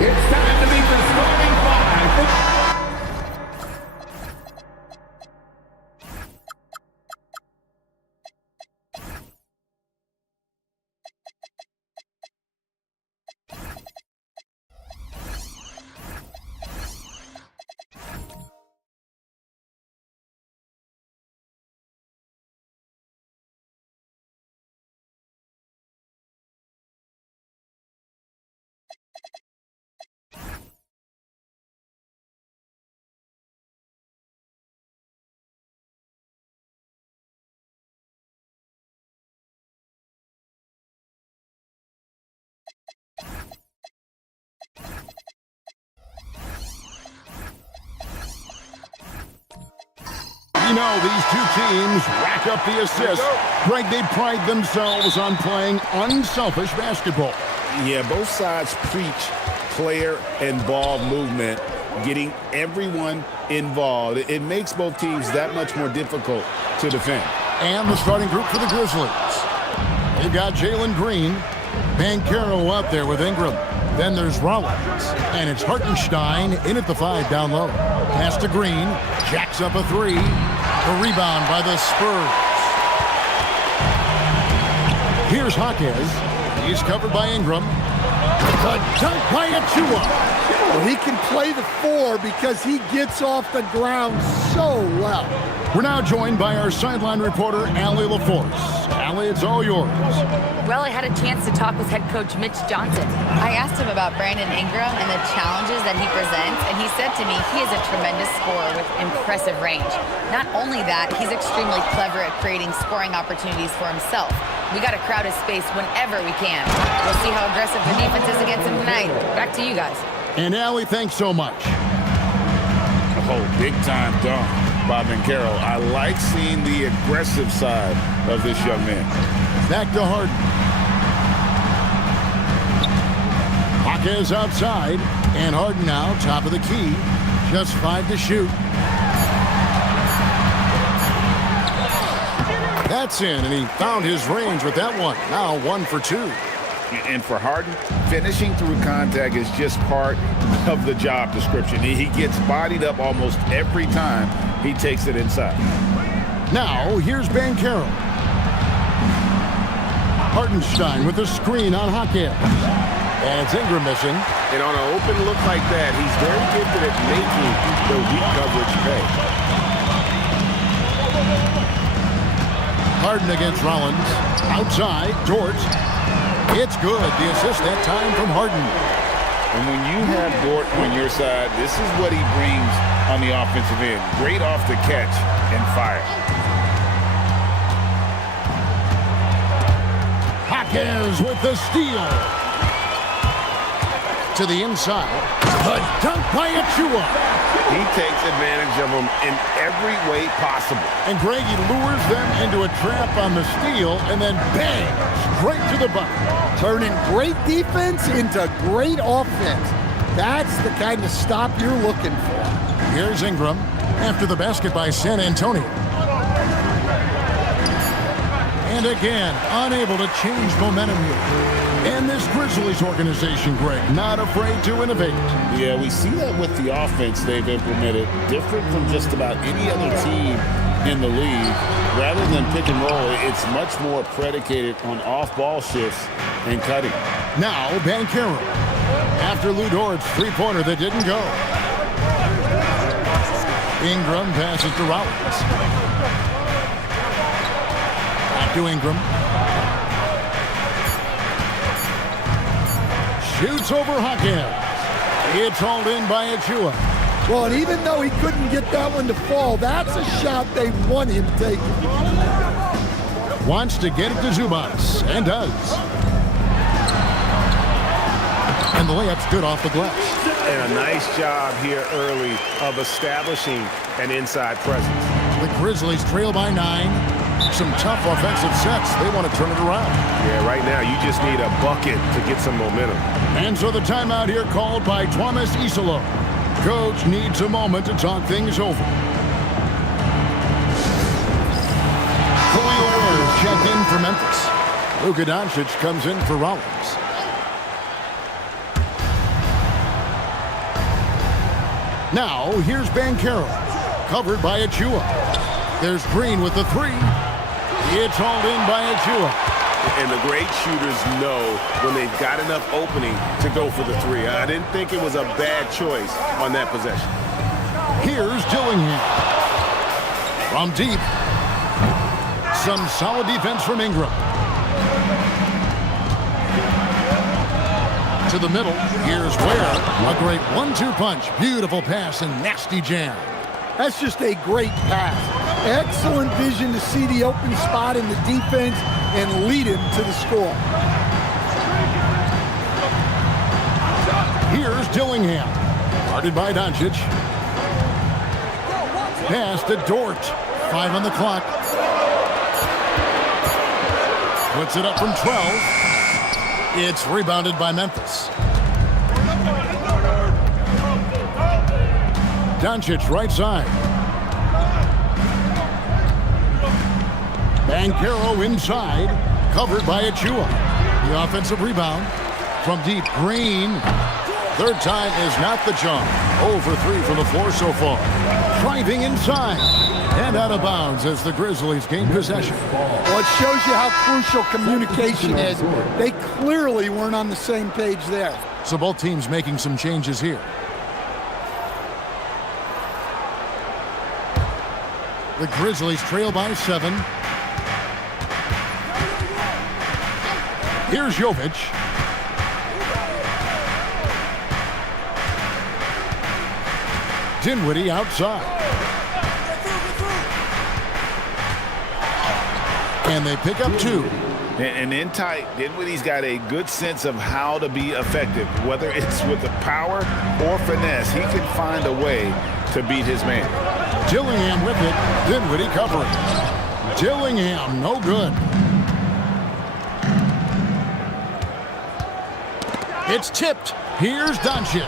It's time to meet the starting five. You know, these two teams rack up the assists. Greg, they pride themselves on playing unselfish basketball. Yeah, both sides preach player and ball movement, getting everyone involved. It makes both teams that much more difficult to defend. And the starting group for the Grizzlies. They've got Jalen Green, Banchero out there with Ingram. Then there's Rollins, and it's Hartenstein in at the 5 down low. Pass to Green, jacks up a 3. The rebound by the Spurs. Here's Jaquez. He's covered by Ingram. The dunk by Achua. Well, he can play the 4 because he gets off the ground so well. We're now joined by our sideline reporter, Allie LaForce. Allie, it's all yours. Well, I had a chance to talk with head coach Mitch Johnson. I asked him about Brandon Ingram and the challenges that he presents, and he said to me he is a tremendous scorer with impressive range. Not only that, he's extremely clever at creating scoring opportunities for himself. We got to crowd his space whenever we can. We'll see how aggressive the defense is against him tonight. Back to you guys. And Allie, thanks so much. Oh, big-time dunk by Banchero. I like seeing the aggressive side of this young man. Back to Harden. Jaquez outside, and Harden now top of the key. Just 5 to shoot. That's in, and he found his range with that one. Now 1 for 2. And for Harden, finishing through contact is just part of the job description. He gets bodied up almost every time he takes it inside. Now, here's Banchero. Hartenstein with the screen on Jaquez. And it's Ingram missing. And on an open look like that, he's very gifted at making the weak coverage pay. Harden against Rollins. Outside, Dort. It's good. The assist that time from Harden. And when you have Dort on your side, this is what he brings on the offensive end. Great off the catch and fire. Jaquez with the steal. To the inside. The dunk by Achua. He takes advantage of them in every way possible. And Greg, he lures them into a trap on the steal, and then bang, straight to the bucket. Turning great defense into great offense. That's the kind of stop you're looking for. Here's Ingram after the basket by San Antonio. And again, unable to change momentum here. And this Grizzlies organization, Greg, not afraid to innovate. Yeah, we see that with the offense they've implemented, different from just about any other team in the league. Rather than pick and roll, it's much more predicated on off-ball shifts and cutting. Now, Banchero. After Lou Dort's three-pointer that didn't go. Ingram passes to Rollins. Back to Ingram. Shoots over Hawkins. It's hauled in by Achua. Well, and even though he couldn't get that one to fall, that's a shot they want him taking. Wants to get it to Zubas, and does. And the layup's good off the glass. And a nice job here early of establishing an inside presence. The Grizzlies trail by 9. Some tough offensive sets. They want to turn it around. Yeah, right now you just need a bucket to get some momentum. And so the timeout here called by Thomas Isolo. Coach needs a moment to talk things over. Khalil Ware checked in for Memphis. Luka Doncic comes in for Rollins. Now, here's Banchero, covered by Achua. There's Green with the three. It's hauled in by Achua. And the great shooters know when they've got enough opening to go for the three. I didn't think it was a bad choice on that possession. Here's Dillingham. From deep. Some solid defense from Ingram. To the middle. Here's Ware. A great 1-2 punch. Beautiful pass and nasty jam. That's just a great pass. Excellent vision to see the open spot in the defense and lead him to the score. Here's Dillingham. Guarded by Doncic. Pass to Dort. 5 on the clock. Puts it up from 12. It's rebounded by Memphis. Doncic right side. Banchero inside, covered by Achua. The offensive rebound from deep. Green. Third time is not the charm. 0 for 3 from the floor so far. Driving inside and out of bounds as the Grizzlies gain possession. Well, it shows you how crucial communication is. They clearly weren't on the same page there. So both teams making some changes here. The Grizzlies trail by 7. Here's Jovic. Dinwiddie outside. And they pick up 2. And in tight, Dinwiddie's got a good sense of how to be effective. Whether it's with the power or finesse, he can find a way to beat his man. Dillingham with it. Dinwiddie covering. Dillingham, no good. It's tipped. Here's Doncic.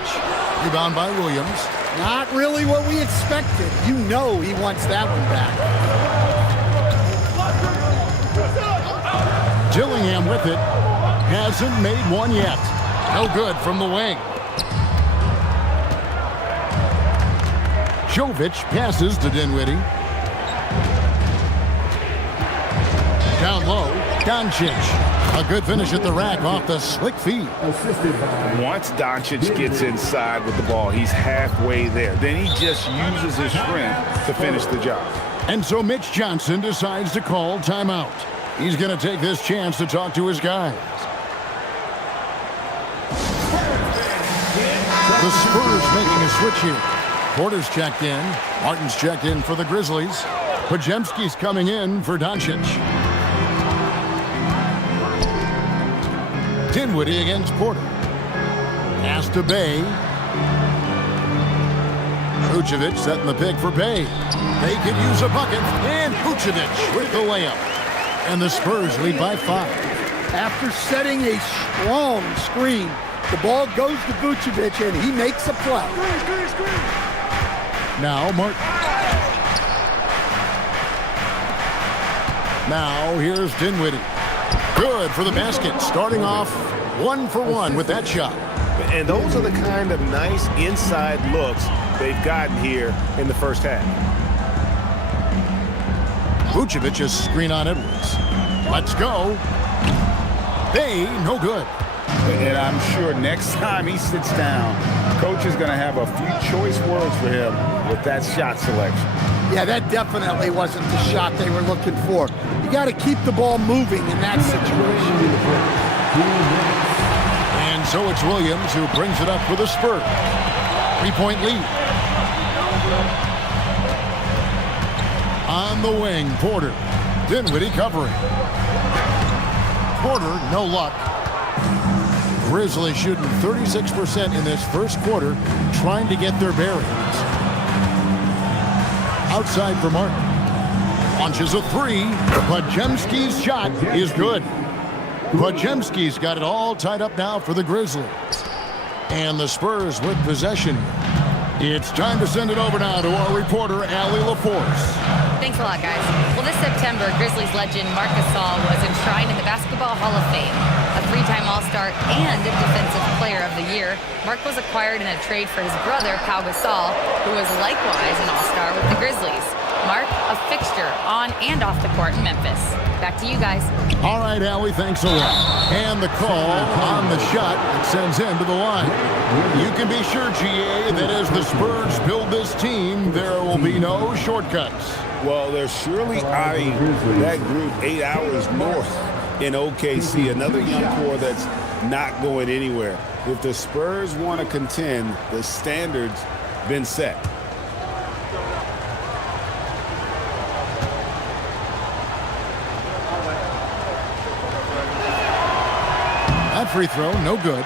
Rebound by Williams. Not really what we expected. You know he wants that one back. Dillingham with it. Hasn't made one yet. No good from the wing. Jovic passes to Dinwiddie. Down low, Doncic. A good finish at the rack off the slick feed. Once Doncic gets inside with the ball, he's halfway there. Then he just uses his strength to finish the job. And so Mitch Johnson decides to call timeout. He's going to take this chance to talk to his guys. The Spurs making a switch here. Porter's checked in. Martin's checked in for the Grizzlies. Podziemski's coming in for Doncic. Dinwiddie against Porter. Pass to Bey. Vucevic setting the pick for Bey. They could use a bucket. And Vucevic with the layup. And the Spurs lead by 5. After setting a strong screen, the ball goes to Vucevic and he makes a play. Now Martin. Now here's Dinwiddie. Good for the basket. Starting off 1 for 1 with that shot. And those are the kind of nice inside looks they've gotten here in the first half. Vucevic's screen on Edwards. Let's go. They no good. And I'm sure next time he sits down, coach is going to have a few choice words for him with that shot selection. Yeah, that definitely wasn't the shot they were looking for. You got to keep the ball moving in that situation. And so it's Williams who brings it up for the Spurs. 3-point lead. On the wing, Porter. Dinwiddie covering. Porter, no luck. Grizzlies shooting 36% in this first quarter, trying to get their bearings. Outside for Martin. Launches a three. Podziemski's shot is good. Podziemski's got it all tied up now for the Grizzlies. And the Spurs with possession. It's time to send it over now to our reporter, Allie LaForce. Thanks a lot, guys. Well, this September, Grizzlies legend Marc Gasol was enshrined in the Basketball Hall of Fame. A 3-time All-Star and Defensive Player of the Year, Marc was acquired in a trade for his brother, Pau Gasol, who was likewise an All-Star with the Grizzlies. Marc, a fixture on and off the court in Memphis. Back to you guys. All right, Allie, thanks a lot. And the call on the shot that sends him to the line. You can be sure, GA, that as the Spurs build this team, there will be no shortcuts. Well, they're surely eyeing that group 8 hours north in OKC, another young core that's not going anywhere. If the Spurs want to contend, the standard's been set. That free throw, no good.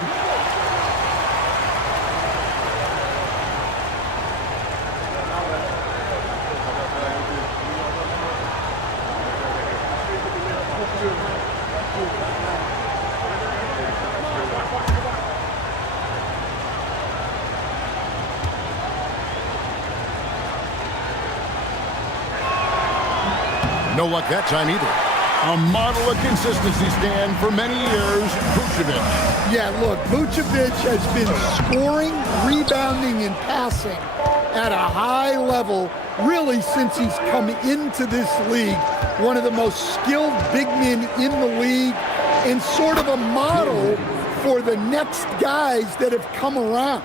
No luck that time either. A model of consistency, Stan, for many years, Vucevic. Yeah, look, Vucevic has been scoring, rebounding, and passing at a high level really since he's come into this league. One of the most skilled big men in the league and sort of a model for the next guys that have come around.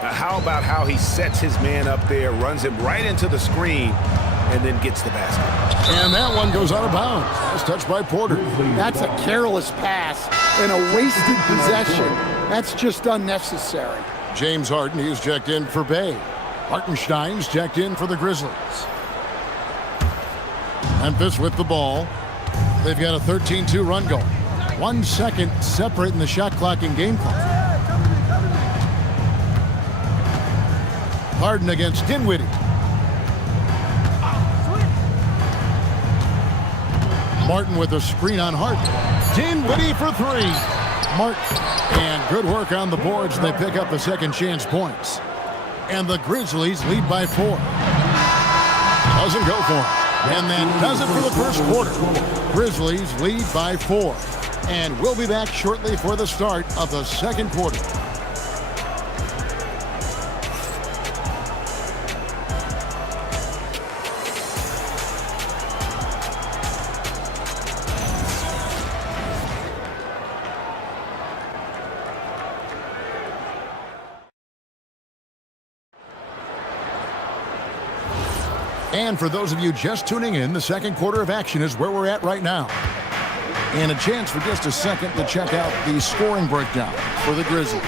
How about how he sets his man up there, runs him right into the screen, and then gets the basket. And that one goes out of bounds. It's touched by Porter. That's a careless pass and a wasted possession. That's just unnecessary. James Harden, he's checked in for Bay. Hartenstein's checked in for the Grizzlies. Memphis with the ball. They've got a 13-2 run going. 1 second separating the shot clock and game clock. Harden against Dinwiddie. Martin with a screen on Harden. Dinwiddie for three. Martin. And good work on the boards. They pick up the second chance points. And the Grizzlies lead by 4. Doesn't go for it. And that does it for the first quarter. Grizzlies lead by 4. And we'll be back shortly for the start of the second quarter. And for those of you just tuning in, the second quarter of action is where we're at right now. And a chance for just a second to check out the scoring breakdown for the Grizzlies.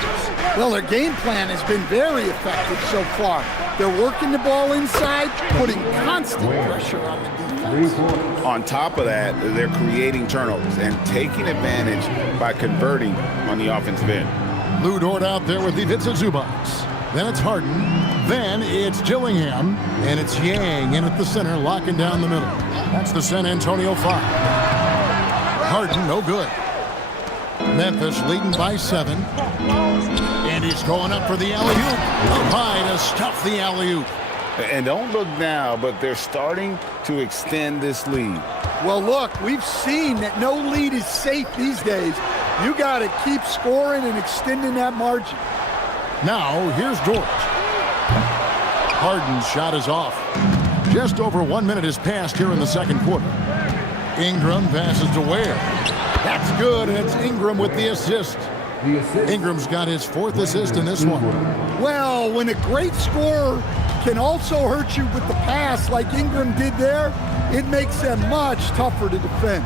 Well, their game plan has been very effective so far. They're working the ball inside, putting constant pressure on the defense. On top of that, they're creating turnovers and taking advantage by converting on the offensive end. Lou Dort out there with Ivica Zubac. Then it's Harden. Then it's Dillingham. And it's Yang in at the center, locking down the middle. That's the San Antonio 5. Harden, no good. Memphis leading by 7. And he's going up for the alley-oop. Up high to stuff the alley-oop. And don't look now, but they're starting to extend this lead. Well, look, we've seen that no lead is safe these days. You got to keep scoring and extending that margin. Now, here's Dort. Harden's shot is off. Just over 1 minute has passed here in the second quarter. Ingram passes to Ware. That's good, and it's Ingram with the assist. Ingram's got his 4th assist in this one. Well, when a great scorer can also hurt you with the pass like Ingram did there, it makes them much tougher to defend.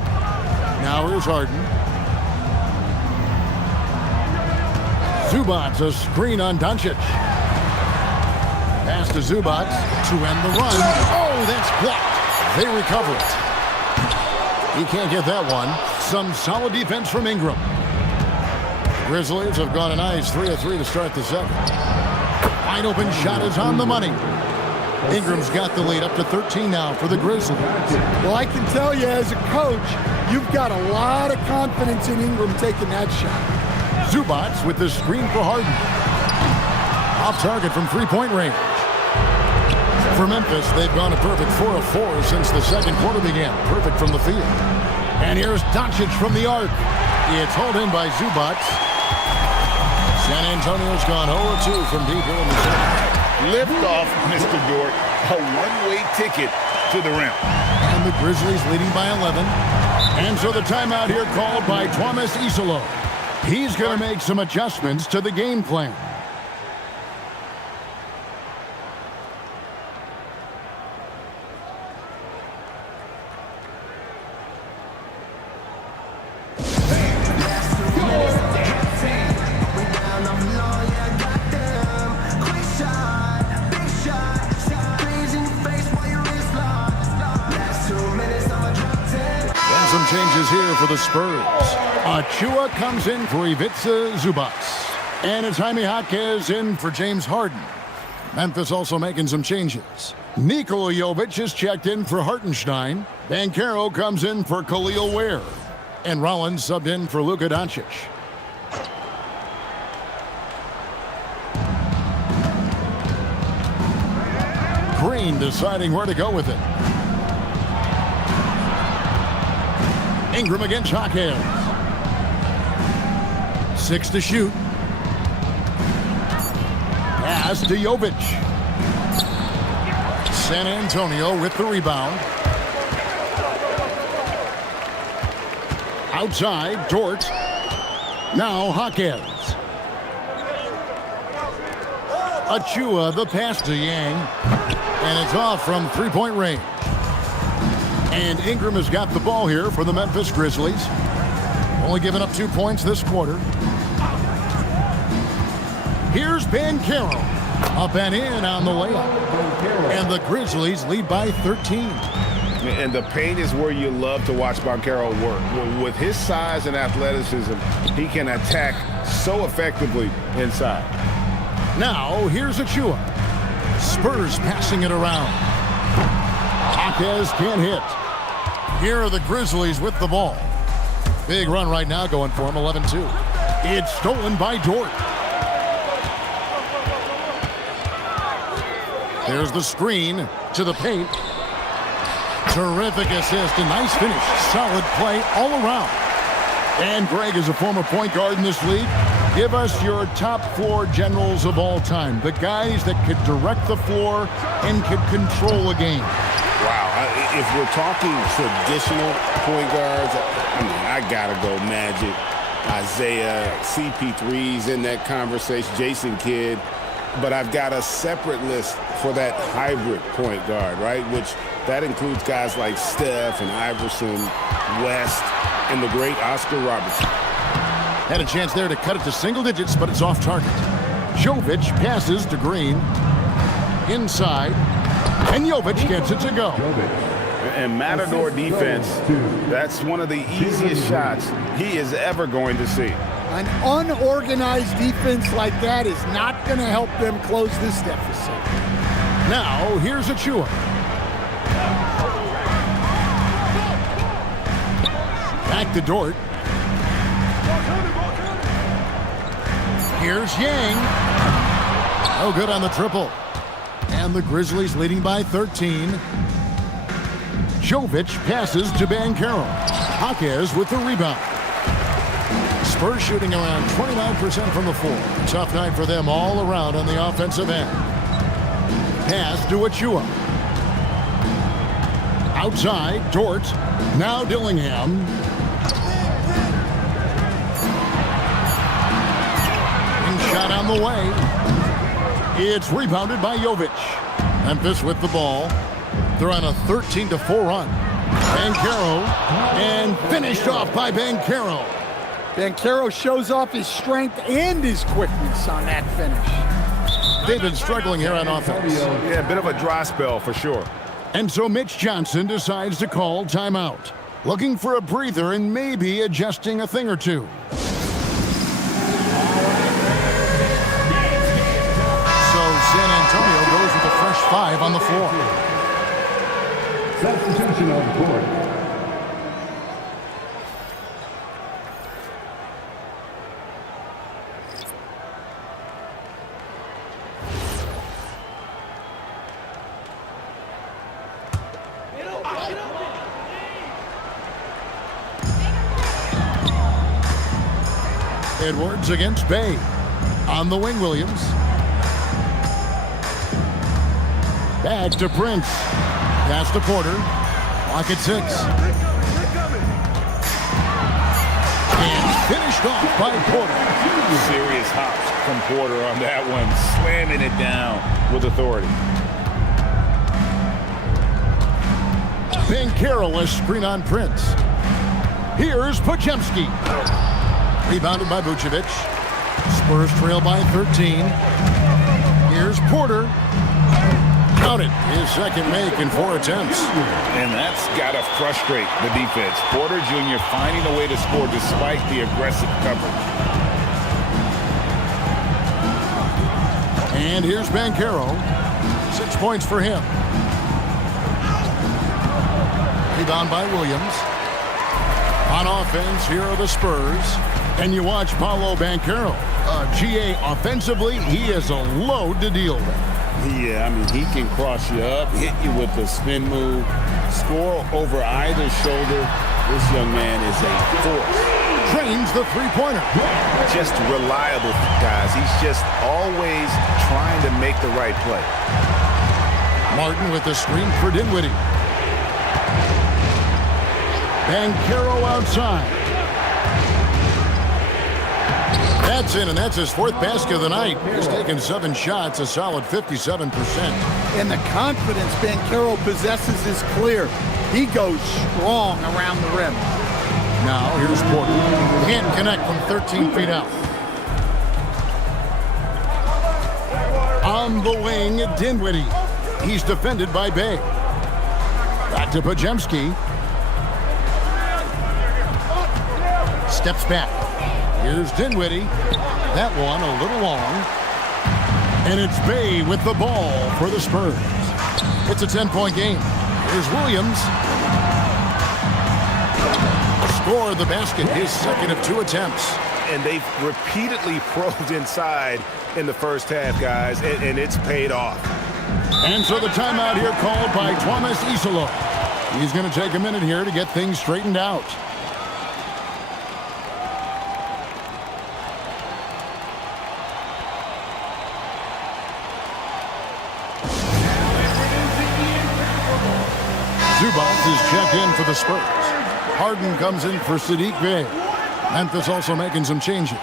Now here's Harden. Zubac, a screen on Doncic. Pass to Zubac to end the run. Oh, that's blocked. They recover it. He can't get that one. Some solid defense from Ingram. Grizzlies have got a nice 3 of 3 to start the second. Wide open shot is on the money. Ingram's got the lead up to 13 now for the Grizzlies. Well, I can tell you as a coach, you've got a lot of confidence in Ingram taking that shot. Zubac with the screen for Harden. Off target from three-point range. For Memphis, they've gone a perfect 4 of 4 since the second quarter began. Perfect from the field. And here's Doncic from the arc. It's hauled in by Zubac. San Antonio's gone 0 of 2 from deep here in the second. Lift off, Mr. Dort. A one-way ticket to the rim. And the Grizzlies leading by 11. And so the timeout here called by Thomas Isolo. He's going to make some adjustments to the game plan. Some changes here for the Spurs. Achua comes in for Ivica Zubac. And it's Jaime Jaquez in for James Harden. Memphis also making some changes. Nikola Jovic is checked in for Hartenstein. Banchero comes in for Khalil Ware. And Rollins subbed in for Luka Doncic. Green deciding where to go with it. Ingram against Jaquez. 6 to shoot. Pass to Jovic. San Antonio with the rebound. Outside, Dort. Now Jaquez. Achua, the pass to Yang. And it's off from three-point range. And Ingram has got the ball here for the Memphis Grizzlies. Only given up 2 points this quarter. Here's Banchero. Up and in on the layup. And the Grizzlies lead by 13. And the paint is where you love to watch Banchero work. With his size and athleticism, he can attack so effectively inside. Now, here's Achua. Spurs passing it around. Jaquez can't hit. Here are the Grizzlies with the ball. Big run right now going for him, 11-2. It's stolen by Dort. There's the screen to the paint. Terrific assist, a nice finish. Solid play all around. And Greg is a former point guard in this league. Give us your top floor generals of all time. The guys that could direct the floor and could control a game. Wow. If we're talking traditional point guards, I mean, I got to go Magic, Isaiah, CP3's in that conversation, Jason Kidd. But I've got a separate list for that hybrid point guard, right? Which that includes guys like Steph and Iverson, West, and the great Oscar Robertson. Had a chance there to cut it to single digits, but it's off target. Jovic passes to Green. Inside. And Jovic gets it to go. And Matador defense, that's one of the easiest shots he is ever going to see. An unorganized defense like that is not going to help them close this deficit. Now, here's Achua. Back to Dort. Here's Yang. No good on the triple. And And the Grizzlies leading by 13. Jovic passes to Banchero. Jaquez with the rebound. Spurs shooting around 29% from the floor. Tough night for them all around on the offensive end. Pass to Achua. Outside, Dort. Now Dillingham. Shot on the way. It's rebounded by Jovic. Memphis with the ball. They're on a 13-4 run. Banchero, and finished off by Banchero. Banchero shows off his strength and his quickness on that finish. They've been struggling here on offense. Yeah, a bit of a dry spell for sure. And so Mitch Johnson decides to call timeout. Looking for a breather and maybe adjusting a thing or two. San Antonio goes with a fresh 5 on the floor. Substitution on the court. Edwards against Bay. On the wing, Williams. Back to Prince. Pass to Porter. Clock at 6. And finished off by Porter. Serious hops from Porter on that one, slamming it down with authority. Banchero a screen on Prince. Here's Podziemski. Rebounded by Vucevic. Spurs trail by 13. Here's Porter. Counted. His second make in 4 attempts. And that's got to frustrate the defense. Porter Jr. finding a way to score despite the aggressive coverage. And here's Banchero. 6 points for him. Rebound by Williams. On offense, here are the Spurs. And you watch Paolo Banchero. GA offensively, he is a load to deal with. Yeah, I mean, he can cross you up, hit you with a spin move, score over either shoulder. This young man is a force. Trains the three-pointer. Just reliable, guys. He's just always trying to make the right play. Martin with the screen for Dinwiddie. Banchero outside. That's in, and that's his 4th basket of the night. He's taken 7 shots, a solid 57%. And the confidence Banchero possesses is clear. He goes strong around the rim. Now, here's Porter. Can't connect from 13 feet out. On the wing, Dinwiddie. He's defended by Bay. Back to Podziemski. Steps back. Here's Dinwiddie. That one a little long. And it's Bay with the ball for the Spurs. It's a 10-point game. Here's Williams. Scored the basket, his second of 2 attempts. And they've repeatedly probed inside in the first half, guys, and it's paid off. And so the timeout here called by Thomas Isola. He's going to take a minute here to get things straightened out. Zubac is checked in for the Spurs. Harden comes in for Saddiq Bey. Memphis also making some changes.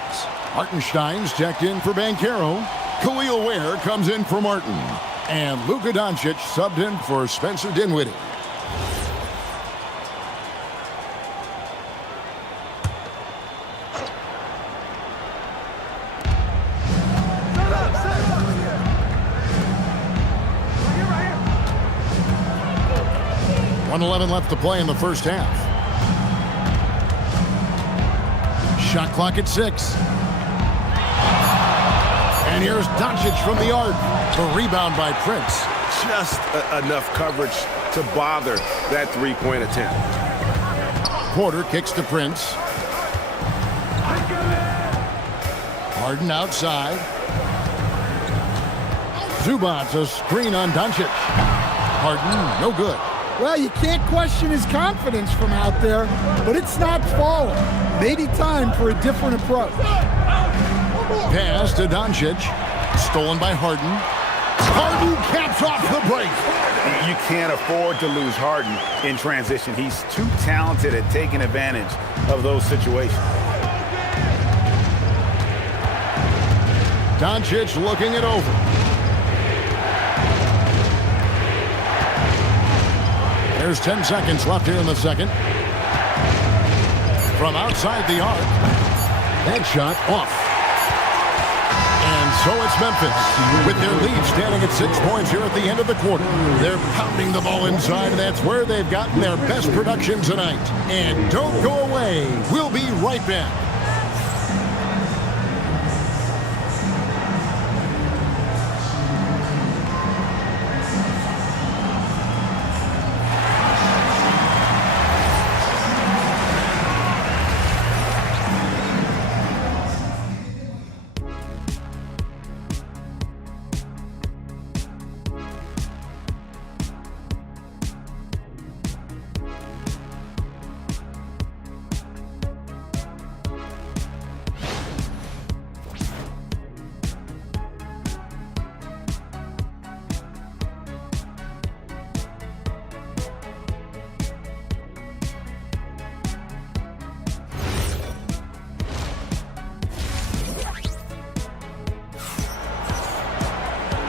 Hartenstein's checked in for Banchero. Khalil Ware comes in for Martin. And Luka Doncic subbed in for Spencer Dinwiddie. .11 left to play in the first half. Shot clock at 6. And here's Doncic from the arc. The rebound by Prince. Just enough coverage to bother that three-point attempt. Porter kicks to Prince. Harden outside. Zubac, a screen on Doncic. Harden, no good. Well, you can't question his confidence from out there, but it's not falling. Maybe time for a different approach. Pass to Doncic. Stolen by Harden. Harden caps off the break. You can't afford to lose Harden in transition. He's too talented at taking advantage of those situations. Doncic looking it over. There's 10 seconds left here in the second. From outside the arc. That shot off. And so it's Memphis with their lead standing at 6 points here at the end of the quarter. They're pounding the ball inside, and that's where they've gotten their best production tonight. And don't go away. We'll be right back.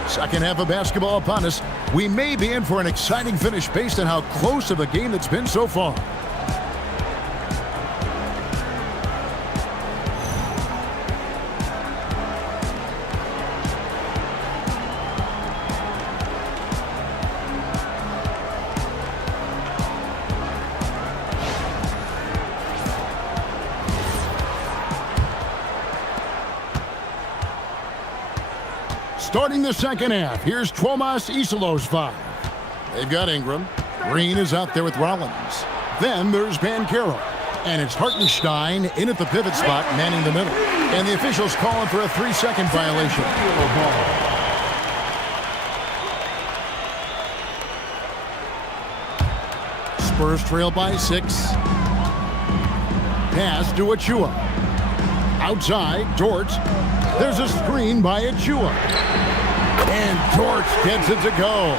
Second half of basketball upon us. We may be in for an exciting finish based on how close of a game it's been so far. Starting the second half, here's Tomas Isolos 5. They've got Ingram. Green is out there with Rollins. Then there's Banchero. And it's Hartenstein in at the pivot spot, manning the middle. And the officials calling for a 3-second violation. Spurs trail by 6. Pass to Achua. Outside, Dort. There's a screen by Achua. And Dort gets it to go.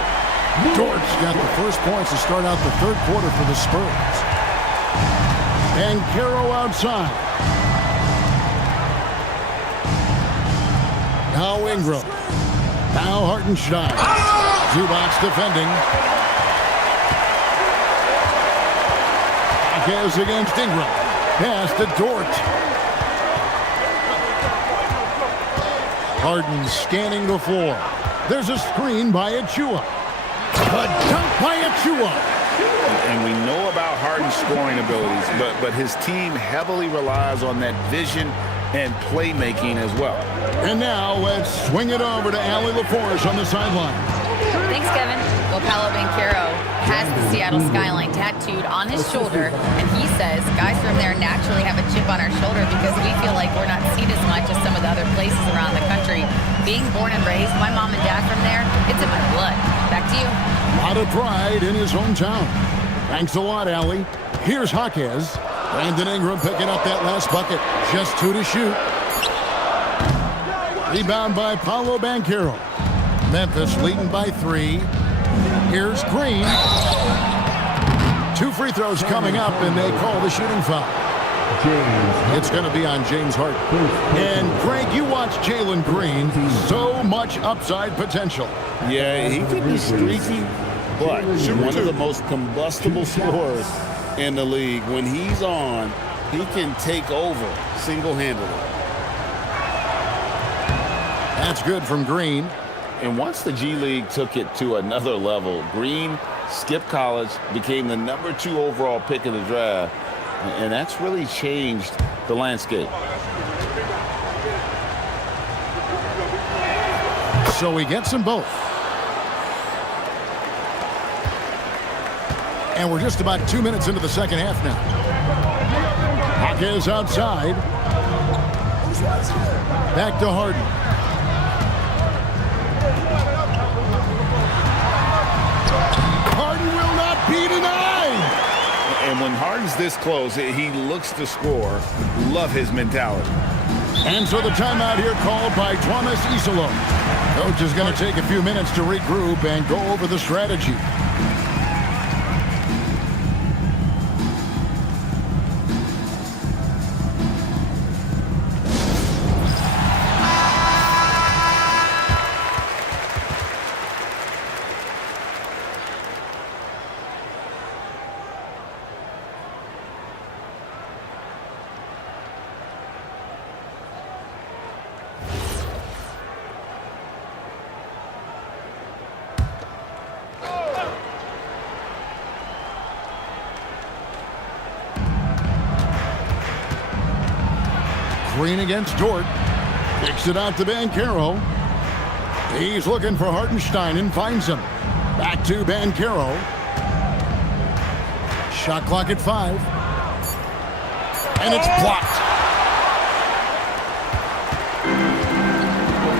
Dort's got the first points to start out the third quarter for the Spurs. And Banchero outside. Now Ingram. Now Hartenstein. Zubac defending. Marquez against Ingram. Pass to Dort. Harden scanning the floor. There's a screen by Achua. A dunk by Achua. And we know about Harden's scoring abilities, but his team heavily relies on that vision and playmaking as well. And now let's swing it over to Allie LaForge on the sideline. Thanks, Kevin. Well, Paolo Banchero has the Seattle skyline tattooed on his shoulder, and he says guys from there naturally have a chip on our shoulder because we feel like we're not seen as much as some of the other places around the country. Being born and raised, my mom and dad from there, it's in my blood. Back to you. A lot of pride in his hometown. Thanks a lot, Allie. Here's Jaquez. Brandon Ingram picking up that last bucket. Just 2 to shoot. Rebound by Paolo Banchero. Memphis leading by 3. Here's Green. 2 free throws coming up, and they call the shooting foul. It's going to be on James Harden. And, Greg, you watch Jalen Green. So much upside potential. Yeah, he could be streaky, but one of the most combustible scorers in the league. When he's on, he can take over single-handedly. That's good from Green. And once the G League took it to another level, Green skipped college, became the number 2 overall pick of the draft, and that's really changed the landscape. So he gets them both. And we're just about 2 minutes into the second half now. Jaquez outside. Back to Harden. Harden's this close, he looks to score. Love his mentality. And so the timeout here called by Thomas Iserlohn. Coach is going to take a few minutes to regroup and go over the strategy. Green against Dort. Kicks it out to Banchero. He's looking for Hartenstein and finds him. Back to Banchero. Shot clock at 5. And it's blocked.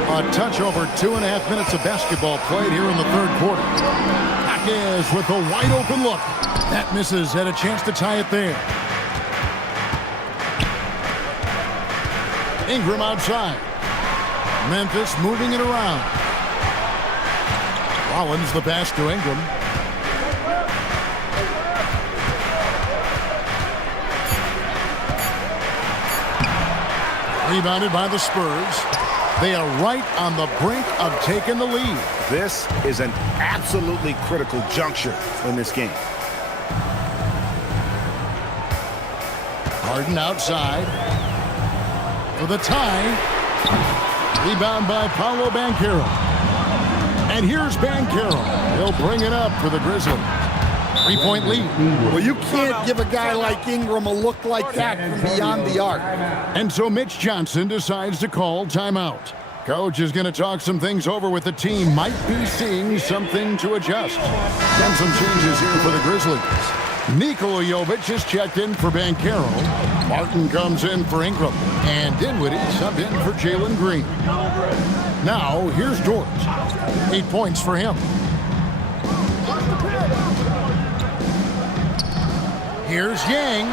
A touch over 2.5 minutes of basketball played here in the third quarter. Jaquez with a wide open look. That misses. Had a chance to tie it there. Ingram outside. Memphis moving it around. Rollins the pass to Ingram. Rebounded by the Spurs. They are right on the brink of taking the lead. This is an absolutely critical juncture in this game. Harden outside. For the tie. Rebound by Paolo Banchero. And here's Banchero. He'll bring it up for the Grizzlies. 3-point lead. Well, you can't give a guy like Ingram a look like that from beyond the arc. And so Mitch Johnson decides to call timeout. Coach is going to talk some things over with the team. Might be seeing something to adjust. And some changes here for the Grizzlies. Nikola Jovic is checked in for Banchero. Martin comes in for Ingram. And Dinwiddie subbed in for Jalen Green. Now, here's Dort. 8 points for him. Here's Yang.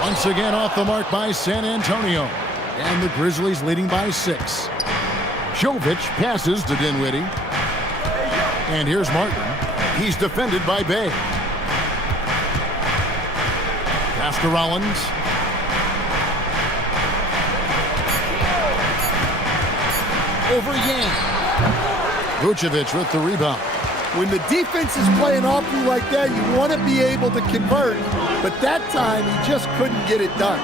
Once again off the mark by San Antonio. And the Grizzlies leading by 6. Jovic passes to Dinwiddie. And here's Martin. He's defended by Bay. Pass to Rollins. Over Yang. Vucevic with the rebound. When the defense is playing off you like that, you want to be able to convert. But that time, he just couldn't get it done.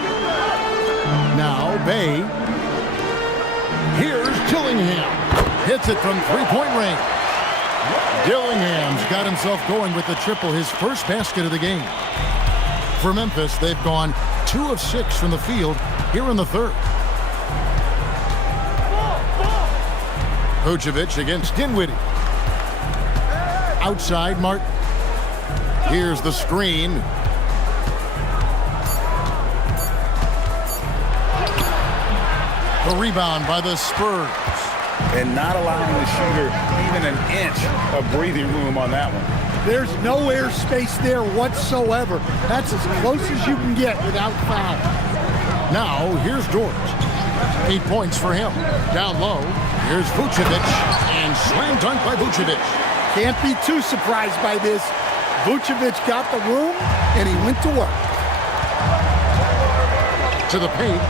Now Bay. Here's Dillingham. Hits it from three-point range. Dillingham's got himself going with the triple, his first basket of the game. For Memphis, they've gone 2 of 6 from the field here in the third. Vucevic against Dinwiddie. Outside, Martin. Here's the screen. The rebound by the Spurs. And not allowing the shooter even an inch of breathing room on that one. There's no air space there whatsoever. That's as close as you can get without foul. Now, here's Dort. 8 points for him. Down low, here's Vucevic. And slam dunk by Vucevic. Can't be too surprised by this. Vucevic got the room, and he went to work. To the paint.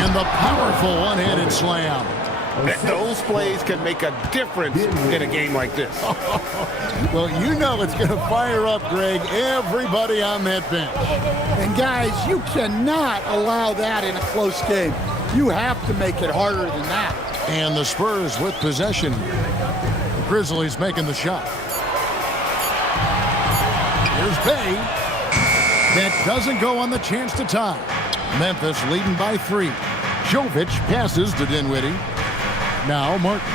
And the powerful one-handed slam. Those plays can make a difference in a game like this. Well, you know it's going to fire up, Greg, everybody on that bench. And guys, you cannot allow that in a close game. You have to make it harder than that. And the Spurs with possession. The Grizzlies making the shot. Here's Bay. That doesn't go on the chance to tie. Memphis leading by 3. Jovic passes to Dinwiddie. Now Martin.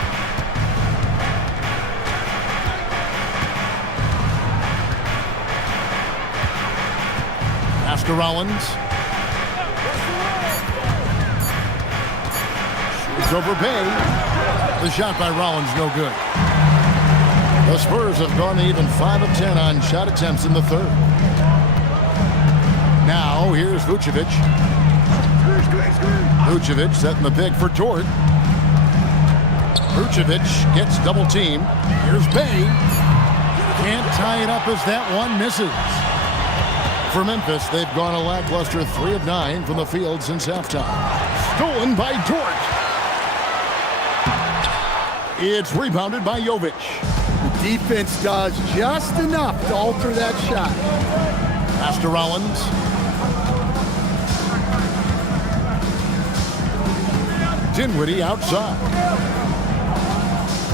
Pass to Rollins. Shoots over Bay. The shot by Rollins no good. The Spurs have gone even 5 of 10 on shot attempts in the third. Now, here's Vucevic. Vucevic setting the pick for Dort. Vucevic gets double teamed. Here's Bay. Can't tie it up as that one misses. For Memphis, they've gone a lackluster 3 of 9 from the field since halftime. Stolen by Dort. It's rebounded by Jovic. The defense does just enough to alter that shot. Pass to Rollins. Dinwiddie outside.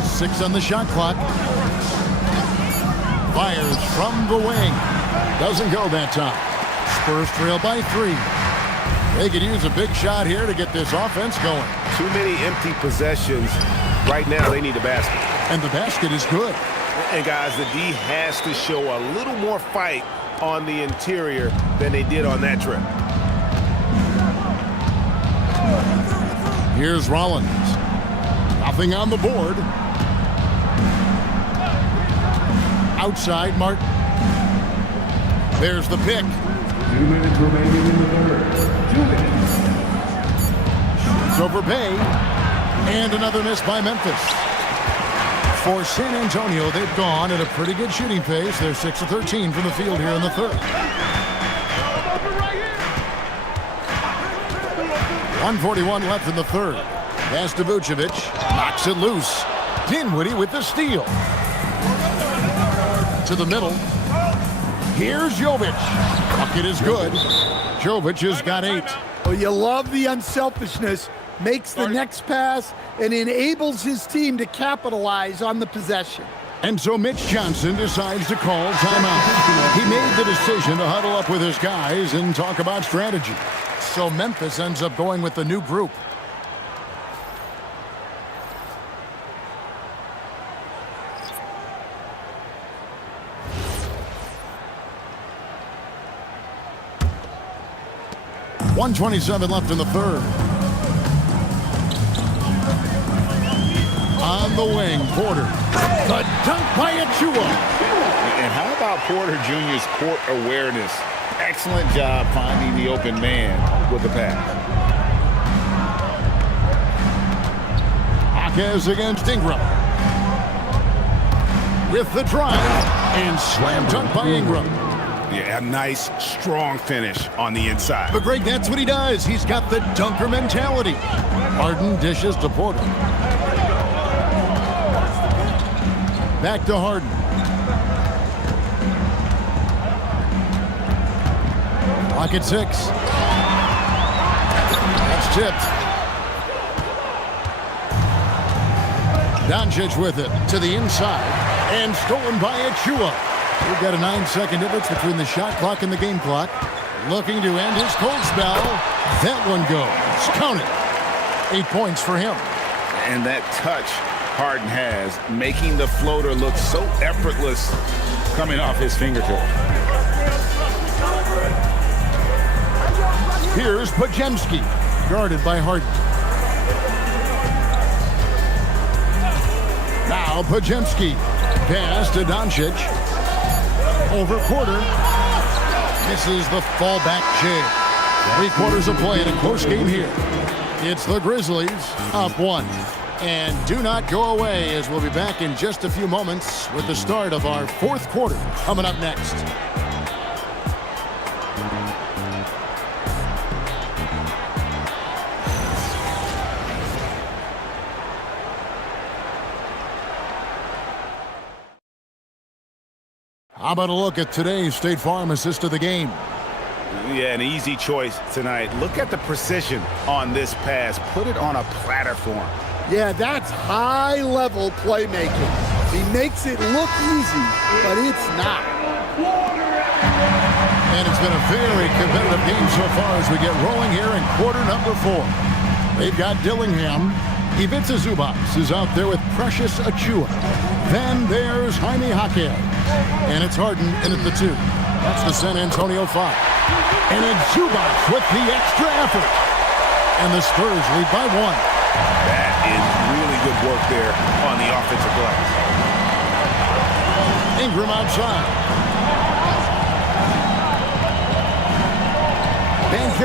6 on the shot clock. Fires from the wing. Doesn't go that time. Spurs trail by 3. They could use a big shot here to get this offense going. Too many empty possessions. Right now, they need a basket. And the basket is good. And guys, the D has to show a little more fight on the interior than they did on that trip. Here's Rollins. Nothing on the board. Outside, Martin. There's the pick. 2 minutes remaining in the third. 2 minutes. Shoots over Bay. And another miss by Memphis. For San Antonio, they've gone at a pretty good shooting pace. They're 6 of 13 from the field here in the third. 1:41 left in the third. Pass to Vucevic. Knocks it loose. Dinwiddie with the steal. To the middle. Here's Jovic. Bucket is good. Jovic has got 8. Well, you love the unselfishness. Makes the next pass and enables his team to capitalize on the possession. And so Mitch Johnson decides to call timeout. He made the decision to huddle up with his guys and talk about strategy. So Memphis ends up going with the new group. .127 left in the third. On the wing, Porter. The dunk by Achua. And how about Porter Jr.'s court awareness? Excellent job finding the open man with the pass. Jaquez against Ingram. With the drive. And slam dunk by Ingram. Yeah, a nice, strong finish on the inside. But Greg, that's what he does. He's got the dunker mentality. Harden dishes to Porter. Back to Harden. Clock at 6. That's tipped. Doncic with it to the inside. And stolen by Achua. We've got a 9-second difference between the shot clock and the game clock. Looking to end his cold spell. That one goes. Count it. 8 points for him. And that touch Harden has, making the floater look so effortless coming off his fingertip. Here's Podziemski, guarded by Harden. Now Podziemski. Pass to Doncic. Over Porter. Misses the fallback jam. 3 quarters of play in a close game here. It's the Grizzlies up 1. And do not go away, as we'll be back in just a few moments with the start of our 4th quarter coming up next. How about a look at today's State Farm assist of the game? Yeah, an easy choice tonight. Look at the precision on this pass. Put it on a platter for him. Yeah, that's high-level playmaking. He makes it look easy, but it's not. And it's been a very competitive game so far as we get rolling here in quarter number 4. They've got Dillingham. Ivica Zubac is out there with Precious Achua. Then there's Jaime Jaquez. And it's Harden in at the 2. That's the San Antonio 5. And it's Zubac with the extra effort. And the Spurs lead by 1. That is really good work there on the offensive glass. Ingram outside.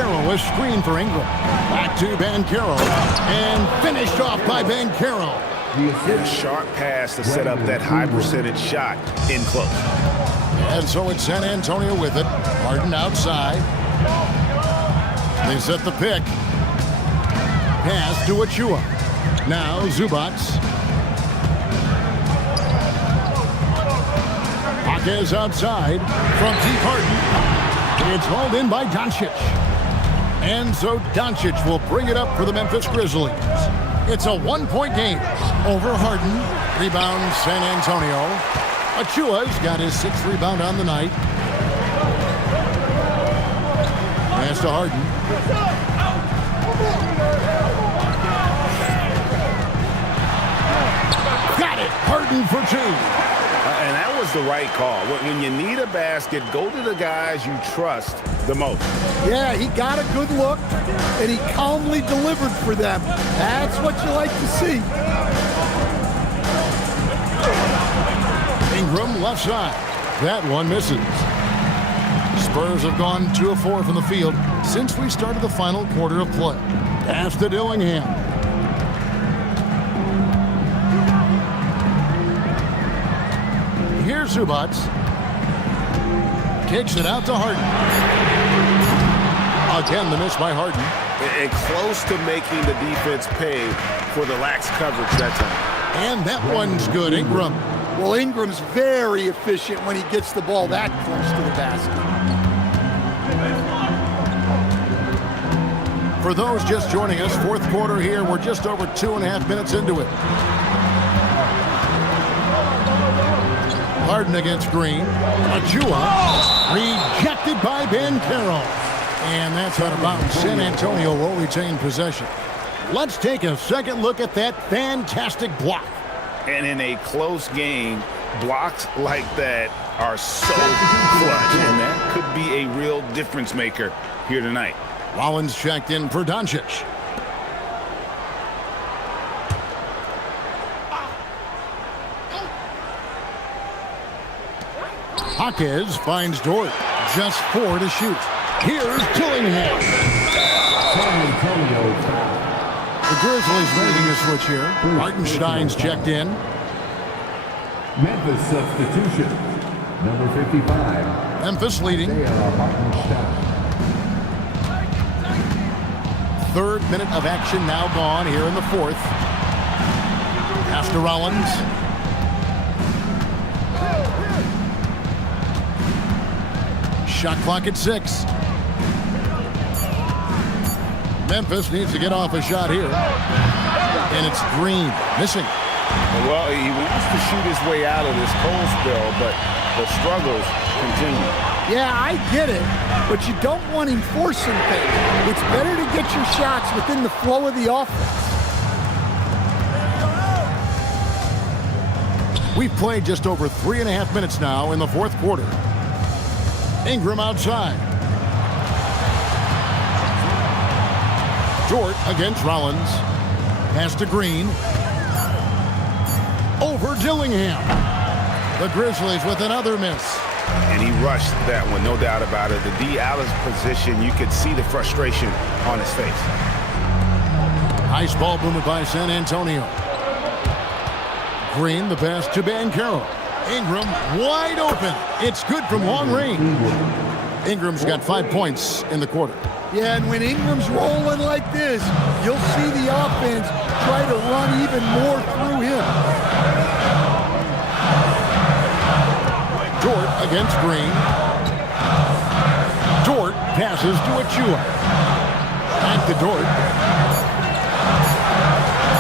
Banchero, a screen for Ingram. Back to Banchero, and finished off by Banchero. A sharp pass to set up that high percentage shot in close. And so it's San Antonio with it. Harden outside. They set the pick. Pass to Achua. Now Zubac. Hawkins outside from deep Harden. It's hauled in by Doncic. And so Doncic will bring it up for the Memphis Grizzlies. It's a 1-point game over Harden. Rebound San Antonio. Achua's got his 6th rebound on the night. Pass to Harden. Got it. Harden for 2. And that was the right call. When you need a basket, go to the guys you trust the most. Yeah, he got a good look, and he calmly delivered for them. That's what you like to see. Ingram left side. That one misses. Spurs have gone 2 of 4 from the field since we started the final quarter of play. Pass to Dillingham. Here's Zubac. Kicks it out to Harden. Again, the miss by Harden. And close to making the defense pay for the lax coverage that time. And that one's good. Ingram. Well, Ingram's very efficient when he gets the ball that close to the basket. For those just joining us, 4th quarter here. We're just over 2.5 minutes into it. Harden against Green. Achua rejected by Banchero. And that's out of bounds. San Antonio will retain possession. Let's take a second look at that fantastic block. And in a close game, blocks like that are so clutch. And that could be a real difference maker here tonight. Rollins checked in for Doncic. Hawkins finds Dort. Just 4 to shoot. Here's Dillingham. San Antonio foul. The Grizzlies making a switch here. Hartenstein's checked in. Memphis substitution. Number 55. Memphis leading. Isaiah Hartenstein. 3rd minute of action now gone here in the 4th. Pass to Rollins. Shot clock at 6. Memphis needs to get off a shot here. And it's Green missing. Well, he wants to shoot his way out of this cold spell, but the struggles continue. Yeah, I get it, but you don't want him forcing things. It's better to get your shots within the flow of the offense. We've played just over 3.5 minutes now in the 4th quarter. Ingram outside. Dort against Rollins. Pass to Green. Over Dillingham. The Grizzlies with another miss. And he rushed that one, no doubt about it. The D out of position, you could see the frustration on his face. Nice ball movement by San Antonio. Green, the pass to Banchero. Ingram wide open. It's good from long range. Ingram's got 5 points in the quarter. Yeah, and when Ingram's rolling like this, you'll see the offense try to run even more through him. Dort against Green. Dort passes to Achua. Back to Dort.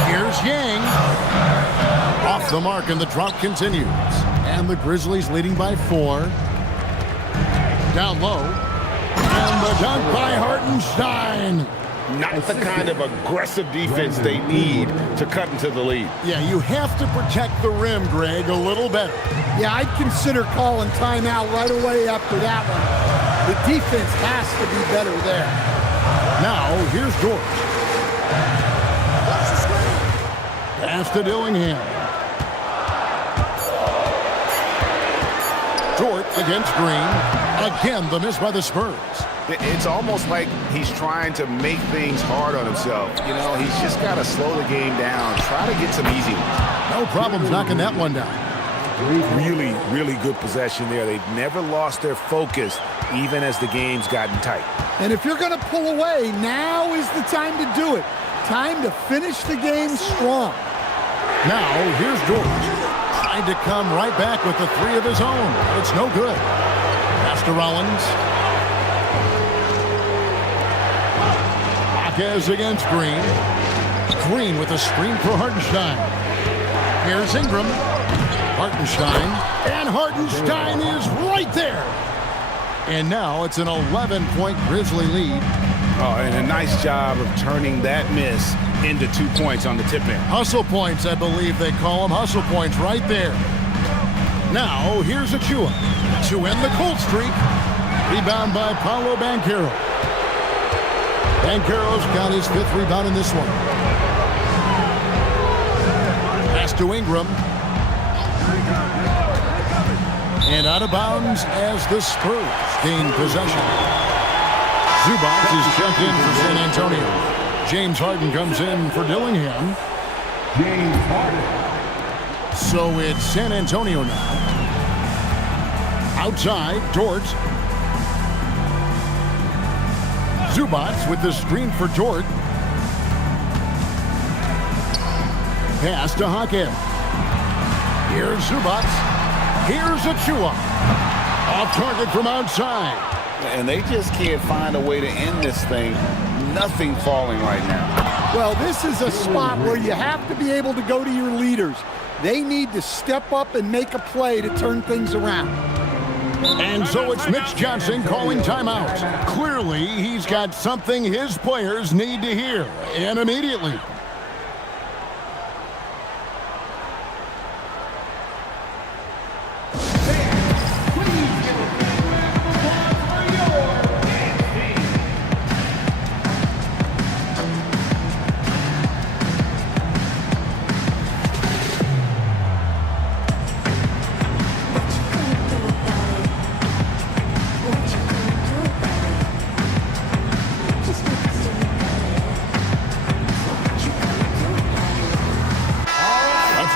Here's Yang. Off the mark, and the drought continues. And the Grizzlies leading by 4. Down low. And the dunk by Hartenstein. Not the kind of aggressive defense they need to cut into the lead. Yeah, you have to protect the rim, Greg, a little better. Yeah, I'd consider calling timeout right away after that one. The defense has to be better there. Now, here's Dort. Pass to Dillingham. Dort against Green. Again, the miss by the Spurs. It's almost like he's trying to make things hard on himself. You know, he's just got to slow the game down, try to get some easy ones. No problems knocking that one down. Really, really good possession there. They've never lost their focus, even as the game's gotten tight. And if you're going to pull away, now is the time to do it. Time to finish the game strong. Now, here's George. Trying to come right back with the three of his own. It's no good. Pass to Rollins. Marquez against Green. Green with a screen for Hartenstein. Here's Ingram. Hartenstein. And Hartenstein is right there. And now it's an 11-point Grizzly lead. Oh, and a nice job of turning that miss into 2 points on the tip end. Hustle points, I believe they call them. Hustle points right there. Now, here's Achua to end the cold streak. Rebound by Paolo Banchero. Banchero's got his 5th rebound in this one. Pass to Ingram. And out of bounds as the Spurs gain possession. Zubac is checked in for San Antonio. James Harden comes in for Dillingham. James Harden. So it's San Antonio now. Outside, Dort. Zubac with the screen for Dort. Pass to Hackett. Here's Zubac. Here's Achua. Off target from outside. And they just can't find a way to end this thing. Nothing falling right now. Well, this is a spot where you have to be able to go to your leaders. They need to step up and make a play to turn things around. And so it's Mitch Johnson calling timeout. Clearly, he's got something his players need to hear, and immediately.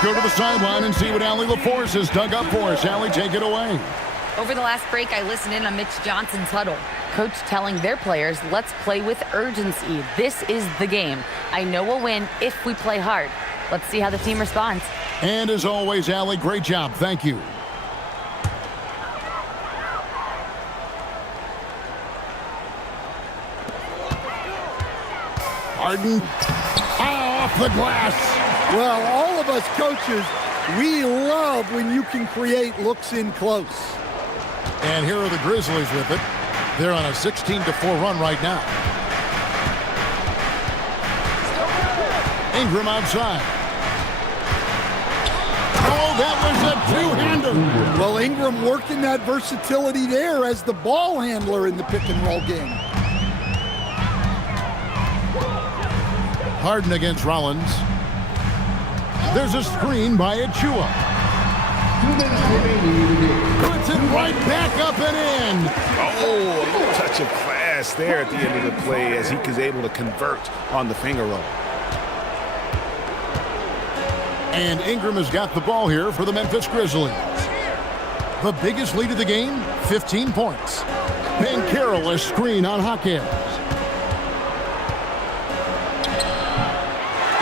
Go to the sideline and see what Allie LaForce has dug up for us. Allie, take it away. Over the last break, I listened in on Mitch Johnson's huddle. Coach telling their players, let's play with urgency. This is the game. I know we'll win if we play hard. Let's see how the team responds. And as always, Allie, great job. Thank you. Harden. Off the glass. Well, all of us coaches, we love when you can create looks in close. And here are the Grizzlies with it. They're on a 16-4 run right now. Ingram outside. Oh, that was a two-hander. Well, Ingram working that versatility there as the ball handler in the pick-and-roll game. Harden against Rollins. There's a screen by Achua. 2 minutes remaining in the game. Puts it right back up and in. Oh, a little touch of class there at the end of the play as he was able to convert on the finger roll. And Ingram has got the ball here for the Memphis Grizzlies. The biggest lead of the game, 15 points. Banchero a screen on Hawkins.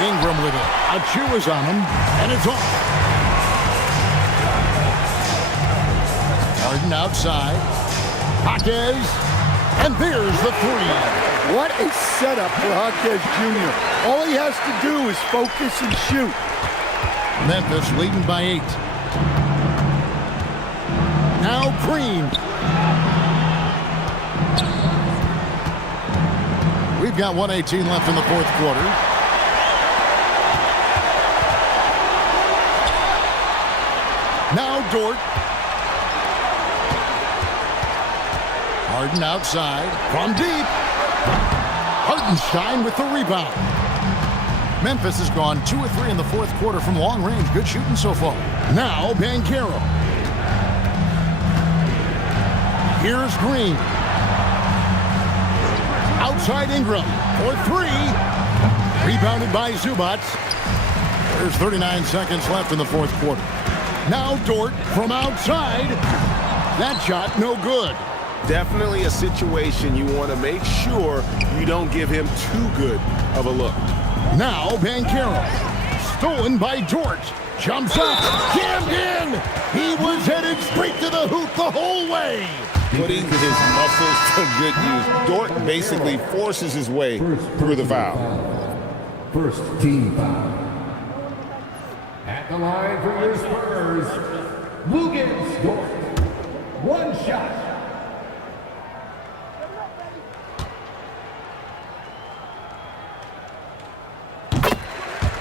Ingram with it. Achua's on him, and it's off. Harden outside. Hawkins, and there's the three. What a setup for Hawkins Jr. All he has to do is focus and shoot. Memphis leading by 8. Now Green. We've got 1:18 left in the fourth quarter. Now Dort. Harden outside from deep. Hartenstein with the rebound. Memphis has gone 2 of 3 in the fourth quarter from long range. Good shooting so far. Now Banchero. Here's Green. Outside Ingram for three. Rebounded by Zubac. There's 39 seconds left in the fourth quarter. Now Dort from outside. That shot no good. Definitely a situation you want to make sure you don't give him too good of a look. Now Banchero. Stolen by Dort. Jumps up. Jammed in. He was headed straight to the hoop the whole way. Putting his muscles to good use. Dort basically forces his way through the foul. First team foul. At the line for your Spurs, Luguentz Dort. One shot.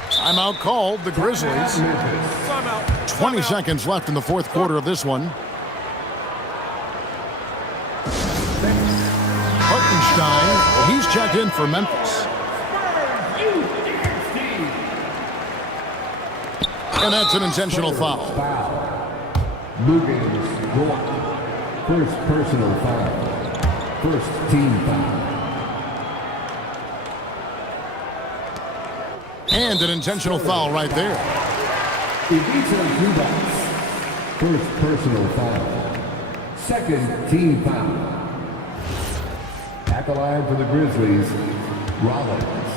Timeout called, the Grizzlies. 20 seconds left in the fourth quarter of this one. Hartenstein, he's checked in for Memphis. And that's an intentional foul. Luguentz Dort. First personal foul. First team foul. And an intentional foul right there. Ivica Zubac. First personal foul. Second team foul. At the line for the Grizzlies, Rollins.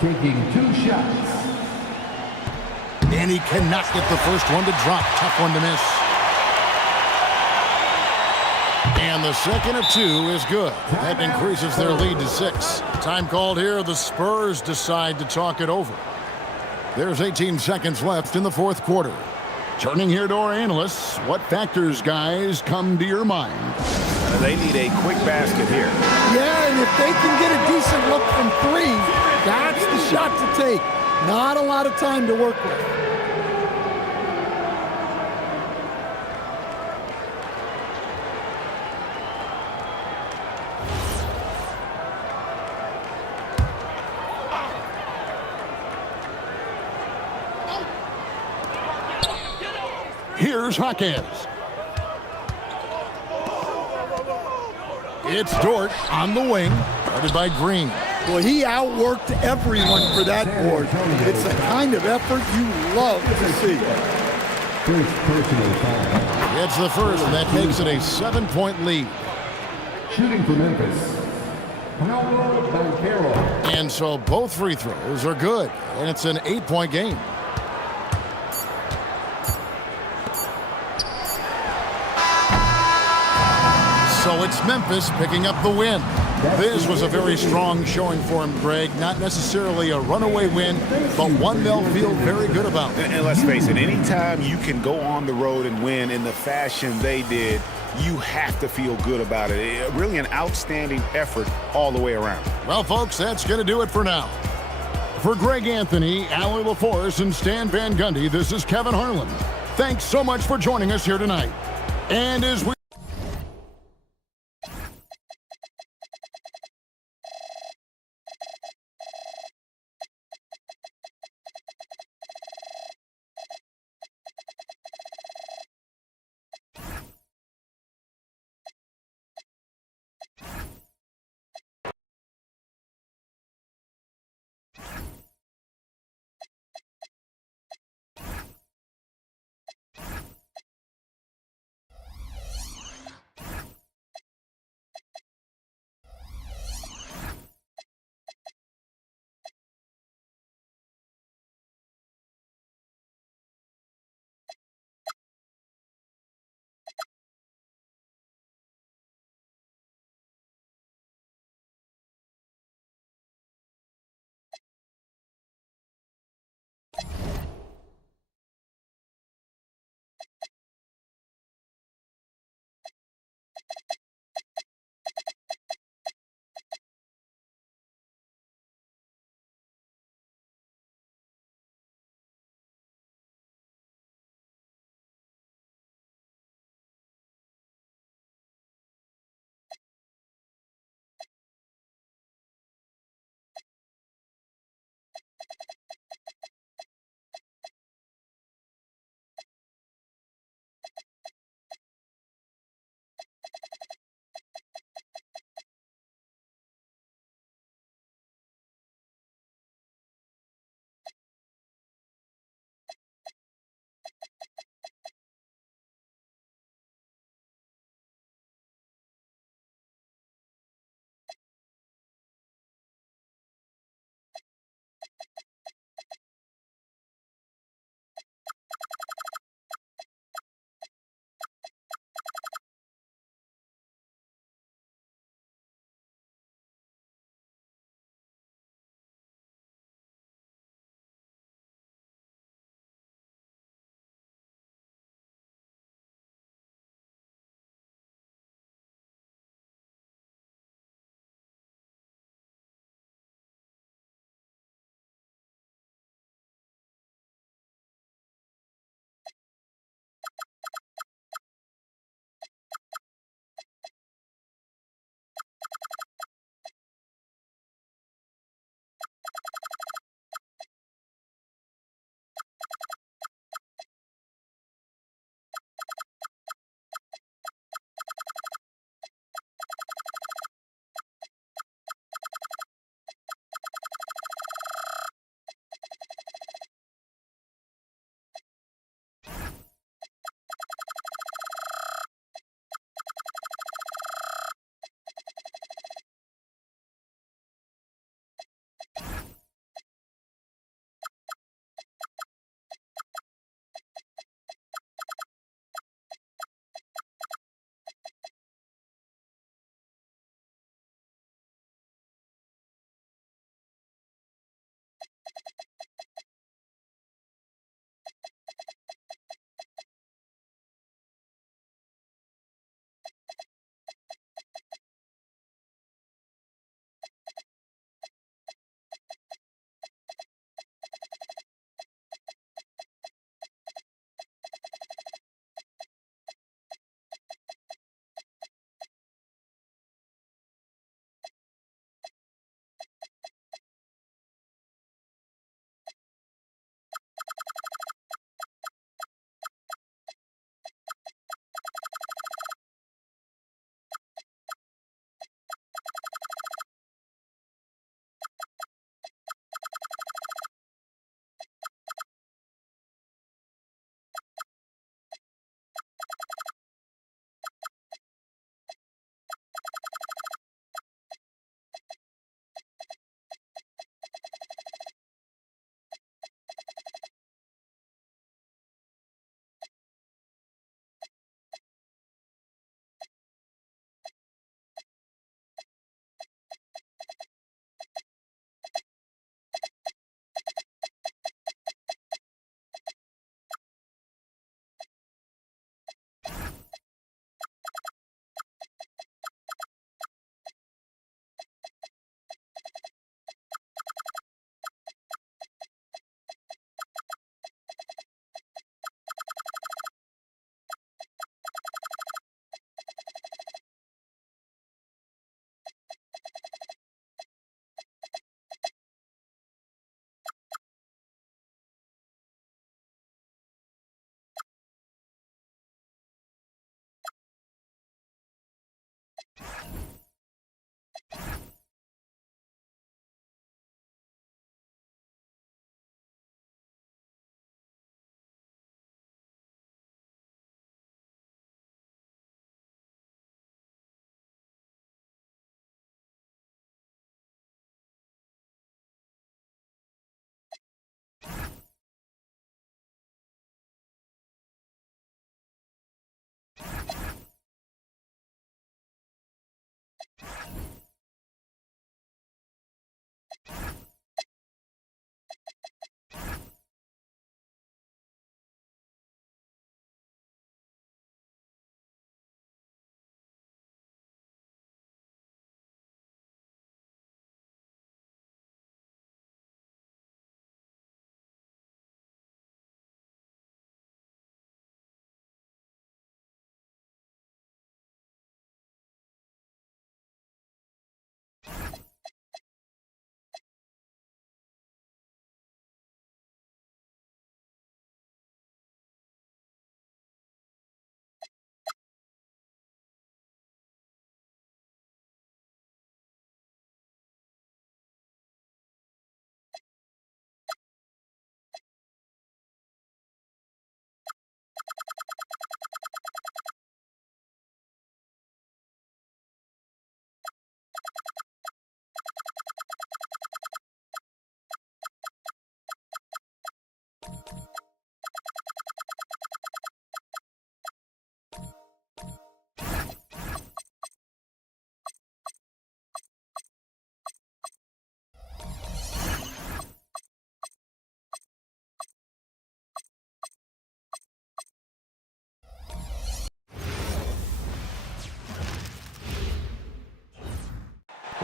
Taking 2 shots. And he cannot get the first one to drop. Tough one to miss. And the second of 2 is good. That increases their lead to 6. Time called here. The Spurs decide to talk it over. There's 18 seconds left in the fourth quarter. Turning here to our analysts, what factors, guys, come to your mind? They need a quick basket here. Yeah, and if they can get a decent look from 3, that's the shot to take. Not a lot of time to work with. Here's Hawkins. It's Dort on the wing, guarded by Green. Well, he outworked everyone for that board. It's the kind of effort you love to see. First personal foul. It's the first, and that makes it a 7-point lead. Shooting for Memphis, Paolo Banchero. And so both free throws are good, and it's an 8-point game. So it's Memphis picking up the win. This was a very strong showing for him, Greg. Not necessarily a runaway win, but one they'll feel very good about. And let's face it, anytime you can go on the road and win in the fashion they did, you have to feel good about it. Really an outstanding effort all the way around. Well, folks, that's going to do it for now. For Greg Anthony, Allie LaForce, and Stan Van Gundy, this is Kevin Harlan. Thanks so much for joining us here tonight. And as we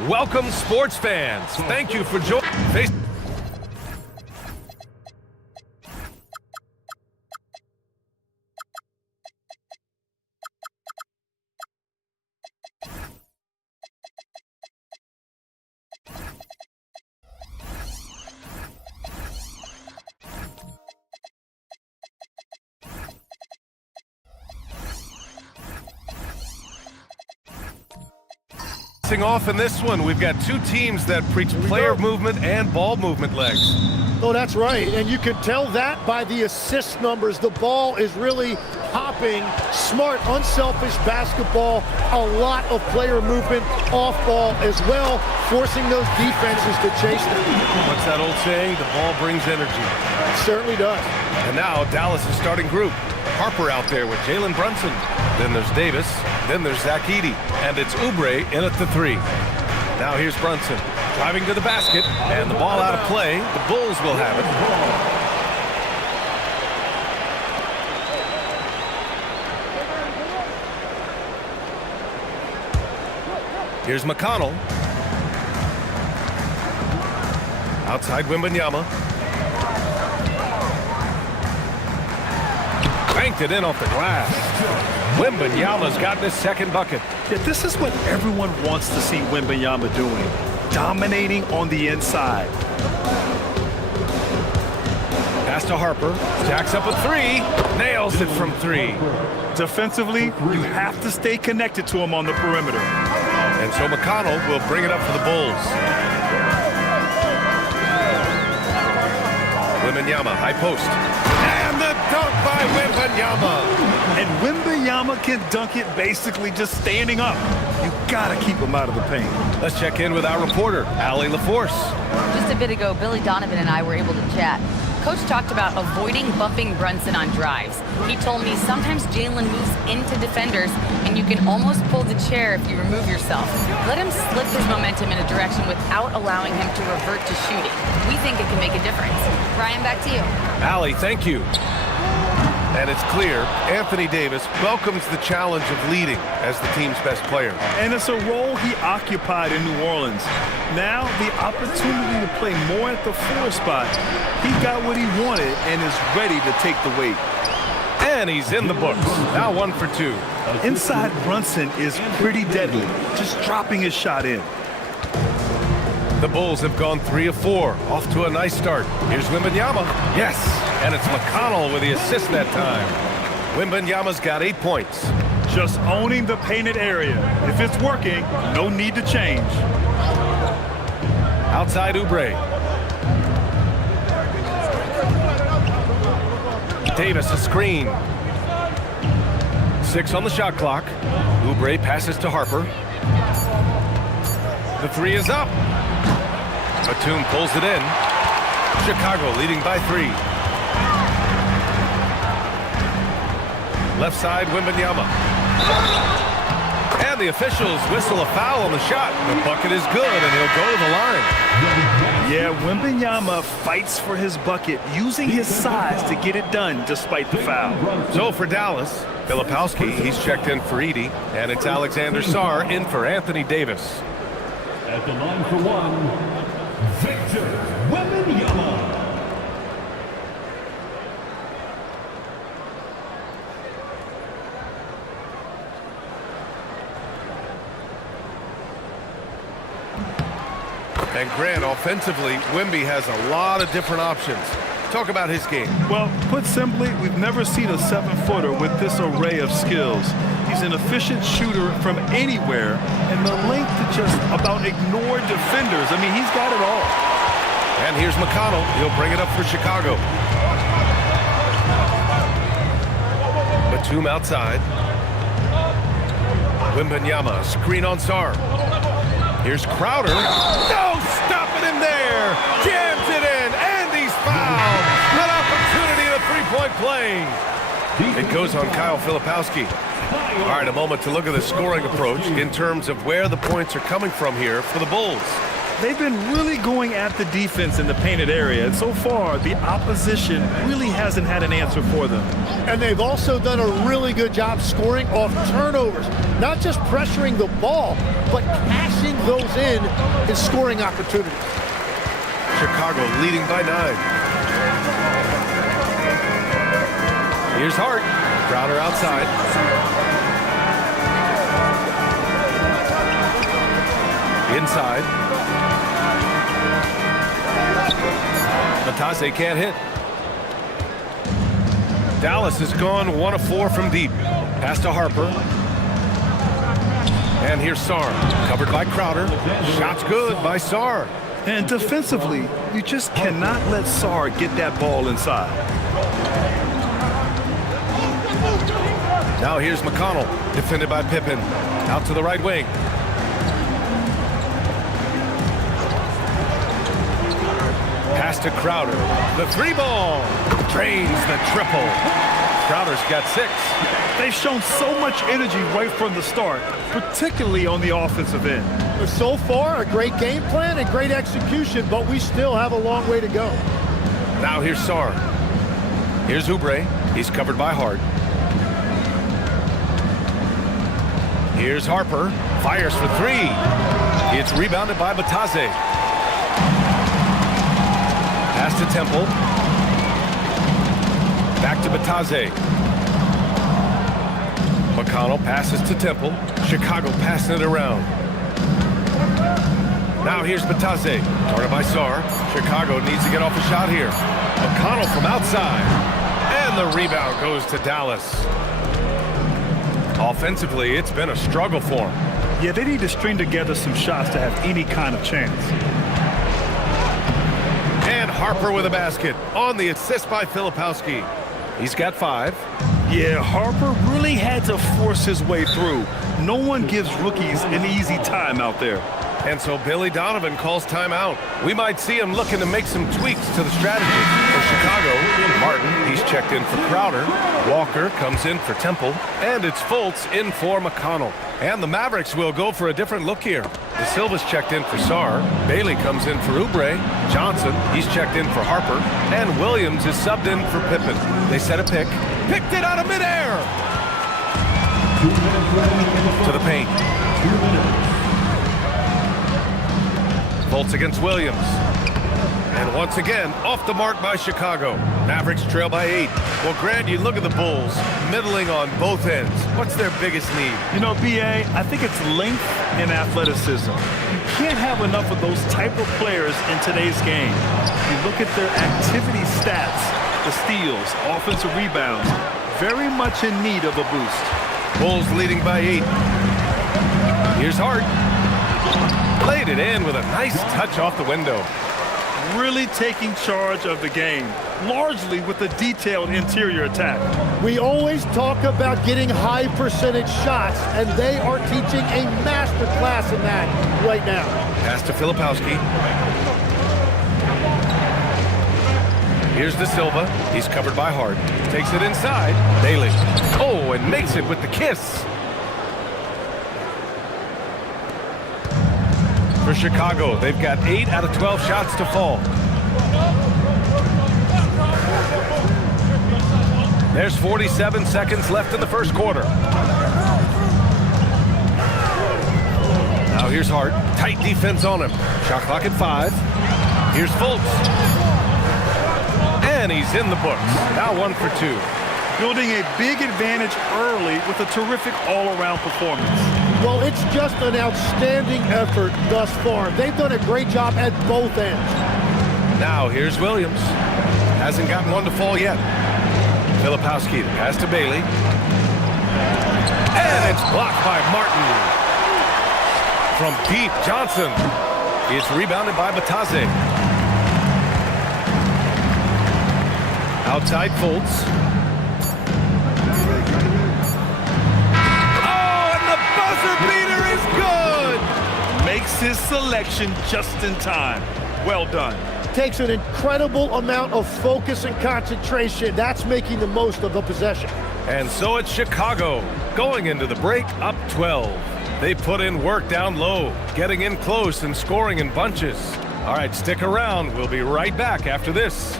Welcome, sports fans. Thank you for joining. Off in this one, we've got two teams that preach player movement and ball movement legs. Oh, that's right, and you can tell that by the assist numbers. The ball is really hopping, smart, unselfish basketball, a lot of player movement off ball as well, forcing those defenses to chase them. What's that old saying? The ball brings energy. It certainly does. And now Dallas' starting group. Harper out there with Jalen Brunson. Then there's Davis. Then there's Zach Edey. And it's Oubre in at the 3. Now here's Brunson driving to the basket. And the ball out of play. The Bulls will have it. Here's McConnell. Outside Wembanyama. Banked it in off the glass. Wembanyama's gotten his second bucket. Yeah, this is what everyone wants to see Wembanyama doing. Dominating on the inside. Pass to Harper. Jacks up a 3. Nails it from 3. Defensively, you have to stay connected to him on the perimeter. And so McConnell will bring it up for the Bulls. Wembanyama, high post. And the dunk by Wembanyama. And Wembanyama can dunk it basically just standing up. You gotta keep him out of the paint. Let's check in with our reporter, Allie LaForce. Just a bit ago, Billy Donovan and I were able to chat. Coach talked about avoiding bumping Brunson on drives. He told me sometimes Jalen moves into defenders and you can almost pull the chair if you remove yourself. Let him slip his momentum in a direction without allowing him to revert to shooting. We think it can make a difference. Brian, back to you. Allie, thank you. And it's clear Anthony Davis welcomes the challenge of leading as the team's best player. And it's a role he occupied in New Orleans. Now the opportunity to play more at the 4 spot. He got what he wanted and is ready to take the weight. And he's in the books. Now 1 for 2. Inside Brunson is pretty deadly, just dropping his shot in. The Bulls have gone 3 of 4. Off to a nice start. Here's Wembanyama. Yes. And it's McConnell with the assist that time. Wembanyama's got 8 points. Just owning the painted area. If it's working, no need to change. Outside Oubre. Davis a screen. 6 on the shot clock. Oubre passes to Harper. The 3 is up. Batum pulls it in. Chicago leading by 3. Left side, Wembanyama. And And the officials whistle a foul on the shot. The bucket is good, and he'll go to the line. Yeah, Wembanyama fights for his bucket, using his size to get it done despite the foul. So for Dallas, Filipowski, he's checked in for Edey, and it's Alexander Sarr in for Anthony Davis. At the line for one, Victor Wembanyama. And Grant, offensively, Wemby has a lot of different options. Talk about his game. Well, put simply, we've never seen a 7-footer with this array of skills. He's an efficient shooter from anywhere, and the length to just about ignore defenders. I mean, he's got it all. And here's McConnell. He'll bring it up for Chicago. Batum outside. Wembanyama, screen on Sarr. Here's Crowder. No, stopping him there. Jams it in, and he's fouled. An opportunity in a three-point play. It goes on Kyle Filipowski. All right, a moment to look at the scoring approach in terms of where the points are coming from here for the Bulls. They've been really going at the defense in the painted area, and so far, the opposition really hasn't had an answer for them. And they've also done a really good job scoring off turnovers. Not just pressuring the ball, but cashing those in scoring opportunities. Chicago leading by 9. Here's Hart. Crowder outside. Inside. Matase can't hit. Dallas has gone 1 of 4 from deep. Pass to Harper. And here's Sarr. Covered by Crowder. Shot's good by Sarr. And defensively, you just cannot let Sarr get that ball inside. Now here's McConnell. Defended by Pippen. Out to the right wing. Pass to Crowder. The 3-ball. Drains the triple. Crowder's got 6. They've shown so much energy right from the start, particularly on the offensive end. So far, a great game plan and great execution, but we still have a long way to go. Now here's Sarr. Here's Oubre. He's covered by Hart. Here's Harper. Fires for 3. It's rebounded by Matase. Pass to Temple. Back to Matase. McConnell passes to Temple. Chicago passing it around. Now here's Matase. Guarded by Sarr. Chicago needs to get off a shot here. McConnell from outside. And the rebound goes to Dallas. Offensively, it's been a struggle for them. Yeah, they need to string together some shots to have any kind of chance. And Harper with a basket on the assist by Filipowski. He's got 5. Yeah, Harper really had to force his way through. No one gives rookies an easy time out there. And so Billy Donovan calls timeout. We might see him looking to make some tweaks to the strategy. For Chicago, Martin, he's checked in for Crowder. Walker comes in for Temple. And it's Fultz in for McConnell. And the Mavericks will go for a different look here. De Silva's checked in for Sarr. Bailey comes in for Oubre. Johnson, he's checked in for Harper. And Williams is subbed in for Pippen. They set a pick. Picked it out of midair. To the paint. Fultz against Williams. And once again, off the mark by Chicago. Mavericks trail by 8. Well, Grant, you look at the Bulls, middling on both ends. What's their biggest need? You know, B.A., I think it's length and athleticism. You can't have enough of those type of players in today's game. You look at their activity stats, the steals, offensive rebounds, very much in need of a boost. Bulls leading by 8. Here's Hart. Played it in with a nice touch off the window. Really taking charge of the game, largely with a detailed interior attack. We always talk about getting high percentage shots, and they are teaching a master class in that right now. Pass to Filipowski. Here's De Silva. He's covered by Hart. Takes it inside. Bailey. Oh, and makes it with the kiss. for Chicago. They've got 8 out of 12 shots to fall. There's 47 seconds left in the first quarter. Now here's Hart. Tight defense on him. Shot clock at 5. Here's Fultz. And he's in the books. Now 1 for 2. Building a big advantage early with a terrific all-around performance. Well, it's just an outstanding effort thus far. They've done a great job at both ends. Now here's Williams. Hasn't gotten one to fall yet. Filipowski, the pass to Bailey. And it's blocked by Martin. From deep, Johnson. It's rebounded by Batase. Outside Fultz. Oh, and the buzzer beater is good! Makes his selection just in time. Well done. Takes an incredible amount of focus and concentration. That's making the most of the possession. And so it's Chicago going into the break up 12. They put in work down low, getting in close and scoring in bunches. All right, stick around. We'll be right back after this.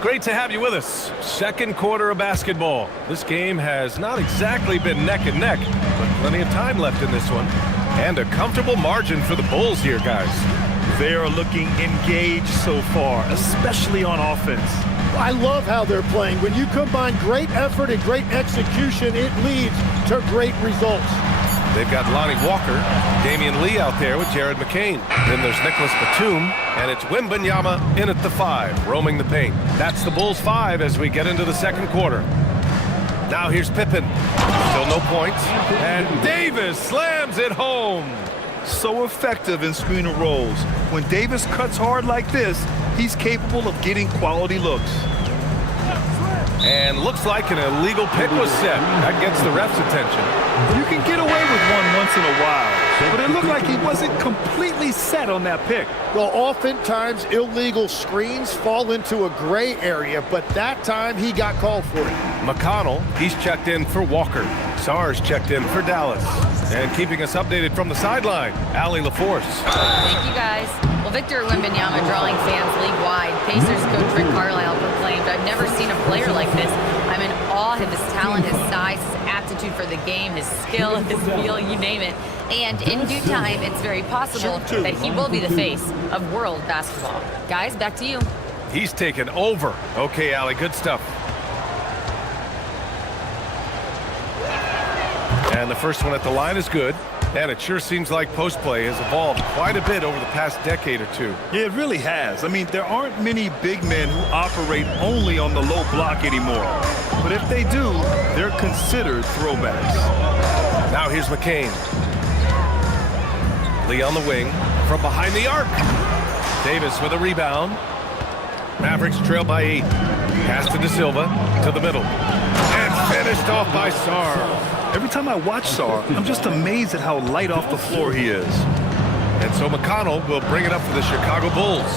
Great to have you with us. Second quarter of basketball. This game has not exactly been neck and neck, but plenty of time left in this one. And a comfortable margin for the Bulls here, guys. They are looking engaged so far, especially on offense. I love how they're playing. When you combine great effort and great execution, it leads to great results. They've got Lonnie Walker, Damian Lee out there with Jared McCain. Then there's Nicholas Batum, and it's Wembanyama in at the 5, roaming the paint. That's the Bulls 5 as we get into the second quarter. Now here's Pippen. Still no points. And Davis slams it home. So effective in screen and rolls. When Davis cuts hard like this, he's capable of getting quality looks. And looks like an illegal pick was set. That gets the ref's attention. You can get away with one once in a while, but it looked like he wasn't completely set on that pick. Well, oftentimes illegal screens fall into a gray area, but that time he got called for it. McConnell, he's checked in for Walker. Sarge checked in for Dallas. And keeping us updated from the sideline, Allie LaForce. Thank you, guys. Well, Victor Wembanyama drawing fans league-wide. Pacers coach Rick Carlisle proclaimed, "I've never seen a player like this. I'm in awe of his talent, his size, his aptitude for the game, his skill, his feel, you name it. And in due time, it's very possible that he will be the face of world basketball." Guys, back to you. He's taken over. Okay, Allie, good stuff. And the first one at the line is good. And it sure seems like post play has evolved quite a bit over the past decade or two. Yeah, it really has. I mean, there aren't many big men who operate only on the low block anymore. But if they do, they're considered throwbacks. Now here's McCain. Lee on the wing from behind the arc. Davis with a rebound. Mavericks trail by 8. Pass to De Silva to the middle. And finished off by Sarr. Every time I watch Sarr, I'm just amazed at how light off the floor he is. And so McConnell will bring it up for the Chicago Bulls.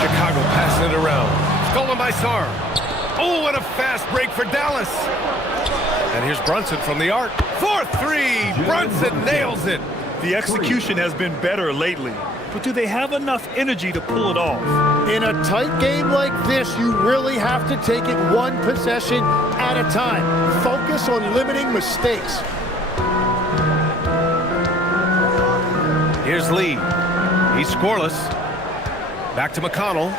Chicago passing it around. Stolen by Sarr. Oh, what a fast break for Dallas. And here's Brunson from the arc. 4-3. Brunson nails it. The execution has been better lately. But do they have enough energy to pull it off? In a tight game like this, you really have to take it one possession at a time. Focus on limiting mistakes. Here's Lee. He's scoreless. Back to McConnell.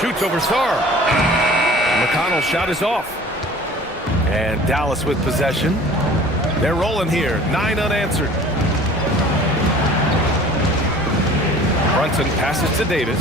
Shoots over Sarr. McConnell's shot is off. And Dallas with possession. They're rolling here. 9 unanswered. Brunson passes to Davis.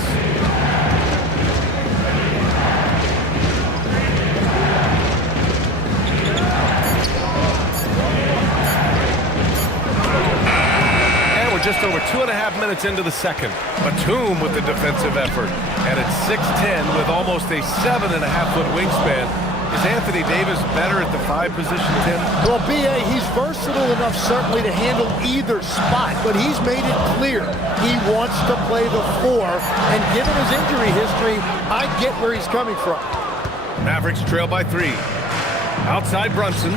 And we're just over 2.5 minutes into the second. Batum with the defensive effort. And it's 6'10" with almost a 7.5-foot wingspan. Is Anthony Davis better at the 5 position, Tim? Well, B.A., he's versatile enough certainly to handle either spot, but he's made it clear he wants to play the 4, and given his injury history, I get where he's coming from. Mavericks trail by 3. Outside Brunson.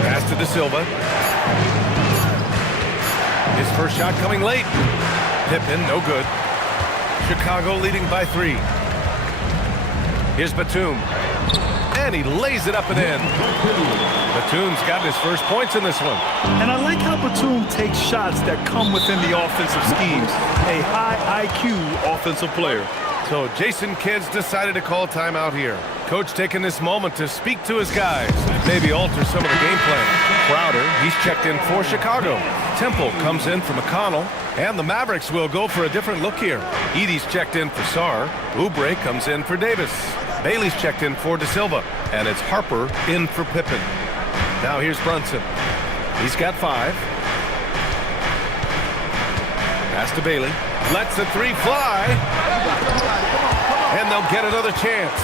Pass to De Silva. His first shot coming late. Pippen, no good. Chicago leading by 3. Here's Batum. And he lays it up and in. Batum's gotten his first points in this one. And I like how Batum takes shots that come within the offensive schemes. A high IQ offensive player. So Jason Kidd's decided to call timeout here. Coach taking this moment to speak to his guys. Maybe alter some of the game plan. Crowder, he's checked in for Chicago. Temple comes in for McConnell. And the Mavericks will go for a different look here. Edey's checked in for Sarr. Oubre comes in for Davis. Bailey's checked in for De Silva. And it's Harper in for Pippen. Now here's Brunson. He's got 5. Pass to Bailey. Lets the 3 fly. And they'll get another chance.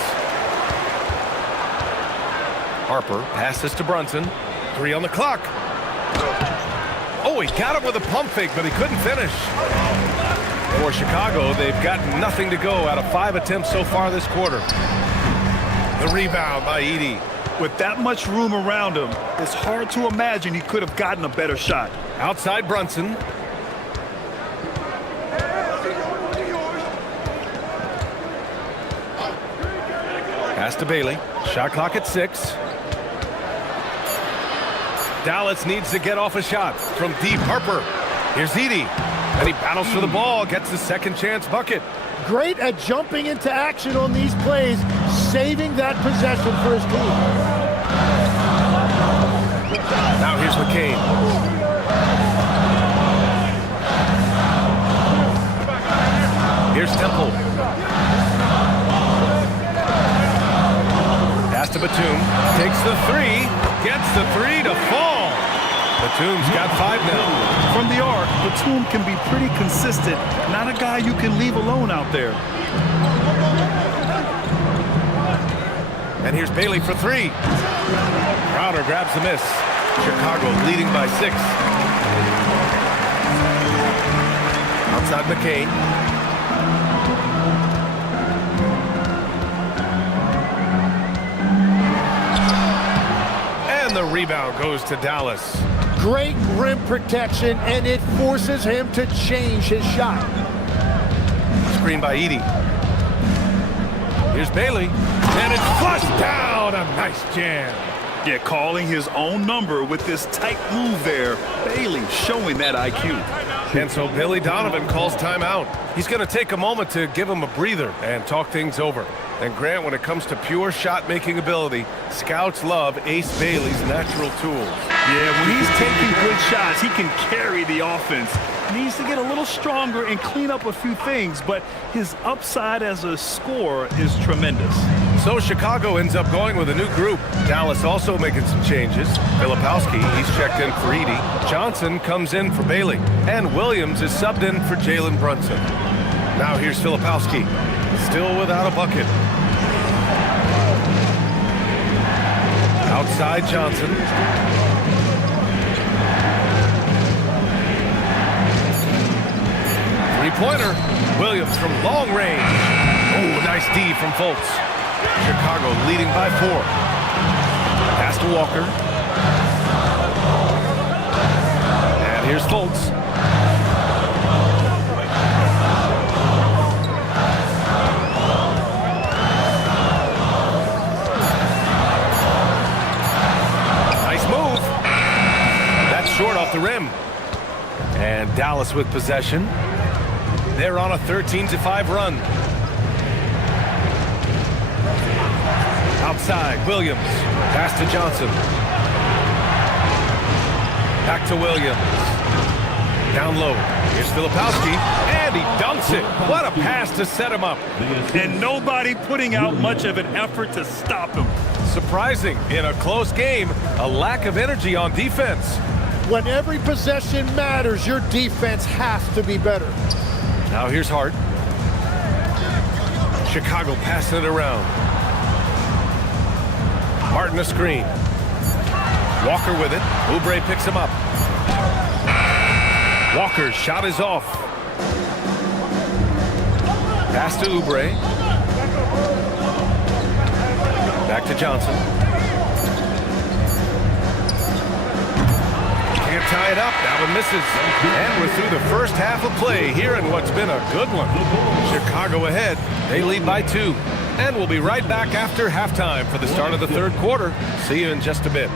Harper passes to Brunson. 3 on the clock. Oh, he got him with a pump fake, but he couldn't finish. For Chicago, they've got nothing to go out of 5 attempts so far this quarter. The rebound by Edey. With that much room around him, it's hard to imagine he could have gotten a better shot. Outside Brunson. Pass to Bailey. Shot clock at 6. Dallas needs to get off a shot from deep. Harper. Here's Edey. And he battles for the ball, gets the second chance bucket. Great at jumping into action on these plays, saving that possession for his team. Now here's McCain. Here's Temple. Pass to Batum. Takes the 3. Gets the 3 to fall. Batum's got 5 now. From the arc, Batum can be pretty consistent. Not a guy you can leave alone out there. And here's Bailey for 3. Crowder grabs the miss. Chicago leading by 6. Outside McCain. And the rebound goes to Dallas. Great rim protection, and it forces him to change his shot. Screen by Edey. Here's Bailey. And it's flushed down. A nice jam. Yeah, calling his own number with this tight move there. Bailey showing that IQ. And so Billy Donovan calls timeout. He's going to take a moment to give him a breather and talk things over. And Grant, when it comes to pure shot-making ability, scouts love Ace Bailey's natural tools. Yeah, when he's taking good shots, he can carry the offense. He needs to get a little stronger and clean up a few things, but his upside as a scorer is tremendous. So Chicago ends up going with a new group. Dallas also making some changes. Filipowski, he's checked in for Edey. Johnson comes in for Bailey. And Williams is subbed in for Jalen Brunson. Now here's Filipowski. Still without a bucket. Outside Johnson. Three-pointer. Williams from long range. Oh, nice D from Fultz. Chicago leading by 4. Pass to Walker. And here's Fultz. Nice move. That's short off the rim. And Dallas with possession. They're on a 13-5 run. Outside, Williams. Pass to Johnson. Back to Williams. Down low. Here's Filipowski, and he dunks it. What a pass to set him up. And nobody putting out much of an effort to stop him. Surprising in a close game, a lack of energy on defense. When every possession matters, your defense has to be better. Now here's Hart. Chicago passing it around. Martin a screen. Walker with it. Oubre picks him up. Walker's shot is off. Pass to Oubre. Back to Johnson. Can't tie it up. That one misses. And we're through the first half of play here in what's been a good one. Chicago ahead. They lead by 2. And we'll be right back after halftime for the start of the third quarter. See you in just a bit.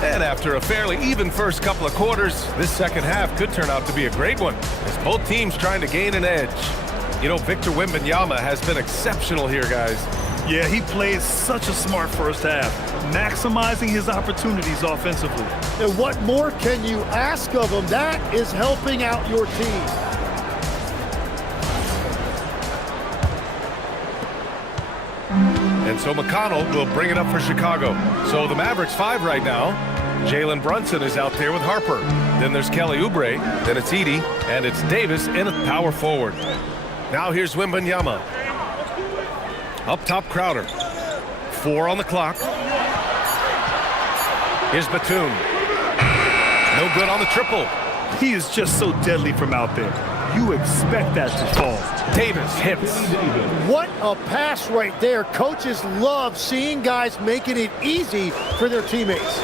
And after a fairly even first couple of quarters, this second half could turn out to be a great one, as both teams trying to gain an edge. You know, Victor Wembanyama has been exceptional here, guys. Yeah, he played such a smart first half, maximizing his opportunities offensively. And what more can you ask of him? That is helping out your team. And so McConnell will bring it up for Chicago. So the Mavericks 5 right now. Jalen Brunson is out there with Harper. Then there's Kelly Oubre. Then it's Edey. And it's Davis in at power forward. Now here's Wembanyama. Up top, Crowder. 4 on the clock. Here's Batum. No good on the triple. He is just so deadly from out there. You expect that to fall. Davis hits. What a pass right there. Coaches love seeing guys making it easy for their teammates.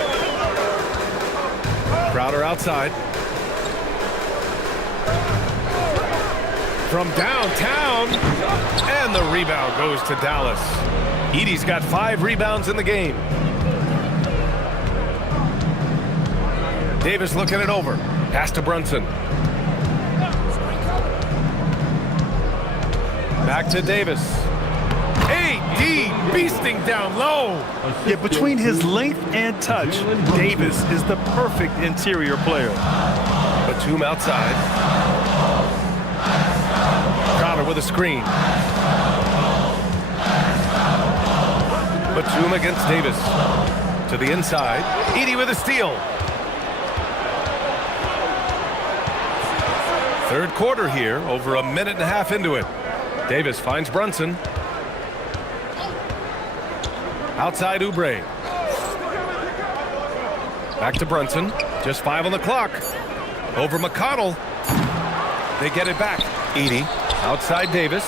Crowder outside. From downtown. And the rebound goes to Dallas. Edey's got 5 rebounds in the game. Davis looking it over. Pass to Brunson. Back to Davis. AD beasting down low. Yeah, between his length and touch, Davis is the perfect interior player. Batum outside. Crowder with a screen. Batum against Davis. To the inside. Edey with a steal. Third quarter here, over a minute and a half into it. Davis finds Brunson. Outside Oubre. Back to Brunson. Just 5 on the clock. Over McConnell. They get it back. Edey. Outside Davis.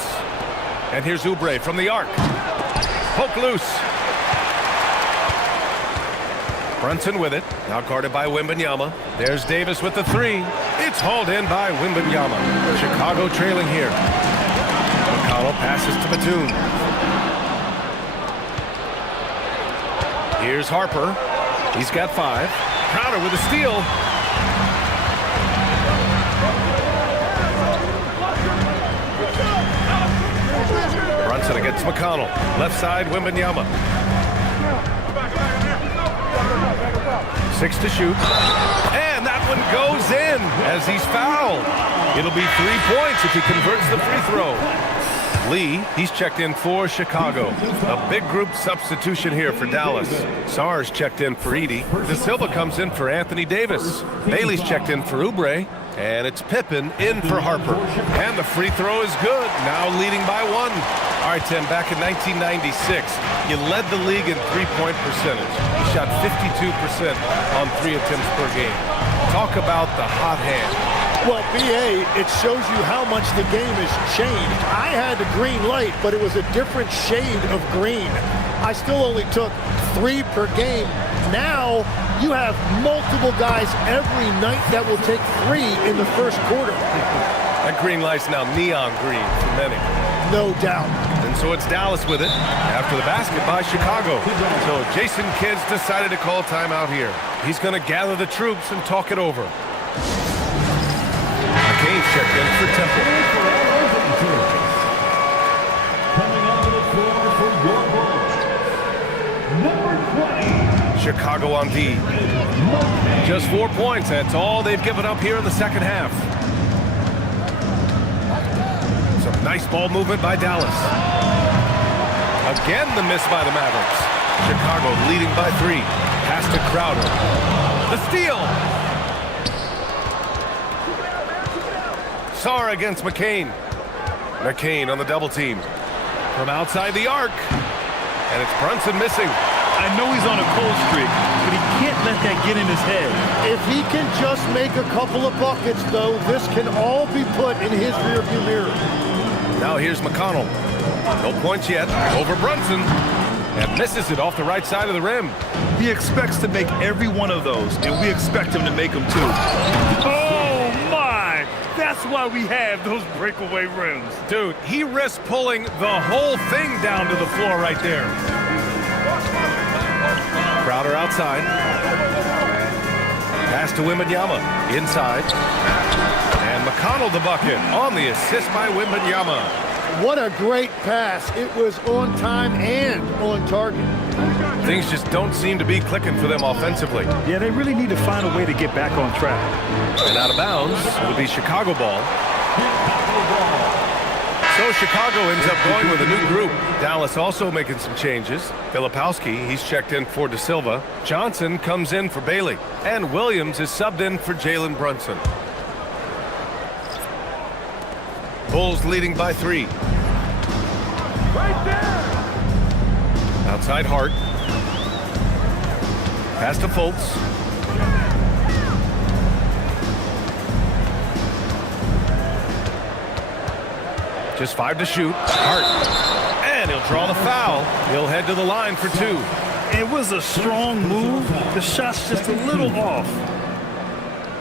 And here's Oubre from the arc. Poke loose. Brunson with it. Now guarded by Wembanyama. There's Davis with the 3. It's hauled in by Wembanyama. Chicago trailing here. McConnell passes to Batum. Here's Harper. He's got 5. Crowder with a steal. Brunson against McConnell. Left side, Wembanyama. 6 to shoot. And that one goes in as he's fouled. It'll be 3 points if he converts the free throw. Lee, he's checked in for Chicago. A big group substitution here for Dallas. Sarge checked in for Edey. De Silva comes in for Anthony Davis. Bailey's checked in for Oubre. And it's Pippen in for Harper. And the free throw is good. Now leading by 1. All right, Tim, back in 1996, you led the league in three-point percentage. You shot 52% on 3 attempts per game. Talk about the hot hand. Well, BA, it shows you how much the game has changed. I had the green light, but it was a different shade of green. I still only took 3 per game. Now you have multiple guys every night that will take 3 in the first quarter. That green light's now neon green for many. No doubt. And so it's Dallas with it after the basket by Chicago. So Jason Kidd's decided to call timeout here. He's going to gather the troops and talk it over. McCain's checked in for Temple. Coming onto the floor for your Bulls, number 20. Chicago on D. Just 4 points. That's all they've given up here in the second half. Some nice ball movement by Dallas. Again, the miss by the Mavericks. Chicago leading by 3. Pass to Crowder. The steal. Sarr against McCain. McCain on the double team. From outside the arc. And it's Brunson missing. I know he's on a cold streak, but he can't let that get in his head. If he can just make a couple of buckets, though, this can all be put in his rearview mirror. Now here's McConnell. No points yet. Over Brunson. And misses it off the right side of the rim. He expects to make every one of those, and we expect him to make them too. Oh, my! That's why we have those breakaway rims. Dude, he risked pulling the whole thing down to the floor right there. Crowder outside. Pass to Wembanyama. Inside. And McConnell the bucket on the assist by Wembanyama. What a great pass. It was on time and on target. Things just don't seem to be clicking for them offensively. Yeah, they really need to find a way to get back on track. And out of bounds, it'll be Chicago ball. So Chicago ends up going with a new group. Dallas also making some changes. Filipowski, he's checked in for De Silva. Johnson comes in for Bailey. And Williams is subbed in for Jalen Brunson. Bulls leading by 3. Right there. Outside Hart. Pass to Fultz. Just 5 to shoot. Hart. And he'll draw the foul. He'll head to the line for 2. It was a strong move. The shot's just a little off.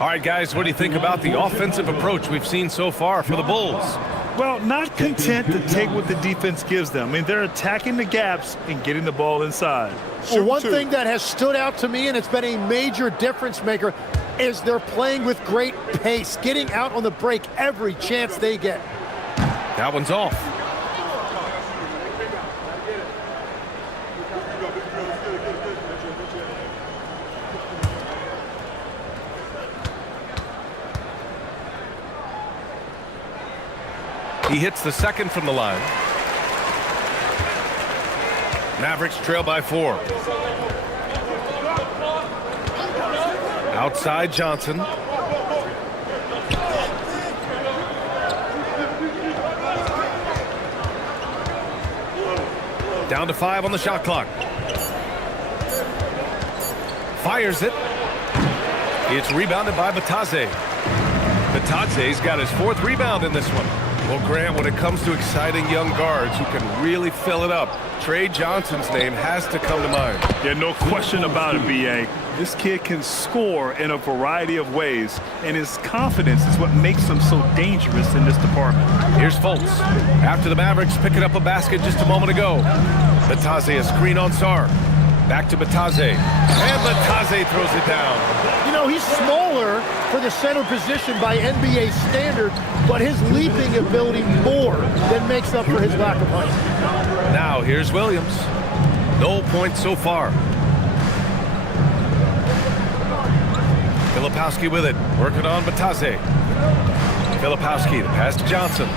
All right, guys, what do you think about the offensive approach we've seen so far for the Bulls? Well, not content to take what the defense gives them. I mean, they're attacking the gaps and getting the ball inside. Well, one thing that has stood out to me, and it's been a major difference maker, is they're playing with great pace, getting out on the break every chance they get. That one's off. He hits the second from the line. Mavericks trail by 4. Outside Johnson. Down to 5 on the shot clock. Fires it. It's rebounded by Batadze. Batadze's got his 4th rebound in this one. Well, Grant, when it comes to exciting young guards who can really fill it up, Trey Johnson's name has to come to mind. Yeah, no question about it, B.A. This kid can score in a variety of ways, and his confidence is what makes him so dangerous in this department. Here's Fultz. After the Mavericks picking up a basket just a moment ago. Batadze a screen on Sarr. Back to Batadze. And Batadze throws it down. You know, he's smaller for the center position by NBA standard, but his leaping ability more than makes up for his lack of height. Now here's Williams. No points so far. Filipowski with it. Working on Batadze. Filipowski, the pass to Johnson.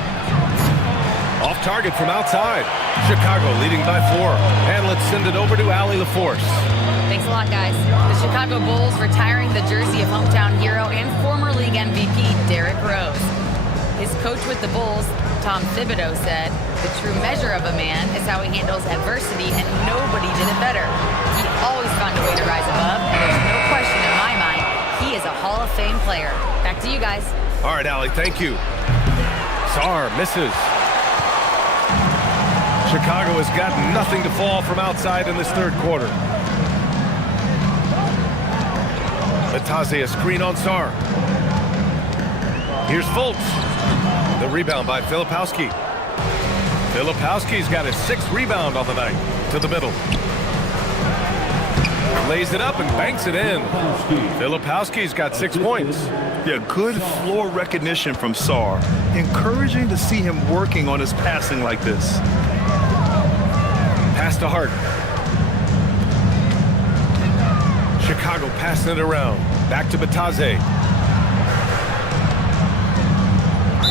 Off target from outside. Chicago leading by 4. And let's send it over to Allie LaForce. Thanks a lot, guys. The Chicago Bulls retiring the jersey of hometown hero and former league MVP Derrick Rose. His coach with the Bulls, Tom Thibodeau, said, "The true measure of a man is how he handles adversity, and nobody did it better. He always found a way to rise above, and there's no question in my mind, he is a Hall of Fame player." Back to you guys. All right, Allie, thank you. Sarr misses. Chicago has got nothing to fall from outside in this third quarter. Bitadze, a screen on Sarr. Here's Fultz. The rebound by Filipowski. Filipowski's got his 6th rebound on the night. To the middle. Lays it up and banks it in. Filipowski's got 6 points. Yeah, good floor recognition from Sarr. Encouraging to see him working on his passing like this. Pass to Hart. Chicago passing it around. Back to Bitadze.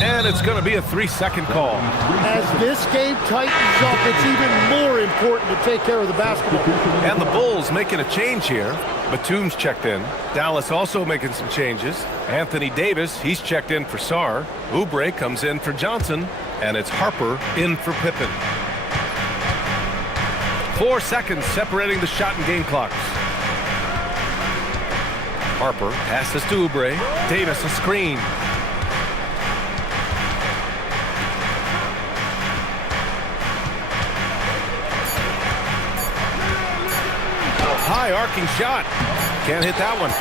And it's going to be a 3-second call. As this game tightens up, it's even more important to take care of the basketball. And the Bulls making a change here. Batum's checked in. Dallas also making some changes. Anthony Davis, he's checked in for Sarr. Oubre comes in for Johnson. And it's Harper in for Pippen. 4 seconds separating the shot and game clocks. Harper passes to Oubre. Davis a screen. High arcing shot. Can't hit that one.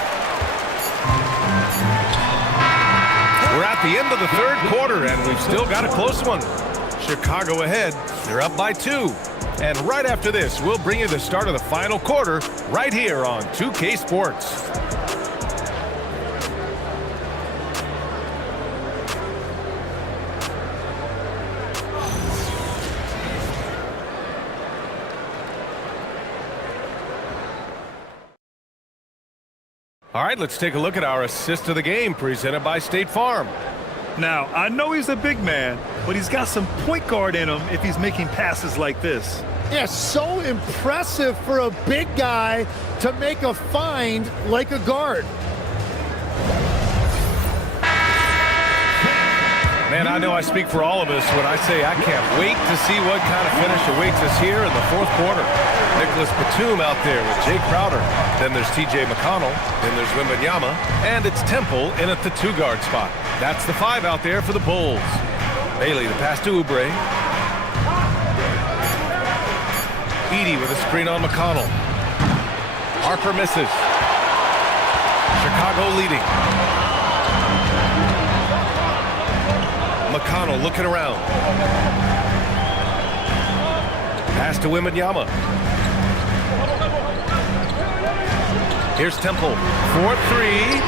We're at the end of the third quarter, and we've still got a close one. Chicago ahead. They're up by 2. And right after this, we'll bring you the start of the final quarter right here on 2K Sports. All right, let's take a look at our assist of the game presented by State Farm. Now, I know he's a big man, but he's got some point guard in him if he's making passes like this. Yeah, so impressive for a big guy to make a find like a guard. Man, I know I speak for all of us when I say I can't wait to see what kind of finish awaits us here in the fourth quarter. Nicholas Batum out there with Jay Crowder. Then there's T.J. McConnell. Then there's Wembanyama. And it's Temple in at the 2-guard spot. That's the 5 out there for the Bulls. Bailey, the pass to Oubre. Edey with a screen on McConnell. Harper misses. Chicago leading. McConnell looking around. Pass to Wembanyama. Here's Temple. 4-3.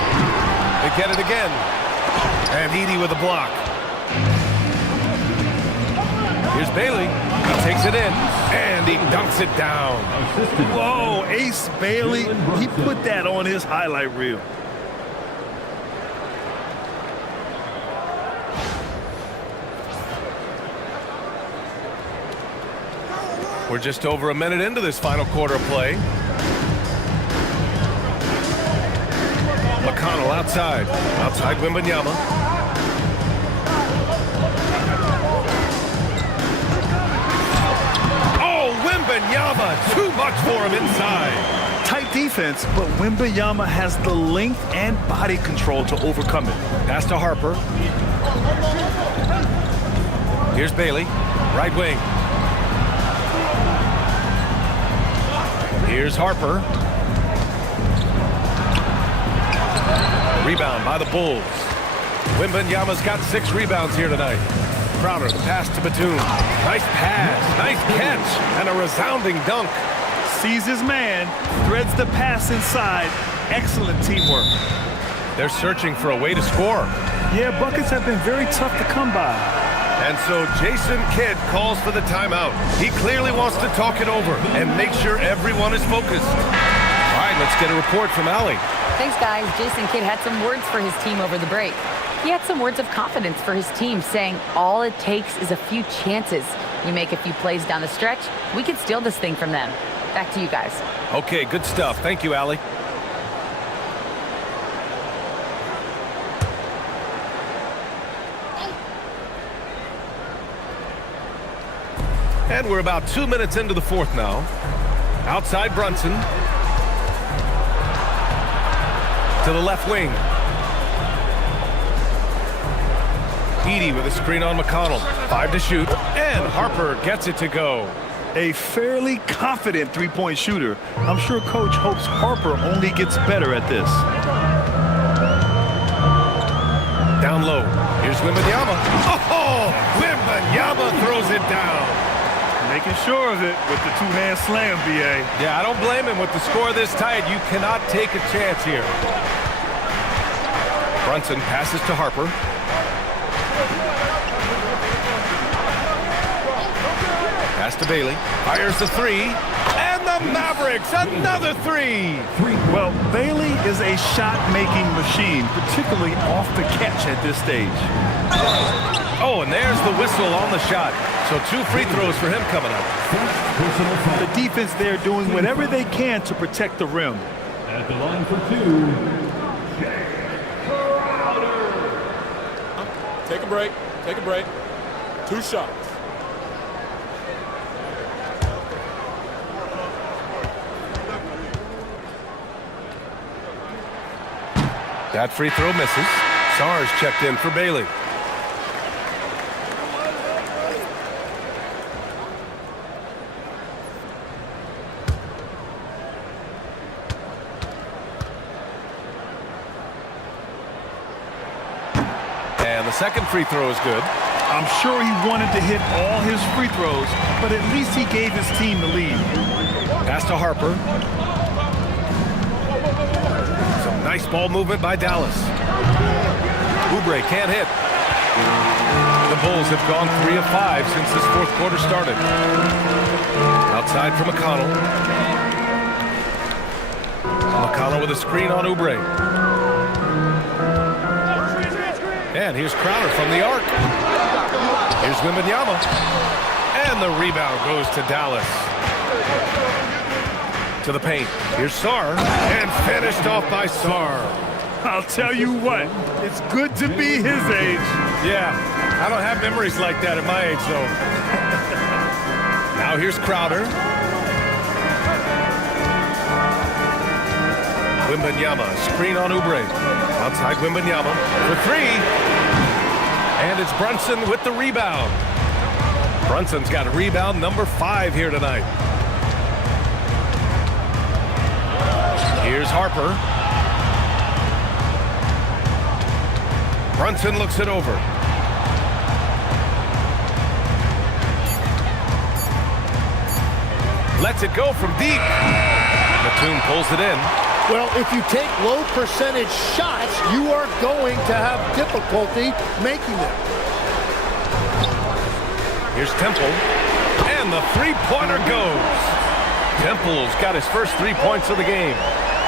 They get it again. And Edey with a block. Here's Bailey. He takes it in. And he dunks it down. Whoa, Ace Bailey. He put that on his highlight reel. We're just over a minute into this final quarter of play. McConnell outside. Outside Wembanyama. Oh, Wembanyama! Too much for him inside. Tight defense, but Wembanyama has the length and body control to overcome it. Pass to Harper. Here's Bailey. Right wing. Here's Harper. Rebound by the Bulls. Wembanyama's got 6 rebounds here tonight. Crowder, the pass to Batum. Nice pass, nice catch, and a resounding dunk. Sees his man, threads the pass inside. Excellent teamwork. They're searching for a way to score. Yeah, buckets have been very tough to come by. And so Jason Kidd calls for the timeout. He clearly wants to talk it over and make sure everyone is focused. All right, let's get a report from Allie. Thanks, guys. Jason Kidd had some words for his team over the break. He had some words of confidence for his team, saying all it takes is a few chances. You make a few plays down the stretch, we could steal this thing from them. Back to you guys. Okay, good stuff. Thank you, Allie. And we're about 2 minutes into the fourth now. Outside Brunson. To the left wing. Edey with a screen on McConnell. 5 to shoot. And Harper gets it to go. A fairly confident three-point shooter. I'm sure Coach hopes Harper only gets better at this. Down low. Here's Wembanyama. Oh! Wembanyama throws it down. Making sure of it with the two-hand slam, B.A. Yeah, I don't blame him. With the score this tight, you cannot take a chance here. Brunson passes to Harper. Pass to Bailey. Fires the three. And the Mavericks, another three. Well, Bailey is a shot-making machine, particularly off the catch at this stage. Oh, and there's the whistle on the shot. So 2 free throws for him coming up. The defense there doing whatever they can to protect the rim. At the line for 2, Jay Crowder. Take a break. Take a break. 2 shots. That free throw misses. Sars checked in for Bailey. And the second free throw is good. I'm sure he wanted to hit all his free throws, but at least he gave his team the lead. Pass to Harper. Some nice ball movement by Dallas. Oubre can't hit. The Bulls have gone 3 of 5 since this fourth quarter started. Outside for McConnell. McConnell with a screen on Oubre. And here's Crowder from the arc. Here's Wembanyama. And the rebound goes to Dallas. To the paint. Here's Sar. And finished off by Sar. I'll tell you what, it's good to be his age. Yeah, I don't have memories like that at my age, though. Now here's Crowder. Wembanyama, screen on Oubre. Outside Wembanyama for 3. And it's Brunson with the rebound. Brunson's got a rebound number 5 here tonight. Here's Harper. Brunson looks it over. Lets it go from deep. Batum pulls it in. Well, if you take low percentage shots, you are going to have difficulty making them. Here's Temple. And the three-pointer goes. Temple's got his first 3 points of the game.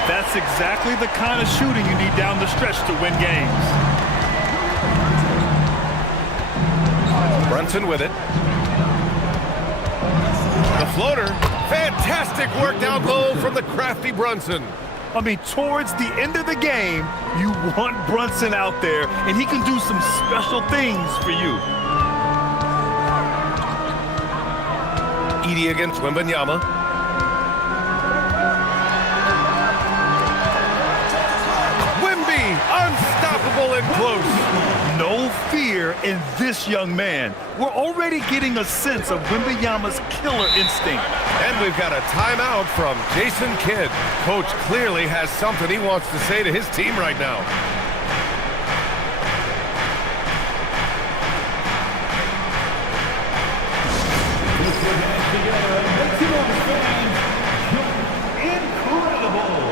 That's exactly the kind of shooting you need down the stretch to win games. Brunson with it. The floater. Fantastic work down low from the crafty Brunson. I mean, towards the end of the game, you want Brunson out there, and he can do some special things for you. Edey against Wembanyama. Wemby, unstoppable and close. No fear in this young man. We're already getting a sense of Wembanyama's killer instinct. And we've got a timeout from Jason Kidd. Coach clearly has something he wants to say to his team right now. Incredible.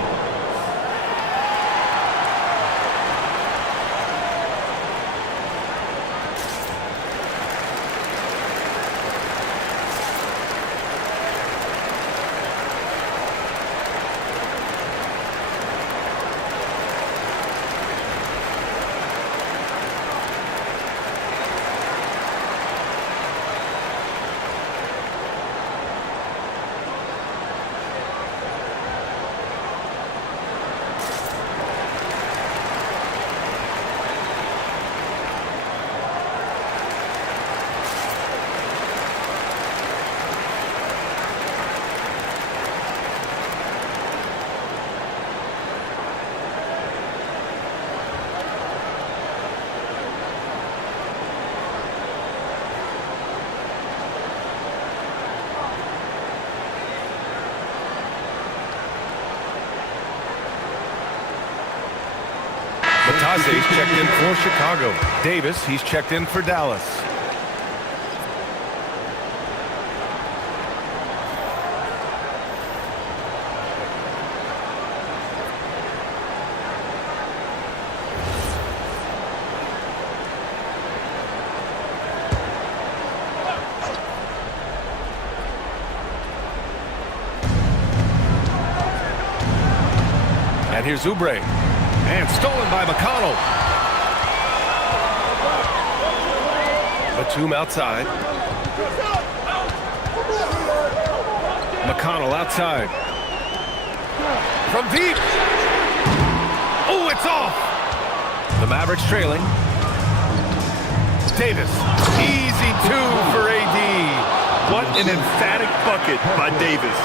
Batase's checked in for Chicago. Davis, he's checked in for Dallas. And here's Oubre. And stolen by McConnell. Batum outside. McConnell outside. From deep. Oh, it's off. The Mavericks trailing. Davis. Easy two for AD. What an emphatic bucket by Davis.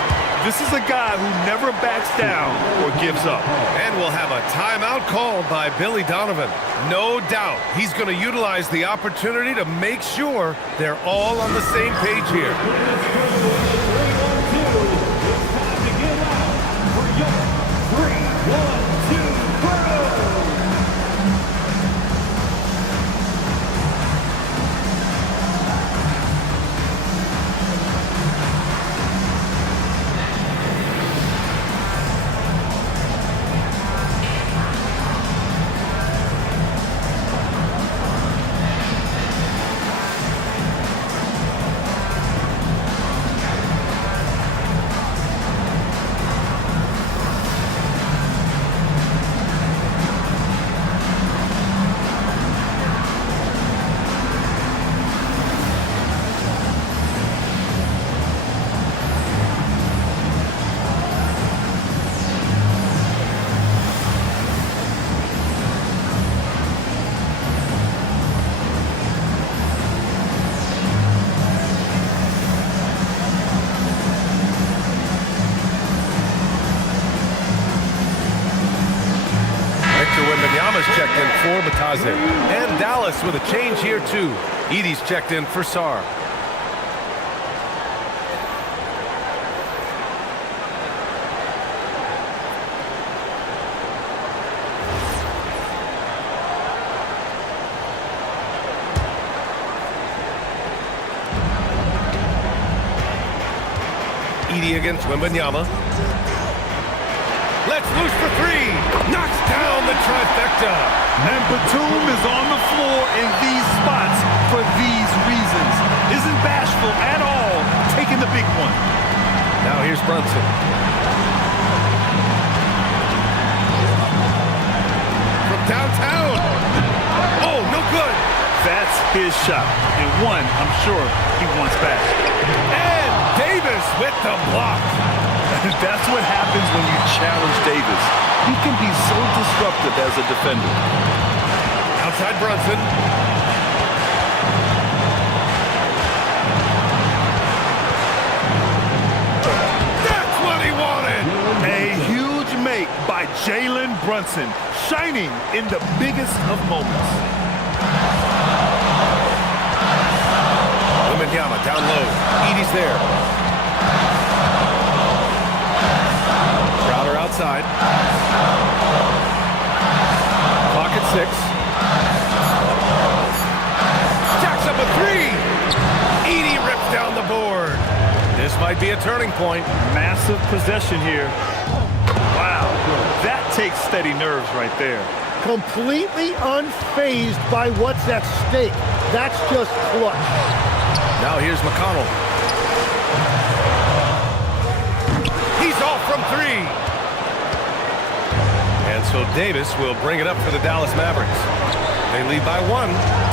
This is a guy who never backs down or gives up. And we'll have a timeout called by Billy Donovan. No doubt he's going to utilize the opportunity to make sure they're all on the same page here. Wembanyama's checked in for Batase. And Dallas with a change here, too. Edey's checked in for Sarr. Edey against Wembanyama. Let's loose for three. Knocks down the trifecta. And Batum is on the floor in these spots for these reasons. Isn't bashful at all, taking the big one. Now here's Brunson. From downtown. Oh, no good. That's his shot. And one, I'm sure he wants back. And Davis with the block. That's what happens when you challenge Davis. He can be so disruptive as a defender. Outside Brunson. That's what he wanted. A huge make by Jalen Brunson, shining in the biggest of moments. Wembanyama down low. Edey's there. Outside. Clock at 6. Jacks up a three. Edey rips down the board. This might be a turning point. Massive possession here. Wow, that takes steady nerves right there. Completely unfazed by what's at stake. That's just clutch. Now here's McConnell. He's off from three. And so Davis will bring it up for the Dallas Mavericks. They lead by 1.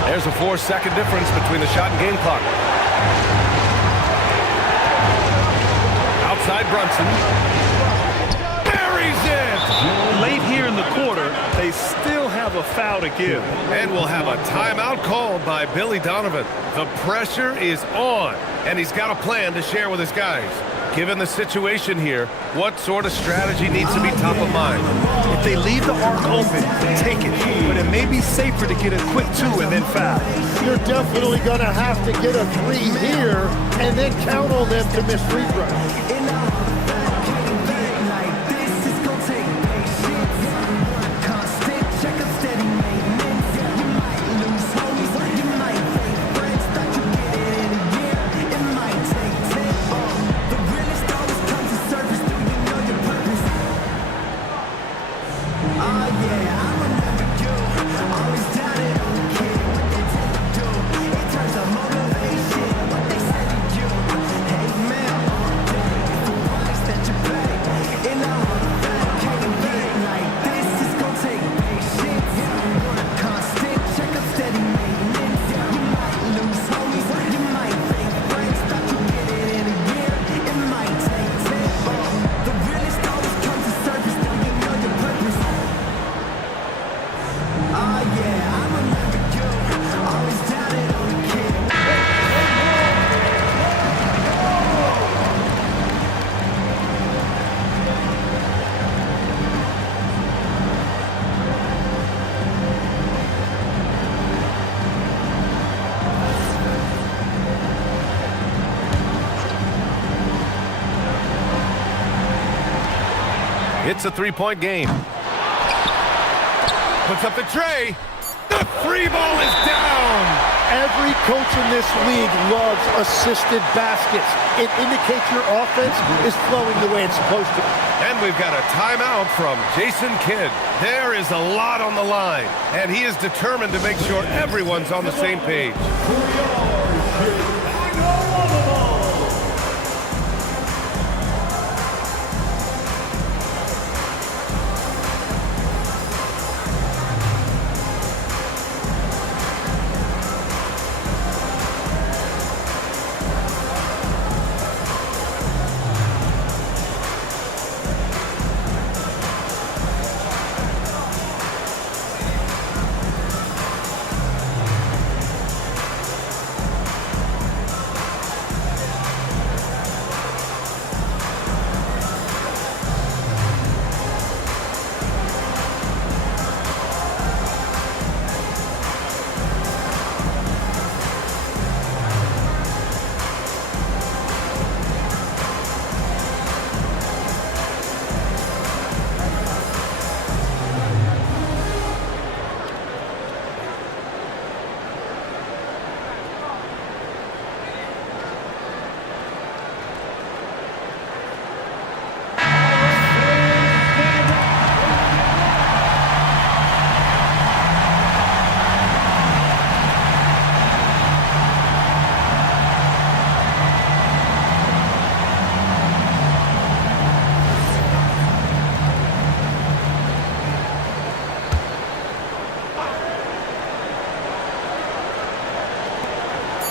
There's a 4-second difference between the shot and game clock. Outside Brunson. Buries it! Late here in the quarter, they still have a foul to give. And we'll have a timeout called by Billy Donovan. The pressure is on, and he's got a plan to share with his guys. Given the situation here, what sort of strategy needs to be top of mind? If they leave the arc open, take it. But it may be safer to get a quick 2 and then foul. You're definitely going to have to get a 3 here and then count on them to miss free throws. It's a three-point game. Puts up the tray. The three ball is down. Every coach in this league loves assisted baskets. It indicates your offense is flowing the way it's supposed to. And we've got a timeout from Jason Kidd. There is a lot on the line, and he is determined to make sure everyone's on the same page.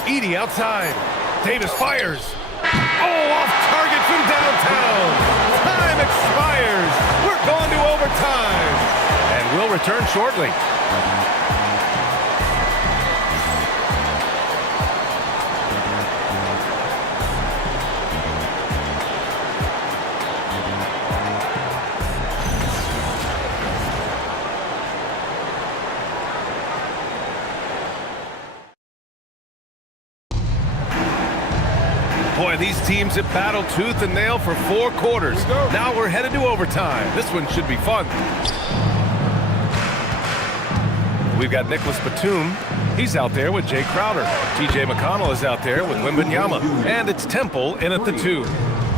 Edey outside. Davis fires. Oh, off target from downtown. Time expires. We're going to overtime. And we'll return shortly. Boy, these teams have battled tooth and nail for 4 quarters. Now we're headed to overtime. This one should be fun. We've got Nicholas Batum. He's out there with Jay Crowder. TJ McConnell is out there with Wembanyama. And it's Temple in at the 2.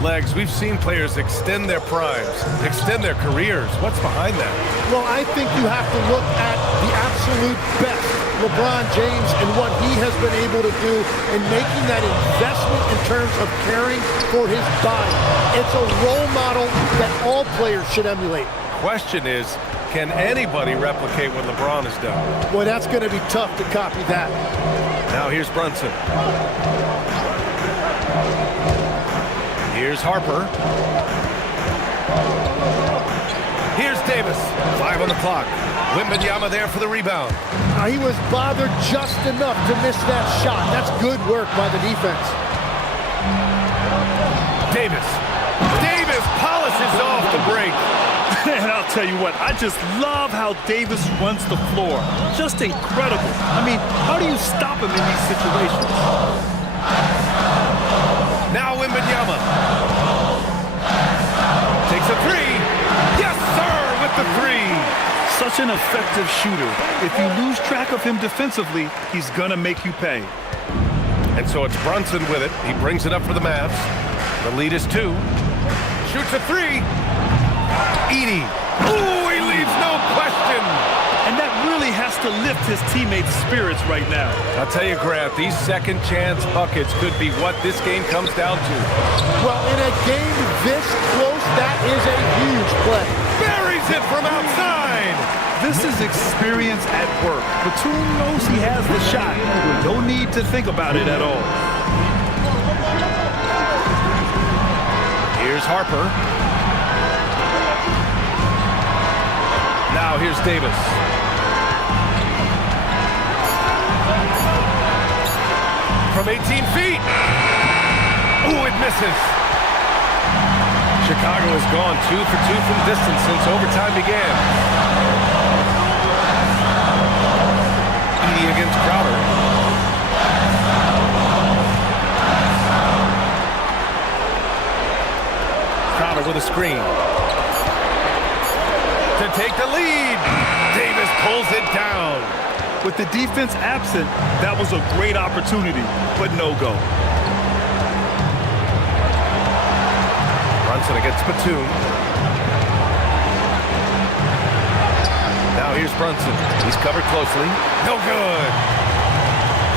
Legs, we've seen players extend their primes, extend their careers. What's behind that? Well, I think you have to look at the absolute best, LeBron James, and what he has been able to do in making that investment in terms of caring for his body. It's a role model that all players should emulate. Question is, can anybody replicate what LeBron has done? Well, that's going to be tough to copy that. Now here's Brunson. Here's Harper. Here's Davis. 5 on the clock. Wembanyama there for the rebound. He was bothered just enough to miss that shot. That's good work by the defense. Davis. Davis polishes off the break. And I'll tell you what, I just love how Davis runs the floor. Just incredible. I mean, how do you stop him in these situations? Now Wembanyama. Takes a 3. Yes, sir, with the 3. Such an effective shooter. If you lose track of him defensively, he's gonna make you pay. And so it's Brunson with it. He brings it up for the Mavs. The lead is 2. Shoots a 3. Edey. Ooh, he leaves no question. And that really has to lift his teammates' spirits right now. I'll tell you, Grant, these second chance buckets could be what this game comes down to. Well, in a game this close, that is a huge play. Buries it from outside. This is experience at work. Batum knows he has the shot. No need to think about it at all. Here's Harper. Now here's Davis. From 18 feet. Ooh, it misses. Chicago has gone 2 for 2 from distance since overtime began. Edey against Crowder. Crowder with a screen. take the lead. Davis pulls it down. With the defense absent, that was a great opportunity, but no go. Brunson against Batum. Now here's Brunson. He's covered closely. No good.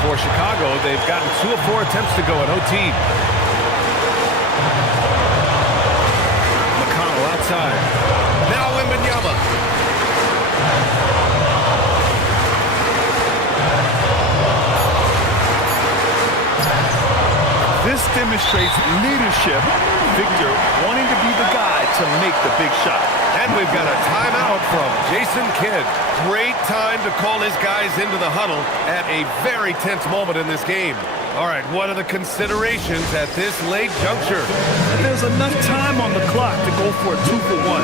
For Chicago, they've gotten 2 of 4 attempts to go in OT. McConnell outside. Now Wembanyama. This demonstrates leadership. Victor wanting to be the guy to make the big shot. And we've got a timeout from Jason Kidd. Great time to call his guys into the huddle at a very tense moment in this game. All right, what are the considerations at this late juncture? There's enough time on the clock to go for a 2-for-1.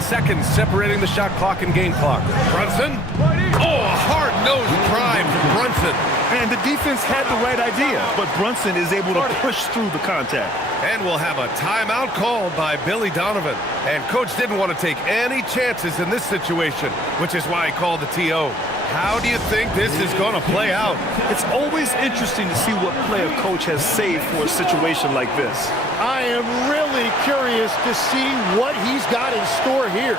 Seconds separating the shot clock and game clock. Brunson. Oh, a hard-nosed drive from Brunson. And the defense had the right idea, but Brunson is able to push through the contact. And we'll have a timeout called by Billy Donovan. And Coach didn't want to take any chances in this situation, which is why he called the TO. How do you think this is going to play out? It's always interesting to see what play a coach has saved for a situation like this. I am really curious to see what he's got in store here.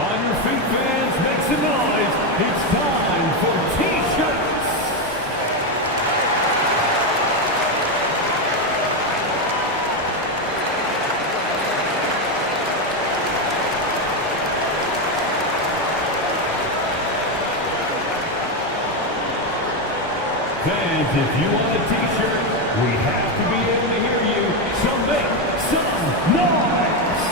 On your feet, fans, make some noise. It's time for T-shirts. Fans, if you want a T-shirt, we have to be able to hear you, so make some noise!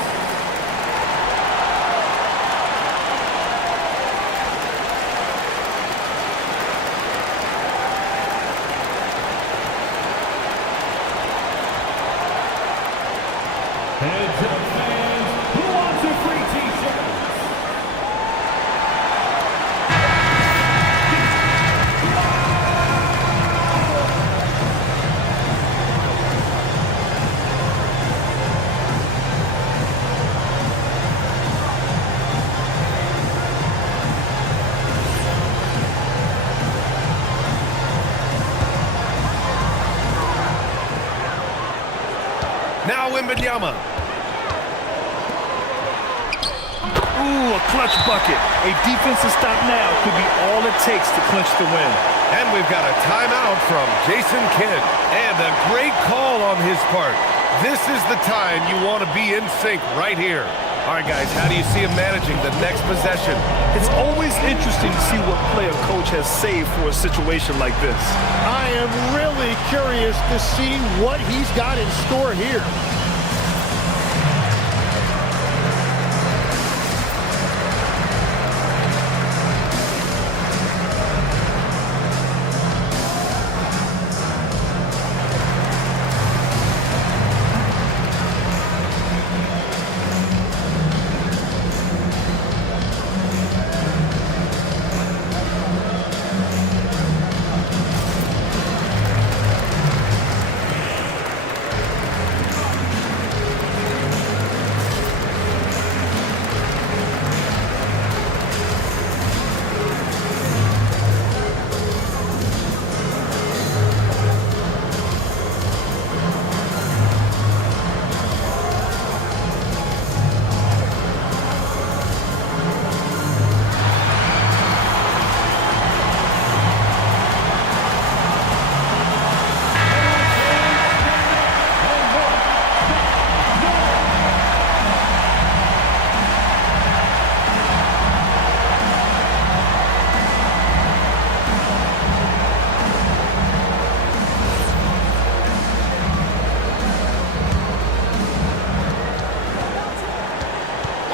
Heads up, fans, who wants a free T-shirt? Now Wembanyama. Ooh, a clutch bucket. A defensive stop now could be all it takes to clinch the win. And we've got a timeout from Jason Kidd. And a great call on his part. This is the time you want to be in sync right here. All right, guys, how do you see him managing the next possession? It's always interesting to see what play a coach has saved for a situation like this. I am really curious to see what he's got in store here.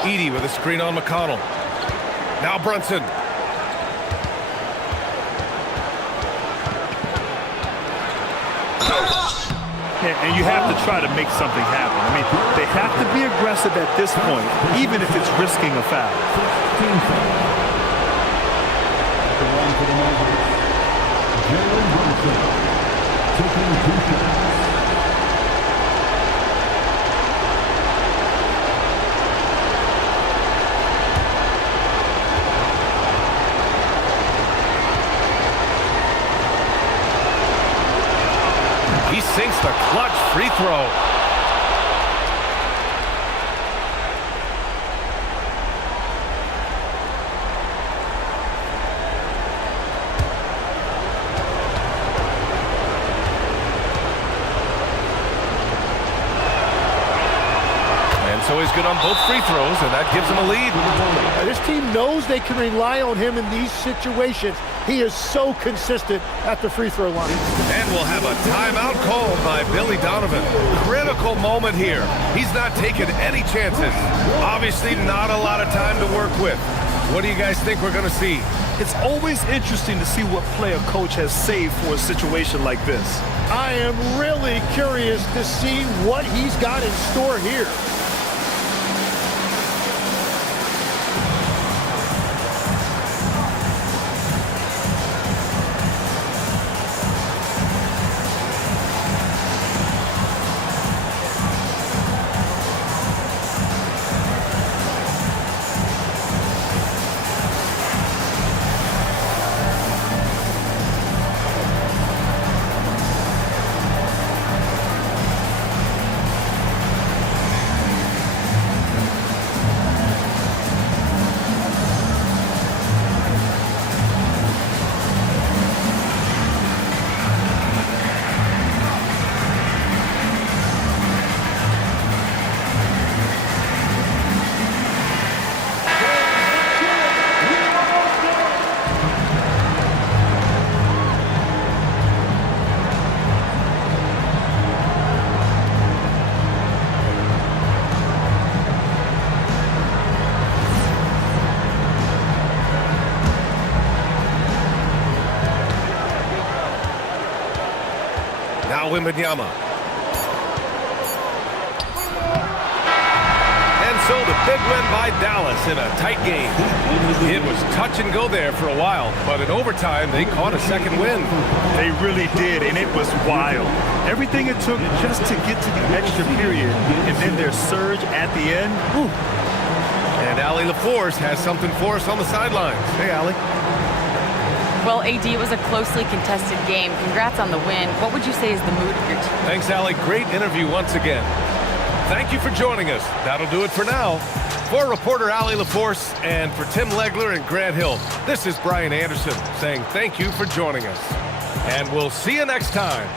Edey with a screen on McConnell. Now Brunson. And you have to try to make something happen. I mean, they have to be aggressive at this point, even if it's risking a foul. The one for the Mavericks, Jalen Brunson, taking 2 shots. He sinks the clutch free throw. And so he's good on both free throws, and that gives him a lead. This team knows they can rely on him in these situations. He is so consistent at the free throw line. And we'll have a timeout called by Billy Donovan. Critical moment here. He's not taking any chances. Obviously not a lot of time to work with. What do you guys think we're going to see? It's always interesting to see what play a coach has saved for a situation like this. I am really curious to see what he's got in store here. Now Wembanyama. And so the big win by Dallas in a tight game. It was touch and go there for a while, but in overtime they caught a second win. They really did, and it was wild. Everything it took just to get to the extra period, and then their surge at the end. Whew. And Allie LaForce has something for us on the sidelines. Hey, Allie. Well, AD, it was a closely contested game. Congrats on the win. What would you say is the mood of your team? Thanks, Allie. Great interview once again. Thank you for joining us. That'll do it for now. For reporter Allie LaForce and for Tim Legler and Grant Hill, this is Brian Anderson saying thank you for joining us. And we'll see you next time.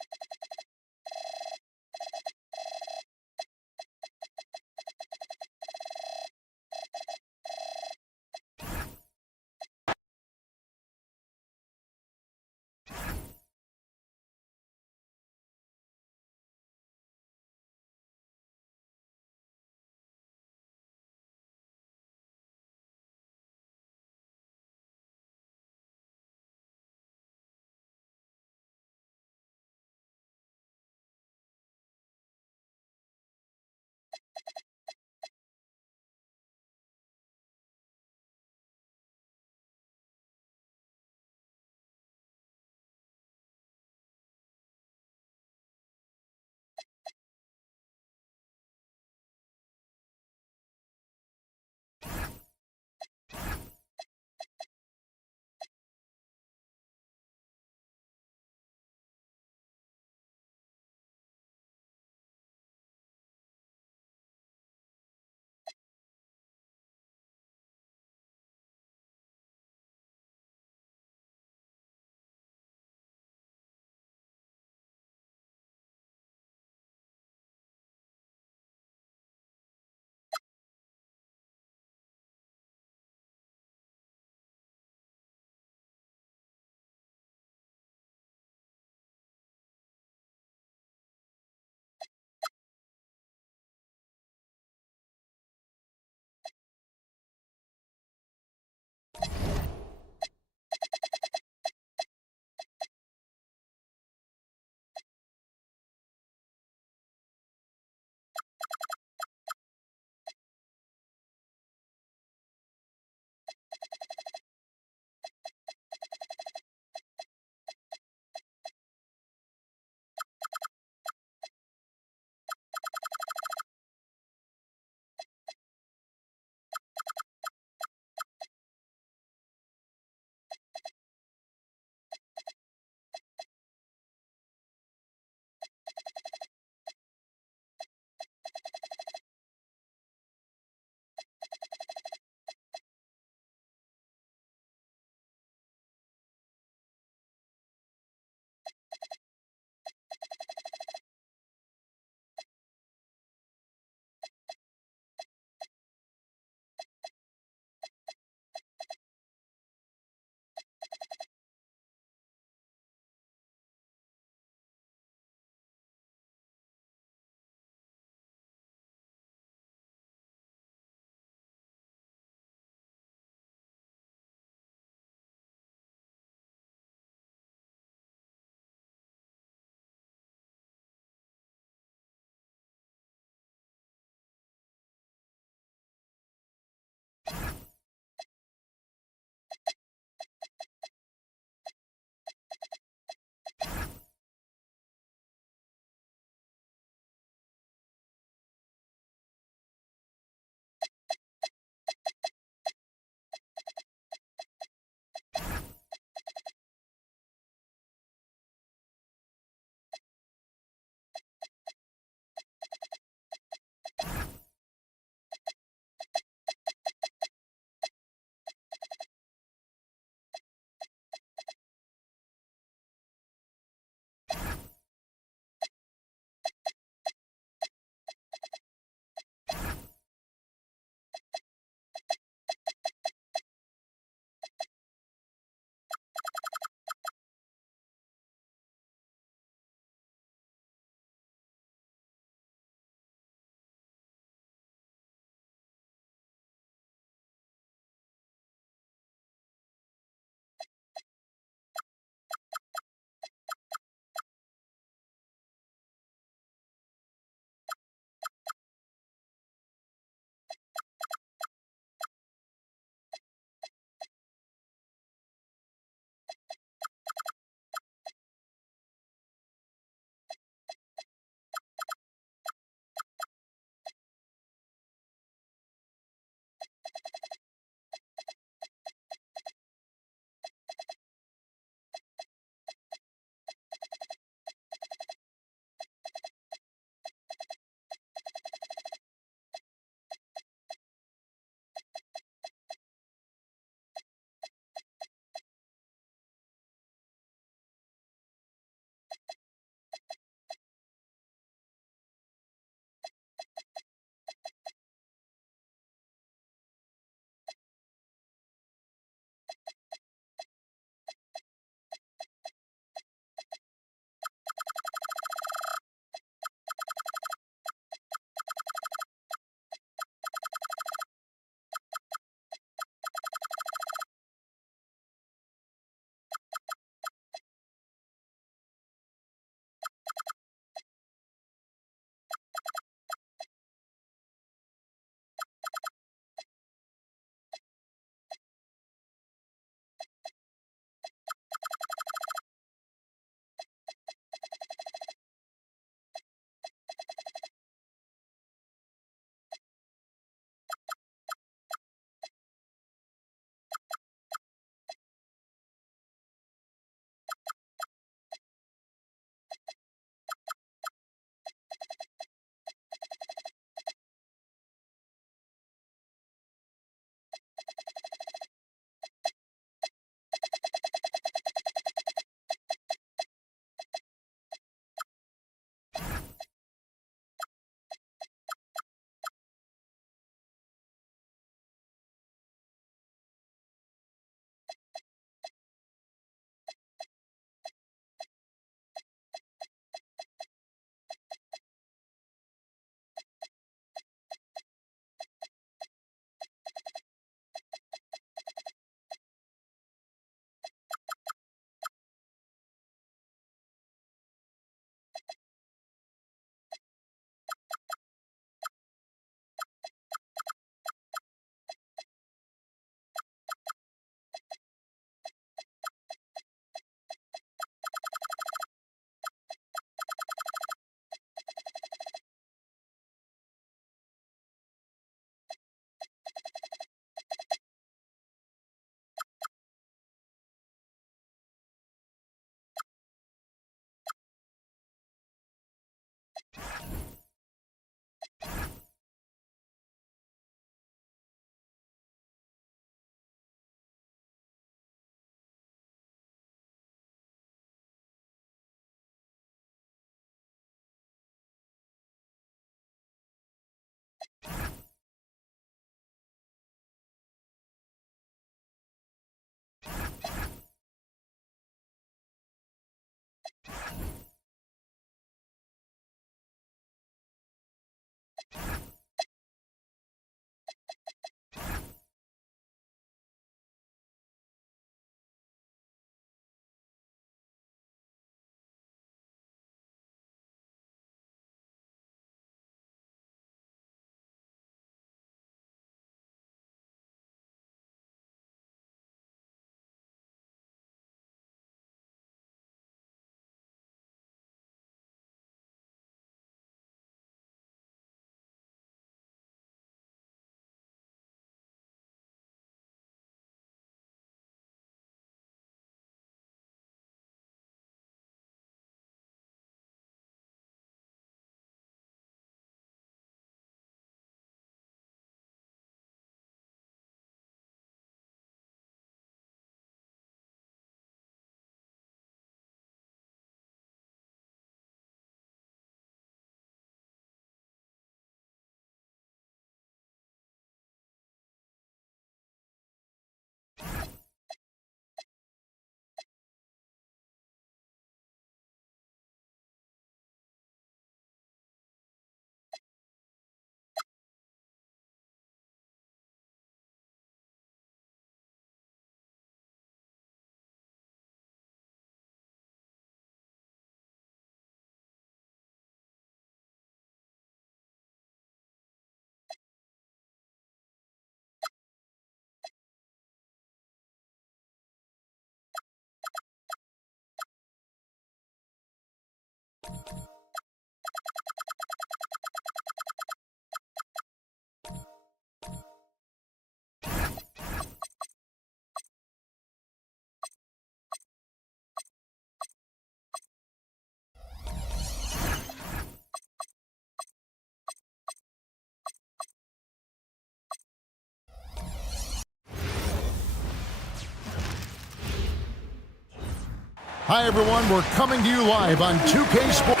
Hi, everyone. We're coming to you live on 2K Sports.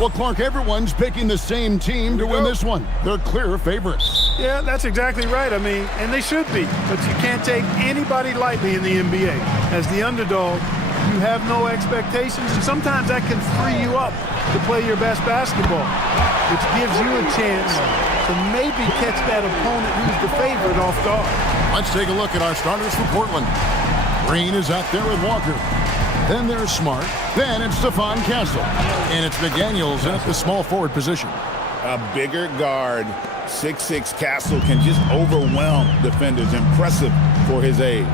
Well, Clark, everyone's picking the same team to win this one. They're clear favorites. Yeah, that's exactly right. I mean, and they should be. But you can't take anybody lightly in the NBA. As the underdog, you have no expectations, and sometimes that can free you up to play your best basketball, which gives you a chance to maybe catch that opponent who's the favorite off guard. Let's take a look at our starters for Portland. Green is out there with Walker. Then there's Smart. Then it's Stephon Castle. And it's McDaniels at the small forward position. A bigger guard, 6'6" Castle, can just overwhelm defenders. Impressive for his age.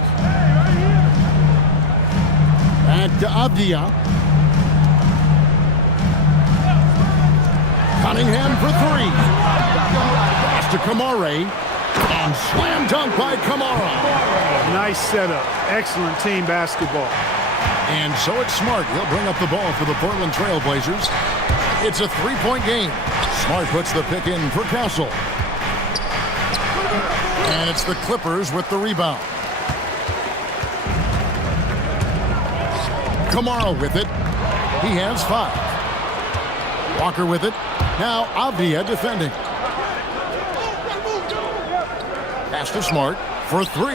Back to Avdia. Cunningham for three. Pass to Kamara. And slam dunk by Kamara. Nice setup. Excellent team basketball. And so it's Smart. He'll bring up the ball for the Portland Trail Blazers. It's a three-point game. Smart puts the pick in for Castle. And it's the Clippers with the rebound. Kamara with it. He has 5. Walker with it. Now Avdia defending. Pass to Smart for 3.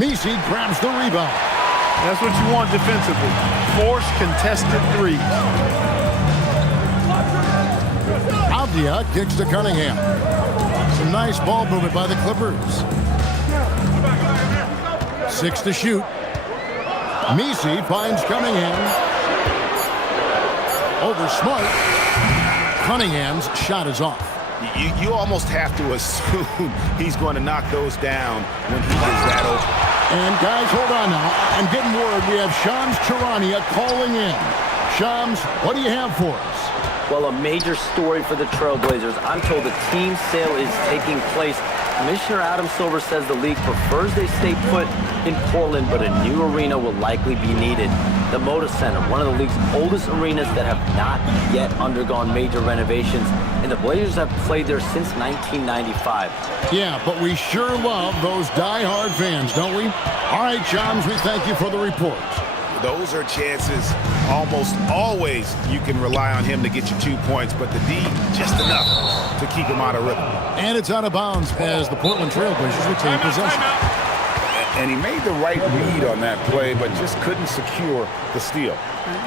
Messi grabs the rebound. That's what you want defensively. Force contested threes. Avdia kicks to Cunningham. Some nice ball movement by the Clippers. 6 to shoot. Messi finds Cunningham. Over Smart. Cunningham's shot is off. You almost have to assume he's going to knock those down when he is that open. And guys, hold on now. I'm getting word we have Shams Charania calling in. Shams, what do you have for us? Well, a major story for the Trailblazers. I'm told a team sale is taking place. Commissioner Adam Silver says the league prefers they stay put in Portland, but a new arena will likely be needed. The Moda Center, one of the league's oldest arenas that have not yet undergone major renovations, and the Blazers have played there since 1995. Yeah, but we sure love those die-hard fans, don't we? All right, Shams, we thank you for the report. Those are chances almost always you can rely on him to get you 2 points, but the D, just enough to keep him out of rhythm. And it's out of bounds as the Portland Trailblazers retain possession. And he made the right read on that play, but just couldn't secure the steal.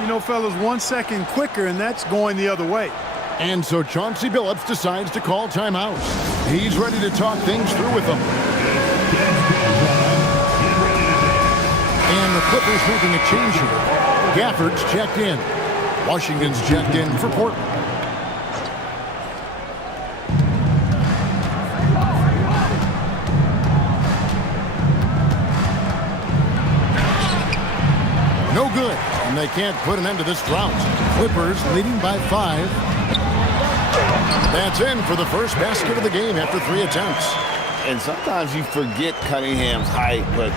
You know, fellas, 1 second quicker, and that's going the other way. And so Chauncey Billups decides to call timeout. He's ready to talk things through with them. And the Clippers making a change here. Gafford's checked in. Washington's checked in for Portland. No good, and they can't put an end to this drought. Clippers leading by 5. That's in for the first basket of the game after 3 attempts. And sometimes you forget Cunningham's height, but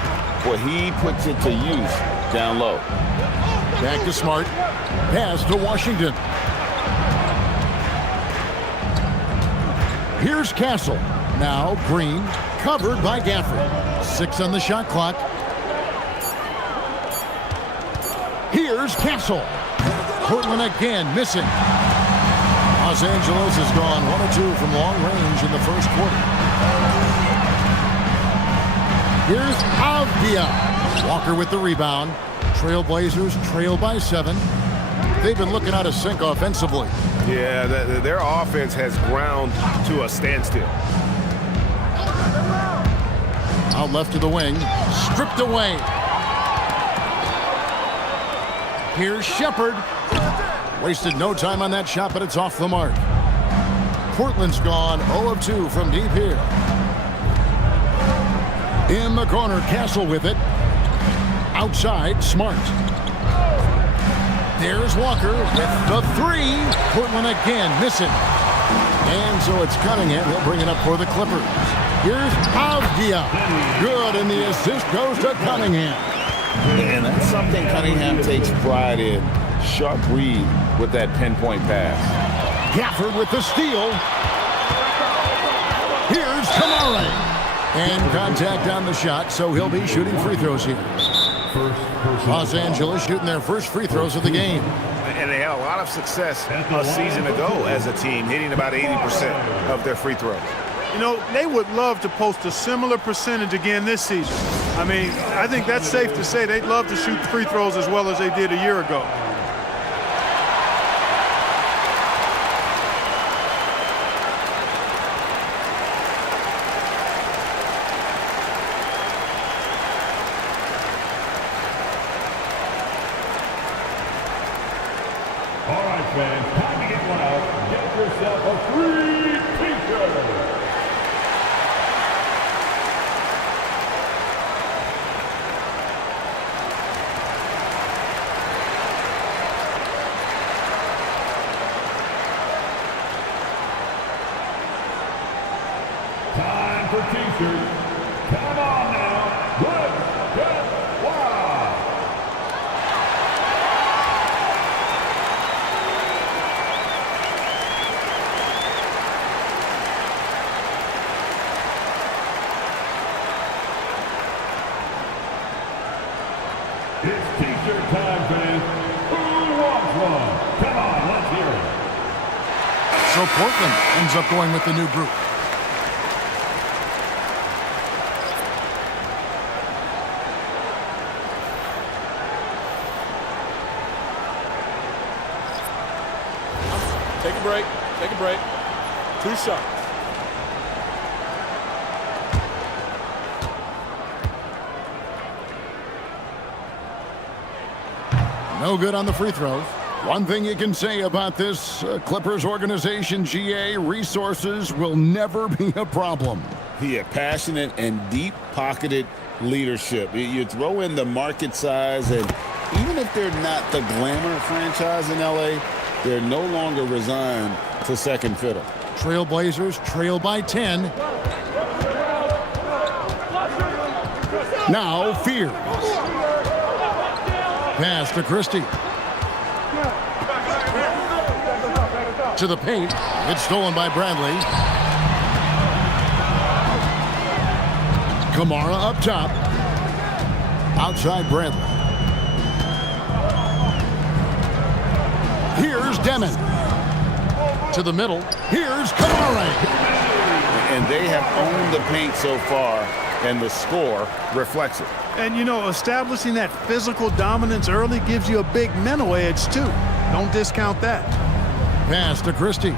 what he puts it to use down low. Back to Smart. Pass to Washington. Here's Castle. Now Green, covered by Gafford. 6 on the shot clock. Here's Castle. Portland again missing. Los Angeles has gone 1 of 2 from long range in the first quarter. Here's Avdia. Walker with the rebound. Trailblazers trail by 7. They've been looking out of sync offensively. Yeah, their offense has ground to a standstill. Out left to the wing. Stripped away. Here's Shepard. Wasted no time on that shot, but it's off the mark. Portland's gone 0 of 2 from deep here. In the corner, Castle with it. Outside, Smart. There's Walker with the 3. Portland again missing. And so it's Cunningham. He'll bring it up for the Clippers. Here's Avdia. Good, and the assist goes to Cunningham. And that's something Cunningham takes pride in. Sharp read with that pinpoint pass. Gafford with the steal. Here's Kamara. And contact on the shot, so he'll be shooting free throws here. Los Angeles shooting their first free throws of the game. And they had a lot of success a season ago as a team, hitting about 80% of their free throws. You know, they would love to post a similar percentage again this season. I mean, I think that's safe to say they'd love to shoot free throws as well as they did a year ago. All right, fans, time to get one out. Get yourself a free t-shirt. Time for t-shirts. Come on now. Let's get wild. It's t-shirt time, fans. Who wants one? Come on, let's hear it. So Portland ends up going with the new group. Take a break. Take a break. 2 shots. No good on the free throws. One thing you can say about this Clippers organization, GA, resources will never be a problem. Yeah, passionate and deep-pocketed leadership. You throw in the market size and even if they're not the glamour franchise in LA, they're no longer resigned to second fiddle. Trailblazers trail by 10. Now Fears. Pass to Christie. To the paint. It's stolen by Bradley. Kamara up top. Outside Bradley. Here's Demon. To the middle. Here's Kamara. And they have owned the paint so far, and the score reflects it. And, you know, establishing that physical dominance early gives you a big mental edge, too. Don't discount that. Pass to Christie.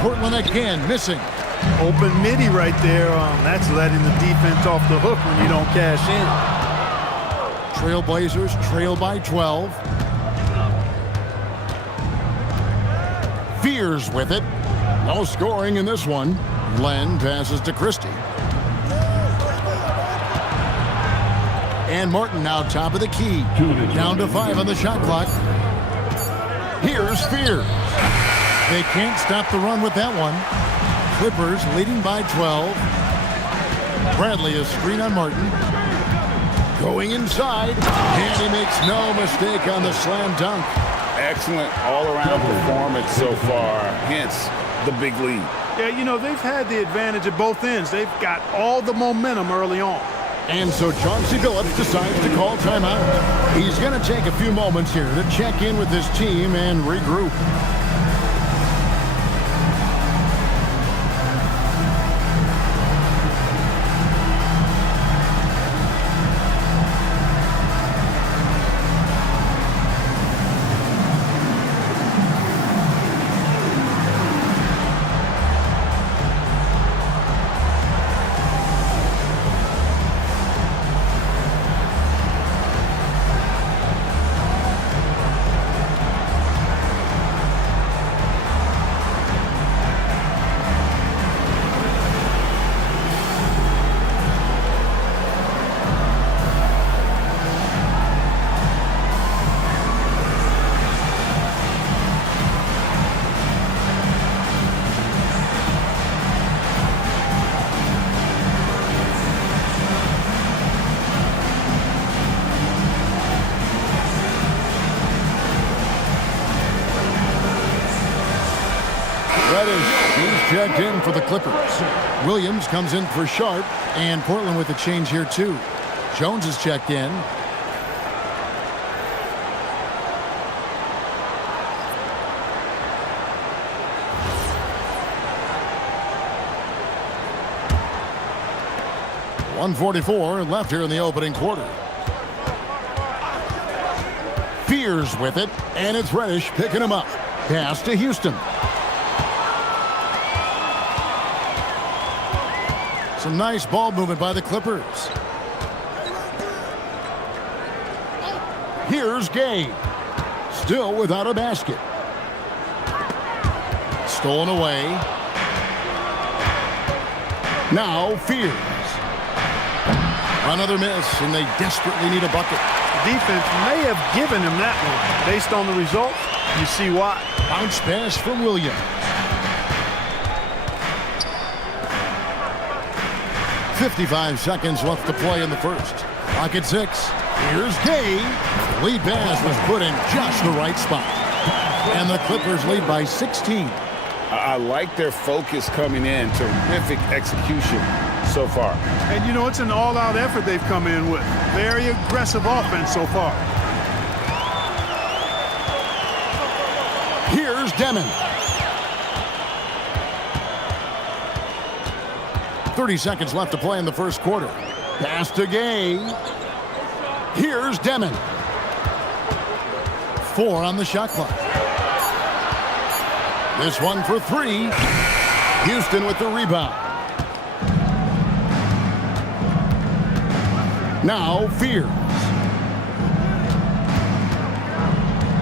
Portland again missing. Open midi right there. That's letting the defense off the hook when you don't cash in. Trailblazers trail by 12. Fears with it. No scoring in this one. Len passes to Christie. And Martin now top of the key. Down to 5 on the shot clock. Here's Fears. They can't stop the run with that one. Clippers leading by 12. Bradley is screen on Martin. Going inside. And he makes no mistake on the slam dunk. Excellent all-around performance so far, hence the big lead. Yeah, you know, they've had the advantage at both ends. They've got all the momentum early on. And so Chauncey Billups decides to call timeout. He's going to take a few moments here to check in with his team and regroup. He's checked in for the Clippers. Williams comes in for Sharp, and Portland with a change here too. Jones is checked in. .144 left here in the opening quarter. Fears with it, and it's Reddish picking him up. Pass to Houston. Some nice ball movement by the Clippers. Here's Gay. Still without a basket. Stolen away. Now Fears. Another miss, and they desperately need a bucket. The defense may have given him that one. Based on the result, you see why. Bounce pass from Williams. .55 seconds left to play in the first. Clock at 6. Here's Gay. Lead pass was put in just the right spot. And the Clippers lead by 16. I like their focus coming in. Terrific execution so far. And, you know, it's an all-out effort they've come in with. Very aggressive offense so far. Here's Demon. 30 seconds left to play in the first quarter. Pass to Gay. Here's Demon. 4 on the shot clock. This one for 3. Houston with the rebound. Now Fears.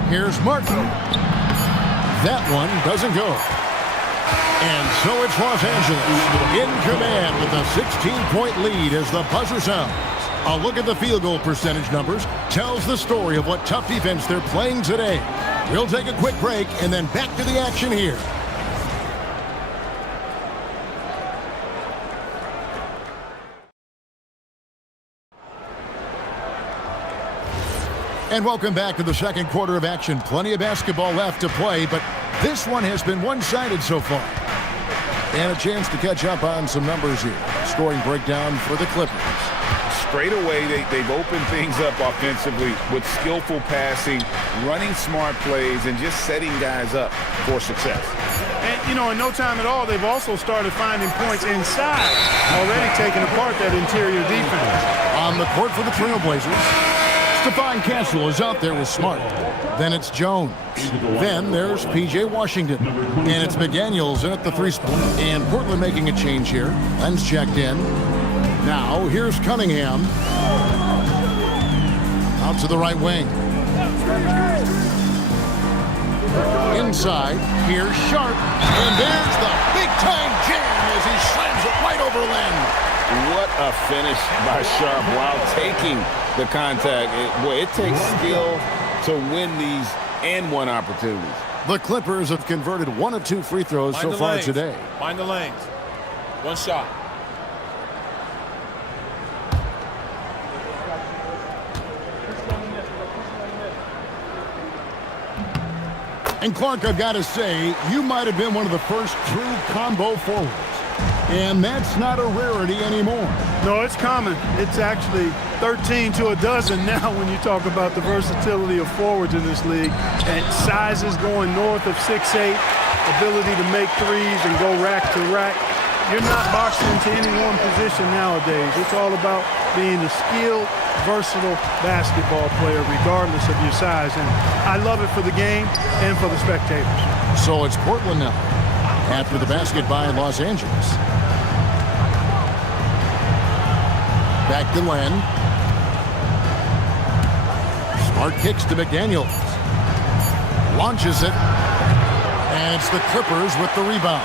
Here's Martin. That one doesn't go. And so it's Los Angeles in command with a 16-point lead as the buzzer sounds. A look at the field goal percentage numbers tells the story of what tough defense they're playing today. We'll take a quick break and then back to the action here. And welcome back to the second quarter of action. Plenty of basketball left to play, but this one has been one-sided so far. And a chance to catch up on some numbers here. Scoring breakdown for the Clippers. Straight away, they've opened things up offensively with skillful passing, running smart plays, and just setting guys up for success. And, you know, in no time at all, they've also started finding points inside, already taking apart that interior defense. On the court for the Trailblazers, Stephon Castle is out there with Smart. Then it's Jones. Then there's P.J. Washington. And it's McDaniels in at the 3 spot. And Portland making a change here. Len's checked in. Now, here's Cunningham. Out to the right wing. Inside, here's Sharp. And there's the big-time jam as he slams it right over Len. What a finish by Sharp while taking the contact. It takes skill to win these and one opportunities. The Clippers have converted 1 of 2 free throws so far today. Mind the lanes. One shot. And Clark, I've got to say, you might have been one of the first true combo forwards. And that's not a rarity anymore. No, it's common. It's actually 13 to a dozen now when you talk about the versatility of forwards in this league. And sizes going north of 6'8", ability to make threes and go rack to rack. You're not boxed into any one position nowadays. It's all about being a skilled, versatile basketball player regardless of your size. And I love it for the game and for the spectators. So it's Portland now after the basket by Los Angeles. Back to Len. Smart kicks to McDaniels. Launches it. And it's the Clippers with the rebound.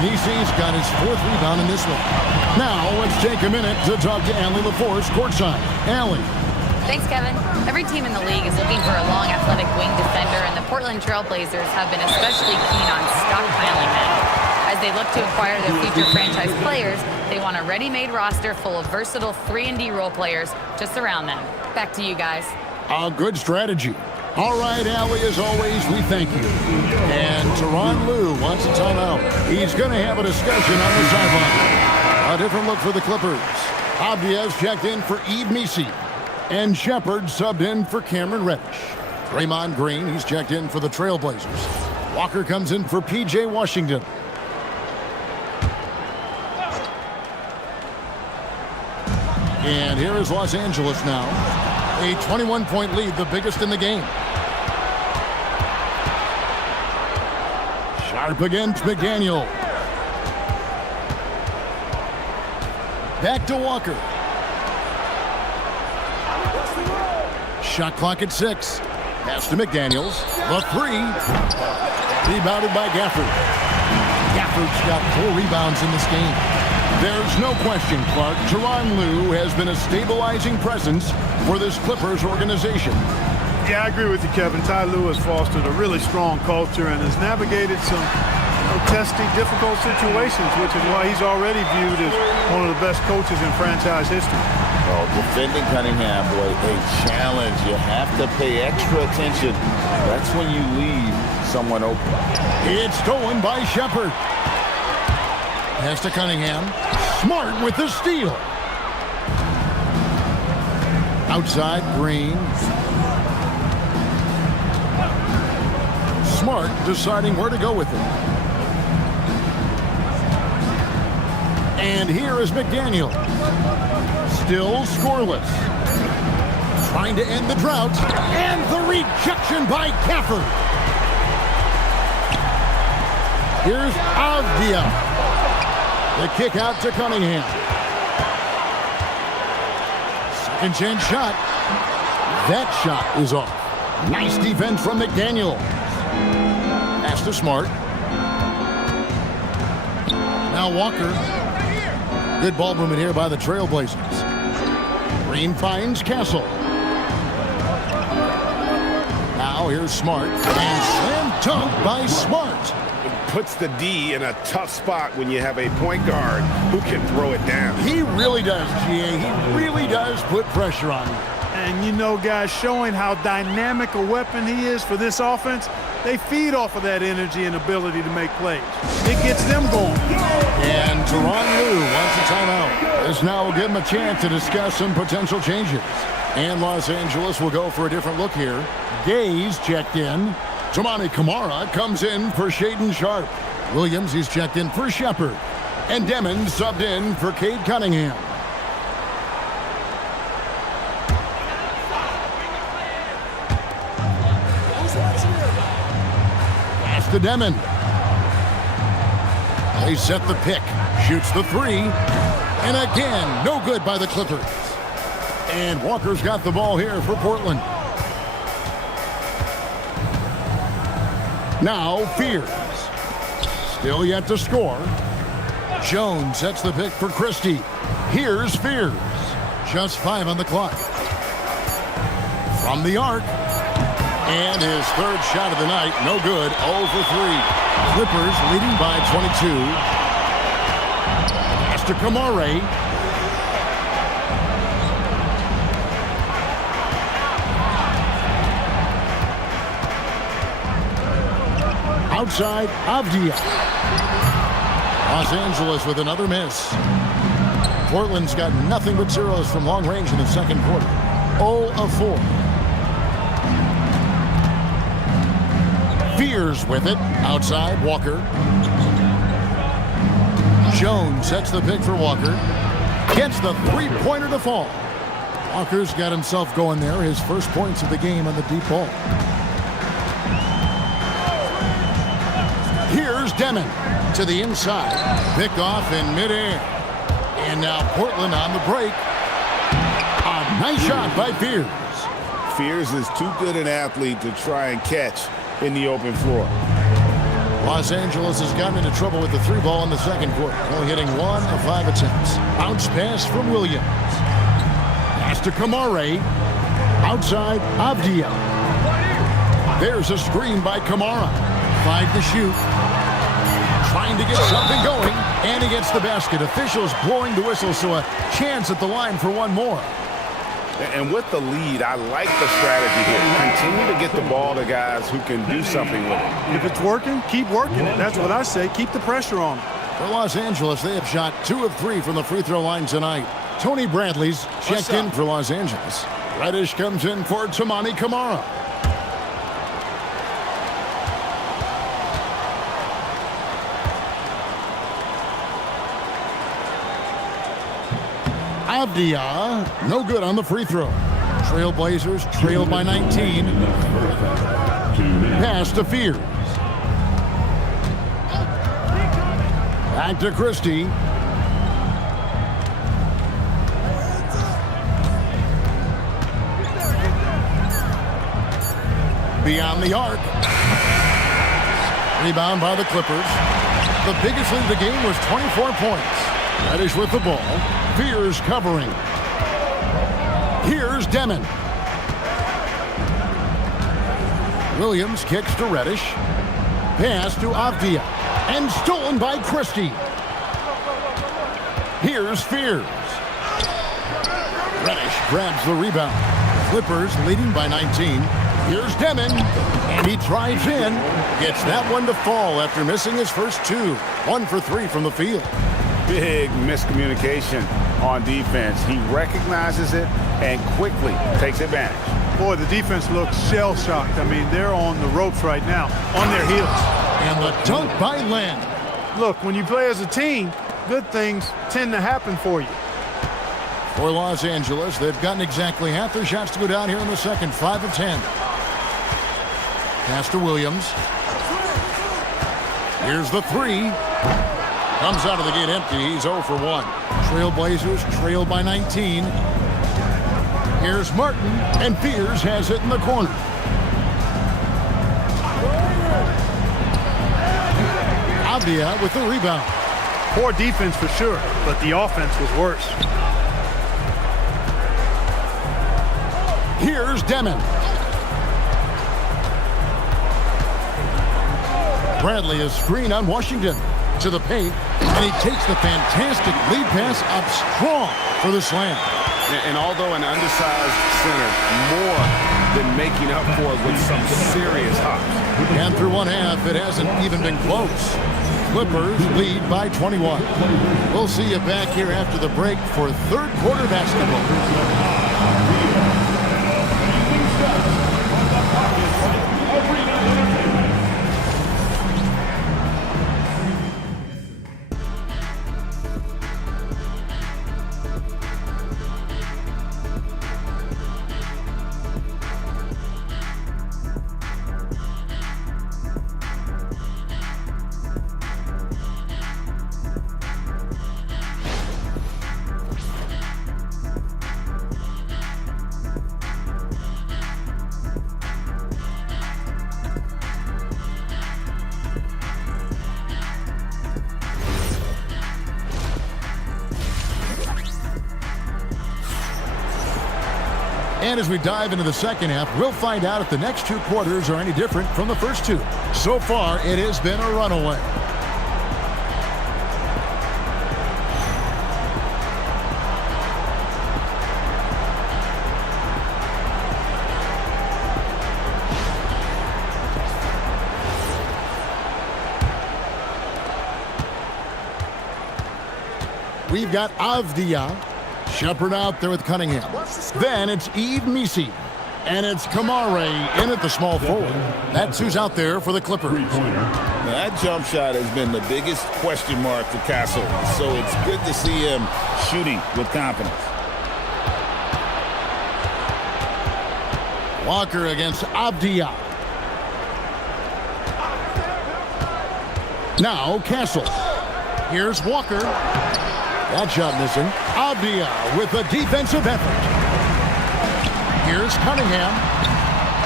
Nisi's got his 4th rebound in this one. Now let's take a minute to talk to Allie LaForce courtside. Allie. Thanks, Kevin. Every team in the league is looking for a long, athletic wing defender, and the Portland Trailblazers have been especially keen on stockpiling them. As they look to acquire their future franchise players, they want a ready-made roster full of versatile 3-and-D role players to surround them. Back to you guys. A good strategy. All right, Allie, as always, we thank you. And Tyronn Lue wants a timeout. He's going to have a discussion on the sideline. A different look for the Clippers. Obvious checked in for Yves Missi. And Shepard subbed in for Cameron Reddish. Draymond Green, he's checked in for the Trailblazers. Walker comes in for P.J. Washington. And here is Los Angeles now. A 21-point lead, the biggest in the game. Sharp against McDaniel. Back to Walker. Shot clock at 6. Pass to McDaniels. The 3. Rebounded by Gafford. Gafford's got 4 rebounds in this game. There's no question, Clark, Tyronn Lue has been a stabilizing presence for this Clippers organization. Yeah, I agree with you, Kevin. Ty Lue has fostered a really strong culture and has navigated some testy, difficult situations, which is why he's already viewed as one of the best coaches in franchise history. Oh, defending Cunningham, boy, a challenge. You have to pay extra attention. That's when you leave someone open. It's stolen by Shepard. Pass to Cunningham. Smart with the steal. Outside, Green. Smart deciding where to go with it. And here is McDaniel. Still scoreless. Trying to end the drought. And the rejection by Gafford. Here's Avdia. The kick out to Cunningham. Second chance shot. That shot is off. Nice defense from McDaniel. Pass to Smart. Now Walker. Good ball movement here by the Trailblazers. Green finds Castle. Now here's Smart. And slam dunk by Smart. Puts the D in a tough spot when you have a point guard who can throw it down. He really does, GA. He really does put pressure on you. And you know, guys, showing how dynamic a weapon he is for this offense, they feed off of that energy and ability to make plays. It gets them going. And Tyronn Lue wants a timeout. This now will give him a chance to discuss some potential changes. And Los Angeles will go for a different look here. Gaze checked in. Toumani Camara comes in for Shaedon Sharpe. Williams is checked in for Shepard. And Demon subbed in for Cade Cunningham. Pass to Demon. They set the pick. Shoots the three. And again, no good by the Clippers. And Walker's got the ball here for Portland. Now Fears. Still yet to score. Jones sets the pick for Christie. Here's Fears. Just 5 on the clock. From the arc. And his third shot of the night. No good. 0 for 3. Clippers leading by 22. Pass to Camare. Outside, Avdia. Los Angeles with another miss. Portland's got nothing but zeros from long range in the second quarter. 0 of 4. Fears with it. Outside, Walker. Jones sets the pick for Walker. Gets the three-pointer to fall. Walker's got himself going there. His first points of the game on the deep ball. Here's Demon to the inside. Picked off in midair. And now Portland on the break. A nice shot by Fears. Fears is too good an athlete to try and catch in the open floor. Los Angeles has gotten into trouble with the three ball in the second quarter. Only hitting 1 of 5 attempts. Bounce pass from Williams. Pass to Camare. Outside, Avdia. There's a screen by Camara. 5 to shoot. Trying to get something going, and he gets the basket. Officials blowing the whistle, so a chance at the line for one more. And with the lead, I like the strategy here. Continue to get the ball to guys who can do something with it. If it's working, keep working it. That's what I say. Keep the pressure on them. For Los Angeles, they have shot 2 of 3 from the free throw line tonight. Tony Bradley's checked in for Los Angeles. Reddish comes in for Toumani Camara. Avdia, no good on the free throw. Trailblazers trail by 19. Pass to Fears. Back to Christie. Beyond the arc. Rebound by the Clippers. The biggest lead of the game was 24 points. Reddish with the ball. Fears covering. Here's Demon. Williams kicks to Reddish. Pass to Avdia. And stolen by Christie. Here's Fears. Reddish grabs the rebound. Clippers leading by 19. Here's Demon. And he drives in. Gets that one to fall after missing his first 2. 1 for 3 from the field. Big miscommunication on defense. He recognizes it and quickly takes advantage. Boy, the defense looks shell-shocked. I mean, they're on the ropes right now, on their heels. And the dunk by Len. Look, when you play as a team, good things tend to happen for you. For Los Angeles, they've gotten exactly half their shots to go down here in the second. 5 of 10. Pass to Williams. Here's the 3. Comes out of the gate empty. He's 0 for 1. Trailblazers trail by 19. Here's Martin, and Fears has it in the corner. Avdia with the rebound. Poor defense for sure, but the offense was worse. Here's Demon. Bradley is screen on Washington. To the paint, and he takes the fantastic lead pass up strong for the slam. And although an undersized center, more than making up for it with some serious hops. And through one half, it hasn't even been close. Clippers lead by 21. We'll see you back here after the break for third quarter basketball. And as we dive into the second half, we'll find out if the next two quarters are any different from the first two. So far, it has been a runaway. We've got Avdia. Shepard out there with Cunningham. Then it's Yves Missi. And it's Kamare in at the small forward. That's who's out there for the Clippers. Now, that jump shot has been the biggest question mark for Castle. So it's good to see him shooting with confidence. Walker against Avdia. Now Castle. Here's Walker. That shot missing. Avdia with a defensive effort. Here's Cunningham.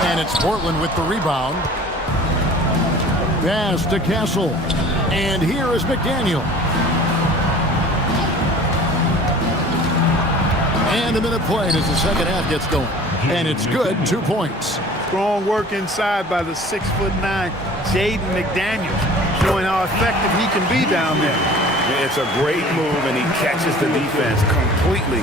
And it's Portland with the rebound. Pass to Castle. And here is McDaniel. And a minute played as the second half gets going. And it's good, 2 points. Strong work inside by the 6'9" Jaden McDaniels, showing how effective he can be down there. It's a great move, and he catches the defense completely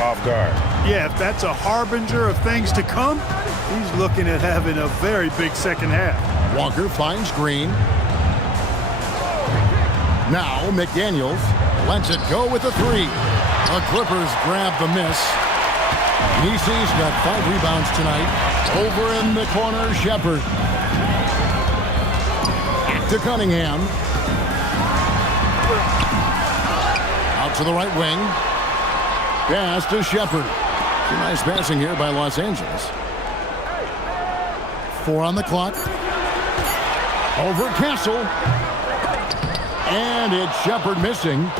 off guard. Yeah, if that's a harbinger of things to come, he's looking at having a very big second half. Walker finds Green. Now McDaniels lets it go with a three. The Clippers grab the miss. Nisi's got 5 rebounds tonight. Over in the corner, Shepard. Back to Cunningham. Out to the right wing. Pass to Shepard. Nice passing here by Los Angeles. 4 on the clock. Over Castle. And it's Shepard missing.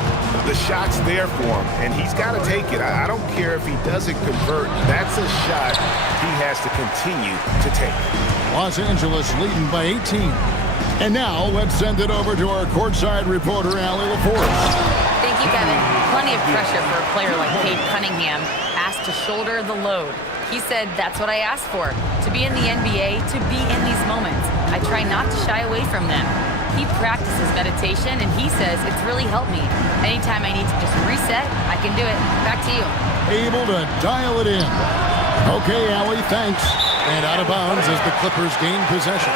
The shot's there for him, and he's got to take it. I don't care if he doesn't convert. That's a shot he has to continue to take. Los Angeles leading by 18. And now let's send it over to our courtside reporter, Allie LaForce. Thank you, Kevin. Plenty of pressure for a player like Cade Cunningham, asked to shoulder the load. He said, that's what I asked for, to be in the NBA, to be in these moments. I try not to shy away from them. He practices meditation, and he says it's really helped me. Anytime I need to just reset, I can do it. Back to you. Able to dial it in. Okay, Allie, thanks. And out of bounds as the Clippers gain possession.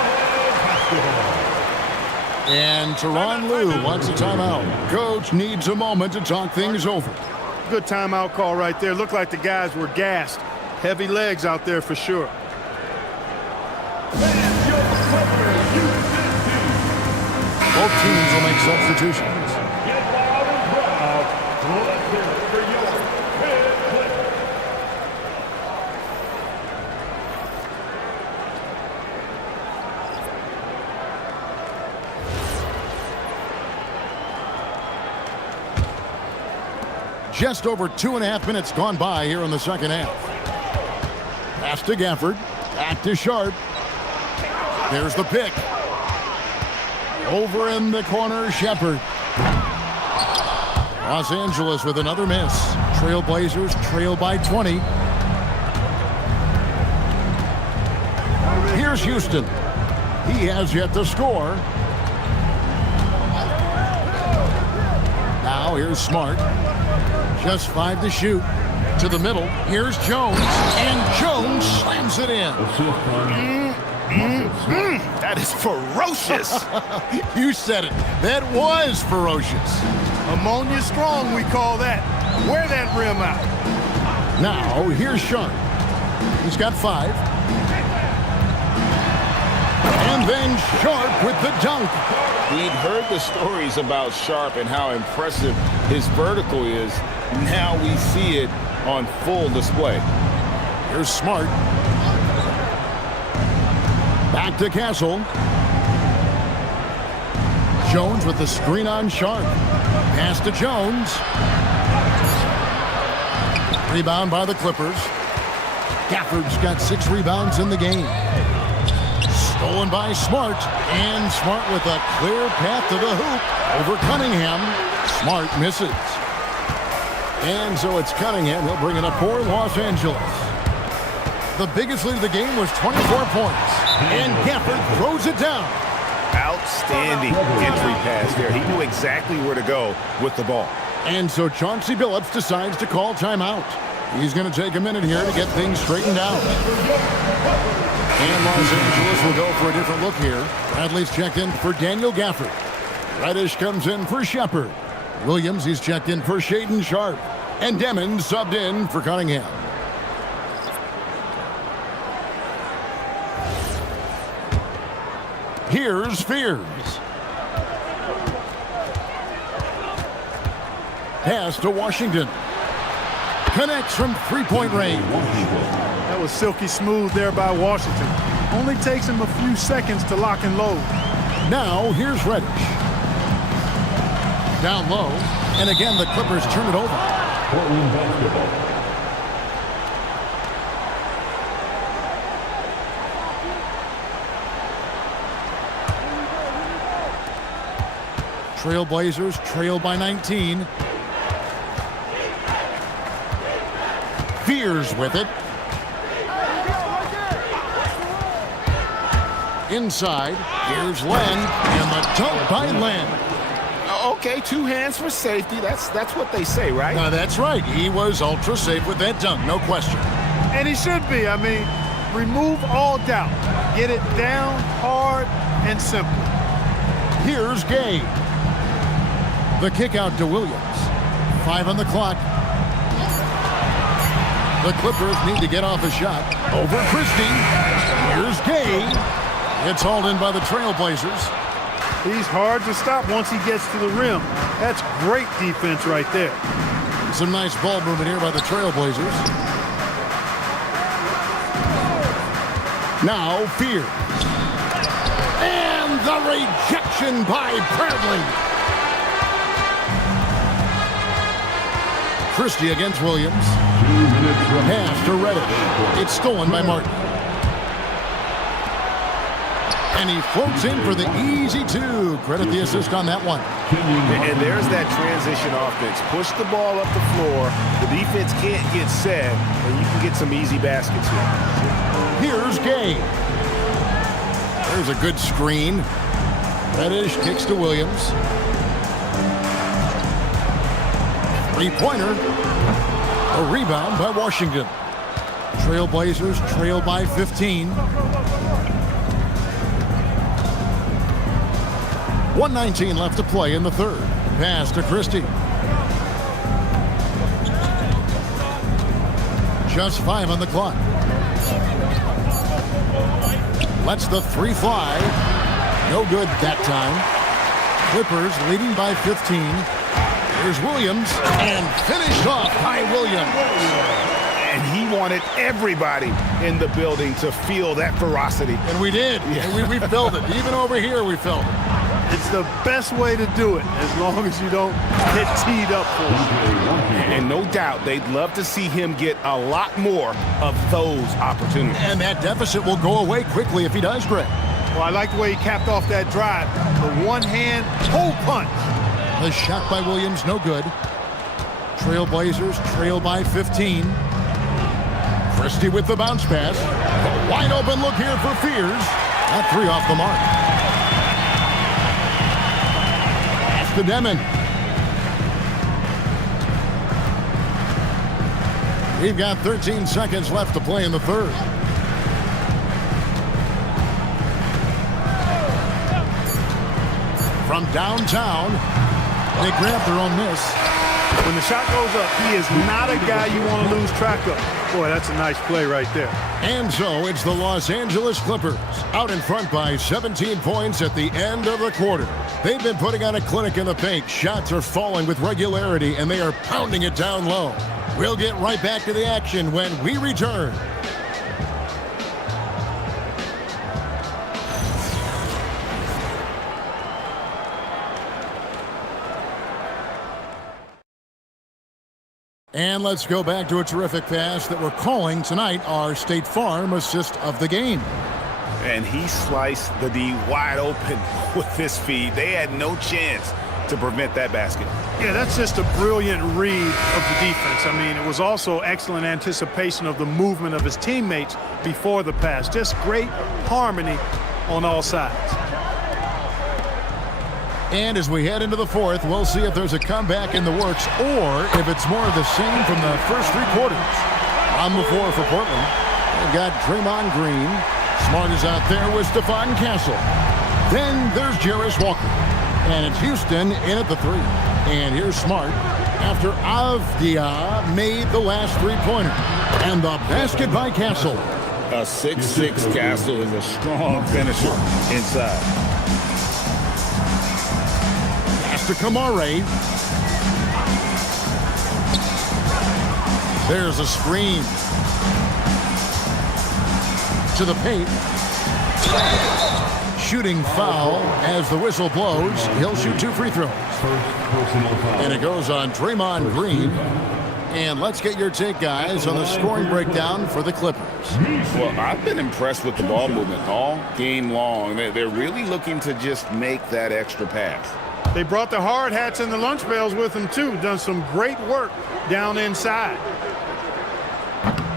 And Tyronn Lue wants a timeout. Coach needs a moment to talk things over. Good timeout call right there. Looked like the guys were gassed. Heavy legs out there for sure. Both teams will make substitutions. Just over 2.5 minutes gone by here in the second half. Pass to Gafford. Back to Sharp. There's the pick. Over in the corner, Shepard. Los Angeles with another miss. Trailblazers trail by 20. Here's Houston. He has yet to score. Now here's Smart. Just 5 to shoot. To the middle. Here's Jones. And Jones slams it in. That is ferocious. You said it. That was ferocious. Ammonia strong, we call that. Wear that rim out. Now, here's Sharp. He's got 5. And then Sharp with the dunk. We'd heard the stories about Sharp and how impressive his vertical is. Now we see it on full display. Here's Smart. Back to Castle. Jones with the screen on Sharp. Pass to Jones. Rebound by the Clippers. Gafford's got 6 rebounds in the game. Stolen by Smart. And Smart with a clear path to the hoop over Cunningham. Smart misses. And so it's Cunningham. He'll bring it up for Los Angeles. The biggest lead of the game was 24 points. And Gafford throws it down. Outstanding entry pass there. He knew exactly where to go with the ball. And so Chauncey Billups decides to call timeout. He's going to take a minute here to get things straightened out. And Los Angeles will go for a different look here. Bradley's checked in for Daniel Gafford. Reddish comes in for Shepard. Williams, he's checked in for Shaedon Sharp. And Demon subbed in for Cunningham. Here's Fears. Pass to Washington. Connects from three-point range. That was silky smooth there by Washington. Only takes him a few seconds to lock and load. Now here's Reddish. Down low. And again, the Clippers turn it over. Portland basketball. Trailblazers trail by 19. Fears with it. Inside, here's Len, and the dunk by Len. Okay, 2 hands for safety. That's what they say, right? That's right. He was ultra safe with that dunk, no question. And he should be. I mean, remove all doubt. Get it down, hard, and simple. Here's Gay. The kick out to Williams. 5 on the clock. The Clippers need to get off a shot. Over Christie. Here's Gay. It's hauled in by the Trailblazers. He's hard to stop once he gets to the rim. That's great defense right there. Some nice ball movement here by the Trailblazers. Now Fears. And the rejection by Bradley. Christie against Williams. Pass to Reddish. It's stolen by Martin. And he floats in for the easy 2. Credit the assist on that one. And there's that transition offense. Push the ball up the floor. The defense can't get set, and you can get some easy baskets here. Here's Gay. There's a good screen. Reddish kicks to Williams. 3-pointer. A rebound by Washington. Trailblazers trail by 15. 1:19 left to play in the third. Pass to Christie. Just 5 on the clock. Lets the 3 fly. No good that time. Clippers leading by 15. Here's Williams, and finished off by Williams. And he wanted everybody in the building to feel that ferocity. And we did. Yeah. We felt it. Even over here, we felt it. It's the best way to do it, as long as you don't get teed up for it. And no doubt, they'd love to see him get a lot more of those opportunities. And that deficit will go away quickly if he does, Greg. Well, I like the way he capped off that drive. The one-hand pull punch. The shot by Williams, no good. Trailblazers trail by 15. Christie with the bounce pass. A wide open look here for Fears. That three off the mark. Pass to Demon. We've got 13 seconds left to play in the third. From downtown, they grab their own miss. When the shot goes up, he is not a guy you want to lose track of. Boy, that's a nice play right there. And so it's the Los Angeles Clippers out in front by 17 points at the end of the quarter. They've been putting on a clinic in the paint. Shots are falling with regularity, and they are pounding it down low. We'll get right back to the action when we return. And let's go back to a terrific pass that we're calling tonight our State Farm assist of the game. And he sliced the D wide open with his feed. They had no chance to prevent that basket. Yeah, that's just a brilliant read of the defense. I mean, it was also excellent anticipation of the movement of his teammates before the pass. Just great harmony on all sides. And as we head into the fourth, we'll see if there's a comeback in the works or if it's more of the same from the first three quarters. On the floor for Portland, they've got Draymond Green. Smart is out there with Stephon Castle. Then there's Jarris Walker. And it's Houston in at the three. And here's Smart after Avdia made the last three-pointer. And the basket by Castle. A 6'6" Castle is a strong finisher inside. To Kamare. There's a screen. To the paint. Shooting foul as the whistle blows. He'll shoot 2 free throws. And it goes on Draymond Green. And let's get your take, guys, on the scoring breakdown for the Clippers. Well, I've been impressed with the ball movement all game long. They're really looking to just make that extra pass. They brought the hard hats and the lunch bells with them, too. Done some great work down inside.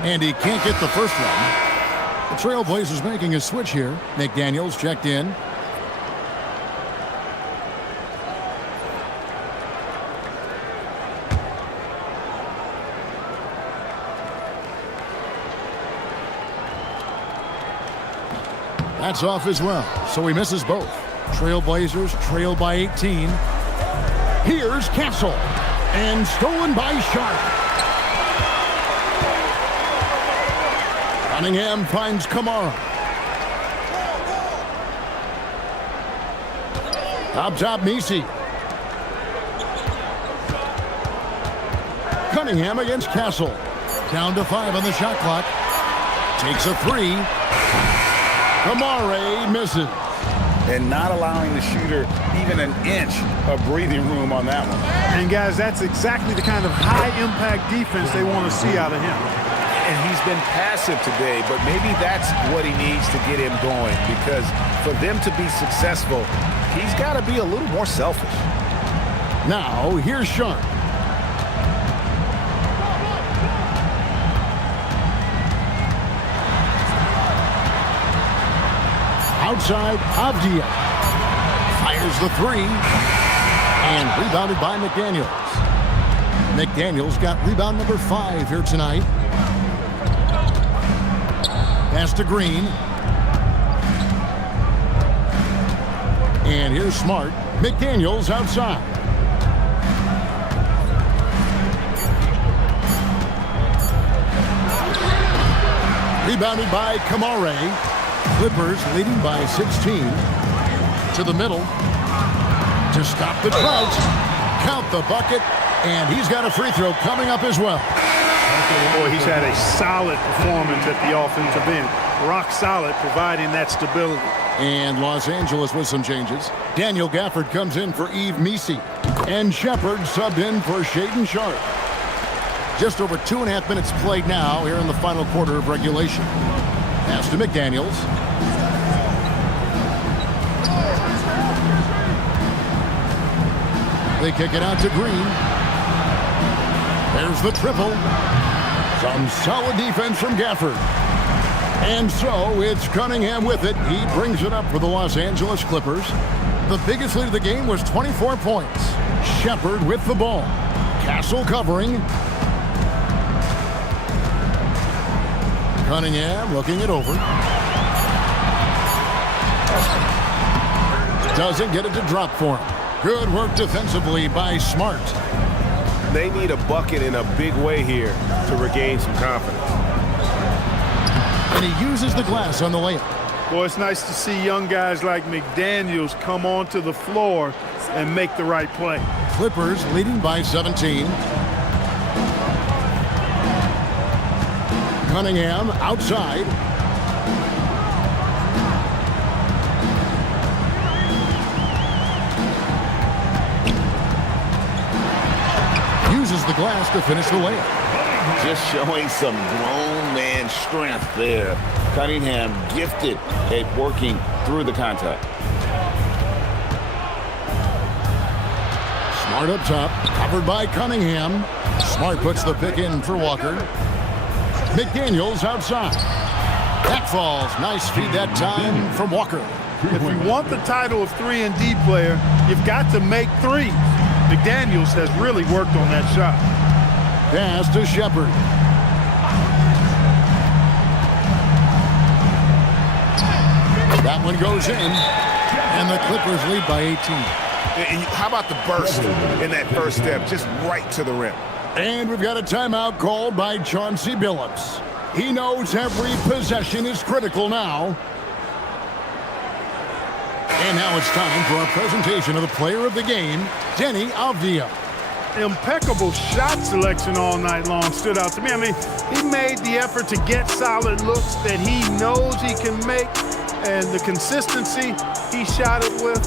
And he can't get the first one. The Trailblazers making a switch here. McDaniels checked in. That's off as well, so he misses both. Trailblazers trail by 18. Here's Castle. And stolen by Sharp. Cunningham finds Kamara. Up top, Messi. Cunningham against Castle. Down to 5 on the shot clock. Takes a 3. Kamara misses. And not allowing the shooter even an inch of breathing room on that one. And, guys, that's exactly the kind of high-impact defense they want to see out of him. And he's been passive today, but maybe that's what he needs to get him going, because for them to be successful, he's got to be a little more selfish. Now, here's Sharp. Outside, Avdia fires the 3 and rebounded by McDaniels. McDaniels got rebound number 5 here tonight. Pass to Green. And here's Smart. McDaniels outside. Rebounded by Kamara. Clippers leading by 16. To the middle. To stop the drought. Count the bucket. And he's got a free throw coming up as well. Boy, he's had a solid performance at the offensive end. Rock solid, providing that stability. And Los Angeles with some changes. Daniel Gafford comes in for Yves Messi. And Shepard subbed in for Shaedon Sharpe. Just over 2.5 minutes played now here in the final quarter of regulation. Pass to McDaniels. They kick it out to Green. There's the triple. Some solid defense from Gafford. And so it's Cunningham with it. He brings it up for the Los Angeles Clippers. The biggest lead of the game was 24 points. Shepard with the ball. Castle covering. Cunningham looking it over. Doesn't get it to drop for him. Good work defensively by Smart. They need a bucket in a big way here to regain some confidence. And he uses the glass on the layup. Boy, it's nice to see young guys like McDaniels come onto the floor and make the right play. Clippers leading by 17. Cunningham outside. Uses the glass to finish the layup. Just showing some grown man strength there. Cunningham gifted at working through the contact. Smart up top, covered by Cunningham. Smart puts the pick in for Walker. McDaniels outside. That falls. Nice feed that time from Walker. If you want the title of 3-and-D player, you've got to make threes. McDaniels has really worked on that shot. Pass to Shepard. That one goes in, and the Clippers lead by 18. And how about the burst in that first step, just right to the rim? And we've got a timeout called by Chauncey Billups. He knows every possession is critical now. And now it's time for our presentation of the player of the game, Deni Avdija. Impeccable shot selection all night long stood out to me. I mean, he made the effort to get solid looks that he knows he can make, and the consistency he shot it with,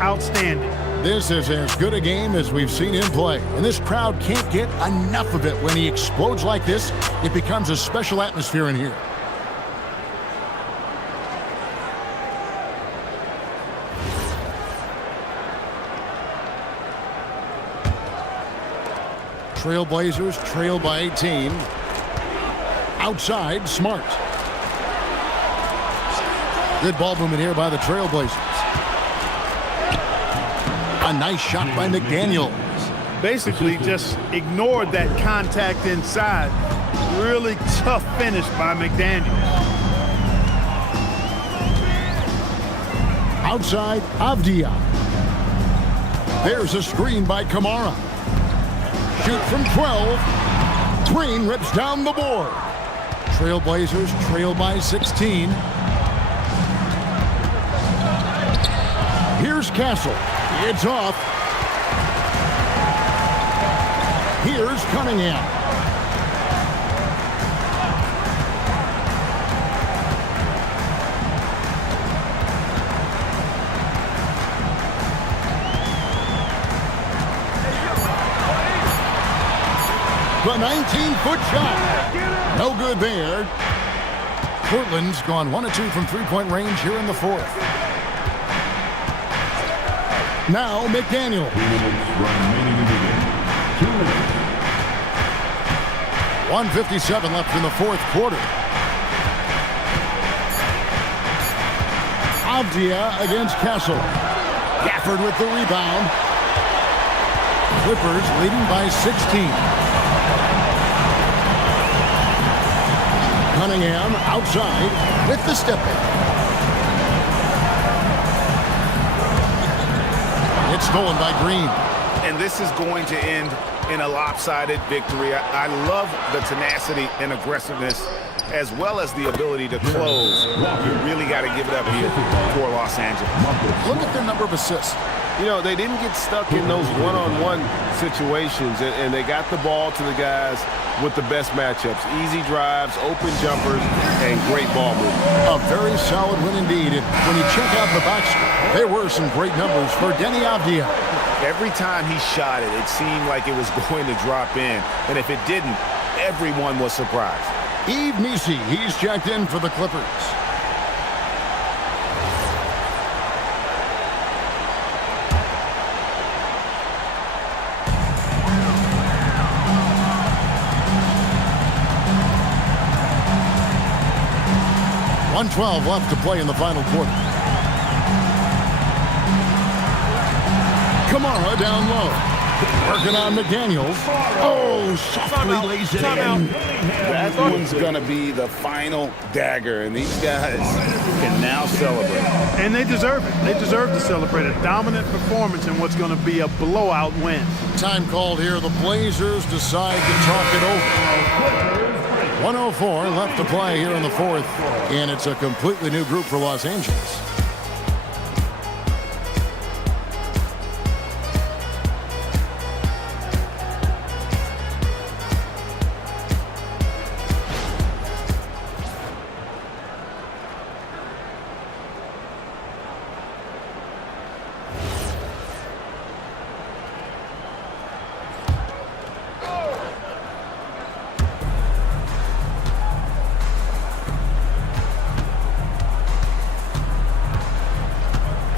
outstanding. This is as good a game as we've seen him play, and this crowd can't get enough of it. When he explodes like this, it becomes a special atmosphere in here. Trailblazers trail by 18. Outside, Smart. Good ball movement here by the Trailblazers. A nice shot by McDaniels. Basically just ignored that contact inside. Really tough finish by McDaniels. Outside, Avdija. There's a screen by Kamara. Shoot from 12. Green rips down the board. Trailblazers trail by 16. Here's Castle. It's off. Here's Cunningham. The 19-foot shot. No good there. Portland's gone 1 of 2 from three-point range here in the fourth. Now McDaniel. 1:57 left in the fourth quarter. Avdija against Castle. Gafford with the rebound. Clippers leading by 16. Cunningham outside with the step in. It's stolen by Green. And this is going to end in a lopsided victory. I love the tenacity and aggressiveness, as well as the ability to close. You really got to give it up here for Los Angeles. Look at their number of assists. You know, they didn't get stuck in those one-on-one situations, and they got the ball to the guys with the best matchups. Easy drives, open jumpers, and great ball movement. A very solid win indeed. And when you check out the box score, there were some great numbers for Deni Avdija. Every time he shot it, it seemed like it was going to drop in. And if it didn't, everyone was surprised. Yves Missi, he's checked in for the Clippers. 1:12 left to play in the final quarter. Kamara down low. Working on McDaniels. Oh, softly lays it in. That one's going to be the final dagger, and these guys can now celebrate. And they deserve it. They deserve to celebrate a dominant performance in what's going to be a blowout win. Time called here. The Blazers decide to talk it over. 1:04 left to play here in the fourth, and it's a completely new group for Los Angeles.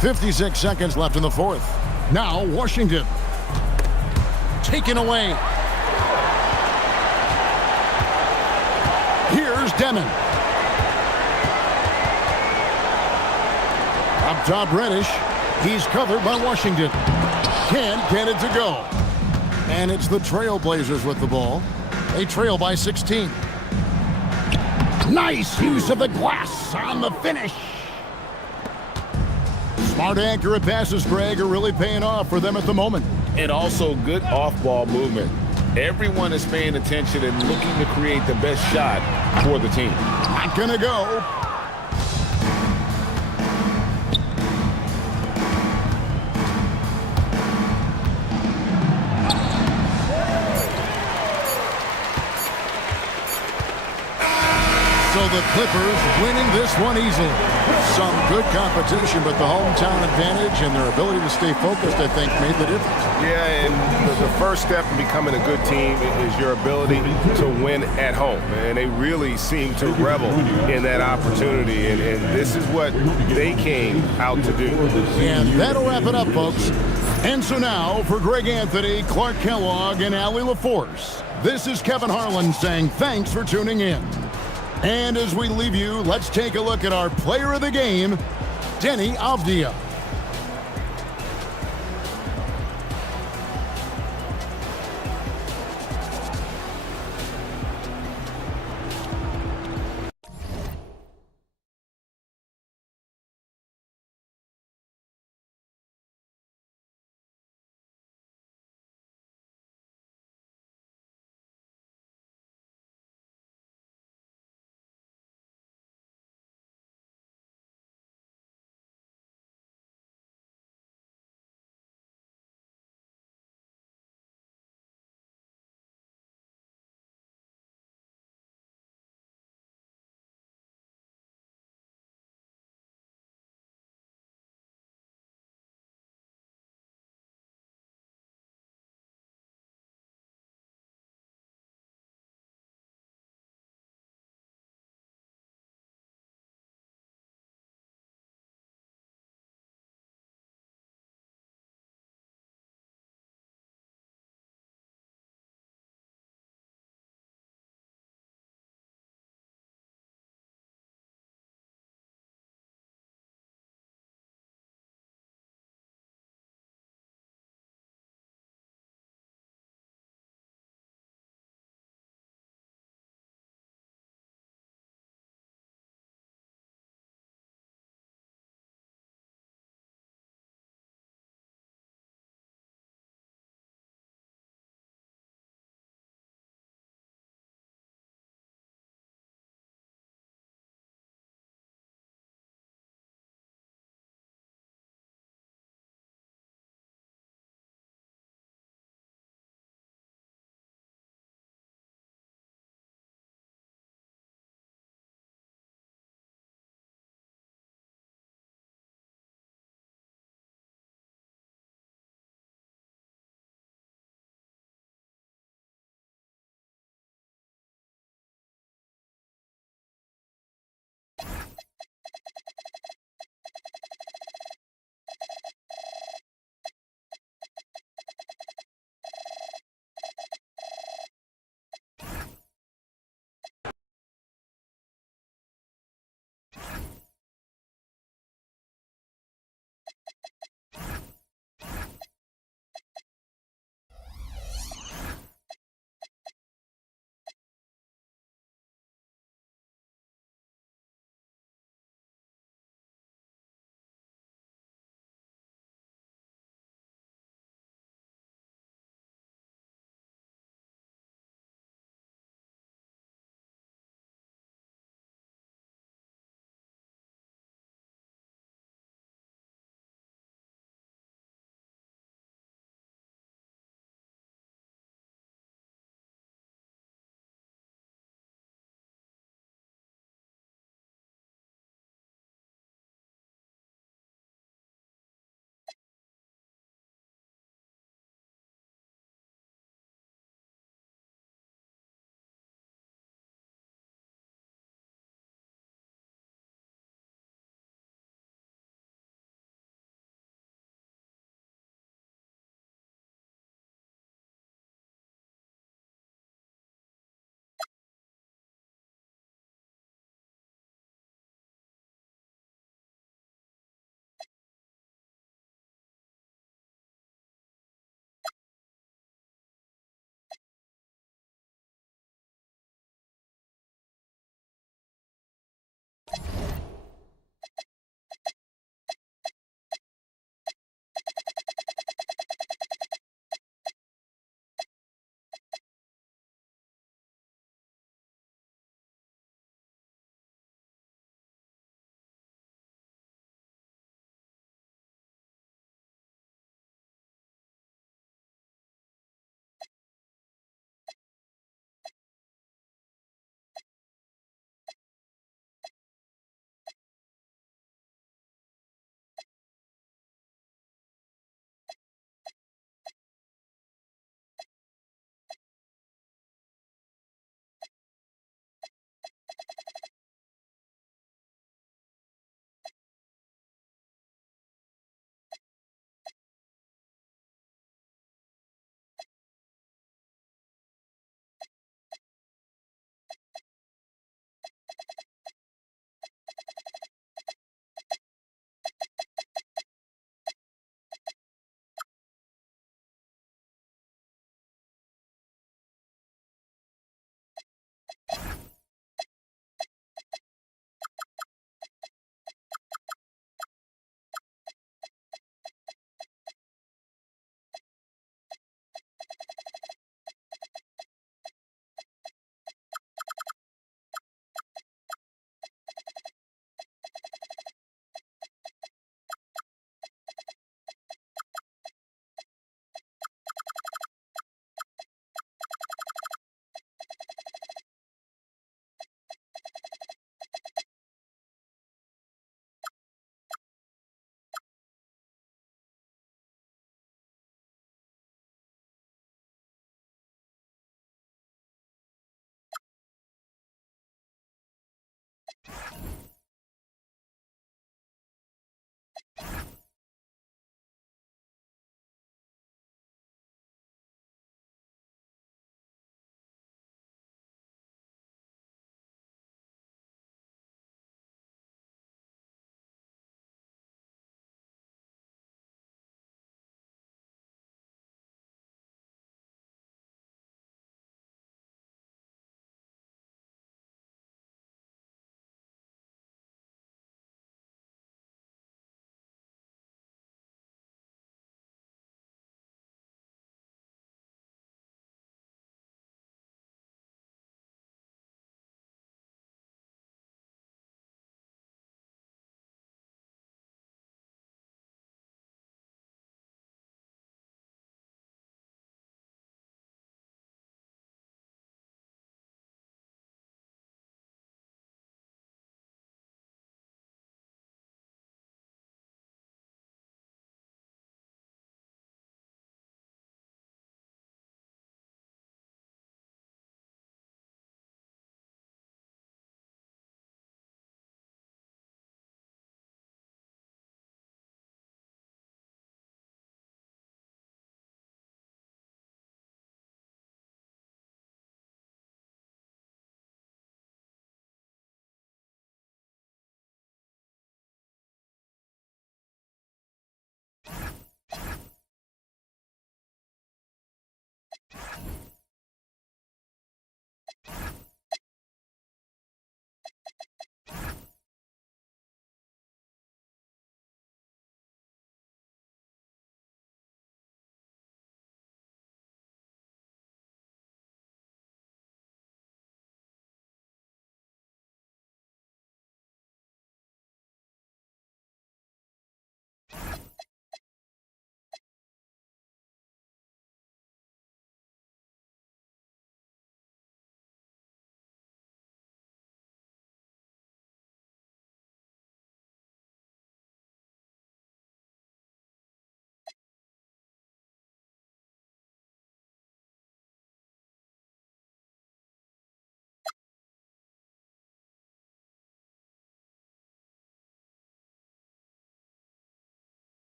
.56 seconds left in the fourth. Now Washington. Taken away. Here's Demon. Up top, Reddish. He's covered by Washington. Can't get it to go. And it's the Trailblazers with the ball. They trail by 16. Nice use of the glass on the finish. Smart, accurate passes, Greg, are really paying off for them at the moment. And also good off-ball movement. Everyone is paying attention and looking to create the best shot for the team. Not gonna go. So the Clippers winning this one easily. Some good competition, but the hometown advantage and their ability to stay focused, I think, made the difference. Yeah, and the first step in becoming a good team is your ability to win at home. And they really seem to revel in that opportunity, and this is what they came out to do. And that'll wrap it up, folks. And so now, for Greg Anthony, Clark Kellogg, and Allie LaForce, this is Kevin Harlan saying thanks for tuning in. And as we leave you, let's take a look at our player of the game, Deni Avdija.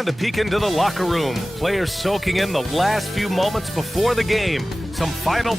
And a peek into the locker room. Players soaking in the last few moments before the game. Some final...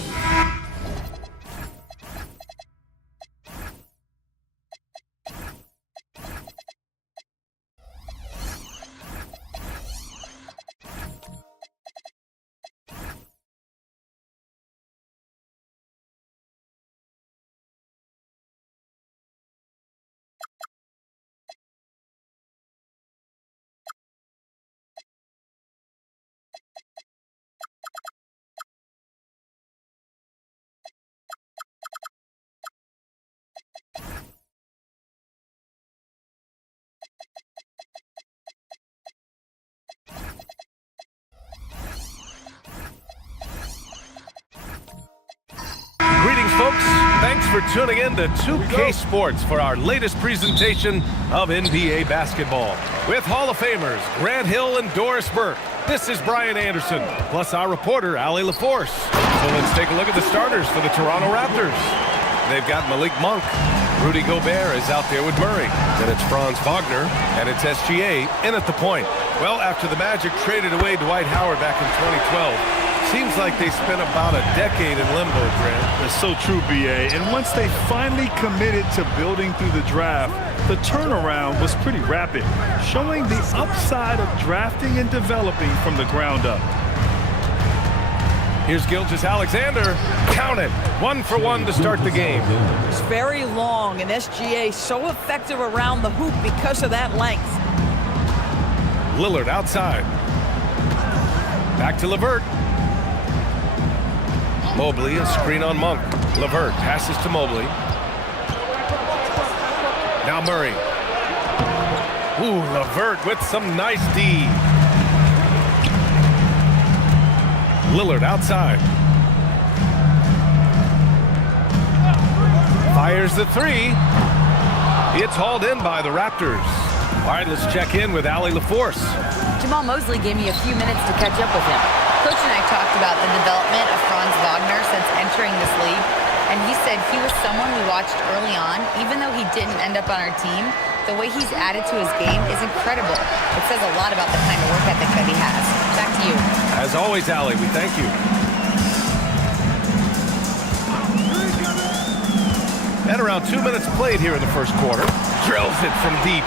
Greetings, folks. Thanks for tuning in to 2K Sports for our latest presentation of NBA basketball. With Hall of Famers Grant Hill and Doris Burke, this is Brian Anderson, plus our reporter, Allie LaForce. So let's take a look at the starters for the Toronto Raptors. They've got Malik Monk. Rudy Gobert is out there with Murray. Then it's Franz Wagner, and it's SGA in at the point. Well, after the Magic traded away Dwight Howard back in 2012, seems like they spent about a decade in limbo, Grant. That's so true, B.A. And once they finally committed to building through the draft, the turnaround was pretty rapid, showing the upside of drafting and developing from the ground up. Here's Gilgeous-Alexander. Count it. 1 for 1 to start the game. It's very long, and SGA so effective around the hoop because of that length. Lillard outside. Back to LeVert. Mobley, a screen on Monk. LeVert passes to Mobley. Now Murray. Ooh, LeVert with some nice D. Lillard outside. Fires the three. It's hauled in by the Raptors. All right, let's check in with Allie LaForce. Jamal Mosley gave me a few minutes to catch up with him. Coach and I talked about the development of Franz Wagner since entering this league, and he said he was someone we watched early on. Even though he didn't end up on our team, the way he's added to his game is incredible. It says a lot about the kind of work ethic that he has. Back to you. As always, Allie, we thank you. And around 2 minutes played here in the first quarter. Drills it from deep.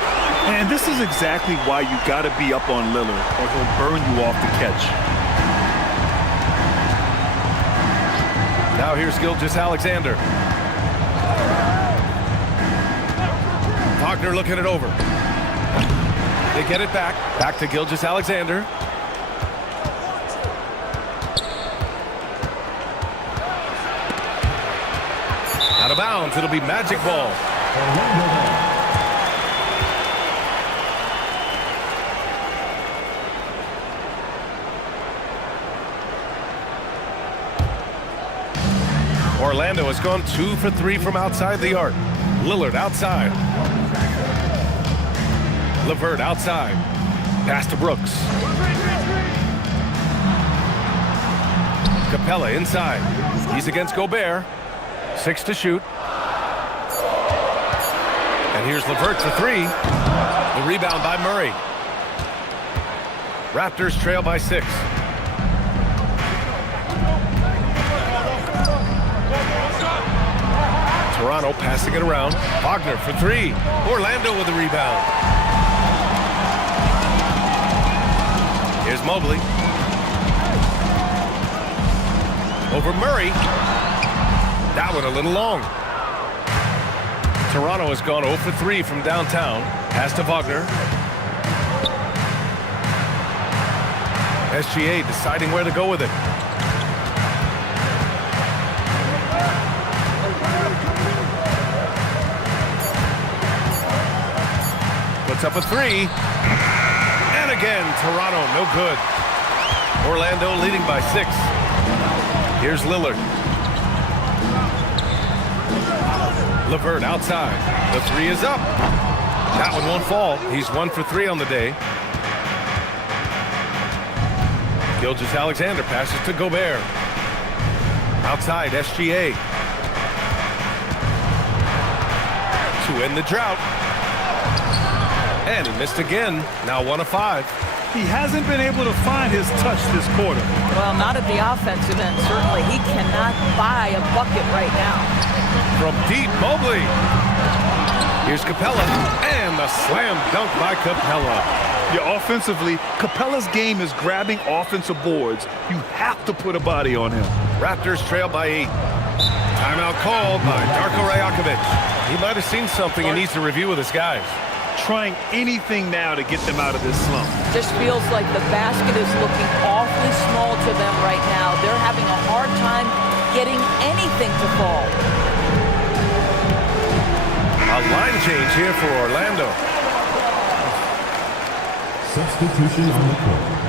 And this is exactly why you got to be up on Lillard, or he'll burn you off the catch. Now here's Gilgeous-Alexander. Wagner looking it over. They get it back. Back to Gilgeous-Alexander. of bounds. It'll be magic ball. Orlando has gone 2 for 3 from outside the arc. Lillard outside. LeVert outside. Pass to Brooks. Capella inside. He's against Gobert. 6 to shoot. And here's LeVert for 3. The rebound by Murray. Raptors trail by 6. Toronto passing it around. Wagner for 3. Orlando with the rebound. Here's Mobley. Over Murray. That one a little long. Toronto has gone 0 for 3 from downtown. Pass to Wagner. SGA deciding where to go with it. Puts up a 3. And again, Toronto, no good. Orlando leading by 6. Here's Lillard. LeVert outside. The 3 is up. That one won't fall. He's 1 for 3 on the day. Gilgeous-Alexander passes to Gobert. Outside, SGA. To end the drought. And he missed again. Now 1 of 5. He hasn't been able to find his touch this quarter. Well, not at the offensive end, certainly. He cannot buy a bucket right now. From deep, Mobley. Here's Capella. And the slam dunk by Capella. Yeah, offensively, Capella's game is grabbing offensive boards. You have to put a body on him. Raptors trail by 8. Timeout called by Darko Rajakovic. He might have seen something he needs to review with his guys. Trying anything now to get them out of this slump. Just feels like the basket is looking awfully small to them right now. They're having a hard time getting anything to fall. A line change here for Orlando. Substitution on the court.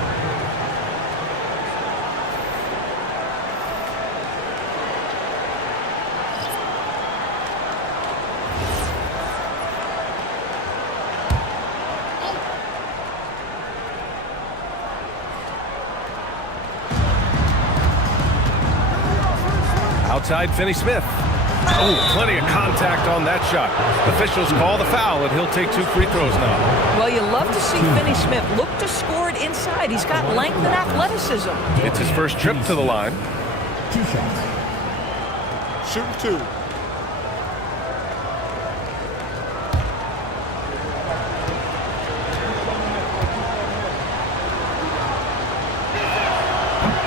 Outside, Finney-Smith. Oh, plenty of contact on that shot. Officials call the foul, and he'll take 2 free throws now. Well, you love to see Finney-Smith look to score it inside. He's got length and athleticism. It's his first trip to the line. 2 shots. Shooting 2.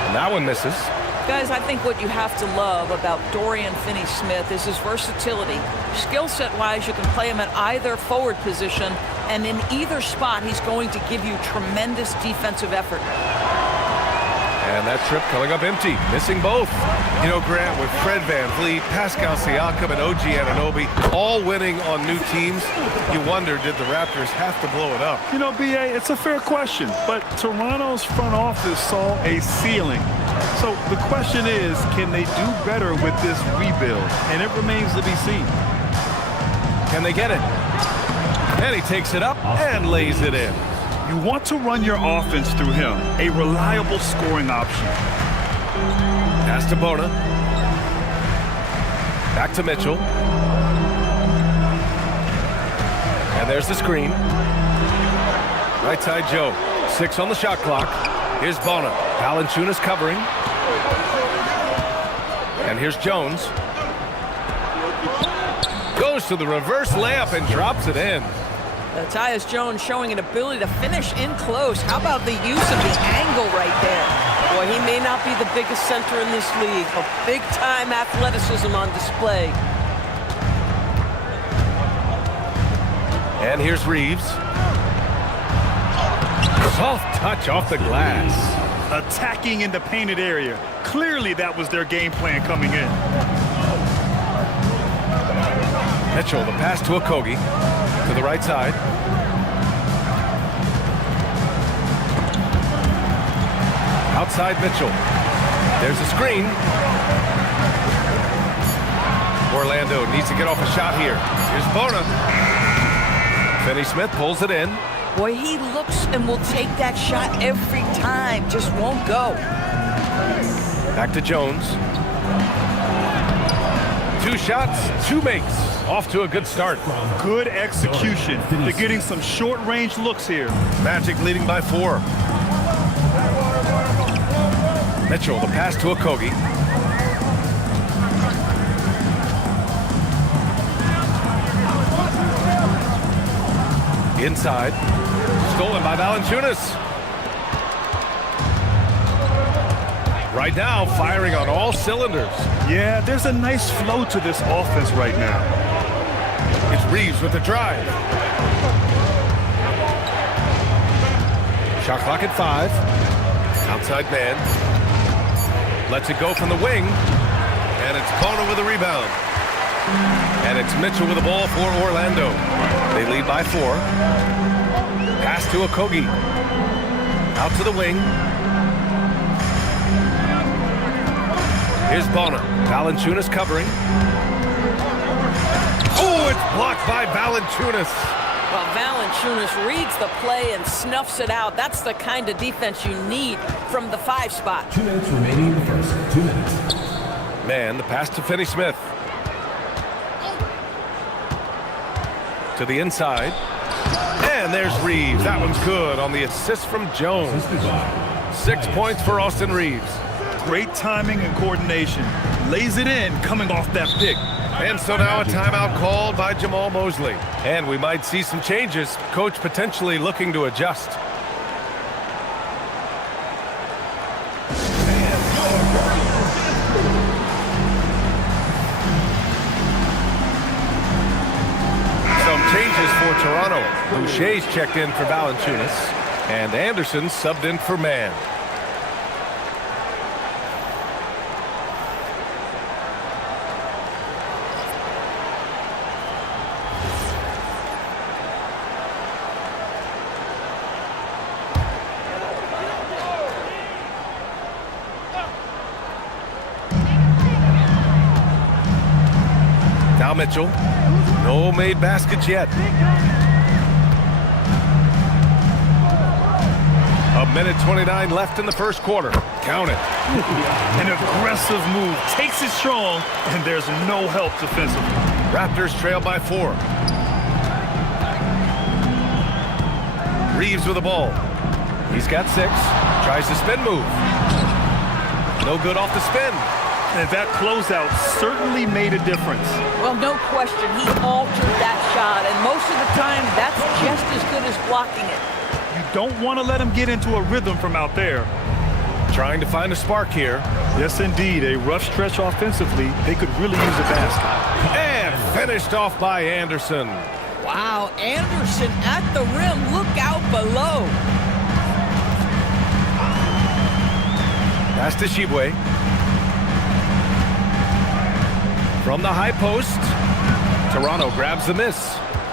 And that one misses. Guys, I think what you have to love about Dorian Finney-Smith is his versatility. Skill set-wise, you can play him at either forward position, and in either spot, he's going to give you tremendous defensive effort. And that trip coming up empty, missing both. You know, Grant, with Fred VanVleet, Pascal Siakam, and OG Anunoby all winning on new teams, you wonder, did the Raptors have to blow it up? You know, B.A., it's a fair question, but Toronto's front office saw a ceiling. So the question is, can they do better with this rebuild? And it remains to be seen. Can they get it? And he takes it up and lays it in. You want to run your offense through him, a reliable scoring option. Pass to Bona. Back to Mitchell. And there's the screen. Right side Joe. 6 on the shot clock. Here's Bona. Valanciunas covering. And here's Jones. Goes to the reverse layup and drops it in. Tyus Jones showing an ability to finish in close. How about the use of the angle right there? Boy, he may not be the biggest center in this league, but big-time athleticism on display. And here's Reeves. Soft touch off the glass. Attacking in the painted area. Clearly that was their game plan coming in. Mitchell, the pass to Okogie. To the right side. Outside Mitchell. There's a screen. Orlando needs to get off a shot here. Here's Bona. Finney-Smith pulls it in. Boy, he looks and will take that shot every time. Just won't go. Back to Jones. 2 shots, 2 makes. Off to a good start. Good execution. They're getting some short-range looks here. Magic leading by 4. Mitchell, the pass to Okogie. Inside. Stolen by Valanciunas. Right now, firing on all cylinders. Yeah, there's a nice flow to this offense right now. It's Reeves with the drive. Shot clock at 5. Outside man. Lets it go from the wing. And it's Bona with a rebound. And it's Mitchell with the ball for Orlando. They lead by 4. Pass to Okogie. Out to the wing. Here's Bona. Valanciunas covering. Oh, it's blocked by Valanciunas. Well, Valanciunas reads the play and snuffs it out. That's the kind of defense you need from the 5 spot. 2 minutes remaining in the first. 2 minutes. Man, the pass to Finney-Smith. To the inside. And there's Reeves. That one's good on the assist from Jones. 6 points for Austin Reeves. Great timing and coordination. Lays it in coming off that pick. And so now a timeout called by Jamal Mosley. And we might see some changes. Coach potentially looking to adjust. Some changes for Toronto. Boucher's checked in for Valanciunas. And Anderson subbed in for Mann. Now Mitchell. No made baskets yet. A minute 29 left in the first quarter. Count it. An aggressive move. Takes it strong, and there's no help defensively. Raptors trail by 4. Reeves with the ball. He's got 6. Tries the spin move. No good off the spin. And that closeout certainly made a difference. Well, no question, he altered that shot, and most of the time, that's just as good as blocking it. You don't want to let him get into a rhythm from out there. Trying to find a spark here. Yes, indeed. A rough stretch offensively. They could really use a basket. And finished off by Anderson. Wow, Anderson at the rim. Look out below. Pass to Shibwe. From the high post, Toronto grabs the miss.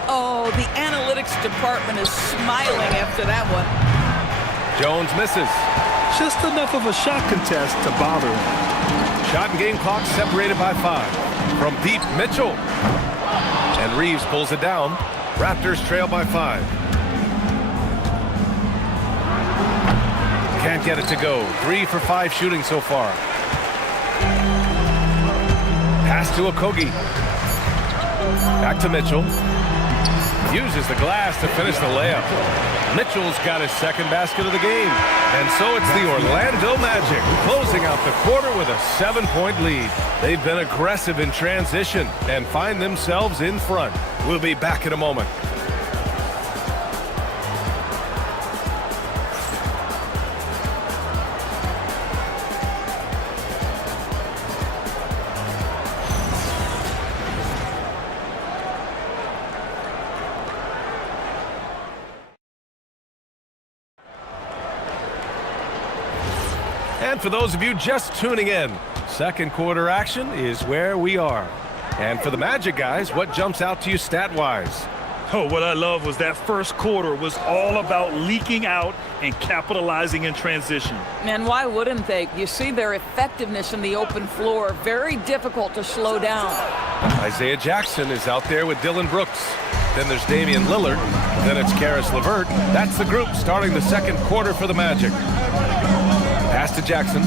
Oh, the analytics department is smiling after that one. Jones misses. Just enough of a shot contest to bother him. Shot and game clock separated by 5. From deep, Mitchell. And Reeves pulls it down. Raptors trail by 5. Can't get it to go. 3 for 5 shooting so far. Pass to Okogie. Back to Mitchell. Uses the glass to finish the layup. Mitchell's got his second basket of the game. And so it's the Orlando Magic closing out the quarter with a 7-point lead. They've been aggressive in transition and find themselves in front. We'll be back in a moment. And for those of you just tuning in, second quarter action is where we are. And for the Magic guys, what jumps out to you stat-wise? Oh, what I love was that first quarter was all about leaking out and capitalizing in transition. And why wouldn't they? You see their effectiveness in the open floor. Very difficult to slow down. Isaiah Jackson is out there with Dylan Brooks. Then there's Damian Lillard. Then it's Karis LeVert. That's the group starting the second quarter for the Magic. Pass to Jackson.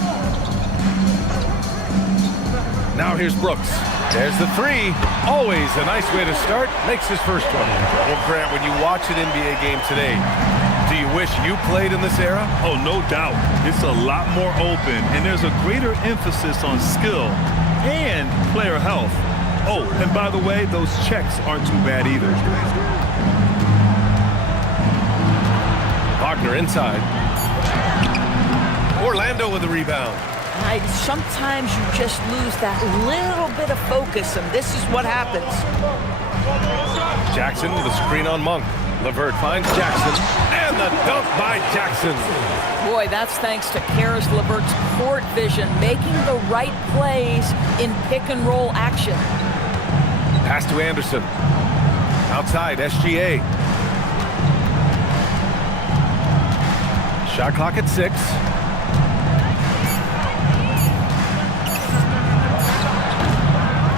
Now here's Brooks. There's the three. Always a nice way to start. Makes his first one. Well, Grant, when you watch an NBA game today, do you wish you played in this era? Oh, no doubt. It's a lot more open, and there's a greater emphasis on skill and player health. Oh, and by the way, those checks aren't too bad either. Wagner inside. Orlando with the rebound. Sometimes you just lose that little bit of focus, and this is what happens. Jackson with a screen on Monk. LeVert finds Jackson, and the dunk by Jackson. Boy, that's thanks to Karis LeVert's court vision, making the right plays in pick-and-roll action. Pass to Anderson. Outside, SGA. Shot clock at 6.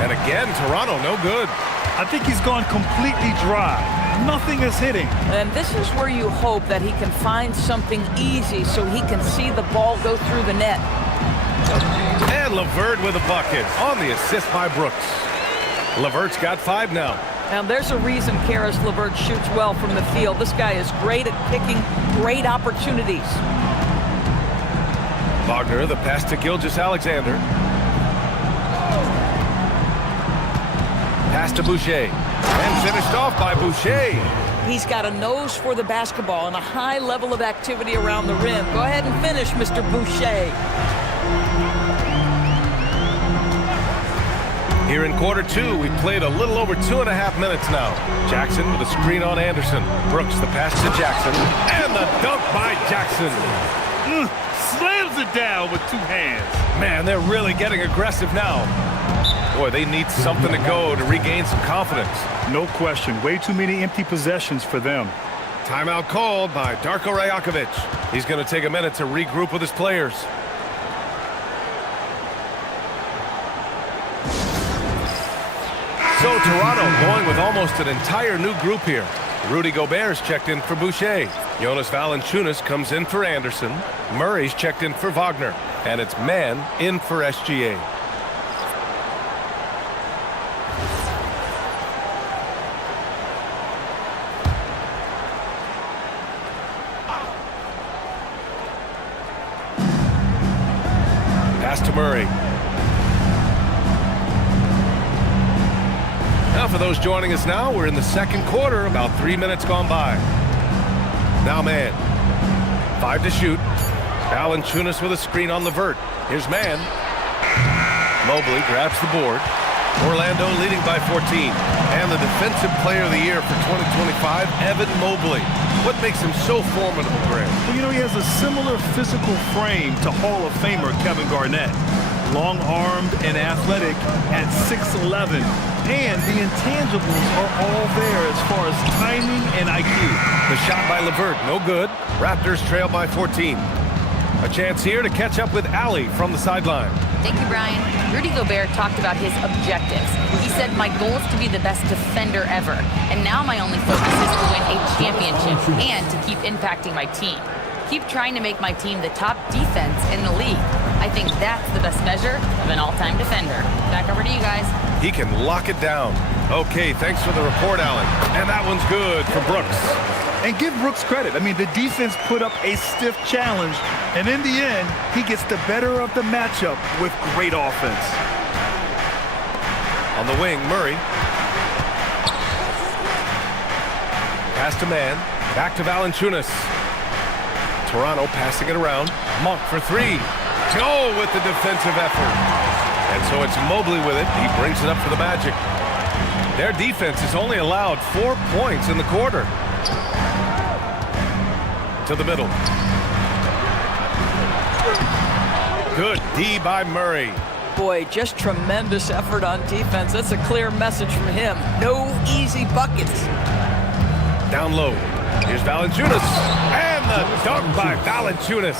And again, Toronto, no good. I think he's gone completely dry. Nothing is hitting. And this is where you hope that he can find something easy so he can see the ball go through the net. And LeVert with a bucket on the assist by Brooks. LeVert's got 5 now. Now, there's a reason Karis LeVert shoots well from the field. This guy is great at picking great opportunities. Wagner, the pass to Gilgeous-Alexander. Pass to Boucher. And finished off by Boucher. He's got a nose for the basketball and a high level of activity around the rim. Go ahead and finish, Mr. Boucher. Here in quarter 2, we played a little over 2.5 minutes now. Jackson with a screen on Anderson. Brooks the pass to Jackson. And the dunk by Jackson. Slams it down with 2 hands. Man, they're really getting aggressive now. Boy, they need something to go to regain some confidence. No question. Way too many empty possessions for them. Timeout called by Darko Rajakovic. He's going to take a minute to regroup with his players. So Toronto going with almost an entire new group here. Rudy Gobert's checked in for Boucher. Jonas Valanciunas comes in for Anderson. Murray's checked in for Wagner. And it's Mann in for SGA. Pass to Murray. Now for those joining us now, we're in the second quarter, about 3 minutes gone by. Now Mann. 5 to shoot. Valanciunas with a screen on LeVert. Here's Mann. Mobley grabs the board. Orlando leading by 14. And the Defensive Player of the Year for 2025, Evan Mobley. What makes him so formidable, Grant? Well, you know, he has a similar physical frame to Hall of Famer Kevin Garnett. Long-armed and athletic at 6'11". And the intangibles are all there as far as timing and IQ. The shot by LeVert, no good. Raptors trail by 14. A chance here to catch up with Allie from the sideline. Thank you, Brian. Rudy Gobert talked about his objectives. He said, my goal is to be the best defender ever. And now my only focus is to win a championship and to keep impacting my team. Keep trying to make my team the top defense in the league. I think that's the best measure of an all-time defender. Back over to you guys. He can lock it down. Okay, thanks for the report, Allen. And that one's good for Brooks. And give Brooks credit. I mean, the defense put up a stiff challenge, and in the end, he gets the better of the matchup with great offense. On the wing, Murray. Pass to Mann. Back to Valanciunas. Toronto passing it around. Monk for 3. Go with the defensive effort. And so it's Mobley with it. He brings it up for the Magic. Their defense has only allowed 4 points in the quarter. To the middle. Good D by Murray. Boy, just tremendous effort on defense. That's a clear message from him. No easy buckets. Down low. Here's Valanciunas. And the dunk by Valanciunas.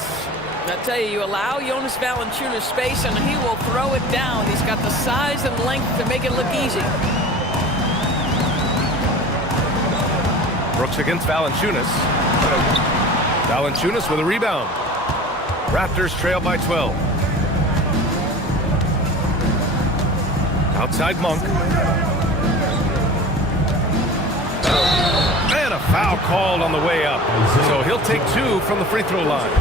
I tell you, you allow Jonas Valanciunas space and he will throw it down. He's got the size and length to make it look easy. Brooks against Valanciunas. Valanciunas with a rebound. Raptors trail by 12. Outside Monk. And a foul called on the way up. So he'll take 2 from the free throw line.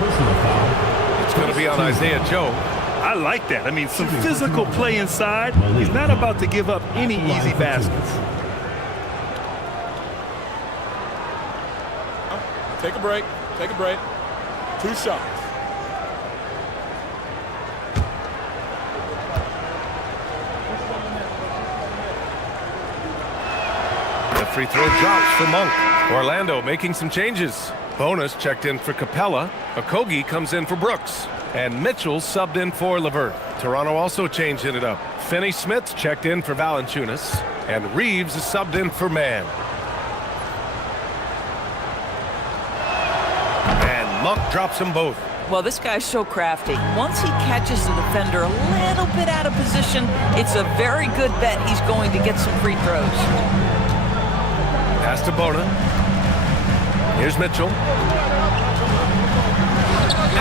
It's going to be on Isaiah Joe. I like that. I mean, some physical play inside. He's not about to give up any easy baskets. Take a break. Take a break. 2 shots. The free throw drops for Monk. Orlando making some changes. Bonus checked in for Capella. Okogie comes in for Brooks. And Mitchell subbed in for LeVert. Toronto also changing it up. Finney-Smith checked in for Valanciunas. And Reeves is subbed in for Mann. And Monk drops them both. Well, this guy's so crafty. Once he catches the defender a little bit out of position, it's a very good bet he's going to get some free throws. Pass to Bona. Here's Mitchell.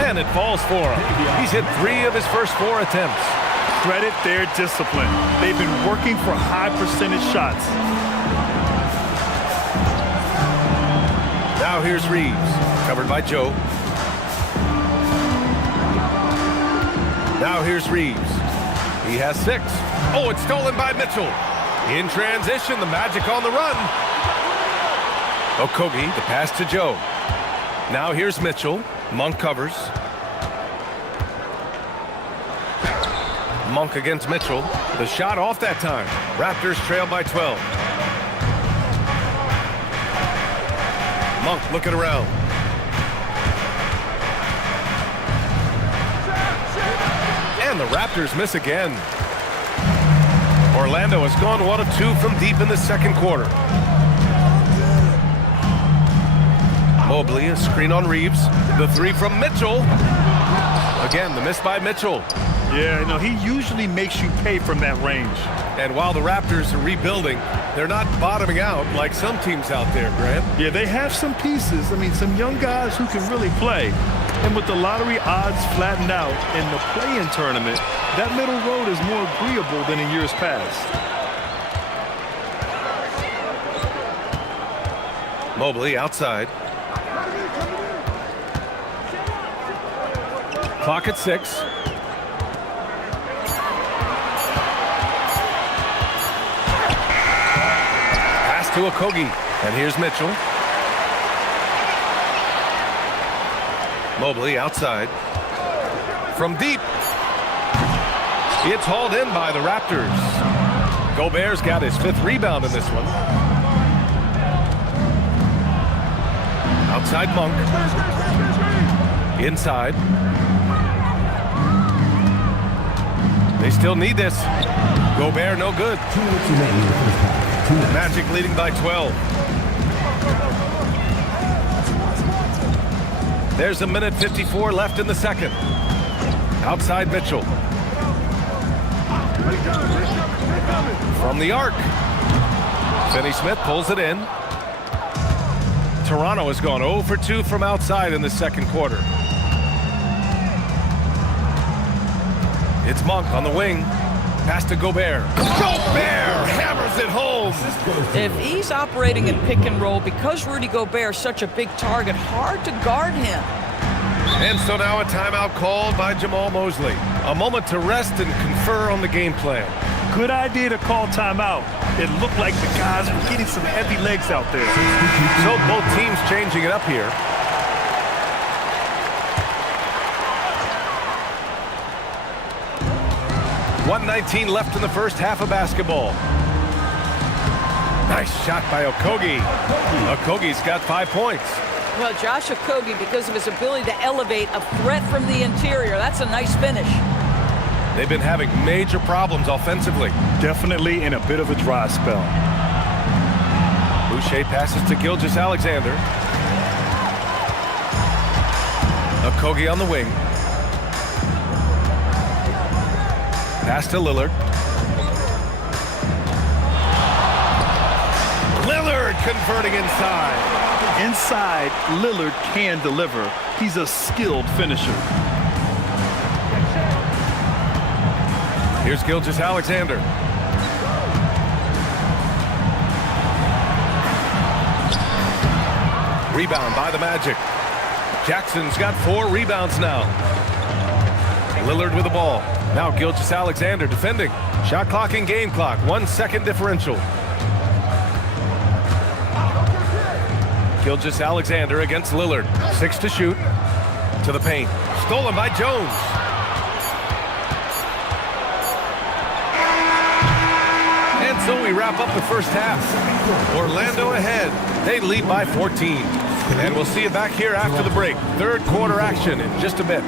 And it falls for him. He's hit 3 of his first 4 attempts. Credit their discipline. They've been working for high percentage shots. Now here's Reeves. Covered by Joe. Now here's Reeves. He has 6. Oh, it's stolen by Mitchell. In transition, the Magic on the run. Okogie, the pass to Joe. Now here's Mitchell. Monk covers. Monk against Mitchell. The shot off that time. Raptors trail by 12. Monk looking around. And the Raptors miss again. Orlando has gone 1 of 2 from deep in the second quarter. Mobley, a screen on Reeves. The 3 from Mitchell. Again, the miss by Mitchell. Yeah, no, he usually makes you pay from that range. And while the Raptors are rebuilding, they're not bottoming out like some teams out there, Grant. Yeah, they have some pieces. I mean, some young guys who can really play. And with the lottery odds flattened out in the play-in tournament, that middle road is more agreeable than in years past. Mobley outside. Clock at 6. Pass to Okogie. And here's Mitchell. Mobley outside. From deep. It's hauled in by the Raptors. Gobert's got his 5th rebound in this one. Outside Monk. Inside. They still need this. Gobert no good. Magic leading by 12. There's 1:54 left in the second. Outside Mitchell. From the arc. Finney-Smith pulls it in. Toronto has gone 0 for 2 from outside in the second quarter. It's Monk on the wing. Pass to Gobert. Gobert hammers it home. If he's operating in pick and roll, because Rudy Gobert is such a big target, hard to guard him. And so now a timeout called by Jamal Mosley. A moment to rest and confer on the game plan. Good idea to call timeout. It looked like the guys were getting some heavy legs out there. So both teams changing it up here. .119 left in the first half of basketball. Nice shot by Okogie. Okogie's got 5 points. Well, Josh Okogie, because of his ability to elevate a threat from the interior, that's a nice finish. They've been having major problems offensively. Definitely in a bit of a dry spell. Boucher passes to Gilgeous-Alexander. Okogie on the wing. Pass to Lillard. Lillard converting inside. Inside, Lillard can deliver. He's a skilled finisher. Here's Gilgeous-Alexander. Rebound by the Magic. Jackson's got 4 rebounds now. Lillard with the ball. Now Gilgeous-Alexander defending. Shot clock and game clock. 1 second differential. Gilgeous-Alexander against Lillard. 6 to shoot. To the paint. Stolen by Jones. And so we wrap up the first half. Orlando ahead. They lead by 14. And we'll see you back here after the break. Third quarter action in just a bit.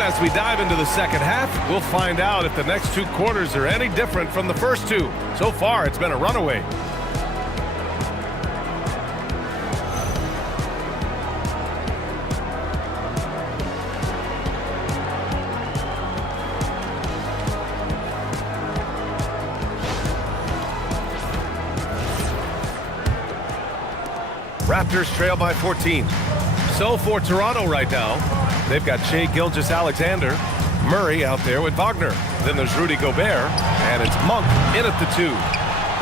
As we dive into the second half, we'll find out if the next 2 quarters are any different from the first 2. So far, it's been a runaway. Raptors trail by 14. So for Toronto right now, they've got Shai Gilgeous-Alexander, Murray out there with Wagner. Then there's Rudy Gobert, and it's Monk in at the 2.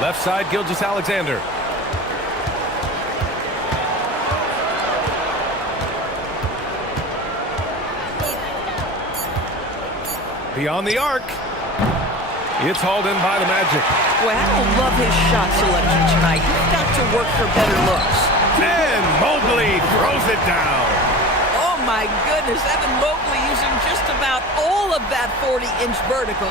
Left side, Gilgeous-Alexander. Beyond the arc. It's hauled in by the Magic. Well, I don't love his shot selection tonight. He's got to work for better looks. And Mobley throws it down. Oh, my goodness. Evan Mobley using just about all of that 40-inch vertical.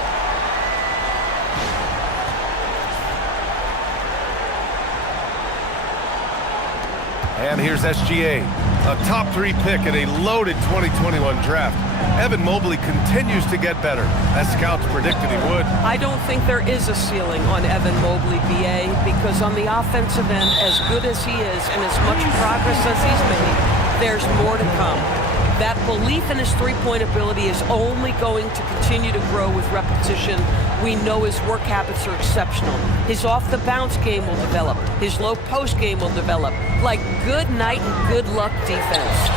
And here's SGA, a top 3 pick in a loaded 2021 draft. Evan Mobley continues to get better, as scouts predicted he would. I don't think there is a ceiling on Evan Mobley, BA, because on the offensive end, as good as he is and as much progress as he's made, there's more to come. That belief in his three-point ability is only going to continue to grow with repetition. We know his work habits are exceptional. His off-the-bounce game will develop. His low-post game will develop. Like good night and good luck defense.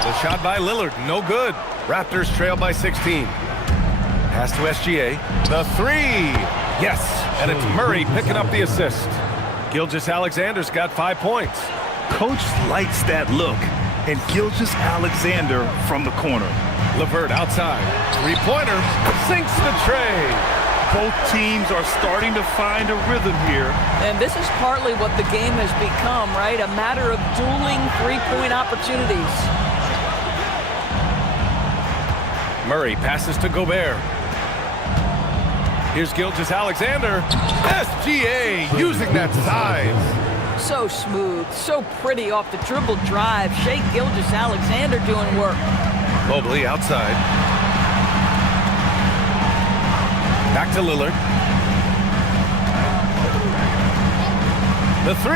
The shot by Lillard, no good. Raptors trail by 16. Pass to SGA. The 3. Yes, and it's Murray picking up the assist. Gilgeous-Alexander's got 5 points. Coach likes that look. And Gilgeous-Alexander from the corner. LeVert outside. Three-pointer sinks the tray. Both teams are starting to find a rhythm here. And this is partly what the game has become, right? A matter of dueling three-point opportunities. Murray passes to Gobert. Here's Gilgeous-Alexander. SGA using that size. So smooth, so pretty off the dribble drive. Shai Gilgeous-Alexander doing work. Mobley outside. Back to Lillard. The 3.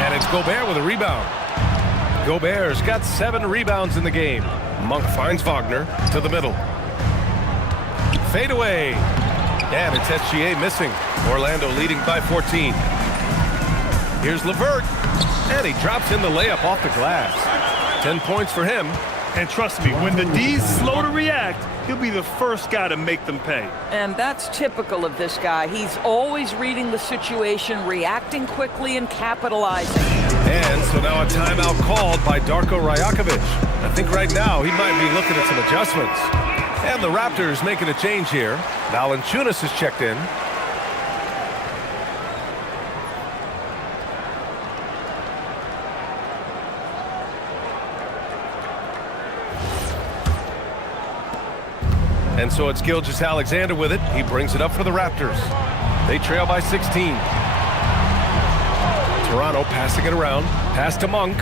And it's Gobert with a rebound. Gobert's got 7 rebounds in the game. Monk finds Wagner to the middle. Fade away. And it's SGA missing. Orlando leading by 14. Here's LeVert. And he drops in the layup off the glass. 10 points for him. And trust me, when the D's slow to react, he'll be the first guy to make them pay. And that's typical of this guy. He's always reading the situation, reacting quickly, and capitalizing. And so now a timeout called by Darko Rajakovic. I think right now he might be looking at some adjustments. And the Raptors making a change here. Valanciunas is checked in. And so it's Gilgeous-Alexander with it. He brings it up for the Raptors. They trail by 16. Toronto passing it around. Pass to Monk.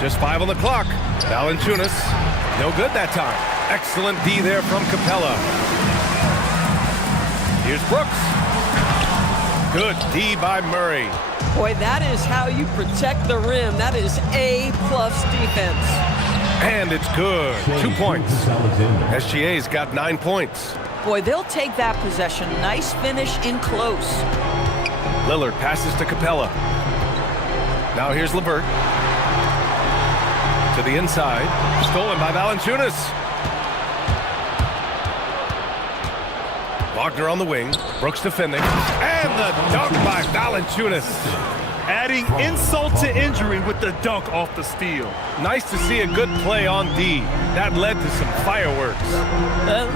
Just 5 on the clock. Valanciunas. No good that time. Excellent D there from Capella. Here's Brooks. Good D by Murray. Boy, that is how you protect the rim. That is A-plus defense. And it's good. 2 points. SGA's got 9 points. Boy, they'll take that possession. Nice finish in close. Lillard passes to Capella. Now here's LeVert. To the inside. Stolen by Valanciunas. Wagner on the wing. Brooks defending. And the dunk by Valanciunas. Adding insult to injury with the dunk off the steal. Nice to see a good play on D. That led to some fireworks.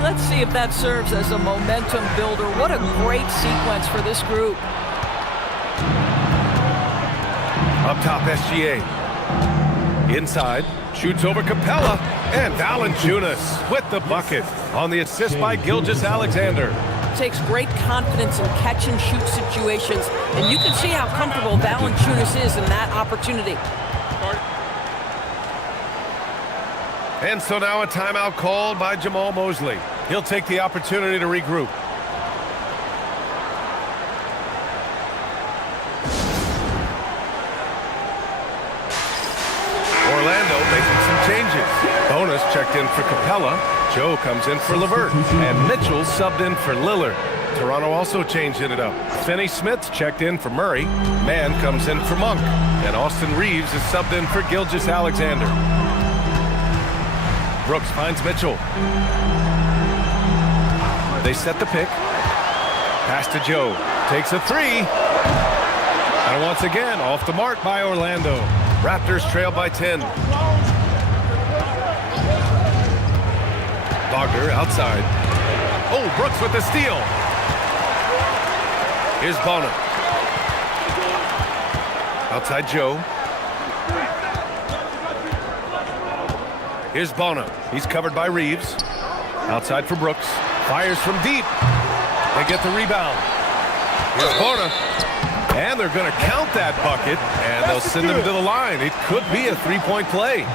Let's see if that serves as a momentum builder. What a great sequence for this group. Up top, SGA. Inside. Shoots over Capella. And Valanciunas with the bucket on the assist by Gilgeous-Alexander. Takes great confidence in catch-and-shoot situations, and you can see how comfortable Valanciunas is in that opportunity. And so now a timeout called by Jamal Mosley. He'll take the opportunity to regroup. Orlando making some changes. Bonus checked in for Capella. Joe comes in for LeVert. And Mitchell subbed in for Lillard. Toronto also changing it up. Finney-Smith checked in for Murray. Mann comes in for Monk. And Austin Reeves is subbed in for Gilgeous-Alexander. Brooks finds Mitchell. They set the pick. Pass to Joe. Takes a three. And once again, off the mark by Orlando. Raptors trail by 10. Wagner outside. Oh, Brooks with the steal. Here's Bonner. Outside Joe. Here's Bonner. He's covered by Reeves. Outside for Brooks. Fires from deep. They get the rebound. Here's Bonner. And they're going to count that bucket, and they'll send him to the line. It could be a three-point play.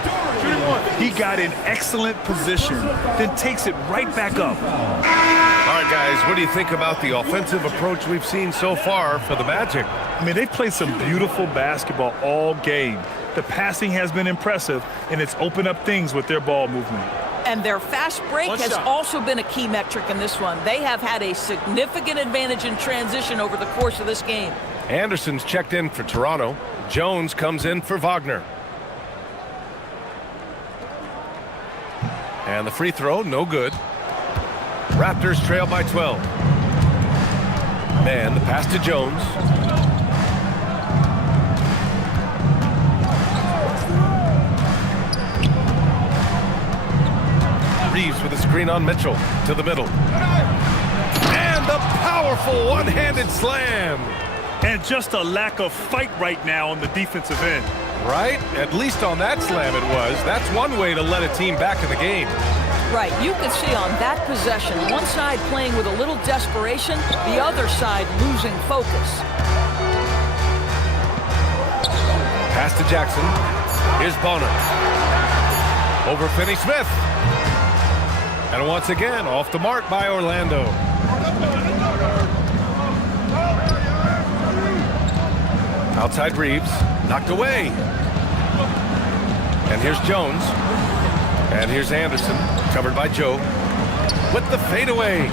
He got in excellent position, then takes it right back up. All right, guys, what do you think about the offensive approach we've seen so far for the Magic? I mean, they've played some beautiful basketball all game. The passing has been impressive, and it's opened up things with their ball movement. And their fast break has also been a key metric in this one. They have had a significant advantage in transition over the course of this game. Anderson's checked in for Toronto. Jones comes in for Wagner. And the free throw, no good. Raptors trail by 12. Man, the pass to Jones. Reeves with a screen on Mitchell to the middle. And the powerful one-handed slam. And just a lack of fight right now on the defensive end. Right? At least on that slam it was. That's one way to let a team back in the game. Right. You can see on that possession, one side playing with a little desperation, the other side losing focus. Pass to Jackson. Here's Bonner. Over Finney-Smith. And once again, off the mark by Orlando. Outside Reeves. Knocked away. And here's Jones. And here's Anderson, covered by Joe. With the fadeaway.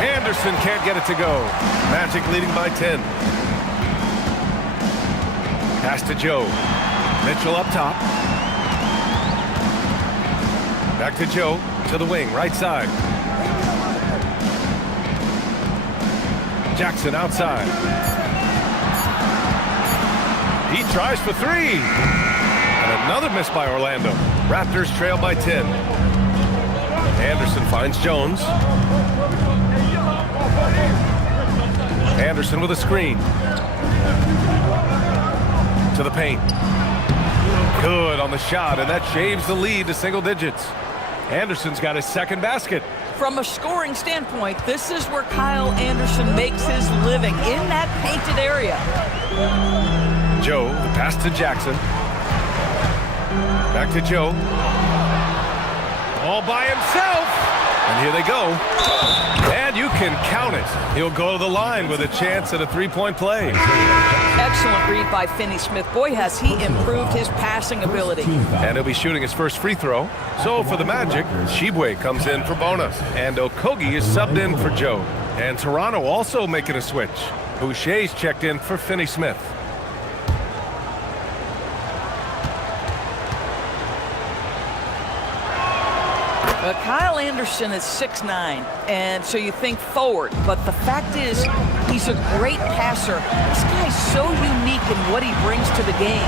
Anderson can't get it to go. Magic leading by 10. Pass to Joe. Mitchell up top. Back to Joe, to the wing, right side. Jackson outside. He tries for three. And another miss by Orlando. Raptors trail by 10. Anderson finds Jones. Anderson with a screen. To the paint. Good on the shot, and that shaves the lead to single digits. Anderson's got his second basket. From a scoring standpoint, this is where Kyle Anderson makes his living, in that painted area. Joe, the pass to Jackson. Back to Joe. All by himself. And here they go. And you can count it. He'll go to the line with a chance at a three-point play. Excellent read by Finney-Smith. Boy, has he improved his passing ability. And he'll be shooting his first free throw. So for the Magic, Tshiebwe comes in for bonus. And Okogie is subbed in for Joe. And Toronto also making a switch. Boucher's checked in for Finney-Smith. Kyle Anderson is 6'9", and so you think forward, but the fact is he's a great passer. This guy's so unique in what he brings to the game.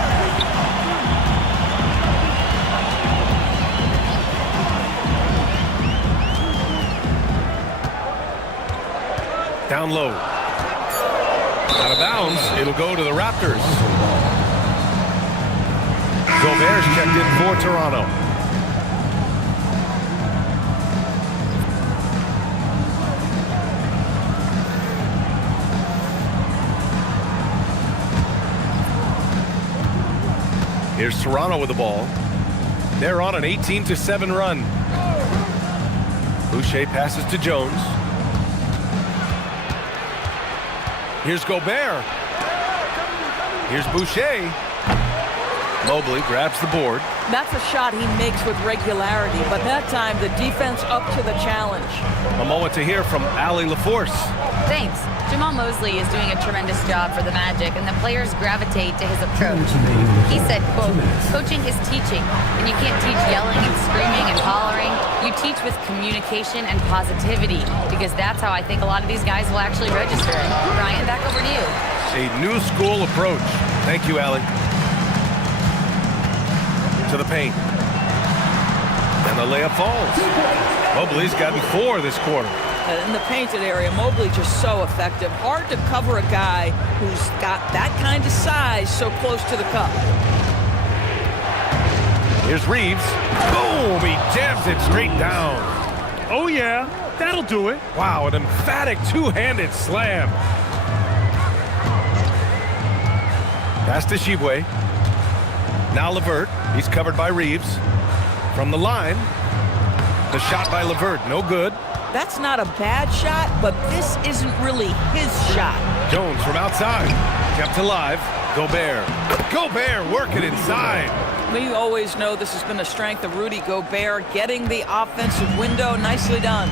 Down low. Out of bounds. It'll go to the Raptors. Gobert's checked in for Toronto. Here's Toronto with the ball. They're on an 18-7 run. Boucher passes to Jones. Here's Gobert. Here's Boucher. Mobley grabs the board. That's a shot he makes with regularity, but that time the defense up to the challenge. A moment to hear from Allie LaForce. Thanks. Jamal Mosley is doing a tremendous job for the Magic, and the players gravitate to his approach. He said, quote, "Coaching is teaching, and you can't teach yelling and screaming and hollering. You teach with communication and positivity, because that's how I think a lot of these guys will actually register." Ryan, back over to you. A new school approach. Thank you, Allie. To the paint. And the layup falls. Mobley's gotten 4 this quarter. In the painted area, Mobley just so effective. Hard to cover a guy who's got that kind of size so close to the cup. Here's Reeves. Boom! He jams it straight down. Oh, yeah. That'll do it. Wow, an emphatic two-handed slam. Pass to Tshiebwe. Now LeVert. He's covered by Reeves. From the line. The shot by LeVert. No good. That's not a bad shot, but this isn't really his shot. Jones from outside. Kept alive. Gobert. Gobert working inside. We always know this has been a strength of Rudy Gobert, getting the offensive window. Nicely done.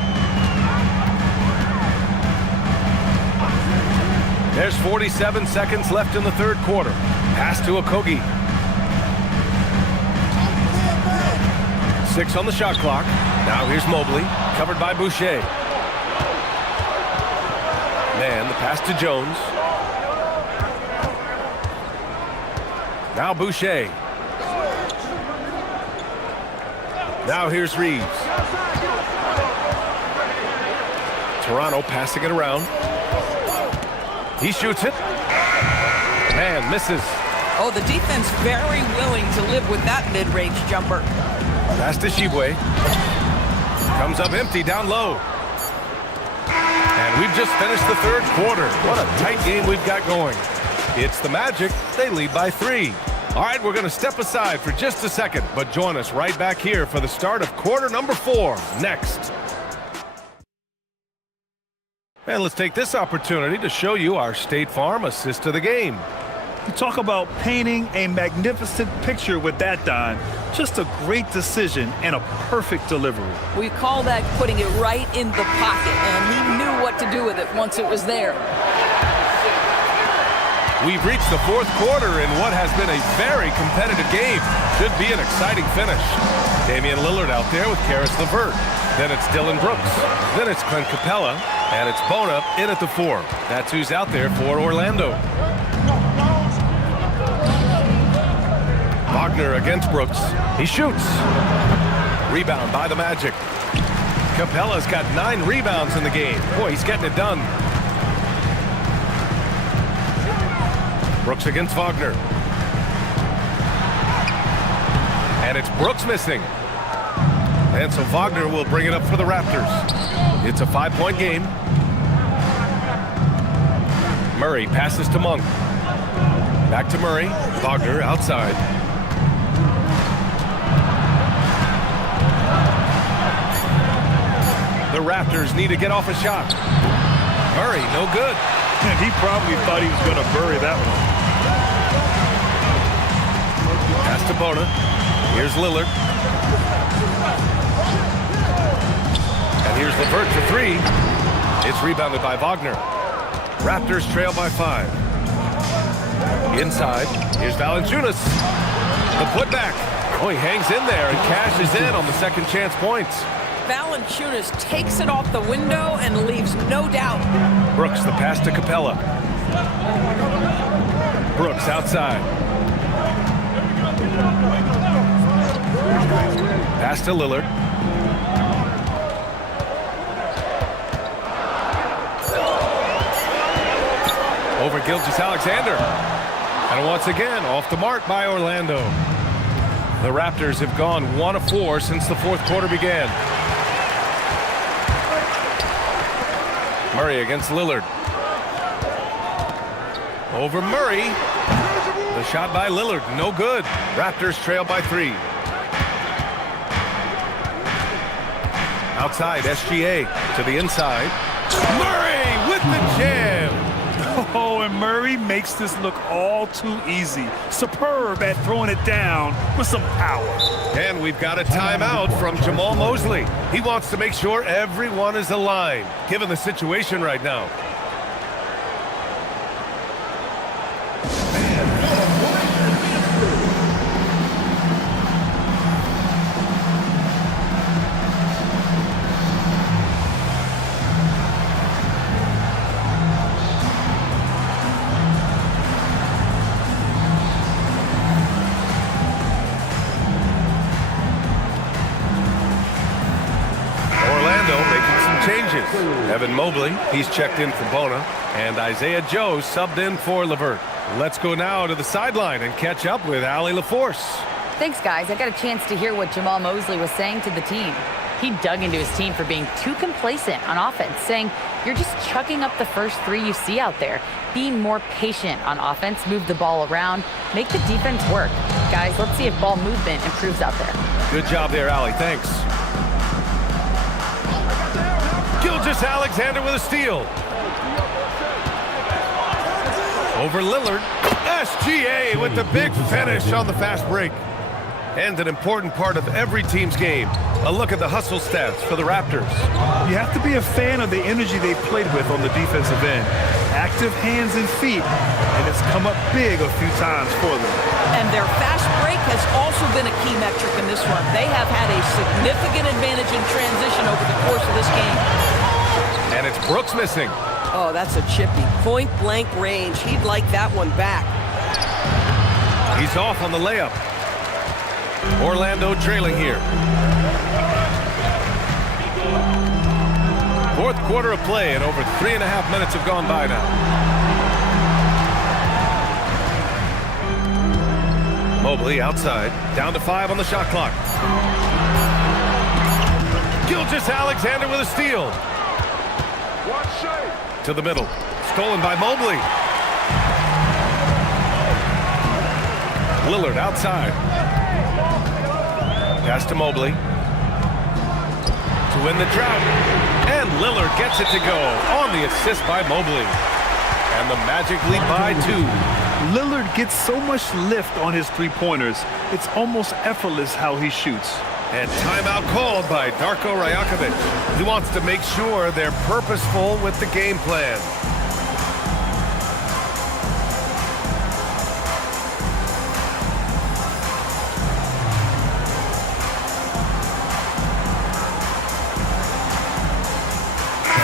There's 47 seconds left in the third quarter. Pass to Okogie. 6 on the shot clock. Now here's Mobley, covered by Boucher. Man, the pass to Jones. Now Boucher. Now here's Reeves. Toronto passing it around. He shoots it. Man, misses. Oh, the defense very willing to live with that mid-range jumper. Pass to Tshiebwe. Comes up empty down low. And we've just finished the third quarter. What a tight game we've got going. It's the Magic. They lead by 3. All right, we're going to step aside for just a second, but join us right back here for the start of quarter number 4 next. And let's take this opportunity to show you our State Farm assist of the game. You talk about painting a magnificent picture with that, Don. Just a great decision and a perfect delivery. We call that putting it right in the pocket, and he knew what to do with it once it was there. We've reached the fourth quarter in what has been a very competitive game. Should be an exciting finish. Damian Lillard out there with Karis LeVert. Then it's Dillon Brooks. Then it's Clint Capella. And it's Bona in at the 4. That's who's out there for Orlando. Wagner against Brooks. He shoots. Rebound by the Magic. Capella's got 9 rebounds in the game. Boy, he's getting it done. Brooks against Wagner. And it's Brooks missing. And so Wagner will bring it up for the Raptors. It's a 5-point game. Murray passes to Monk. Back to Murray. Wagner outside. The Raptors need to get off a shot. Murray, no good. And he probably thought he was going to bury that one. Pass to Bona. Here's Lillard. And here's LeVert for 3. It's rebounded by Wagner. Raptors trail by 5. Inside. Here's Valanciunas. The putback. Oh, he hangs in there and cashes in on the second chance points. Valanciunas takes it off the window and leaves no doubt. Brooks, the pass to Capella. Brooks outside. Pass to Lillard. Over Gilgeous-Alexander. And once again, off the mark by Orlando. The Raptors have gone 1 of 4 since the fourth quarter began. Murray against Lillard. Over Murray. The shot by Lillard, no good. Raptors trail by 3. Outside, SGA to the inside. Murray with the jam. Oh, and Murray makes this look all too easy. Superb at throwing it down with some power. And we've got a timeout from Jamahl Mosley. He wants to make sure everyone is aligned, given the situation right now. Evan Mobley, he's checked in for Bona, and Isaiah Joe subbed in for LeVert. Let's go now to the sideline and catch up with Allie LaForce. Thanks, guys. I got a chance to hear what Jamahl Mosley was saying to the team. He dug into his team for being too complacent on offense, saying, you're just chucking up the first 3 you see out there. Be more patient on offense, move the ball around, make the defense work. Guys, let's see if ball movement improves out there. Good job there, Allie. Thanks. Gilgeous-Alexander with a steal. Over Lillard. SGA with the big finish on the fast break. And an important part of every team's game. A look at the hustle stats for the Raptors. You have to be a fan of the energy they played with on the defensive end. Active hands and feet, and it's come up big a few times for them. And their fast break has also been a key metric in this one. They have had a significant advantage in transition over the course of this game. And it's Brooks missing. Oh, that's a chippy. Point-blank range. He'd like that one back. He's off on the layup. Orlando trailing here. Fourth quarter of play, and over 3.5 minutes have gone by now. Mobley outside, down to 5 on the shot clock. Gilgeous-Alexander with a steal. To the middle, stolen by Mobley. Lillard outside. Pass to Mobley. To win the drought. And Lillard gets it to go on the assist by Mobley. And the Magic lead by 2. Lillard gets so much lift on his three-pointers, it's almost effortless how he shoots. And timeout called by Darko Rajakovic. He wants to make sure they're purposeful with the game plan.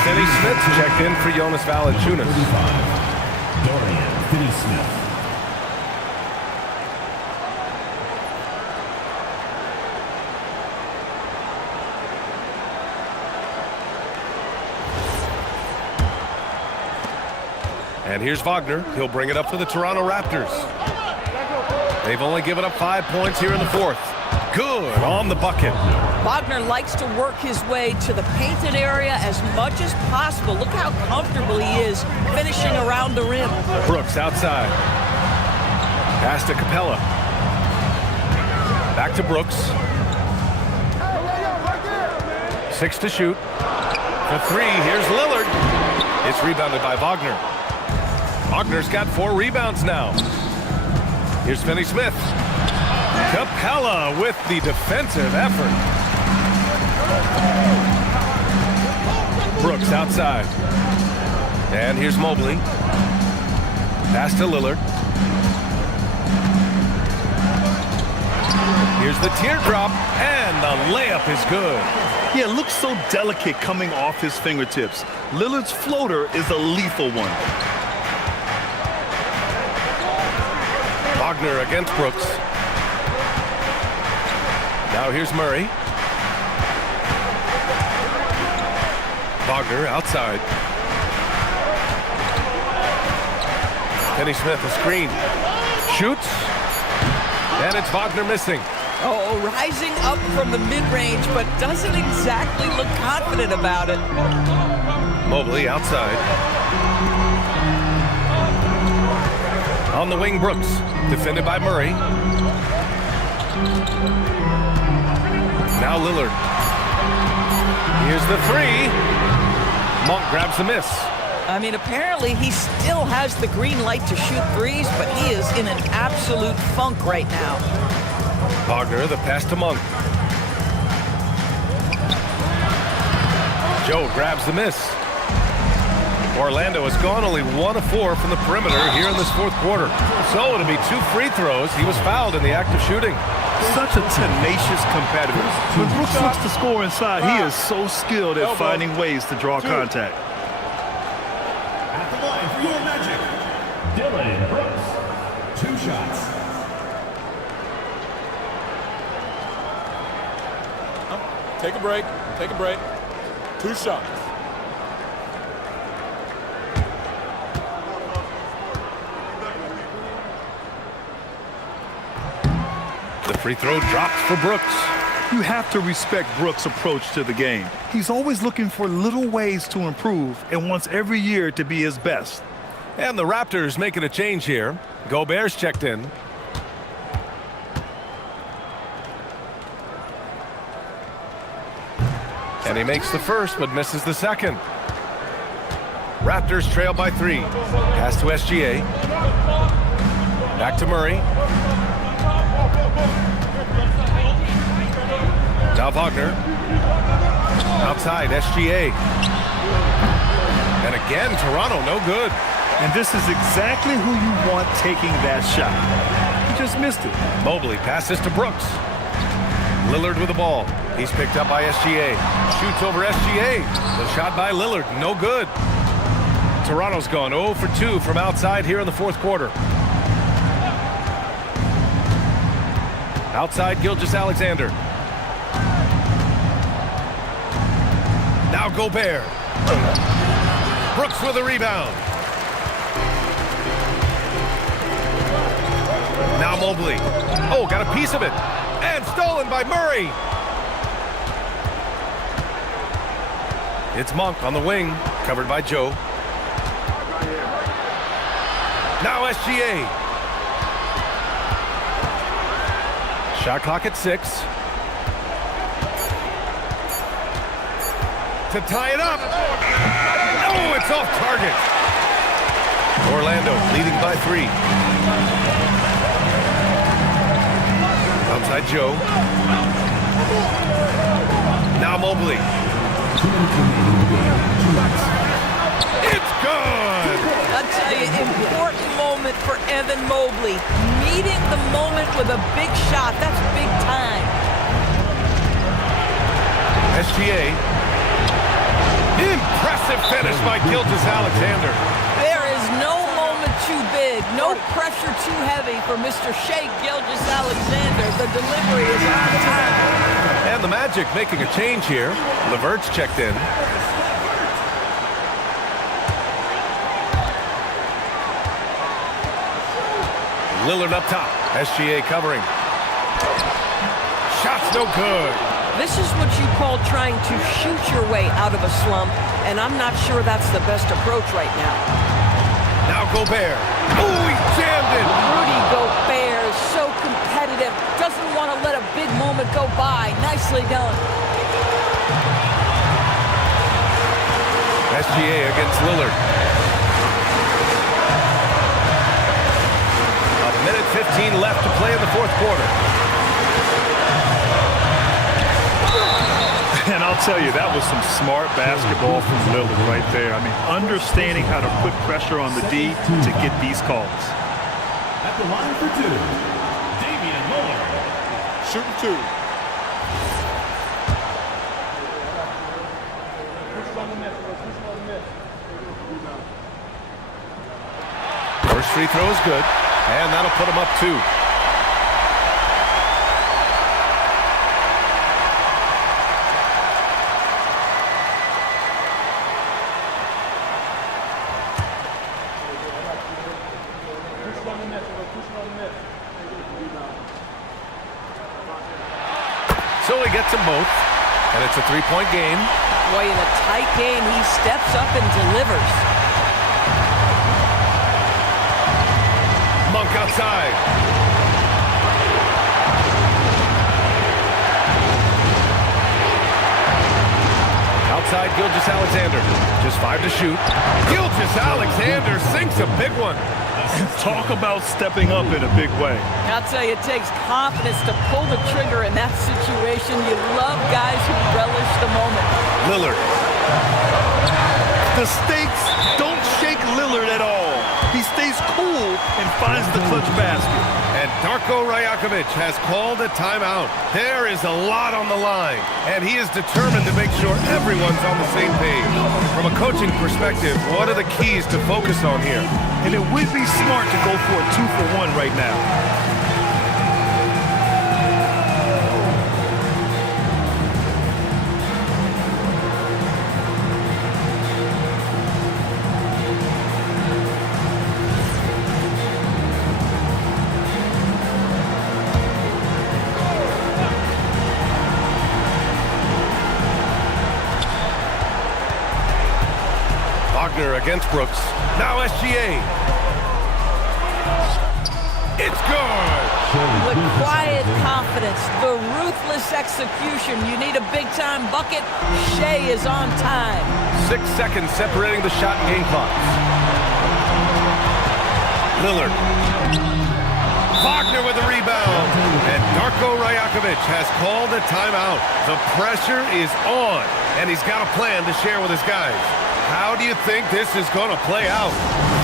Finney Smith checked in for Jonas Valanciunas. Dorian Finney-Smith. And here's Wagner. He'll bring it up for the Toronto Raptors. They've only given up 5 points here in the fourth. Good on the bucket. Wagner likes to work his way to the painted area as much as possible. Look how comfortable he is finishing around the rim. Brooks outside. Pass to Capella. Back to Brooks. 6 to shoot. For 3, here's Lillard. It's rebounded by Wagner. Wagner's got 4 rebounds now. Here's Finney Smith. Capella with the defensive effort. Brooks outside. And here's Mobley. Pass to Lillard. Here's the teardrop, and the layup is good. Yeah, it looks so delicate coming off his fingertips. Lillard's floater is a lethal one. Wagner against Brooks. Now here's Murray. Wagner outside. Finney Smith a screen. Shoots. And it's Wagner missing. Oh, rising up from the mid-range, but doesn't exactly look confident about it. Mobley outside. On the wing, Brooks. Defended by Murray. Now Lillard. Here's the 3. Monk grabs the miss. I mean, apparently he still has the green light to shoot threes, but he is in an absolute funk right now. Wagner, the pass to Monk. Joe grabs the miss. Orlando has gone only 1 of 4 from the perimeter here in this fourth quarter. So it'll be 2 free throws. He was fouled in the act of shooting. Such a tenacious competitor. When Brooks looks to score inside, he is so skilled at finding ways to draw contact. At the line for your Magic, Dillon Brooks. 2 shots. Take a break. Take a break. 2 shots. The free throw drops for Brooks. You have to respect Brooks' approach to the game. He's always looking for little ways to improve and wants every year to be his best. And the Raptors making a change here. Gobert's checked in. And he makes the first, but misses the second. Raptors trail by 3. Pass to SGA. Back to Murray. Now Wagner. Outside, SGA. And again, Toronto, no good. And this is exactly who you want taking that shot. He just missed it. Mobley passes to Brooks. Lillard with the ball. He's picked up by SGA. Shoots over SGA. The shot by Lillard, no good. Toronto's gone 0 for 2 from outside here in the fourth quarter. Outside, Gilgeous-Alexander. Now Gobert. Brooks with a rebound. Now Mobley. Oh, got a piece of it. And stolen by Murray. It's Monk on the wing, covered by Joe. Now SGA. Shot clock at 6. To tie it up. No, it's off target. Orlando leading by 3. Outside Joe. Now Mobley. It's good! I'll tell you, important moment for Evan Mobley. Meeting the moment with a big shot. That's big time. SGA. Impressive finish by Gilgeous-Alexander. There is no moment too big, no pressure too heavy for Mr. Shai Gilgeous-Alexander. The delivery is on time. And the Magic making a change here. LeVert's checked in. Lillard up top. SGA covering. Shot's no good. This is what you call trying to shoot your way out of a slump, and I'm not sure that's the best approach right now. Now Gobert. Oh, he jammed it. Rudy Gobert is so competitive. Doesn't want to let a big moment go by. Nicely done. SGA against Lillard. A minute 15 left to play in the fourth quarter. And I'll tell you, that was some smart basketball from Lillard right there. I mean, understanding how to put pressure on the D to get these calls. At the line for 2, Damian Lillard. Shooting 2. First free throw is good, and that'll put him up 2. So he gets them both, and it's a 3-point game. Boy, in a tight game, he steps up and delivers. Monk outside. Outside Gilgeous-Alexander. Just 5 to shoot. Gilgeous-Alexander sinks a big one. Talk about stepping up in a big way. I'll tell you, it takes confidence to pull the trigger in that situation. You love guys who relish the moment. Lillard. The stakes don't shake Lillard at all. He stays cool and finds the clutch basket. And Darko Rajakovic has called a timeout. There is a lot on the line, and he is determined to make sure everyone's on the same page. From a coaching perspective, what are the keys to focus on here? And it would be smart to go for a 2-for-1 right now. Against Brooks. Now SGA. It's good. The quiet confidence, the ruthless execution. You need a big-time bucket. Shai is on time. 6 seconds separating the shot and game clocks. Lillard. Wagner with a rebound. And Darko Rajakovic has called a timeout. The pressure is on, and he's got a plan to share with his guys. How do you think this is going to play out?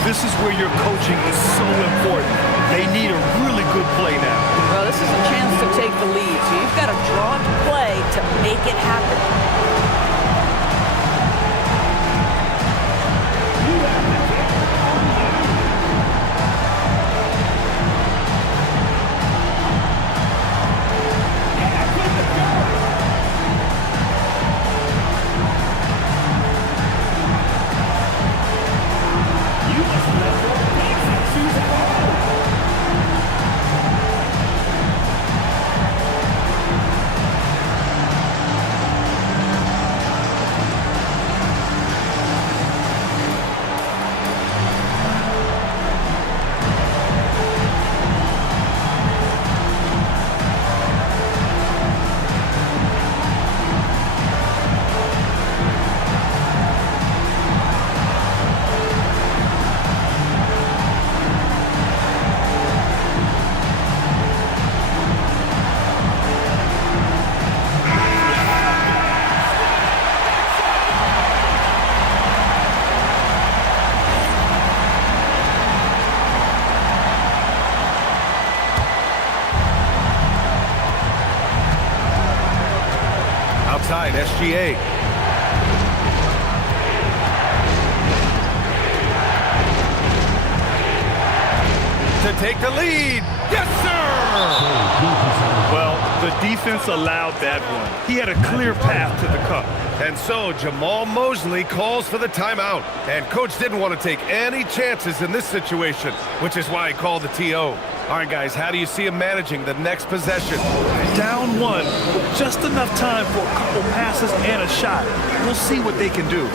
This is where your coaching is so important. They need a really good play now. Well, this is a chance to take the lead, so you've got to draw up play to make it happen. SGA. To take the lead. Yes, sir! Well, the defense allowed that one. He had a clear path to the cup. And so Jamal Mosley calls for the timeout. And coach didn't want to take any chances in this situation, which is why he called the TO. All right, guys, how do you see him managing the next possession? Down one, just enough time for a couple passes and a shot. We'll see what they can do.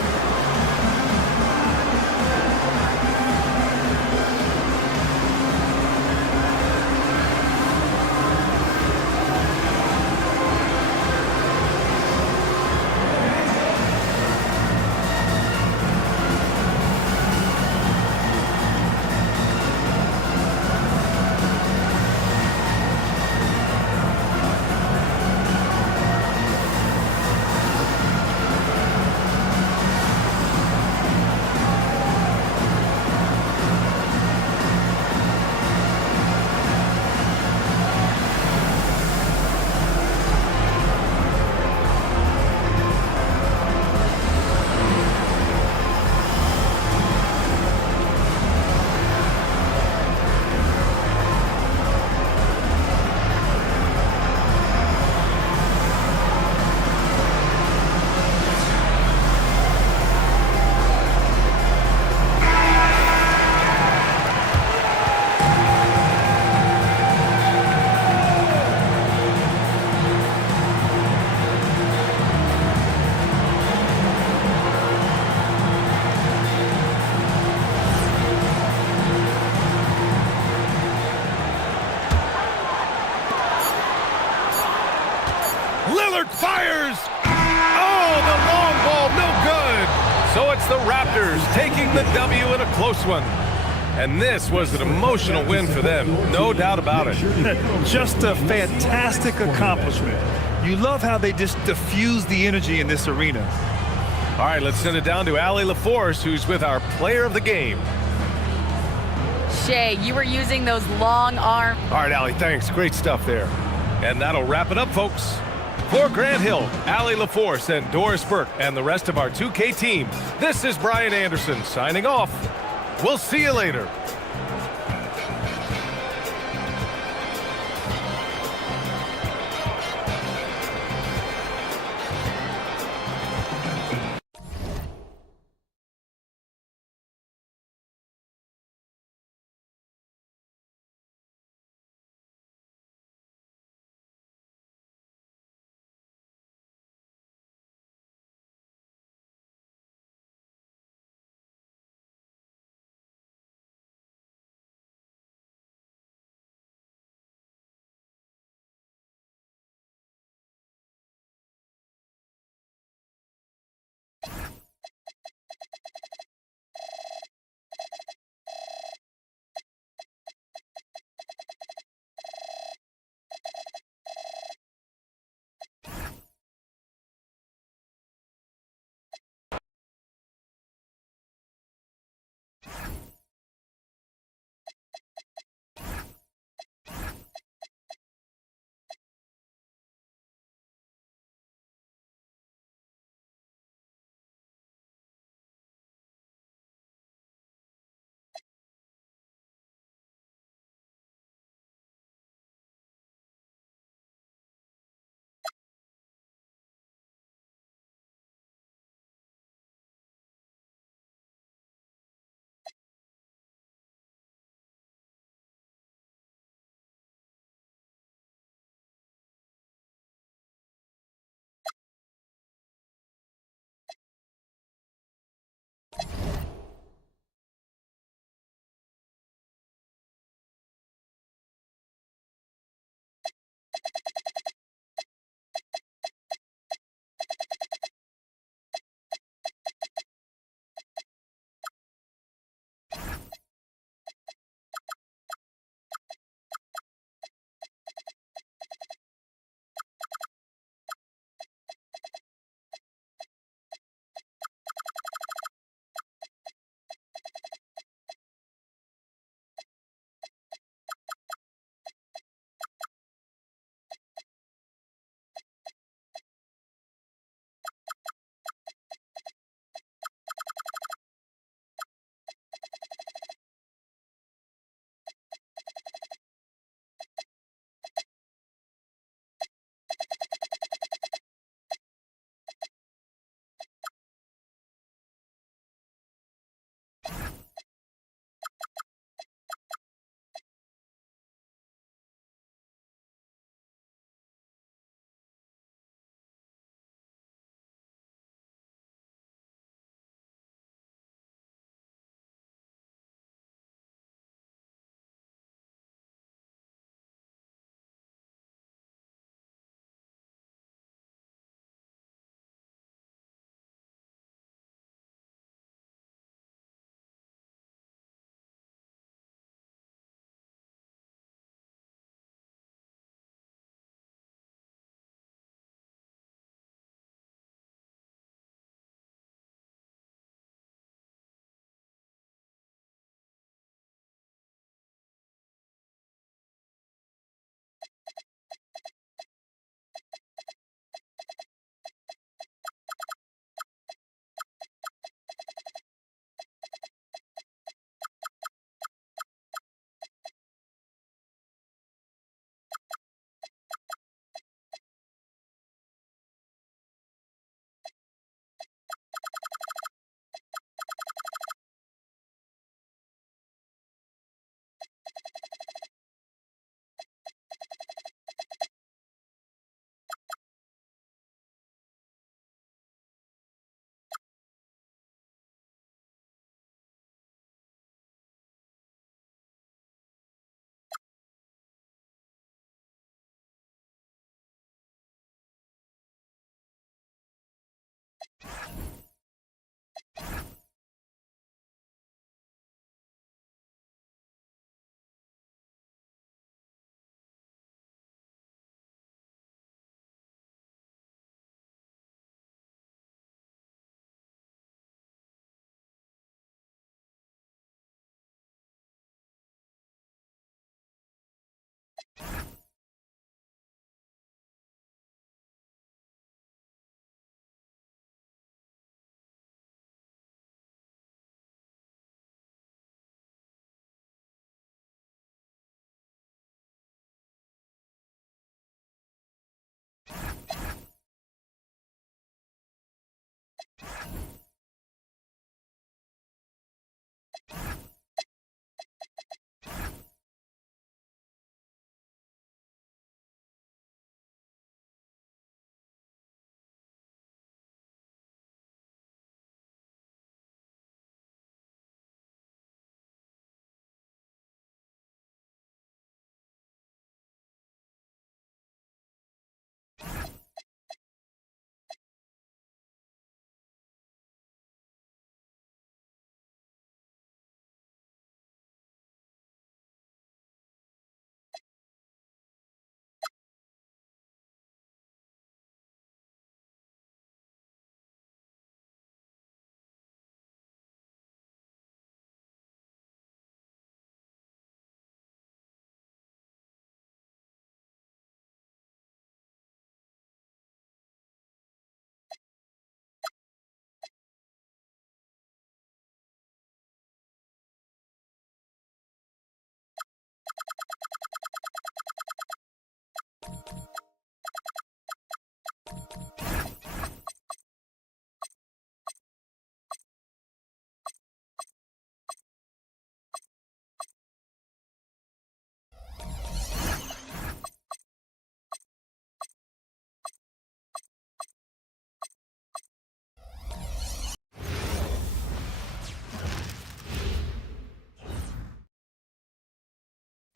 Lillard fires! Oh, the long ball, no good! So it's the Raptors taking the W in a close one. And this was an emotional win for them, no doubt about it. Just a fantastic accomplishment. You love how they just diffuse the energy in this arena. All right, let's send it down to Allie LaForce, who's with our player of the game. Shea, you were using those long arms. All right, Allie, thanks. Great stuff there. And that'll wrap it up, folks. For Grant Hill, Allie LaForce, and Doris Burke, and the rest of our 2K team, this is Brian Anderson signing off. We'll see you later.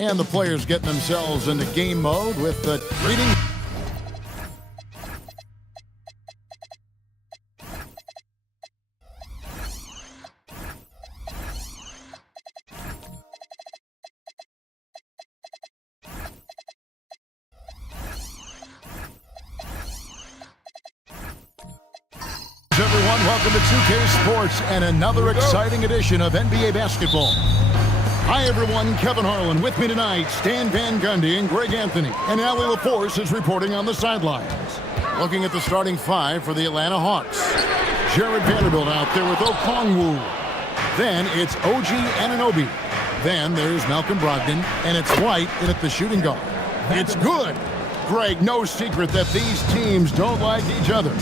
And the players get themselves into game mode with the reading. Everyone, welcome to 2K Sports and another exciting edition of NBA basketball. Hi, everyone. Kevin Harlan with me tonight. Stan Van Gundy and Greg Anthony. And Allie LaForce is reporting on the sidelines. Looking at the starting five for the Atlanta Hawks. Jared Vanderbilt out there with Okongwu. Then it's OG Anunoby. Then there's Malcolm Brogdon. And it's White in at the shooting guard. It's good. Greg, no secret that these teams don't like each other.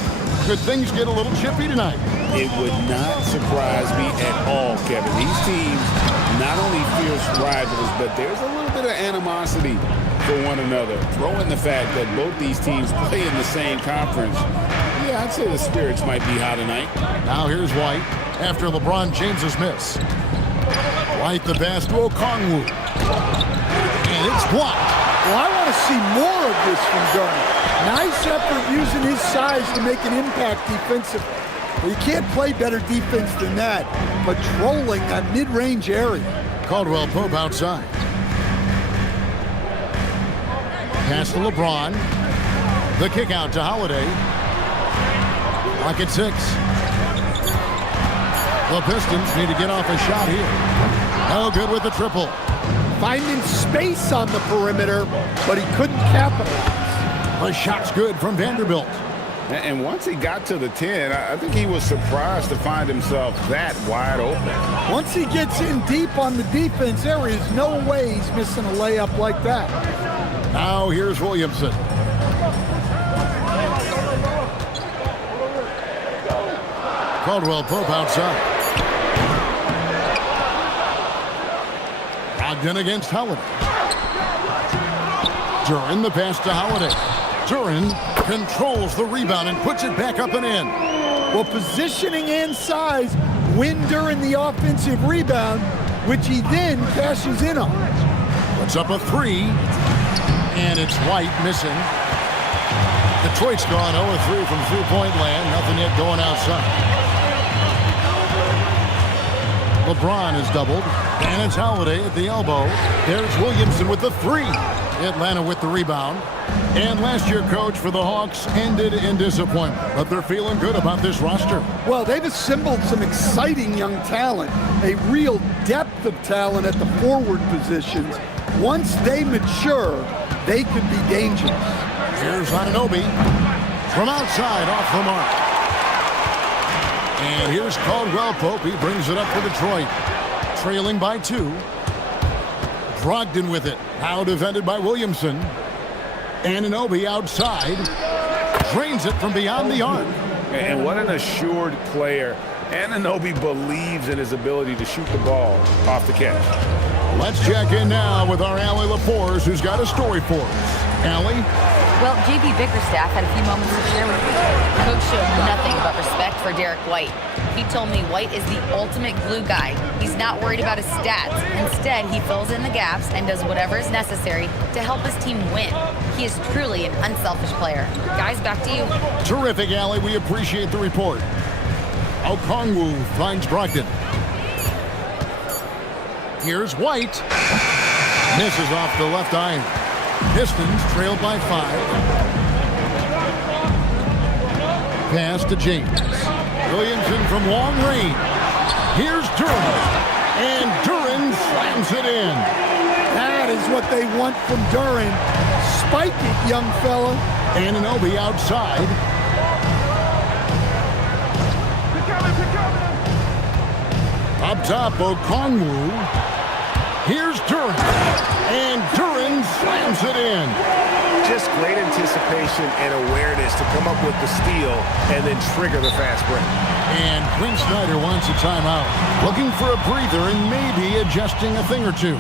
Could things get a little chippy tonight? It would not surprise me at all, Kevin. These teams not only fierce rivals, but there's a little bit of animosity for one another. Throw in the fact that both these teams play in the same conference. Yeah, I'd say the spirits might be high tonight. Now here's White after LeBron James's miss. White the pass to Okongwu. And it's blocked. Well, I want to see more of this from Garnett. Nice effort using his size to make an impact defensively. Well, you can't play better defense than that, patrolling that mid-range area. Caldwell Pope outside. Pass to LeBron. The kick out to Holiday. Clock at 6. The Pistons need to get off a shot here. No good with the triple. Finding space on the perimeter, but he couldn't capitalize. The shot's good from Vanderbilt. And once he got to the 10, I think he was surprised to find himself that wide open. Once he gets in deep on the defense, there is no way he's missing a layup like that. Now here's Williamson. Caldwell Pope outside. Brogdon against Holiday. Duren the pass to Holiday. Duren controls the rebound and puts it back up and in. Well, positioning and size win Duren the offensive rebound, which he then cashes in on. Puts up a 3, and it's White missing. Detroit's gone 0-3 from three-point land. Nothing yet going outside. LeBron is doubled. And it's Holiday at the elbow. There's Williamson with the three. Atlanta with the rebound. And last year, coach, for the Hawks ended in disappointment. But they're feeling good about this roster. Well, they've assembled some exciting young talent, a real depth of talent at the forward positions. Once they mature, they could be dangerous. Here's Anunoby from outside off the mark. And here's Caldwell Pope. He brings it up for Detroit. Trailing by 2. Brogdon with it. Now defended by Williamson. Anunoby outside. Drains it from beyond the arc. And what an assured player. Anunoby believes in his ability to shoot the ball off the catch. Let's check in now with our Allie LaForce, who's got a story for us. Allie? Well, JB Bickerstaff had a few moments to share with me. Coach showed nothing but respect for Derek White. He told me White is the ultimate glue guy. He's not worried about his stats. Instead, he fills in the gaps and does whatever is necessary to help his team win. He is truly an unselfish player. Guys, back to you. Terrific, Allie. We appreciate the report. Okongwu finds Brogdon. Here's White. Misses off the left iron. Pistons trailed by 5. Pass to James. Williamson from long range. Here's Duren. And Duren slams it in. That is what they want from Duren. Spike it, young fella. Anunoby outside. Up top, Okongwu. Here's Duren. And Duren slams it in. Just great anticipation and awareness to come up with the steal and then trigger the fast break. And Quinn Snyder wants a timeout. Looking for a breather and maybe adjusting a thing or two.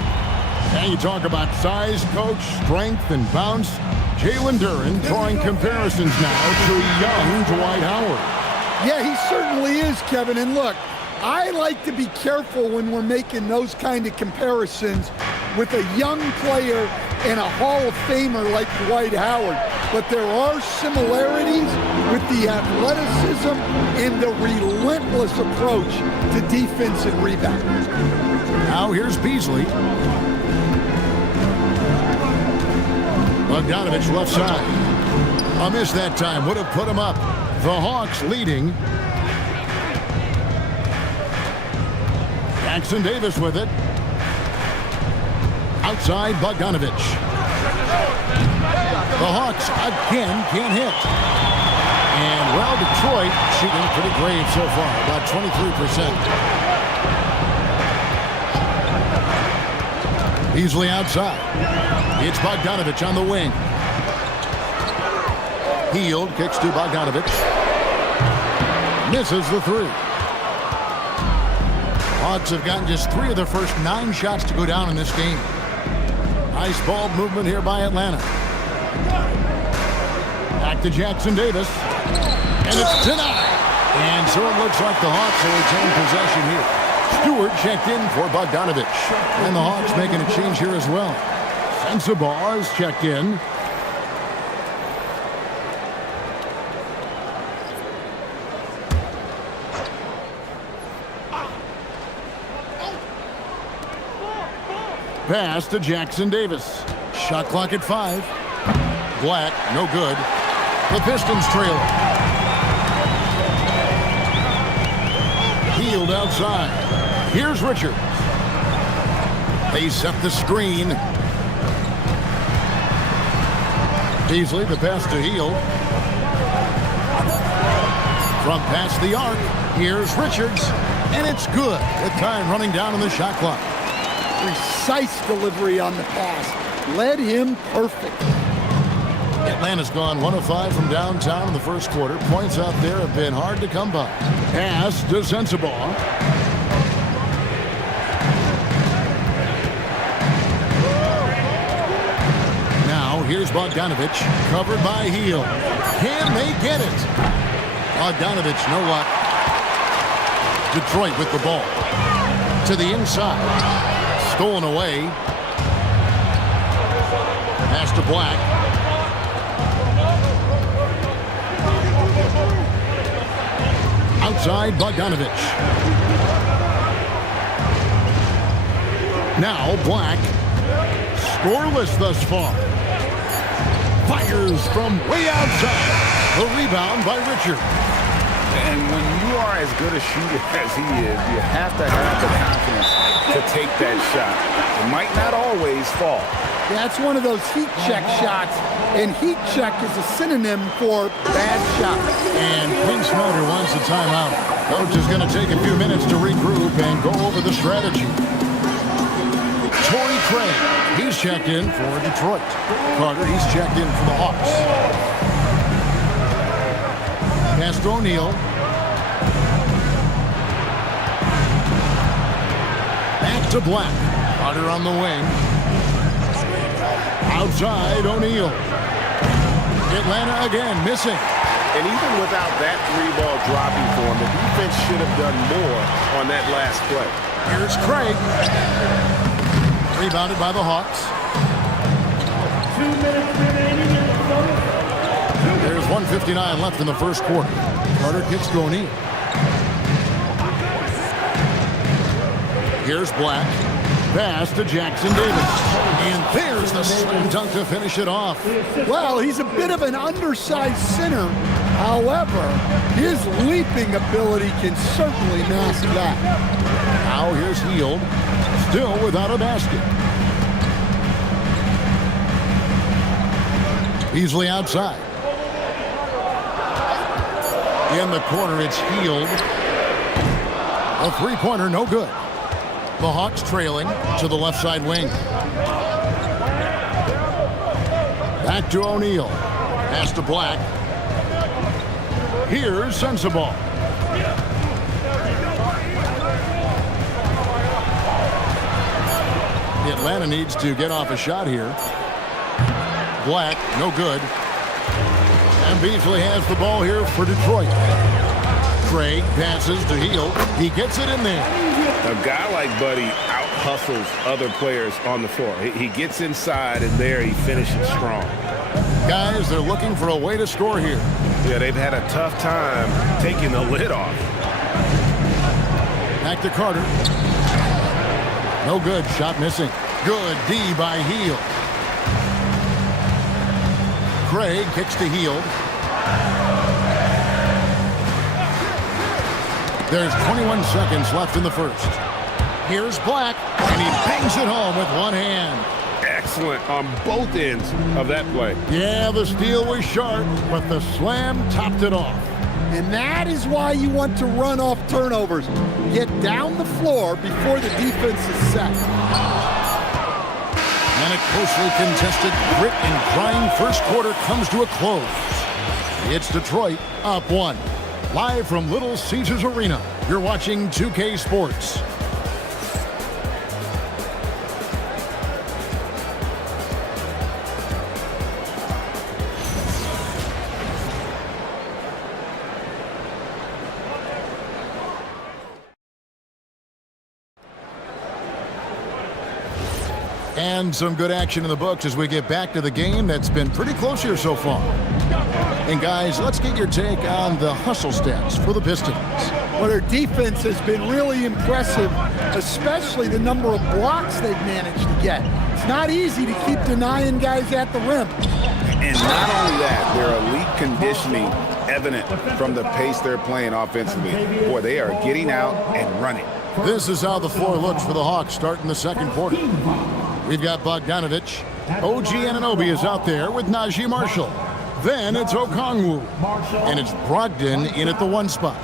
Now you talk about size, coach, strength, and bounce. Jalen Duren drawing comparisons now to young Dwight Howard. Yeah, he certainly is, Kevin. And look, I like to be careful when we're making those kind of comparisons with a young player and a Hall of Famer like Dwight Howard. But there are similarities with the athleticism and the relentless approach to defense and rebound. Now here's Beasley. Bogdanovich left side. A miss that time would have put him up. The Hawks leading. Jackson Davis with it. Outside Bogdanovich. The Hawks again can't hit. And, well, Detroit shooting pretty great so far, about 23%. Beasley outside. It's Bogdanovich on the wing. Hield kicks to Bogdanovich. Misses the 3. Hawks have gotten just 3 of their first 9 shots to go down in this game. Nice ball movement here by Atlanta. Back to Jackson Davis. And it's denied. And so it looks like the Hawks will retain possession here. Stewart checked in for Bogdanovich. And the Hawks making a change here as well. Sensabaugh is checked in. Pass to Jackson Davis. Shot clock at 5. Black, no good. The Pistons trailing. Hield outside. Here's Richards. They set the screen. Beasley, the pass to Hield. From past the arc, here's Richards. And it's good. With time running down on the shot clock. Precise delivery on the pass. Led him perfect. Atlanta's gone 1 of 5 from downtown in the first quarter. Points out there have been hard to come by. Pass to Sensabaugh. Now here's Bogdanovich, covered by Hield. Can they get it? Bogdanovich, no luck. Detroit with the ball. To the inside. Stolen away. Pass to Black. outside Bogdanovich. Now Black. Scoreless thus far. Fires from way outside. The rebound by Richard. And when you are as good a shooter as he is, you have to have the confidence to take that shot. It might not always fall. Yeah, it's one of those heat check shots, and heat check is a synonym for bad shots. And Quinn Snyder wants a timeout. Coach is going to take a few minutes to regroup and go over the strategy. Torrey Craig, he's checked in for Detroit. Carter, he's checked in for the Hawks. Pass to O'Neal. Back to Black. Carter on the wing. Outside O'Neal. Atlanta again missing. And even without that three-ball dropping for him, the defense should have done more on that last play. Here's Craig. Rebounded by the Hawks. 2 minutes remaining in the first. There's 1:59 left in the first quarter. Carter kicks to O'Neal. Here's Black. Pass to Jackson Davis. And there's the slam dunk to finish it off. Well, he's a bit of an undersized center. However, his leaping ability can certainly mask that. Now here's Hield. Still without a basket. Beasley outside. In the corner, it's Hield. A three-pointer, no good. The Hawks trailing to the left side wing. Back to O'Neal. Pass to Black. Here's Sensabaugh. Atlanta needs to get off a shot here. Black, no good. And Beasley has the ball here for Detroit. Craig passes to Hield. He gets it in there. A guy like Buddy out-hustles other players on the floor. He gets inside, and there he finishes strong. Guys, they're looking for a way to score here. Yeah, they've had a tough time taking the lid off. Back to Carter. No good. Shot missing. Good D by Hield. Craig kicks to Hield. There's 21 seconds left in the first. Here's Black, and he bangs it home with one hand. Excellent on both ends of that play. Yeah, the steal was sharp, but the slam topped it off. And that is why you want to run off turnovers. Get down the floor before the defense is set. And a closely contested, grit and grind first quarter comes to a close. It's Detroit up 1. Live from Little Caesars Arena, you're watching 2K Sports. And some good action in the books as we get back to the game that's been pretty close here so far. And guys, let's get your take on the hustle stats for the Pistons. Well, their defense has been really impressive, especially the number of blocks they've managed to get. It's not easy to keep denying guys at the rim. And not only that, their elite conditioning evident from the pace they're playing offensively. Boy, they are getting out and running. This is how the floor looks for the Hawks starting the second quarter. We've got Bogdanovich. OG Anunoby is out there with Najee Marshall. Then it's Okongwu. And it's Brogdon in at the 1 spot.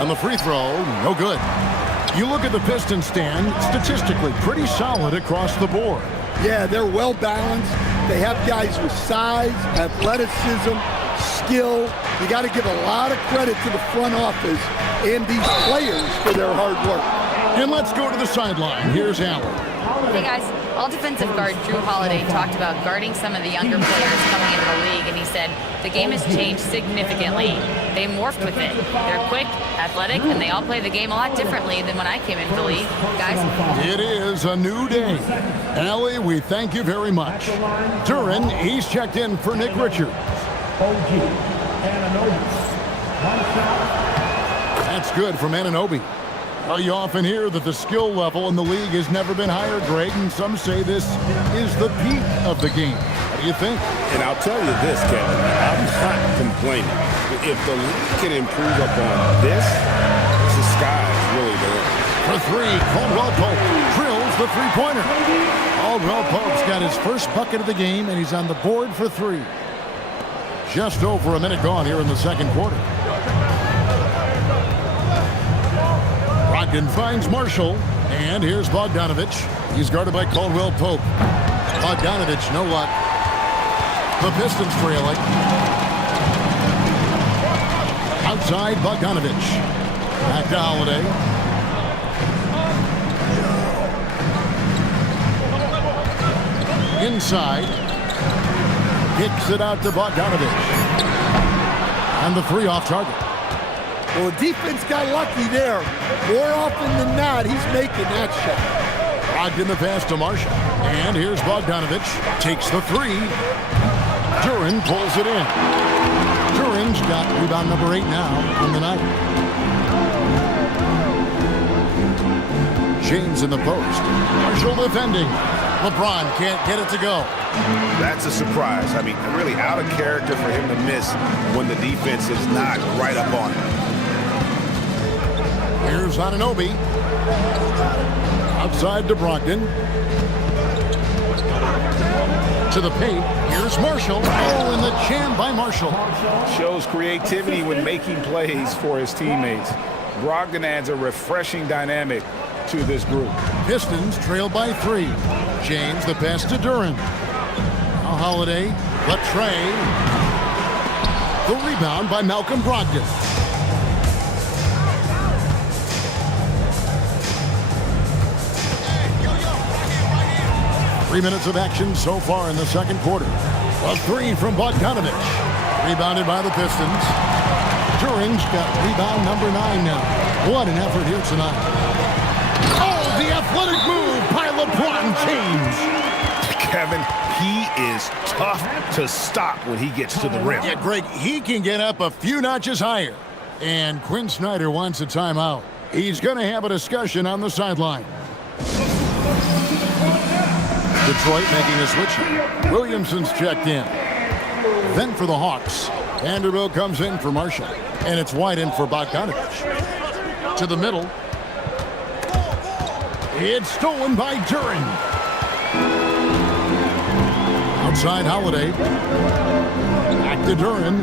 And the free throw, no good. You look at the Pistons stand, statistically pretty solid across the board. Yeah, they're well balanced. They have guys with size, athleticism, skill. You got to give a lot of credit to the front office and these players for their hard work. And let's go to the sideline. Here's Allen. Hey guys, all defensive guard Drew Holiday talked about guarding some of the younger players coming into the league, and he said the game has changed significantly. They morphed with it. They're quick, athletic, and they all play the game a lot differently than when I came into the league. Guys? It is a new day. Allie, we thank you very much. Duran, he's checked in for Nick Richards. That's good from Anunoby. Well, you often hear that the skill level in the league has never been higher, Greg, and some say this is the peak of the game. What do you think? And I'll tell you this, Kevin, I'm not complaining. If the league can improve upon this, the sky is really the limit. For three, Caldwell Pope drills the three-pointer. Caldwell Pope's got his first bucket of the game, and he's on the board for three. Just over a minute gone here in the second quarter. Brogdon finds Marshall, and here's Bogdanovich. He's guarded by Caldwell Pope. Bogdanovich, no luck. The Pistons trailing. Outside, Bogdanovich. Back to Holiday. Inside. Kicks it out to Bogdanovich. And the three off target. Well, the defense got lucky there. More often than not, he's making that shot. Brogdon the pass to Marshall. And here's Bogdanovich. Takes the three. Duran pulls it in. Duran's got rebound number 8 now on the night. James in the post. Marshall defending. LeBron can't get it to go. That's a surprise. I mean, really out of character for him to miss when the defense is not right up on him. Here's Anunoby. Outside to Brogdon. To the paint. Here's Marshall. Oh, and the jam by Marshall. Shows creativity when making plays for his teammates. Brogdon adds a refreshing dynamic to this group. Pistons trail by 3. James the pass to Duran. Now Holiday. Latrey. The rebound by Malcolm Brogdon. Three minutes of action so far in the second quarter. A three from Bogdanovich. Rebounded by the Pistons. Duran's got rebound number 9 now. What an effort here tonight. Oh, the athletic move by LeBron James. Kevin, he is tough to stop when he gets to the rim. Yeah, Greg, he can get up a few notches higher. And Quinn Snyder wants a timeout. He's going to have a discussion on the sideline. Detroit making a switch. Williamson's checked in. Then for the Hawks, Vanderbilt comes in for Marshall. And it's wide in for Bogdanovich. To the middle. It's stolen by Duran. Outside Holiday. Back to Duran.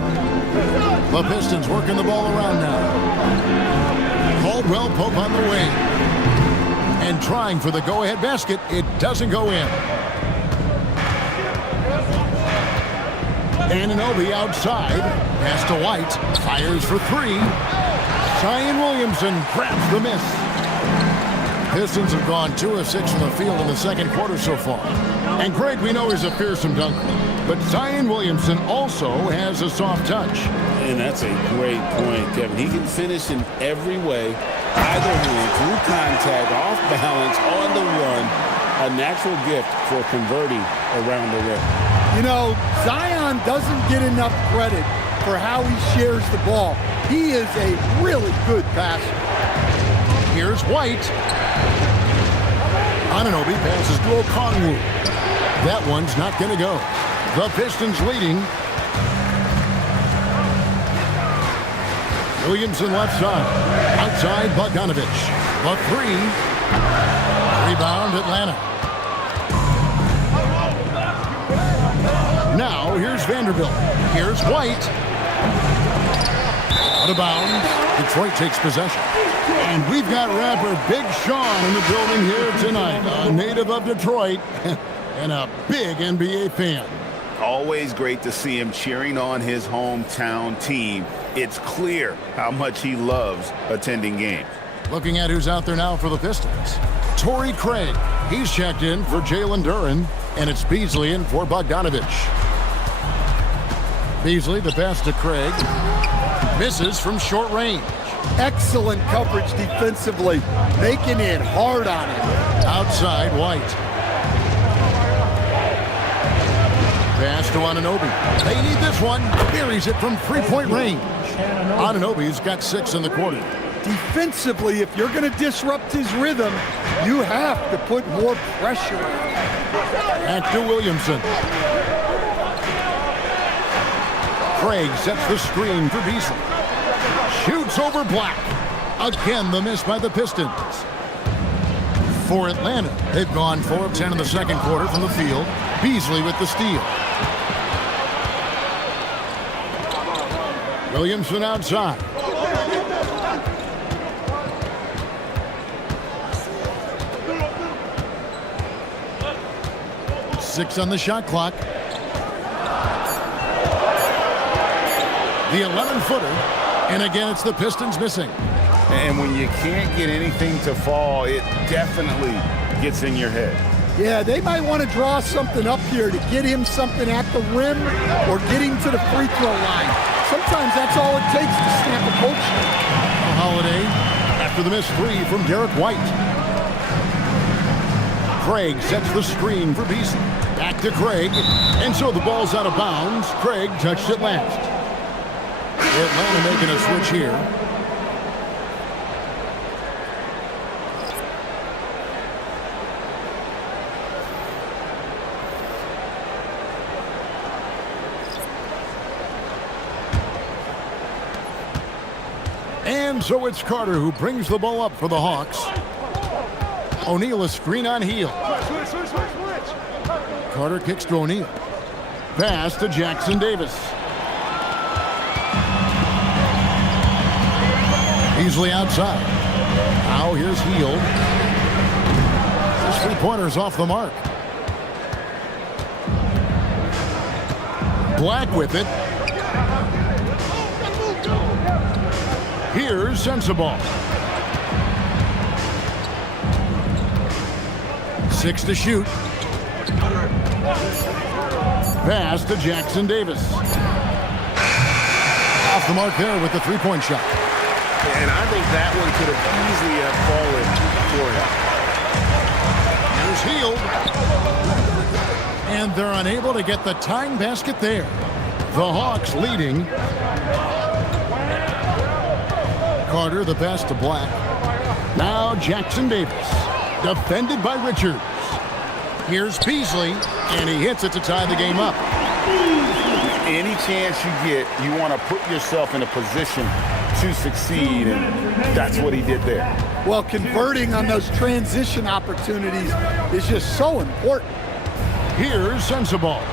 The Pistons working the ball around now. Caldwell Pope on the wing. And trying for the go-ahead basket. It doesn't go in. Anunoby outside. Pass to White. Fires for 3. Zion Williamson grabs the miss. Pistons have gone 2 of 6 from the field in the second quarter so far. And Greg, we know he's a fearsome dunker. But Zion Williamson also has a soft touch. And that's a great point, Kevin. He can finish in every way. Either hand, through contact, off balance, on the run. A natural gift for converting around the rim. You know, Zion doesn't get enough credit for how he shares the ball. He is a really good passer. Here's White. Anunoby passes to Okongwu. That one's not going to go. The Pistons leading. Williamson left side. Outside Bogdanovich. The 3. Rebound Atlanta. Now here's Vanderbilt. Here's White. Out of bounds. Detroit takes possession. And we've got rapper Big Sean in the building here tonight. A native of Detroit and a big NBA fan. Always great to see him cheering on his hometown team. It's clear how much he loves attending games. Looking at who's out there now for the Pistons. Torrey Craig. He's checked in for Jalen Duren, and it's Beasley in for Bogdanovich. Beasley, the pass to Craig. Misses from short range. Excellent coverage defensively, making it hard on him. Outside, White. Pass to Anunoby. They need this one. Buries it from three-point range. Anunoby's got 6 in the quarter. Defensively, if you're going to disrupt his rhythm, you have to put more pressure on him. Back to Williamson. Craig sets the screen for Beasley. Shoots over Black. Again, the miss by the Pistons. For Atlanta, they've gone 4 of 10 in the second quarter from the field. Beasley with the steal. Williamson outside. Six on the shot clock. The 11-footer. And again, it's the Pistons missing. And when you can't get anything to fall, it definitely gets in your head. Yeah, they might want to draw something up here to get him something at the rim or get him to the free throw line. Sometimes that's all it takes to snap a coach. Holiday after the missed 3 from Derek White. Craig sets the screen for Beasley. Back to Craig. And so the ball's out of bounds. Craig touched it last. Atlanta making a switch here. And so it's Carter who brings the ball up for the Hawks. O'Neal a screen on Hield. Carter kicks to O'Neal. Pass to Jackson Davis. Beasley outside. Now here's Hield. His three-pointers off the mark. Black with it. Here's Sensabaugh. 6 to shoot. Pass to Jackson Davis. Off the mark there with the three-point shot. And I think that one could have easily fallen for him. Here's Hield. And they're unable to get the tying basket there. The Hawks leading. Carter, the pass to Black. Now Jackson Davis. Defended by Richards. Here's Beasley, and he hits it to tie the game up. Any chance you get, you want to put yourself in a position to succeed, and that's what he did there. Well, converting on those transition opportunities is just so important. Here's Sensabaugh.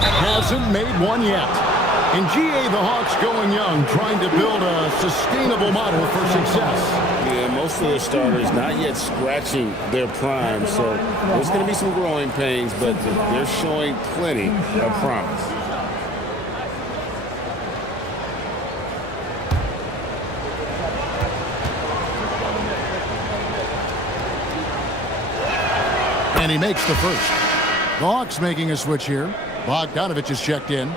Hasn't made one yet. In GA, the Hawks going young, trying to build a sustainable model for success. Yeah, most of their starters not yet scratching their prime, so there's going to be some growing pains, but they're showing plenty of promise. And he makes the first. The Hawks making a switch here. Bogdanovich is checked in.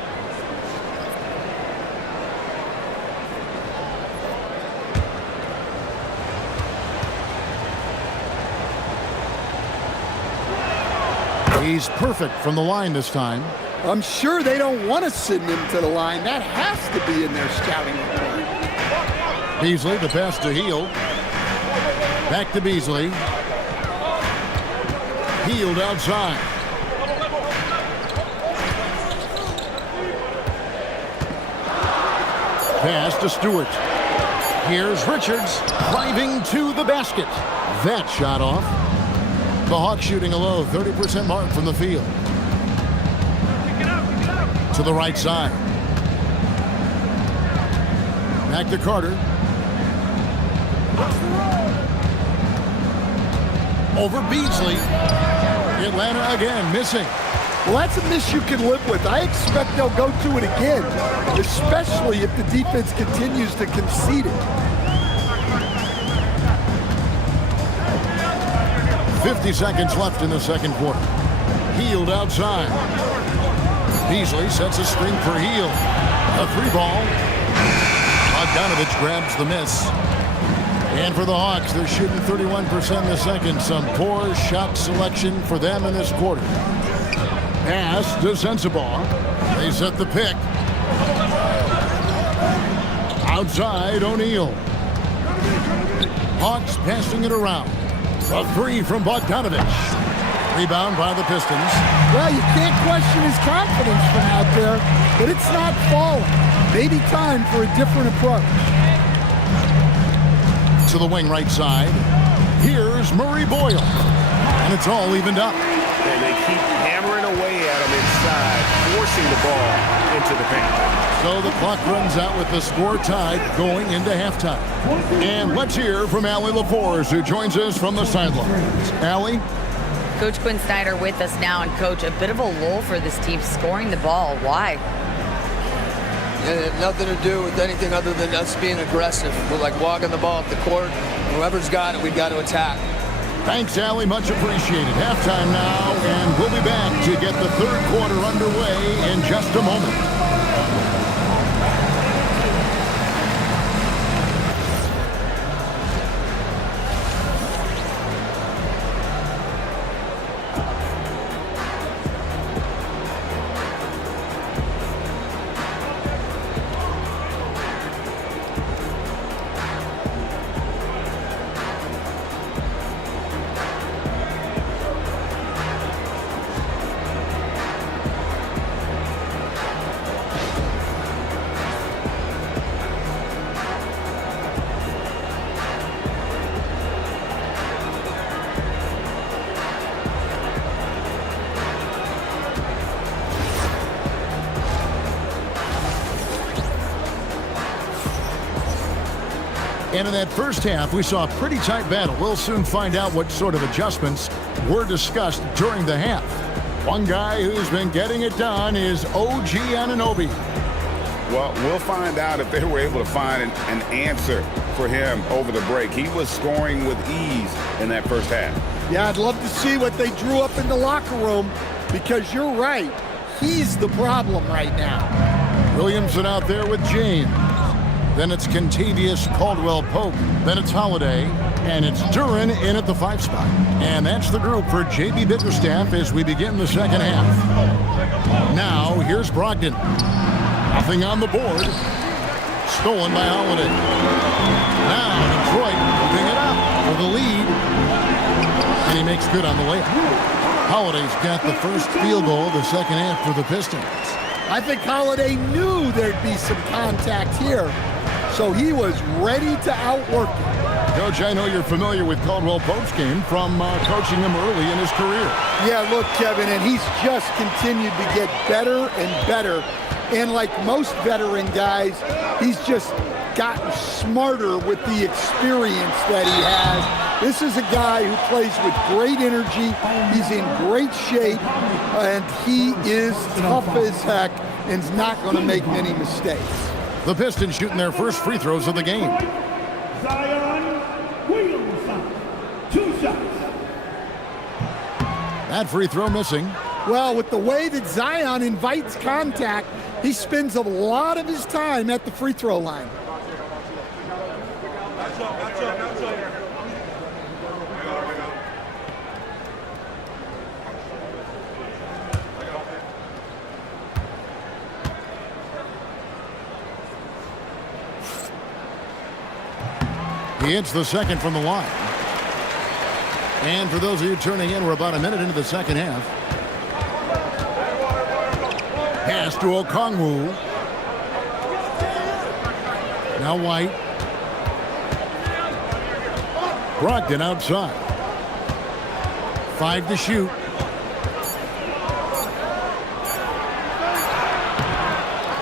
He's perfect from the line this time. I'm sure they don't want to send him to the line. That has to be in their scouting report. Beasley, the pass to Hield. Back to Beasley. Hield outside. Pass to Stewart. Here's Richards driving to the basket. That shot off. The Hawks shooting a low 30% mark from the field. To the right side. Back to Carter. Over Beasley. Atlanta again missing. Well, that's a miss you can live with. I expect they'll go to it again, especially if the defense continues to concede it. 50 seconds left in the second quarter. Hield outside. Beasley sets a screen for Hield. A 3-ball. Bogdanovich grabs the miss. And for the Hawks, they're shooting 31% in the second. Some poor shot selection for them in this quarter. Pass to Sensabaugh. They set the pick. Outside, O'Neal. Hawks passing it around. A 3 from Bogdanovich. Rebound by the Pistons. Well, you can't question his confidence from out there, but it's not falling. Maybe time for a different approach. To the wing right side. Here's Murray Boyle. And it's all evened up. And they keep hammering away at him inside, forcing the ball into the paint. So the clock runs out with the score tied going into halftime. And let's hear from Allie LaForce, who joins us from the sidelines. Allie? Coach Quinn Snyder with us now. And, Coach, a bit of a lull for this team scoring the ball. Why? It had nothing to do with anything other than us being aggressive. We're like walking the ball up the court. Whoever's got it, we've got to attack. Thanks, Allie. Much appreciated. Halftime now, and we'll be back to get the third quarter underway in just a moment. And in that first half, we saw a pretty tight battle. We'll soon find out what sort of adjustments were discussed during the half. One guy who's been getting it done is OG Anunoby. Well, we'll find out if they were able to find an answer for him over the break. He was scoring with ease in that first half. Yeah, I'd love to see what they drew up in the locker room, because you're right. He's the problem right now. Williamson out there with James. Then it's Kentavious Caldwell-Pope. Then it's Holiday. And it's Duren in at the 5 spot. And that's the group for J.B. Bickerstaff as we begin the second half. Now, here's Brogdon. Nothing on the board. Stolen by Holiday. Now, Detroit moving it up for the lead. And he makes good on the layup. Holiday's got the first field goal of the second half for the Pistons. I think Holiday knew there'd be some contact here, so he was ready to outwork it. Coach, I know you're familiar with Caldwell-Pope's game from coaching him early in his career. Yeah, look, Kevin, and he's just continued to get better and better. And like most veteran guys, he's just gotten smarter with the experience that he has. This is a guy who plays with great energy. He's in great shape, and he is tough as heck and is not going to make many mistakes. The Pistons shooting their first free throws of the game. Zion Williamson, 2 shots. That free throw missing. Well, with the way that Zion invites contact, he spends a lot of his time at the free throw line. He hits the second from the line. And for those of you turning in, we're about a minute into the second half. Pass to Okongwu. Now White. Brogdon outside. 5 to shoot.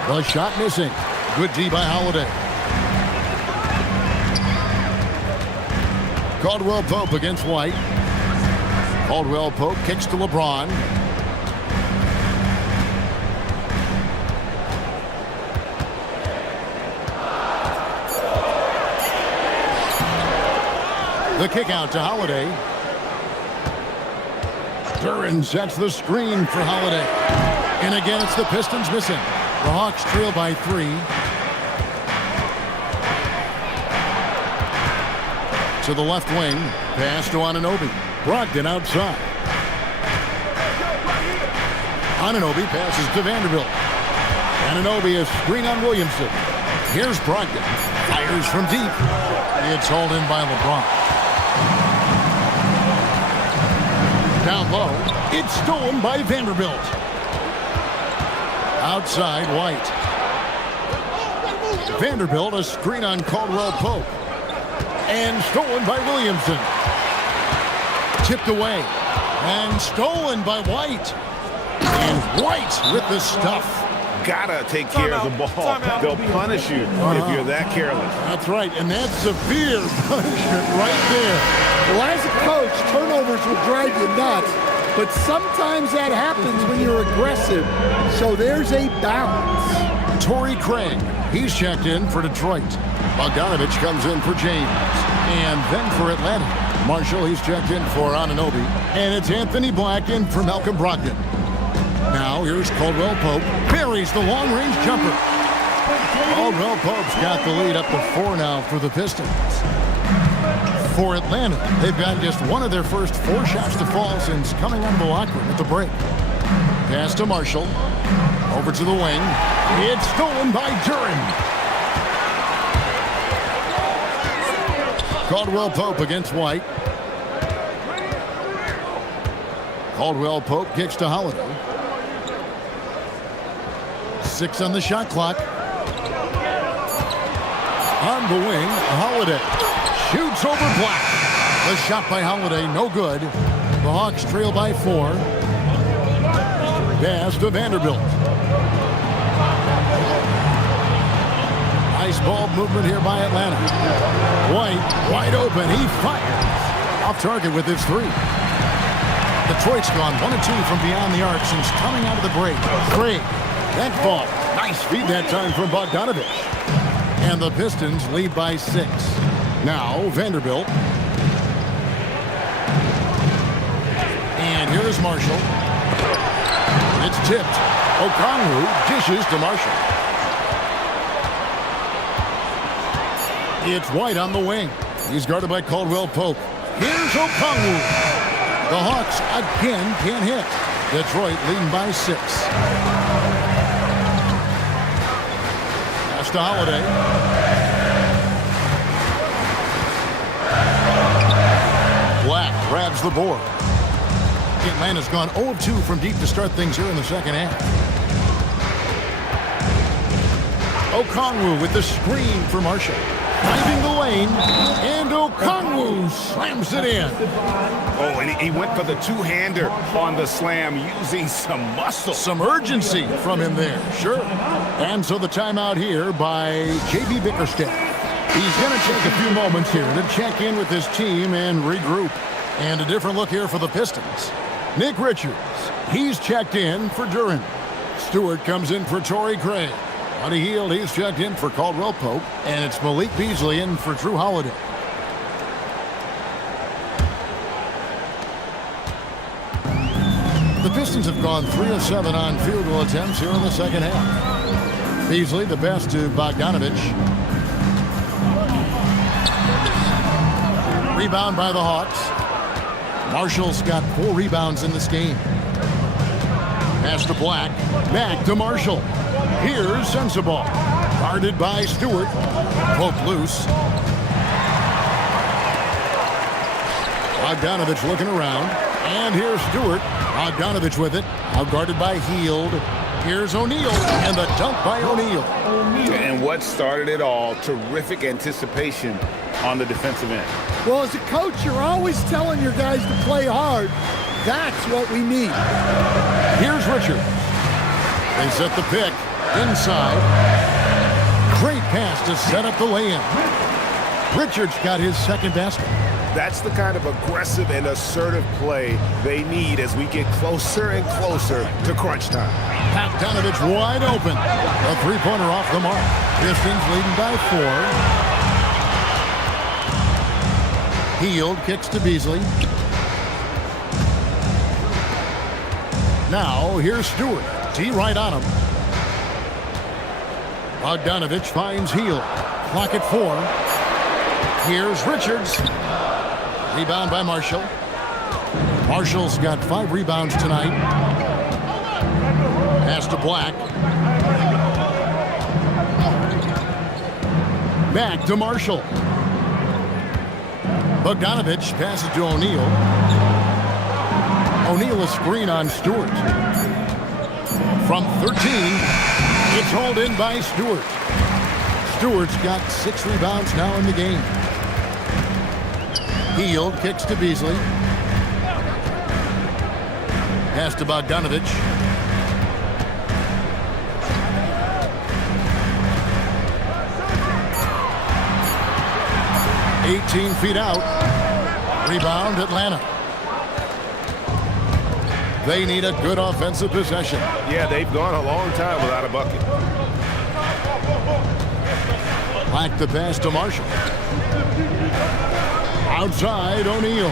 The shot missing. Good D by Holiday. Caldwell-Pope against White. Caldwell-Pope kicks to LeBron. The kick out to Holiday. Duren sets the screen for Holiday. And again, it's the Pistons missing. The Hawks trail by 3. To the left wing. Pass to Anunoby. Brogdon outside. Anunoby passes to Vanderbilt. Anunoby is screen on Williamson. Here's Brogdon. Fires from deep. It's hauled in by LeBron. Down low. It's stolen by Vanderbilt. Outside, White. Vanderbilt, a screen on Caldwell Pope. And stolen by Williamson. Tipped away. And stolen by White. And White with the stuff. Gotta take care of the ball. They'll punish you if you're that careless. That's right, and that's severe punishment right there. Well, as a coach, turnovers will drive you nuts, but sometimes that happens when you're aggressive. So there's a balance. Torrey Craig, he's checked in for Detroit. Bogdanovich comes in for James. And then for Atlanta, Marshall, he's checked in for Anunoby. And it's Anthony Black in for Malcolm Brogdon. Now here's Caldwell Pope. Buries the long-range jumper. Caldwell Pope's got the lead up to 4 now for the Pistons. For Atlanta, they've got just one of their first 4 shots to fall since coming out of the locker room at the break. Pass to Marshall. Over to the wing. It's stolen by Duren. Caldwell Pope against White. Caldwell Pope kicks to Holiday. 6 on the shot clock. On the wing, Holiday shoots over Black. The shot by Holiday, no good. The Hawks trail by 4. Pass to Vanderbilt. Nice ball movement here by Atlanta. White, wide open, he fires. Off target with his 3. Detroit's gone 1 of 2 from beyond the arc since coming out of the break. Craig. That ball. Nice feed that time from Bogdanovich. And the Pistons lead by 6. Now Vanderbilt. And here's Marshall. It's tipped. Okongwu dishes to Marshall. It's White on the wing. He's guarded by Caldwell Pope. Here's Okongwu. The Hawks again can't hit. Detroit leading by 6. To Holiday. Black grabs the board. Atlanta's gone 0 of 2 from deep to start things here in the second half. Okongwu with the screen for Marshall. Finding the lane, and Okongwu slams it in. Oh, and he went for the two-hander on the slam, using some muscle. Some urgency from him there, sure. And so the timeout here by J.B. Bickerstaff. He's going to take a few moments here to check in with his team and regroup. And a different look here for the Pistons. Nick Richards, he's checked in for Duren. Stewart comes in for Torrey Craig. Buddy Hield, he's checked in for Caldwell Pope. And it's Malik Beasley in for Drew Holiday. The Pistons have gone 3 of 7 on field goal attempts here in the second half. Beasley, the best to Bogdanovich. Rebound by the Hawks. Marshall's got 4 rebounds in this game. Pass to Black. Back to Marshall. Here's Sensabaugh. Guarded by Stewart. Poke loose. Bogdanovich looking around. And here's Stewart. Bogdanovich with it. Outguarded by Hield. Here's O'Neal. And the dunk by O'Neal. And what started it all, terrific anticipation on the defensive end. Well, as a coach, you're always telling your guys to play hard. That's what we need. Here's Richard. They set the pick inside. Great pass to set up the lay-in. Richards got his second basket. That's the kind of aggressive and assertive play they need as we get closer and closer to crunch time. Bogdanovich wide open. A three-pointer off the mark. Pistons leading by 4. Hield kicks to Beasley. Now, here's Stewart. He right on him. Bogdanovich finds Heel. Clock at 4. Here's Richards. Rebound by Marshall. Marshall's got 5 rebounds tonight. Pass to Black. Back to Marshall. Bogdanovich passes to O'Neal. O'Neal a screen on Stewart. From 13, it's hauled in by Stewart. Stewart's got 6 rebounds now in the game. Heel kicks to Beasley. Pass to Bogdanovich. "18 feet out." Rebound, Atlanta. They need a good offensive possession. Yeah, they've gone a long time without a bucket. Back the pass to Marshall. Outside, O'Neal.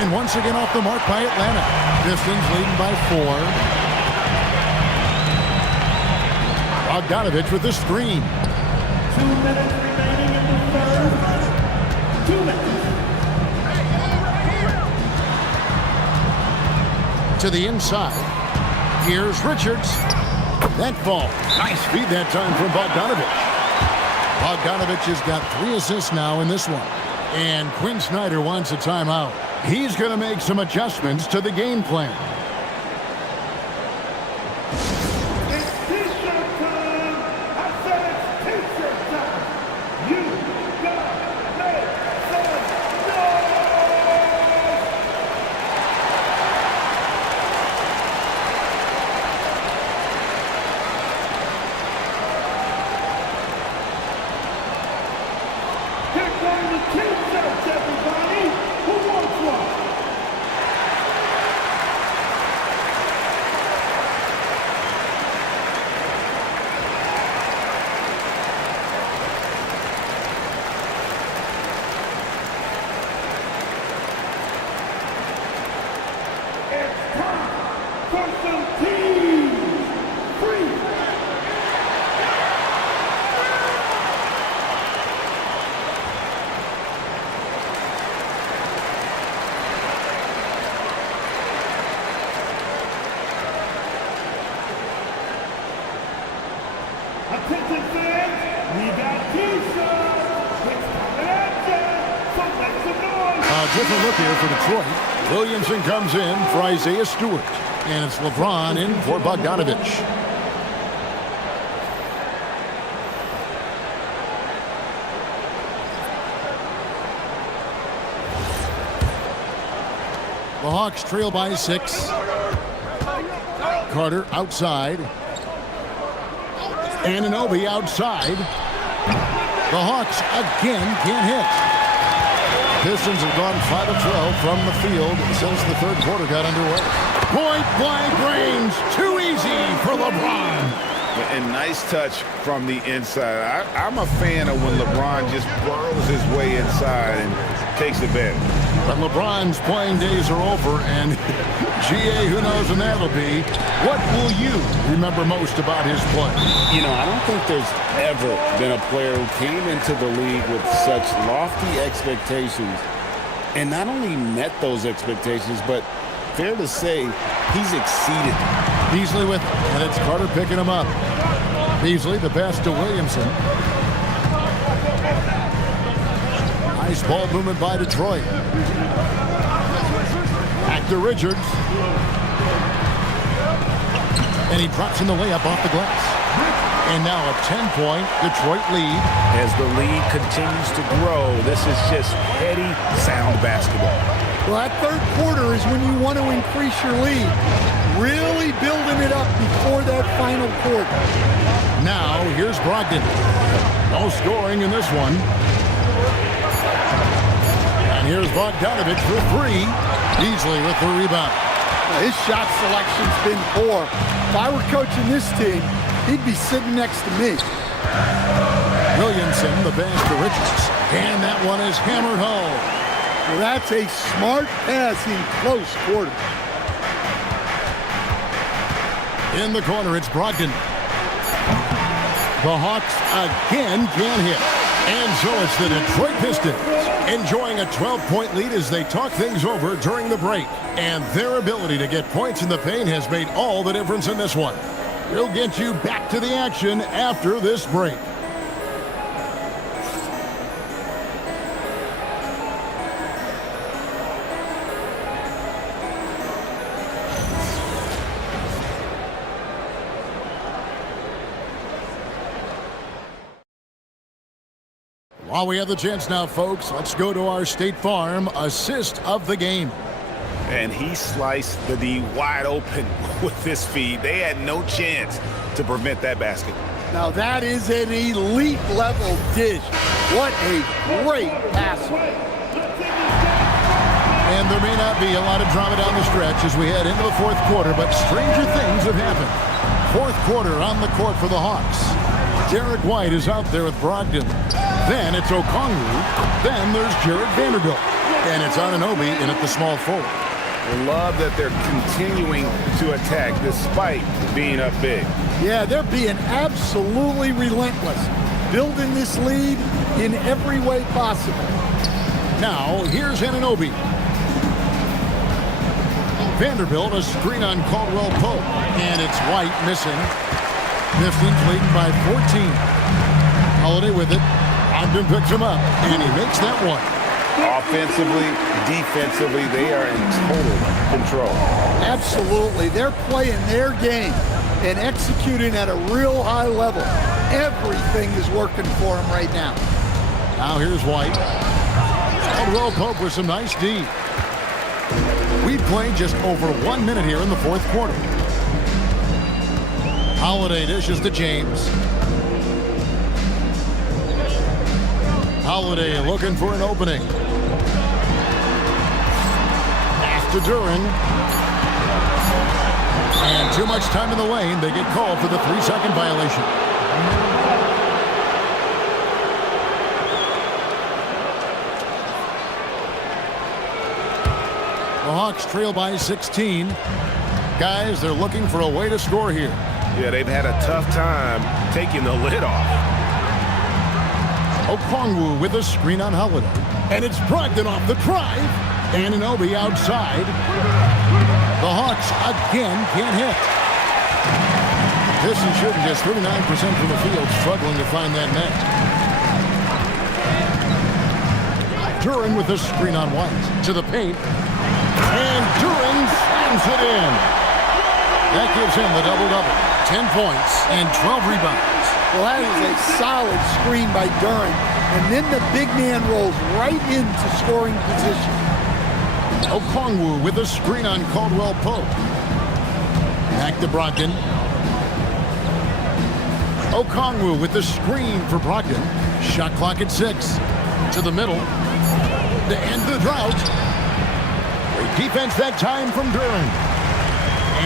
And once again off the mark by Atlanta. Pistons leading by 4. Bogdanovich with the screen. 2 minutes remaining in the third. 2 minutes. To the inside. Here's Richards. That ball. Nice feed that time from Bogdanovich. Bogdanovich has got 3 assists now in this one. And Quinn Snyder wants a timeout. He's going to make some adjustments to the game plan. It's T-shirt time. I said it's T-shirt time. You got make some noise. Here come the T-shirts, everybody. Who wants one? It's time for some team free. Attention fans, we got T-shirts. It's coming at you. So make some noise. A different look here for Detroit. Williamson comes in for Isaiah Stewart. And it's LeBron in for Bogdanovich. The Hawks trail by 6. Carter outside. Anunoby outside. The Hawks again can't hit. Pistons have gone 5 of 12 from the field since the third quarter got underway. Point blank range, too easy for LeBron. And nice touch from the inside. I'm a fan of when LeBron just burrows his way inside and takes advantage. But LeBron's playing days are over, and GA, who knows when that'll be. What will you remember most about his play? You know, I don't think there's ever been a player who came into the league with such lofty expectations and not only met those expectations, but fair to say, he's exceeded. Beasley with it, and it's Carter picking him up. Beasley, the pass to Williamson. Nice ball movement by Detroit. Back to Richards. And he drops in the layup off the glass. And now a 10-point Detroit lead. As the lead continues to grow, this is just heady, sound basketball. Well, that third quarter is when you want to increase your lead. Really building it up before that final quarter. Now, here's Brogdon. No scoring in this one. And here's Bogdanovich for 3. Beasley with the rebound. His shot selection's been poor. If I were coaching this team, he'd be sitting next to me. Williamson, the pass to Richards. And that one is hammered home. Well, that's a smart pass in close quarter. In the corner, it's Brogdon. The Hawks again can't hit. And so it's the Detroit Pistons enjoying a 12-point lead as they talk things over during the break. And their ability to get points in the paint has made all the difference in this one. We'll get you back to the action after this break. While we have the chance now, folks, let's go to our State Farm assist of the game. And he sliced the D wide open with this feed. They had no chance to prevent that basket. Now that is an elite level dish. What a great pass. And there may not be a lot of drama down the stretch as we head into the fourth quarter, but stranger things have happened. Fourth quarter on the court for the Hawks. Derek White is out there with Brogdon. Then it's Okongwu. Then there's Jared Vanderbilt. And it's Anunoby in at the small forward. I love that they're continuing to attack despite being up big. Yeah, they're being absolutely relentless. Building this lead in every way possible. Now, here's Anunoby. Vanderbilt, a screen on Caldwell Pope. And it's White missing. Pistons leading by 14. Holiday with it. Ogden picks him up, and he makes that one. Offensively, defensively, they are in total control. Absolutely. They're playing their game and executing at a real high level. Everything is working for them right now. Now here's White. Caldwell Pope with some nice D. We played just over 1 minute here in the fourth quarter. Holiday dishes to James. Holiday looking for an opening. Pass to Duren. And too much time in the lane. They get called for the 3-second violation. The Hawks trail by 16. Guys, they're looking for a way to score here. Yeah, they've had a tough time taking the lid off. Okongwu with a screen on Holiday. And it's Brogdon off the drive. Anunoby outside. The Hawks again can't hit. Pistons shooting just 39% from the field, struggling to find that net. Duren with a screen on White. To the paint. And Duren slams it in. That gives him the double-double. 10 points and 12 rebounds. Well, that is a solid screen by Duren. And then the big man rolls right into scoring position. Okongwu with a screen on Caldwell Pope. Back to Brogdon. Okongwu with the screen for Brogdon. Shot clock at 6. To the middle. To end the drought. Great defense that time from Duren.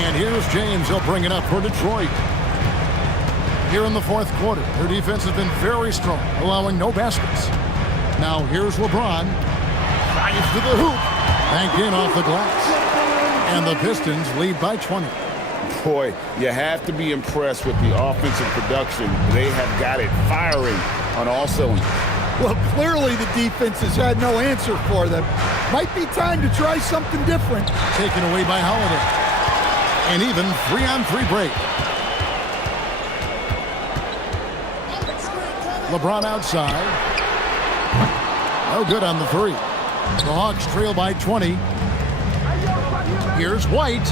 And here's James. He'll bring it up for Detroit. Here in the fourth quarter, their defense has been very strong, allowing no baskets. Now here's LeBron. Drives to the hoop. Banked in off the glass. And the Pistons lead by 20. Boy, you have to be impressed with the offensive production. They have got it firing on all cylinders. Well, clearly the defense has had no answer for them. Might be time to try something different. Taken away by Holiday. And even 3-on-3 break. LeBron outside. No good on the 3. The Hawks trail by 20. Here's White.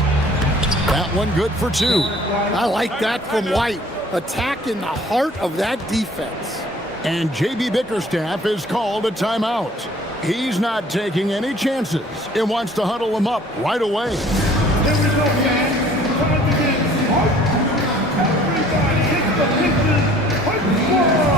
That one good for 2. I like that from White. Attack in the heart of that defense. And J.B. Bickerstaff is called a timeout. He's not taking any chances. It wants to huddle them up right away. There we go, fans. Time to get everybody hits the Pistons. Quick score!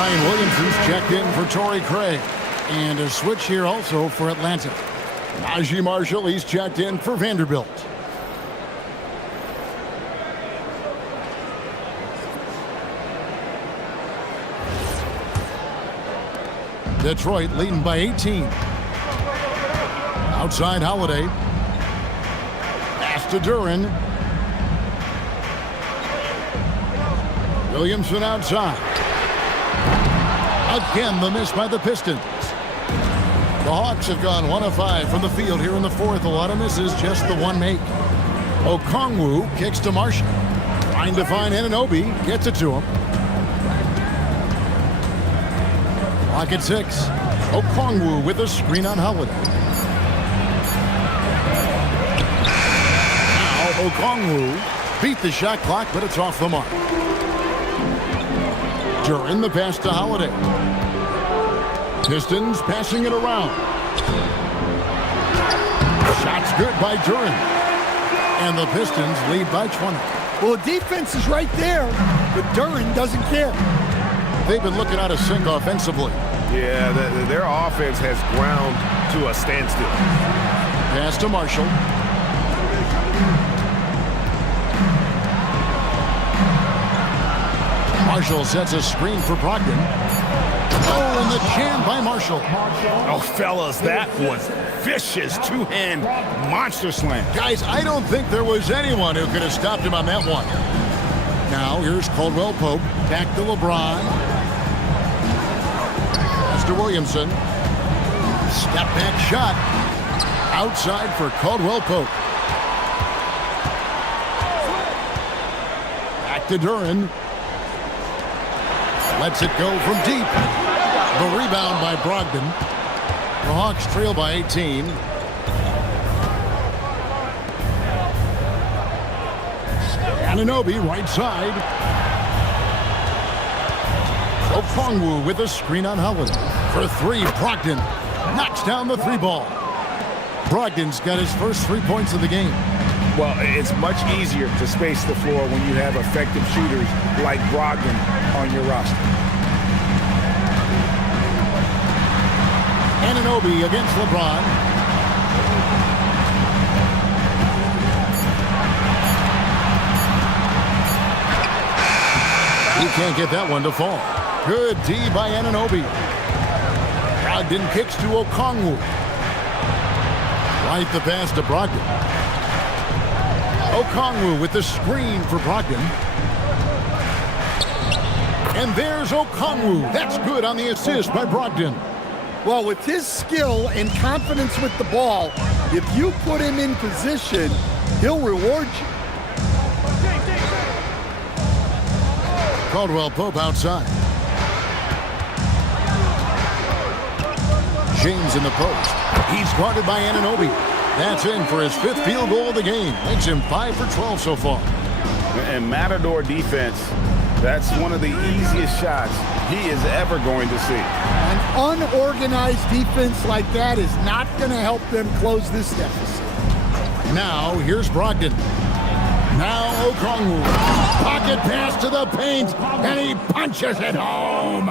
Zion Williamson's checked in for Torrey Craig. And a switch here also for Atlanta. Najee Marshall, he's checked in for Vanderbilt. Detroit leading by 18. Outside Holiday. Pass to Duren. Williamson outside. Again, the miss by the Pistons. The Hawks have gone 1 of 5 from the field here in the fourth. A lot of misses, just the one make. Okongwu kicks to Marshall. Trying to find Anunoby, gets it to him. Clock at 6. Okongwu with a screen on Holiday. Now Okongwu beat the shot clock, but it's off the mark. Duren the pass to Holiday. Pistons passing it around. Shots good by Duren. And the Pistons lead by 20. Well, the defense is right there, but Duren doesn't care. They've been looking out of sync offensively. Yeah, their offense has ground to a standstill. Pass to Marshall. Marshall sets a screen for Brogdon. Oh, and the jam by Marshall. Oh, fellas, that was vicious two-hand monster slam. Guys, I don't think there was anyone who could have stopped him on that one. Now, here's Caldwell Pope. Back to LeBron. Mr. Williamson. Step back shot. Outside for Caldwell Pope. Back to Duren. Lets it go from deep. The rebound by Brogdon. The Hawks trail by 18. Anunoby right side. Okongwu with a screen on Holiday. For three, Brogdon knocks down the three ball. Brogdon's got his first 3 points of the game. Well, it's much easier to space the floor when you have effective shooters like Brogdon on your roster. Anunoby against LeBron. He can't get that one to fall. Good D by Anunoby. Brogdon kicks to Okongwu. Right the pass to Brogdon. Okongwu with the screen for Brogdon. And there's Okongwu. That's good on the assist by Brogdon. Well, with his skill and confidence with the ball, if you put him in position, he'll reward you. Caldwell Pope outside. James in the post. He's guarded by Anunoby. That's in for his 5th field goal of the game. Makes him 5 for 12 so far. And Matador defense, that's one of the easiest shots he is ever going to see. An unorganized defense like that is not going to help them close this deficit. Now, here's Brogdon. Now Okongwu. Pocket pass to the paint, and he punches it home.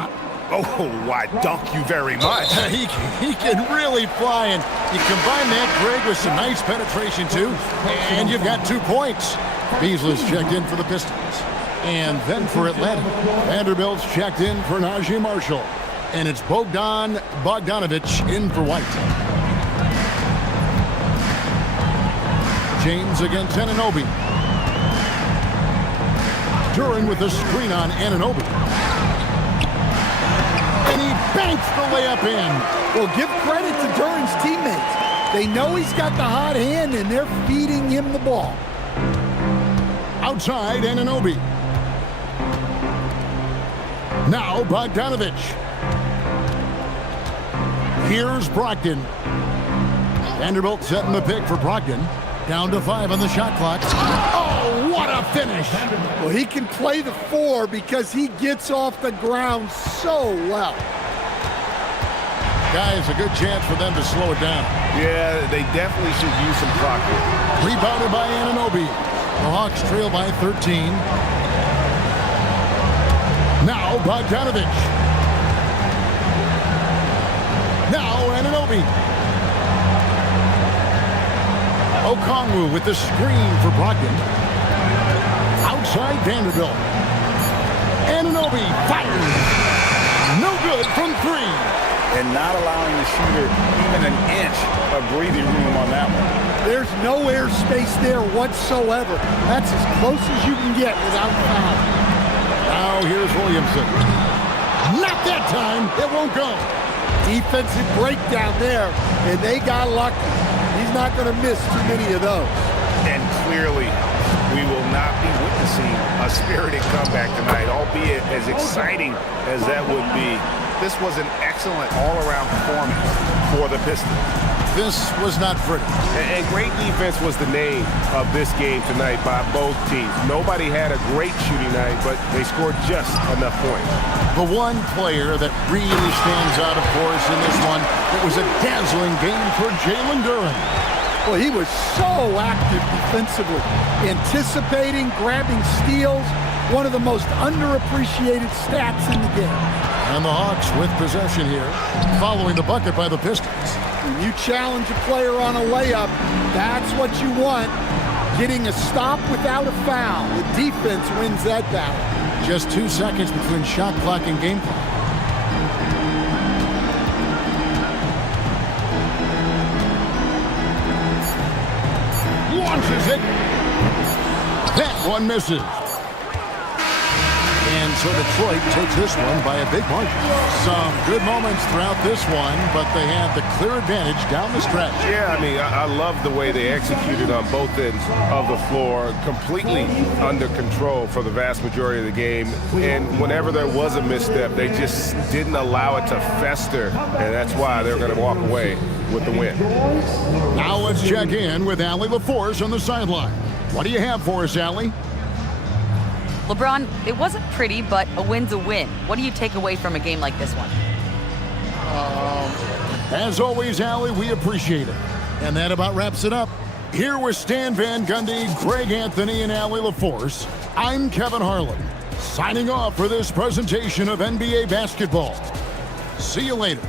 Oh, why, dunk you very much. He can really fly, and you combine that, Greg, with some nice penetration, too, and you've got 2 points. Beasley's checked in for the Pistons. And then for Atlanta, Vanderbilt's checked in for Najee Marshall. And it's Bogdan Bogdanovic in for White. James against Anunoby. Duren with the screen on Anunoby. And he banks the layup in. Well, give credit to Duren's teammates. They know he's got the hot hand, and they're feeding him the ball. Outside, Anunoby. Now Bogdanovic. Here's Brogdon. Vanderbilt setting the pick for Brogdon. Down to 5 on the shot clock. Oh, what a finish! Well, he can play the 4 because he gets off the ground so well. Guys, a good chance for them to slow it down. Yeah, they definitely should use some clock here. Rebounded by Anunoby. The Hawks trail by 13. Now Bogdanovic. Anunoby. Okongwu with the screen for Brogdon. Outside Vanderbilt. Anunoby fires. No good from three. And not allowing the shooter even an inch of breathing room on that one. There's no airspace there whatsoever. That's as close as you can get without foul. Now here's Williamson. Not that time. It won't go. Defensive breakdown there, and they got lucky. He's not going to miss too many of those. And clearly, we will not be witnessing a spirited comeback tonight, albeit as exciting as that would be. This was an excellent all-around performance for the Pistons. This was not pretty. And great defense was the name of this game tonight by both teams. Nobody had a great shooting night, but they scored just enough points. The one player that really stands out, of course, in this one, it was a dazzling game for Jalen Duren. Well, he was so active defensively, anticipating, grabbing steals, one of the most underappreciated stats in the game. And the Hawks with possession here, following the bucket by the Pistons. When you challenge a player on a layup, that's what you want. Getting a stop without a foul. The defense wins that battle. Just 2 seconds between shot clock and game clock. Launches it. That one misses. And so Detroit takes this one by a big margin. Some good moments throughout this one, but they have the clear advantage down the stretch. Yeah, I mean, I love the way they executed on both ends of the floor, completely under control for the vast majority of the game. And whenever there was a misstep, they just didn't allow it to fester, and that's why they're going to walk away with the win. Now let's check in with Allie LaForce on the sideline. What do you have for us, Allie? LeBron, it wasn't pretty, but a win's a win. What do you take away from a game like this one? As always, Allie, we appreciate it. And that about wraps it up. Here with Stan Van Gundy, Greg Anthony, and Allie LaForce, I'm Kevin Harlan, signing off for this presentation of NBA basketball. See you later.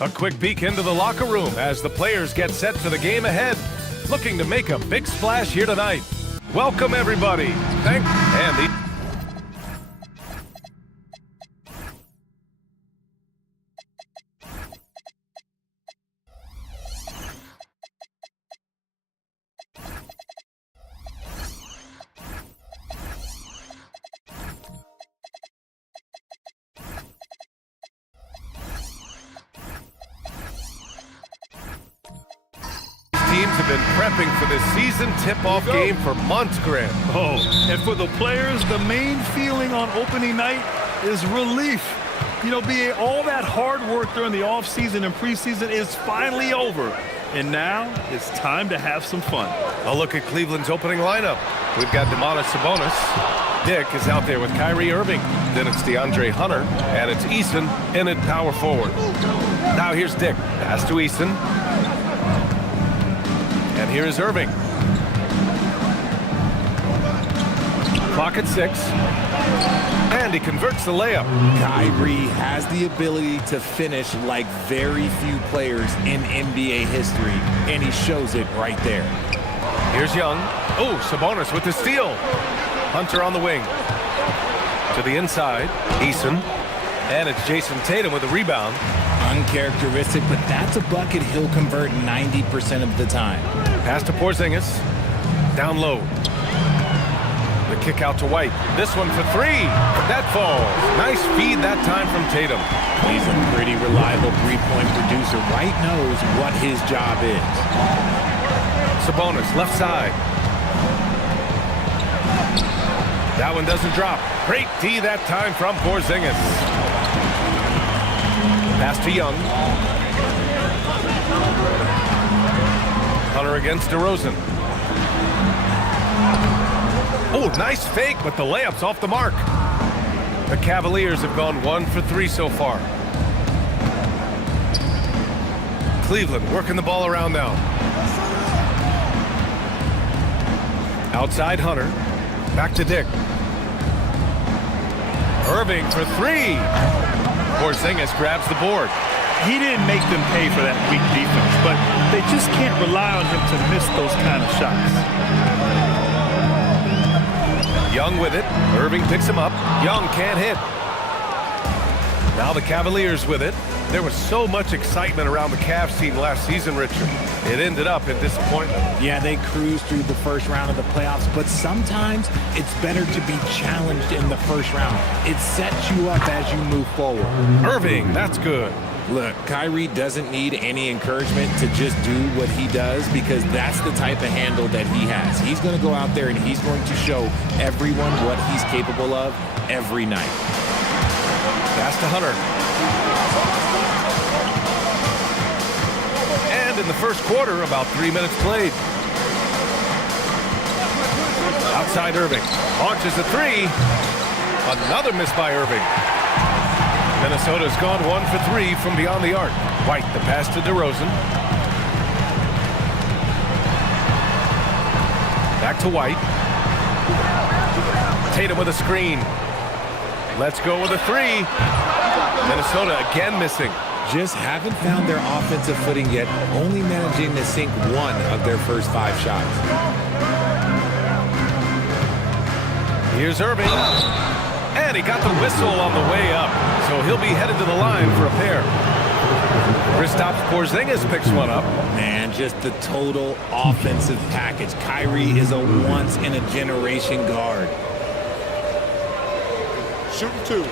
A quick peek into the locker room as the players get set for the game ahead. Looking to make a big splash here tonight. Welcome, everybody. Thank Andy. Teams have been prepping for this season tip-off game for months, Grant. Oh, and for the players, the main feeling on opening night is relief. You know, BA, all that hard work during the offseason and preseason is finally over. And now it's time to have some fun. A look at Cleveland's opening lineup. We've got Domantas Sabonis. Dick is out there with Kyrie Irving. Then it's DeAndre Hunter, and it's Eason in at power forward. Now here's Dick. Pass to Eason. And here is Irving. Clock at 6. And he converts the layup. Kyrie has the ability to finish like very few players in NBA history, and he shows it right there. Here's Young. Oh, Sabonis with the steal. Hunter on the wing. To the inside, Eason. And it's Jason Tatum with a rebound. Uncharacteristic, but that's a bucket he'll convert 90% of the time. Pass to Porzingis. Down low. The kick out to White. This one for 3. That falls. Nice feed that time from Tatum. He's a pretty reliable three-point producer. White knows what his job is. Sabonis, left side. That one doesn't drop. Great D that time from Porzingis. Pass to Young. Hunter against DeRozan. Oh, nice fake, but the layup's off the mark. The Cavaliers have gone 1 for 3 so far. Cleveland working the ball around now. Outside Hunter. Back to Dick. Irving for 3. Porzingis grabs the board. He didn't make them pay for that weak defense, but they just can't rely on him to miss those kind of shots. Young with it. Irving picks him up. Young can't hit. Now the Cavaliers with it. There was so much excitement around the Cavs team last season, Richard. It ended up in disappointment. Yeah, they cruised through the first round of the playoffs, but sometimes it's better to be challenged in the first round. It sets you up as you move forward. Irving, that's good. Look, Kyrie doesn't need any encouragement to just do what he does because that's the type of handle that he has. He's going to go out there and he's going to show everyone what he's capable of every night. Pass to Hunter. And in the first quarter, about 3 minutes played. Outside Irving. Launches a three. Another miss by Irving. Minnesota's gone 1 for 3 from beyond the arc. White, the pass to DeRozan. Back to White. Tatum with a screen. Let's go with a three. Minnesota again missing. Just haven't found their offensive footing yet, only managing to sink 1 of their first 5 shots. Here's Irving. And he got the whistle on the way up. So he'll be headed to the line for a pair. Kristaps Porzingis picks one up. Man, just the total offensive package. Kyrie is a once-in-a-generation guard. Shooting 2.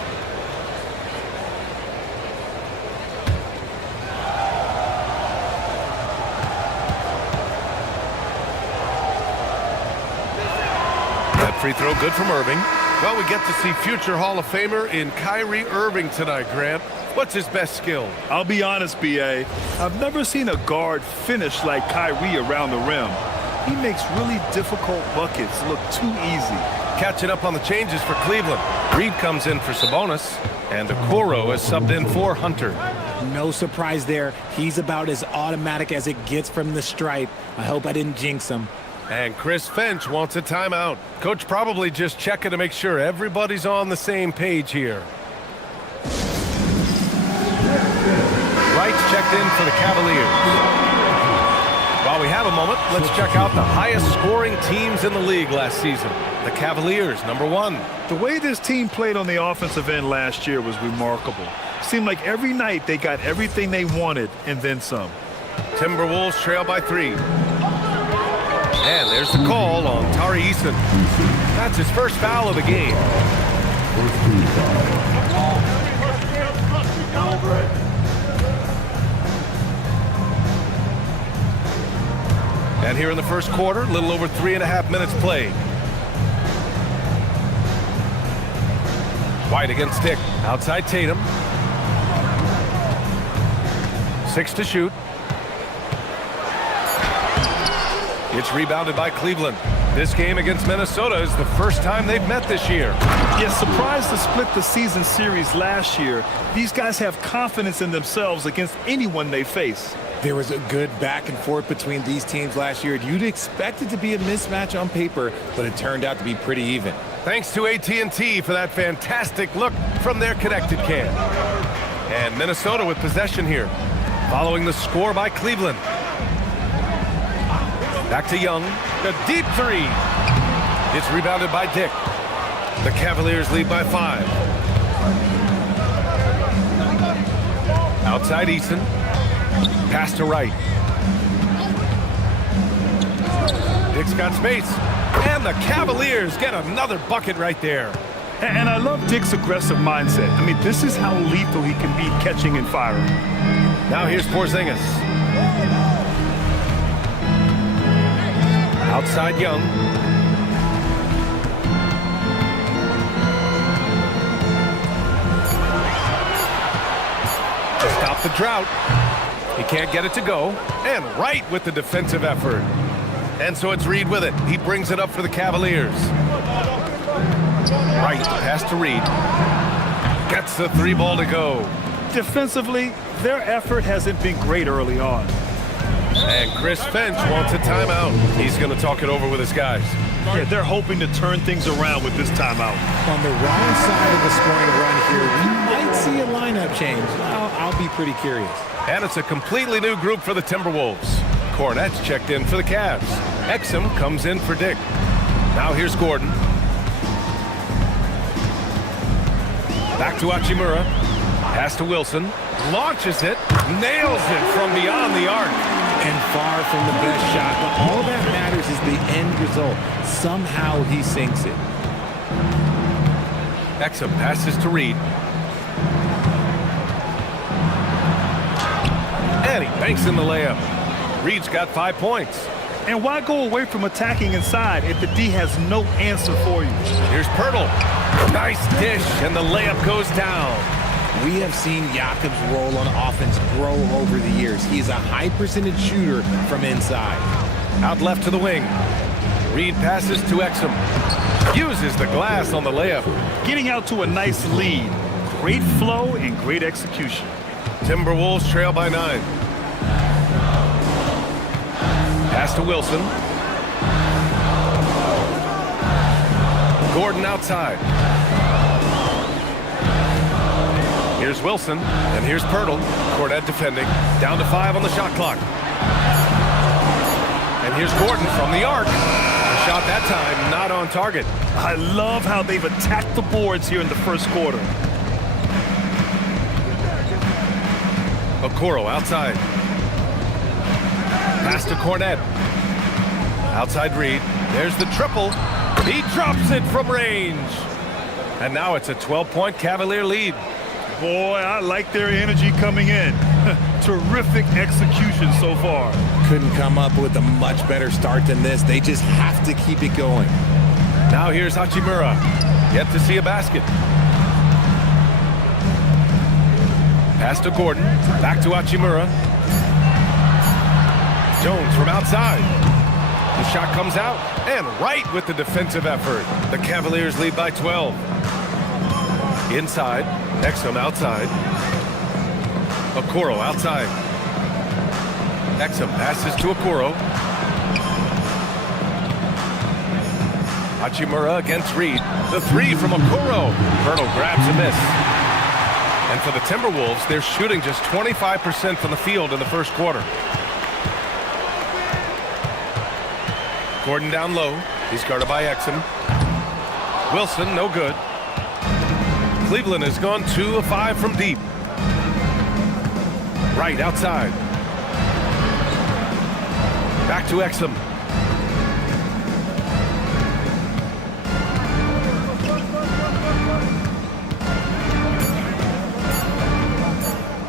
That free throw good from Irving. Well, we get to see future Hall of Famer in Kyrie Irving tonight, Grant. What's his best skill? I'll be honest, B.A. I've never seen a guard finish like Kyrie around the rim. He makes really difficult buckets look too easy. Catching up on the changes for Cleveland. Reed comes in for Sabonis, and Okoro is subbed in for Hunter. No surprise there. He's about as automatic as it gets from the stripe. I hope I didn't jinx him. And Chris Finch wants a timeout. Coach probably just checking to make sure everybody's on the same page here. Wright's checked in for the Cavaliers. While we have a moment, let's check out the highest scoring teams in the league last season. The Cavaliers, #1. The way this team played on the offensive end last year was remarkable. Seemed like every night they got everything they wanted and then some. Timberwolves trail by 3. And there's the call on Tari Eason. That's his first foul of the game. And here in the first quarter, a little over 3.5 minutes played. White against Dick. Outside Tatum. 6 to shoot. It's rebounded by Cleveland. This game against Minnesota is the first time they've met this year. Yeah, surprised to split the season series last year. These guys have confidence in themselves against anyone they face. There was a good back and forth between these teams last year. You'd expect it to be a mismatch on paper, but it turned out to be pretty even. Thanks to AT&T for that fantastic look from their connected cam. And Minnesota with possession here, following the score by Cleveland. Back to Young, a deep three. It's rebounded by Dick. The Cavaliers lead by 5. Outside Eason. Pass to Wright. Dick's got space. And the Cavaliers get another bucket right there. And I love Dick's aggressive mindset. I mean, this is how lethal he can be catching and firing. Now here's Porzingis. Outside Young. To stop the drought. He can't get it to go. And Wright with the defensive effort. And so it's Reed with it. He brings it up for the Cavaliers. Wright, pass to Reed. Gets the 3 ball to go. Defensively, their effort hasn't been great early on. And Chris Finch wants a timeout. He's going to talk it over with his guys. Yeah, they're hoping to turn things around with this timeout. On the wrong side of the scoring run here, we might see a lineup change. I'll be pretty curious. And it's a completely new group for the Timberwolves. Cornette's checked in for the Cavs. Exum comes in for Dick. Now here's Gordon. Back to Hachimura. Pass to Wilson. Launches it. Nails it from beyond the arc. And far from the best shot, but all that matters is the end result. Somehow he sinks it. Exum passes to Reed. And he banks in the layup. Reed's got 5 points. And why go away from attacking inside if the D has no answer for you? Here's Pirtle. Nice dish, and the layup goes down. We have seen Jakob's role on offense grow over the years. He's a high percentage shooter from inside. Out left to the wing. Reed passes to Exum. Uses the glass on the layup. Getting out to a nice lead. Great flow and great execution. Timberwolves trail by 9. Pass to Wilson. Gordon outside. Here's Wilson, and here's Pirtle. Cornette defending. Down to 5 on the shot clock. And here's Gordon from the arc. The shot that time not on target. I love how they've attacked the boards here in the first quarter. Okoro outside. Pass to Cornette. Outside Reed. There's the triple. He drops it from range. And now it's a 12-point Cavalier lead. Boy, I like their energy coming in. Terrific execution so far. Couldn't come up with a much better start than this. They just have to keep it going. Now here's Hachimura. Yet to see a basket. Pass to Gordon. Back to Hachimura. Jones from outside. The shot comes out, and right with the defensive effort. The Cavaliers lead by 12. Inside, Exum outside. Okoro outside. Exum passes to Okoro. Hachimura against Reed. The 3 from Okoro. Pirtle grabs a miss. And for the Timberwolves, they're shooting just 25% from the field in the first quarter. Gordon down low. He's guarded by Exum. Wilson, no good. Cleveland has gone 2 of 5 from deep. Right outside. Back to Exum.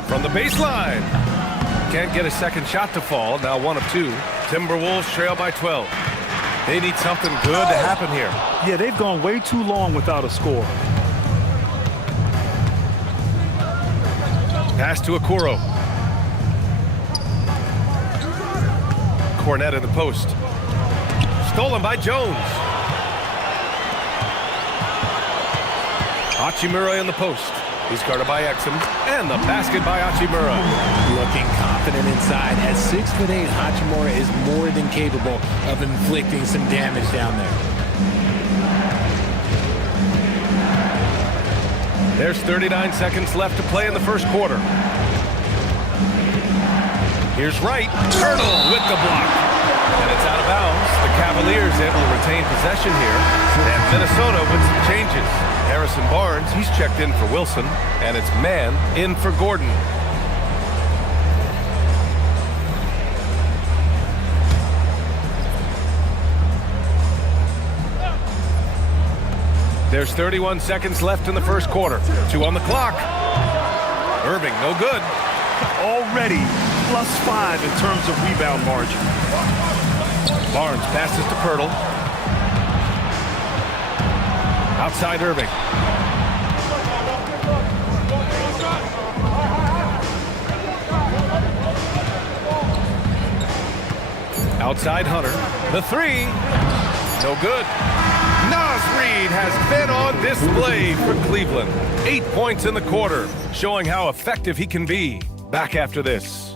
From the baseline. Can't get a second shot to fall. Now 1 of 2. Timberwolves trail by 12. They need something good to happen here. Yeah, they've gone way too long without a score. Pass to Okoro. Cornette in the post. Stolen by Jones. Hachimura in the post. He's guarded by Exum. And the basket by Hachimura. Looking confident inside. At 6'8", Hachimura is more than capable of inflicting some damage down there. There's 39 seconds left to play in the first quarter. Here's Wright. Pirtle with the block. And it's out of bounds. The Cavaliers able to retain possession here. And Minnesota with some changes. Harrison Barnes, he's checked in for Wilson. And it's Mann in for Gordon. There's 31 seconds left in the first quarter. 2 on the clock. Irving, no good. Already +5 in terms of rebound margin. Barnes passes to Pirtle. Outside Irving. Outside Hunter. The 3. No good. Naz Reid has been on display for Cleveland. 8 points in the quarter, showing how effective he can be. Back after this.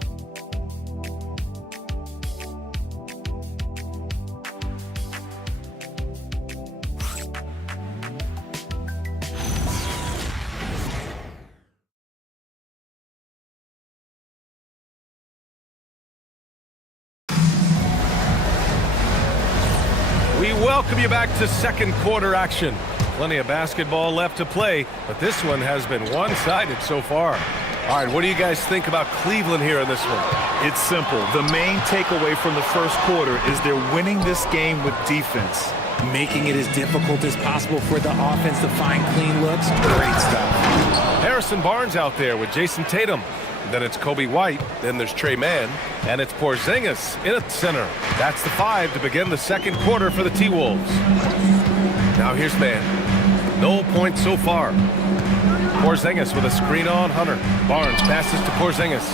We welcome you back to second quarter action. Plenty of basketball left to play, but this one has been one-sided so far. All right, what do you guys think about Cleveland here in this one? It's simple. The main takeaway from the first quarter is they're winning this game with defense. Making it as difficult as possible for the offense to find clean looks. Great stuff. Harrison Barnes out there with Jason Tatum. Then it's Kobe White. Then there's Trey Mann. And it's Porzingis in at center. That's the 5 to begin the second quarter for the T-Wolves. Now here's Mann. No points so far. Porzingis with a screen on Hunter. Barnes passes to Porzingis.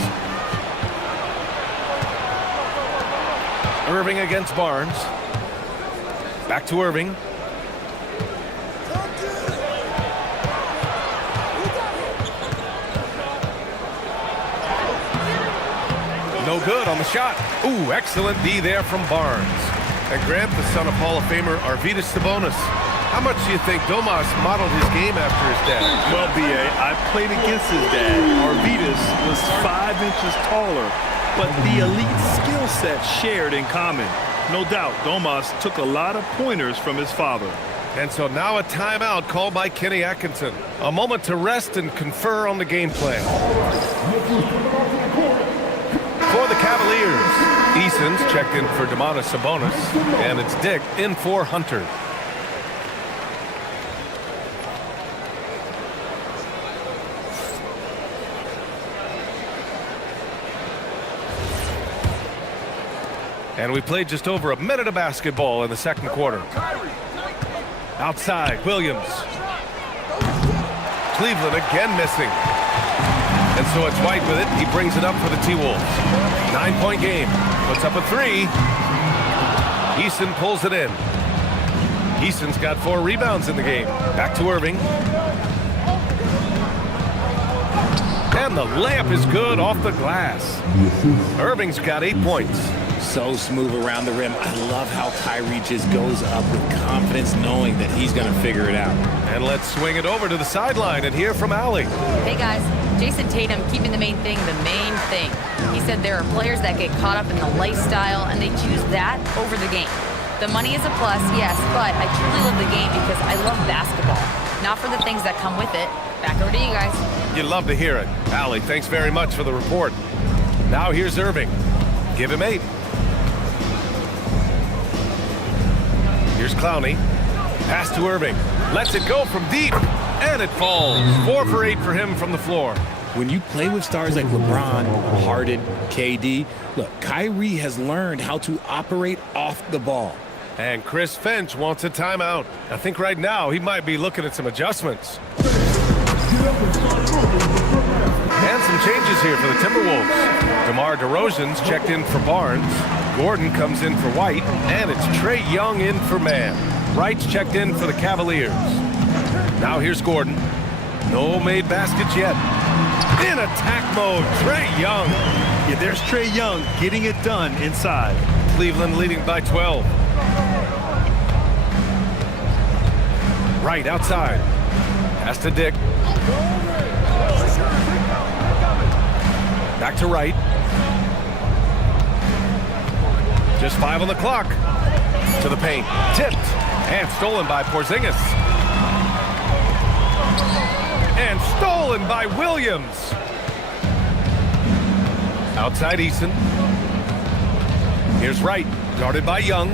Irving against Barnes. Back to Irving. No good on the shot. Ooh, excellent D there from Barnes. And Grant, the son of Hall of Famer Arvydas Sabonis. How much do you think Domas modeled his game after his dad? Well, B.A., I played against his dad. Arvydas was 5 inches taller, but the elite skill set shared in common. No doubt, Domas took a lot of pointers from his father. And so now a timeout called by Kenny Atkinson. A moment to rest and confer on the game plan. For the Cavaliers, Eason's checked in for Domantas Sabonis, and it's Dick in for Hunter. And we played just over a minute of basketball in the second quarter. Outside, Williams. Cleveland again missing. And so it's White with it. He brings it up for the T-Wolves. 9-point game. Puts up a 3. Eason pulls it in. Eason's got 4 rebounds in the game. Back to Irving. And the layup is good off the glass. Irving's got 8 points. So smooth around the rim. I love how Kyrie just goes up with confidence, knowing that he's going to figure it out. And let's swing it over to the sideline and hear from Allie. Hey guys, Jason Tatum keeping the main thing the main thing. He said there are players that get caught up in the lifestyle and they choose that over the game. The money is a plus, yes, but I truly love the game because I love basketball, not for the things that come with it. Back over to you guys. You love to hear it. Allie, thanks very much for the report. Now here's Irving. Give him 8. Here's Clowney. Pass to Irving. Lets it go from deep. And it falls. 4 for 8 for him from the floor. When you play with stars like LeBron, Harden, KD, look, Kyrie has learned how to operate off the ball. And Chris Finch wants a timeout. I think right now he might be looking at some adjustments. And some changes here for the Timberwolves. DeMar DeRozan's checked in for Barnes. Gordon comes in for White. And it's Trae Young in for Mann. Wright's checked in for the Cavaliers. Now here's Gordon. No made baskets yet. In attack mode, Trae Young. Yeah, there's Trae Young getting it done inside. Cleveland leading by 12. Wright outside. Pass to Dick. Back to Wright. Just 5 on the clock. To the paint. Tipped. And stolen by Porzingis. And stolen by Williams. Outside Eason. Here's Wright. Guarded by Young.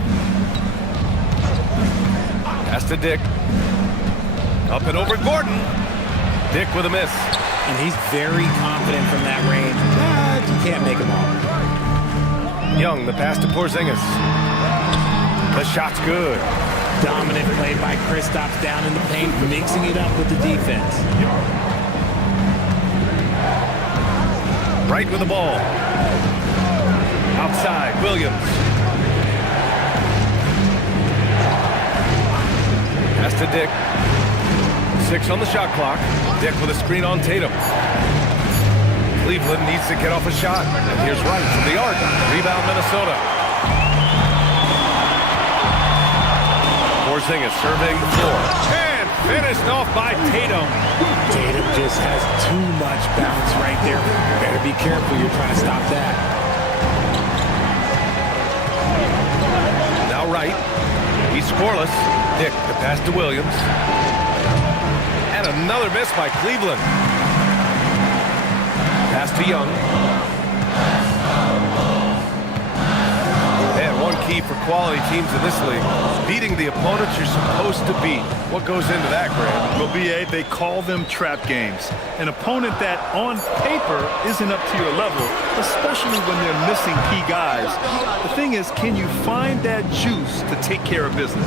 Pass to Dick. Up and over Gordon. Dick with a miss. And he's very confident from that range. But you can't make him all. Young, the pass to Porzingis. The shot's good. Dominant play by Kristaps down in the paint, mixing it up with the defense. Right with the ball. Outside, Williams. Pass to Dick. 6 on the shot clock. Dick with a screen on Tatum. Cleveland needs to get off a shot. And here's Wright from the arc. Rebound, Minnesota. Porzingis surveying the floor. And finished off by Tatum. Tatum just has too much bounce right there. Better be careful. You're trying to stop that. Now Wright. He's scoreless. Dick, the pass to Williams. And another miss by Cleveland. Pass to Young. And one key for quality teams in this league. Beating the opponents you're supposed to beat. What goes into that, Graham? Well, BA, they call them trap games. An opponent that, on paper, isn't up to your level, especially when they're missing key guys. The thing is, can you find that juice to take care of business?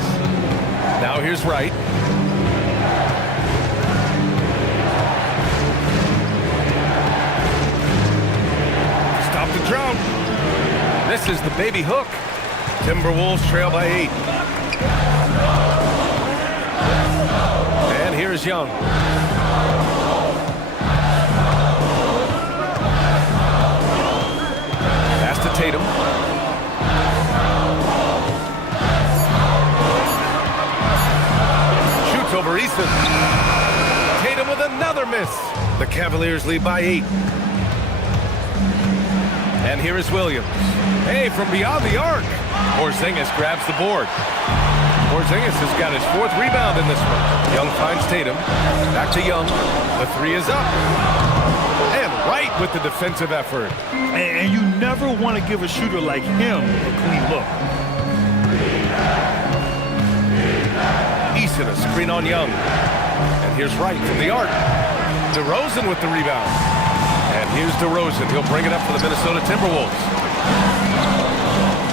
Now here's Wright. Stop the drought. This is the baby hook. Timberwolves trail by 8. And here's Young. Pass to Tatum. Shoots over Easton. Tatum with another miss. The Cavaliers lead by 8. And here is Williams. Hey, from beyond the arc. Porzingis grabs the board. Porzingis has got his 4th rebound in this one. Young finds Tatum. Back to Young. The 3 is up. And right with the defensive effort. And you never want to give a shooter like him a clean look. Eason a screen on Young. And here's Wright from the arc. DeRozan with the rebound. And here's DeRozan. He'll bring it up for the Minnesota Timberwolves.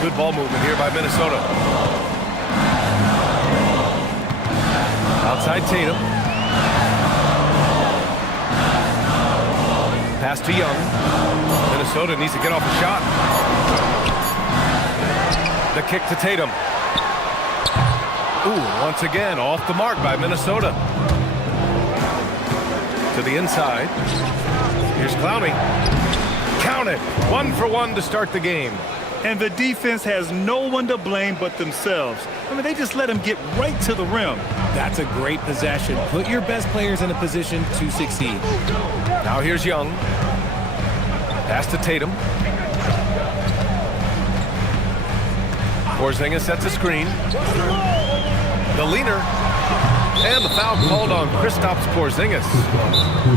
Good ball movement here by Minnesota. Outside Tatum. Pass to Young. Minnesota needs to get off a shot. The kick to Tatum. Ooh, once again, off the mark by Minnesota. To the inside. Here's Clowney. Count it. 1 for 1 to start the game. And the defense has no one to blame but themselves. I mean, they just let him get right to the rim. That's a great possession. Put your best players in a position to succeed. Now here's Young. Pass to Tatum. Porzingis sets a screen. The leaner. And the foul called on Kristaps Porzingis.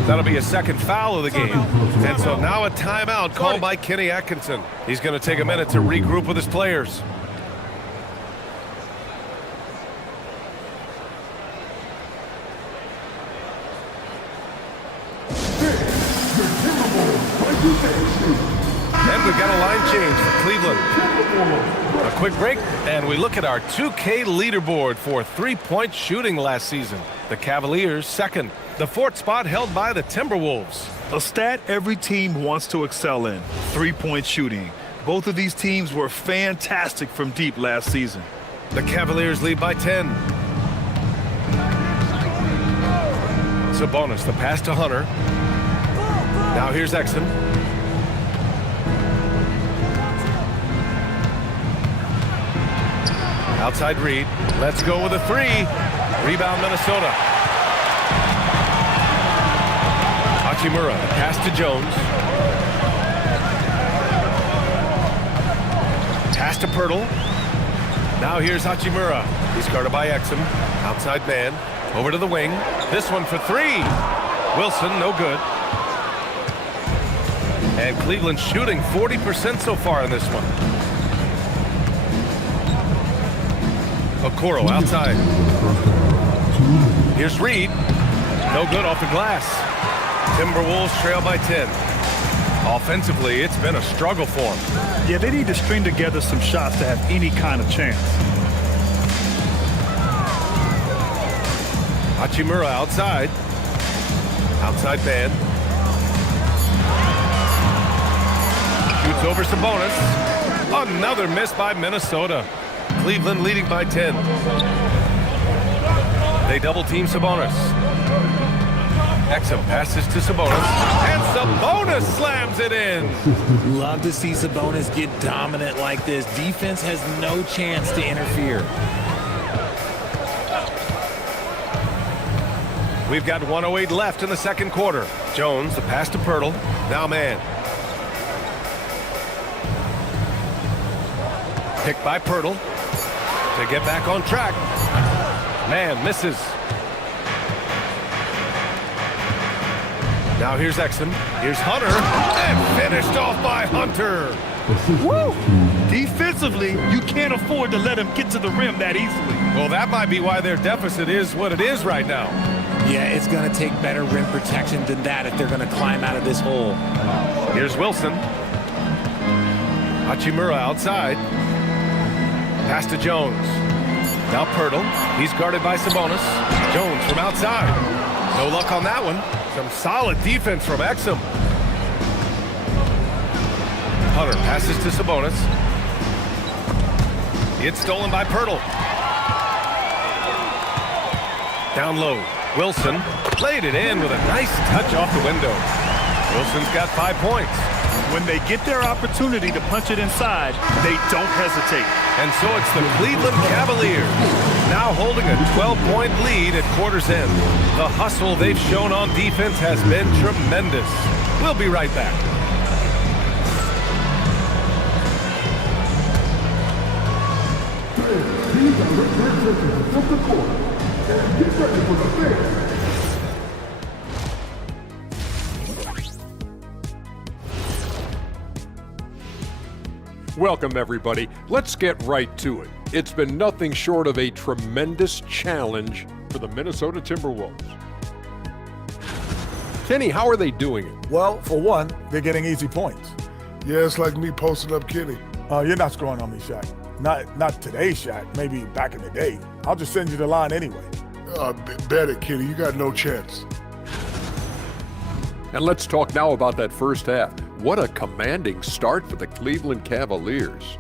That'll be a 2nd foul of the game. And so now a timeout called by Kenny Atkinson. He's going to take a minute to regroup with his players. And we've got a line change for Cleveland. A quick break, and we look at our 2K leaderboard for three-point shooting last season. The Cavaliers 2nd. The 4th spot held by the Timberwolves. A stat every team wants to excel in, three-point shooting. Both of these teams were fantastic from deep last season. The Cavaliers lead by 10. Sabonis, the pass to Hunter. Now here's Exum. Outside Reed. Let's go with a 3. Rebound Minnesota. Hachimura. Pass to Jones. Pass to Pirtle. Now here's Hachimura. He's guarded by Exum. Outside man. Over to the wing. This one for 3. Wilson, no good. And Cleveland shooting 40% so far in this one. Okoro outside. Here's Reed. No good off the glass. Timberwolves trail by 10. Offensively, it's been a struggle for them. Yeah, they need to string together some shots to have any kind of chance. Hachimura outside. Outside man. Shoots over Sabonis. Another miss by Minnesota. Cleveland leading by 10. They double team Sabonis. Exum passes to Sabonis. And Sabonis slams it in. Love to see Sabonis get dominant like this. Defense has no chance to interfere. We've got 1:08 left in the 2nd quarter. Jones, the pass to Pirtle. Now man. Picked by Pirtle. To get back on track. Man misses. Now here's Exum. Here's Hunter. And finished off by Hunter. Woo! Defense Defensively, you can't afford to let him get to the rim that easily. Well, that might be why their deficit is what it is right now. Yeah, it's going to take better rim protection than that if they're going to climb out of this hole. Here's Wilson. Hachimura outside. Pass to Jones. Now Pirtle. He's guarded by Sabonis. Jones from outside. No luck on that one. Some solid defense from Exum. Hunter passes to Sabonis. It's stolen by Pirtle. Down low. Wilson laid it in with a nice touch off the window. Wilson's got 5 points. When they get their opportunity to punch it inside, they don't hesitate. And so it's the Cleveland Cavaliers now holding a 12-point lead at quarter's end. The hustle they've shown on defense has been tremendous. We'll be right back. These are the transitions of the court. And get ready for the fifth. Welcome, everybody. Let's get right to it. It's been nothing short of a tremendous challenge for the Minnesota Timberwolves. Kenny, how are they doing it? Well, for one, they're getting easy points. Yeah, it's like me posting up Kenny. You're not scoring on me, Shaq. Not today, Shaq. Maybe back in the day. I'll just send you the line anyway. Bet it, Kenny. You got no chance. And let's talk now about that first half. What a commanding start for the Cleveland Cavaliers.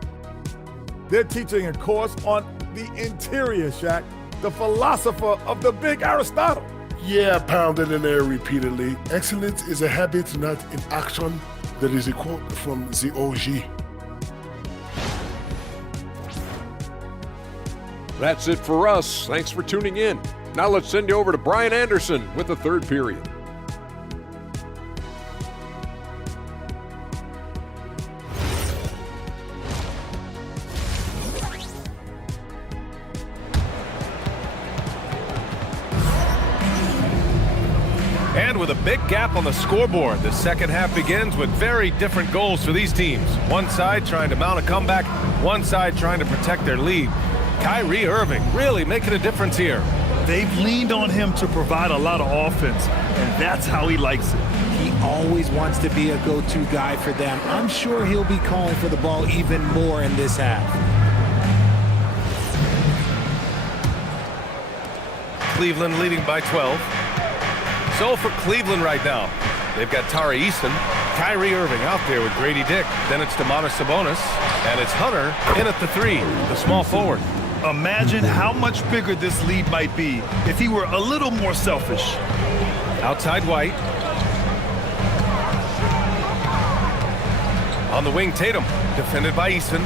They're teaching a course on the interior, Shaq, the philosopher of the big Aristotle. Yeah, pounded in there repeatedly. Excellence is a habit, not an action. That is a quote from the OG. That's it for us. Thanks for tuning in. Now let's send you over to Brian Anderson with the third period. And with a big gap on the scoreboard, the second half begins with very different goals for these teams. One side trying to mount a comeback, one side trying to protect their lead. Kyrie Irving really making a difference here. They've leaned on him to provide a lot of offense, and that's how he likes it. He always wants to be a go-to guy for them. I'm sure he'll be calling for the ball even more in this half. Cleveland leading by 12. So for Cleveland right now, they've got Tari Eason, Kyrie Irving out there with Grady Dick. Then it's Domantas Sabonis, and it's Hunter in at the 3, the small forward. Imagine how much bigger this lead might be if he were a little more selfish. Outside White. On the wing, Tatum, defended by Eason.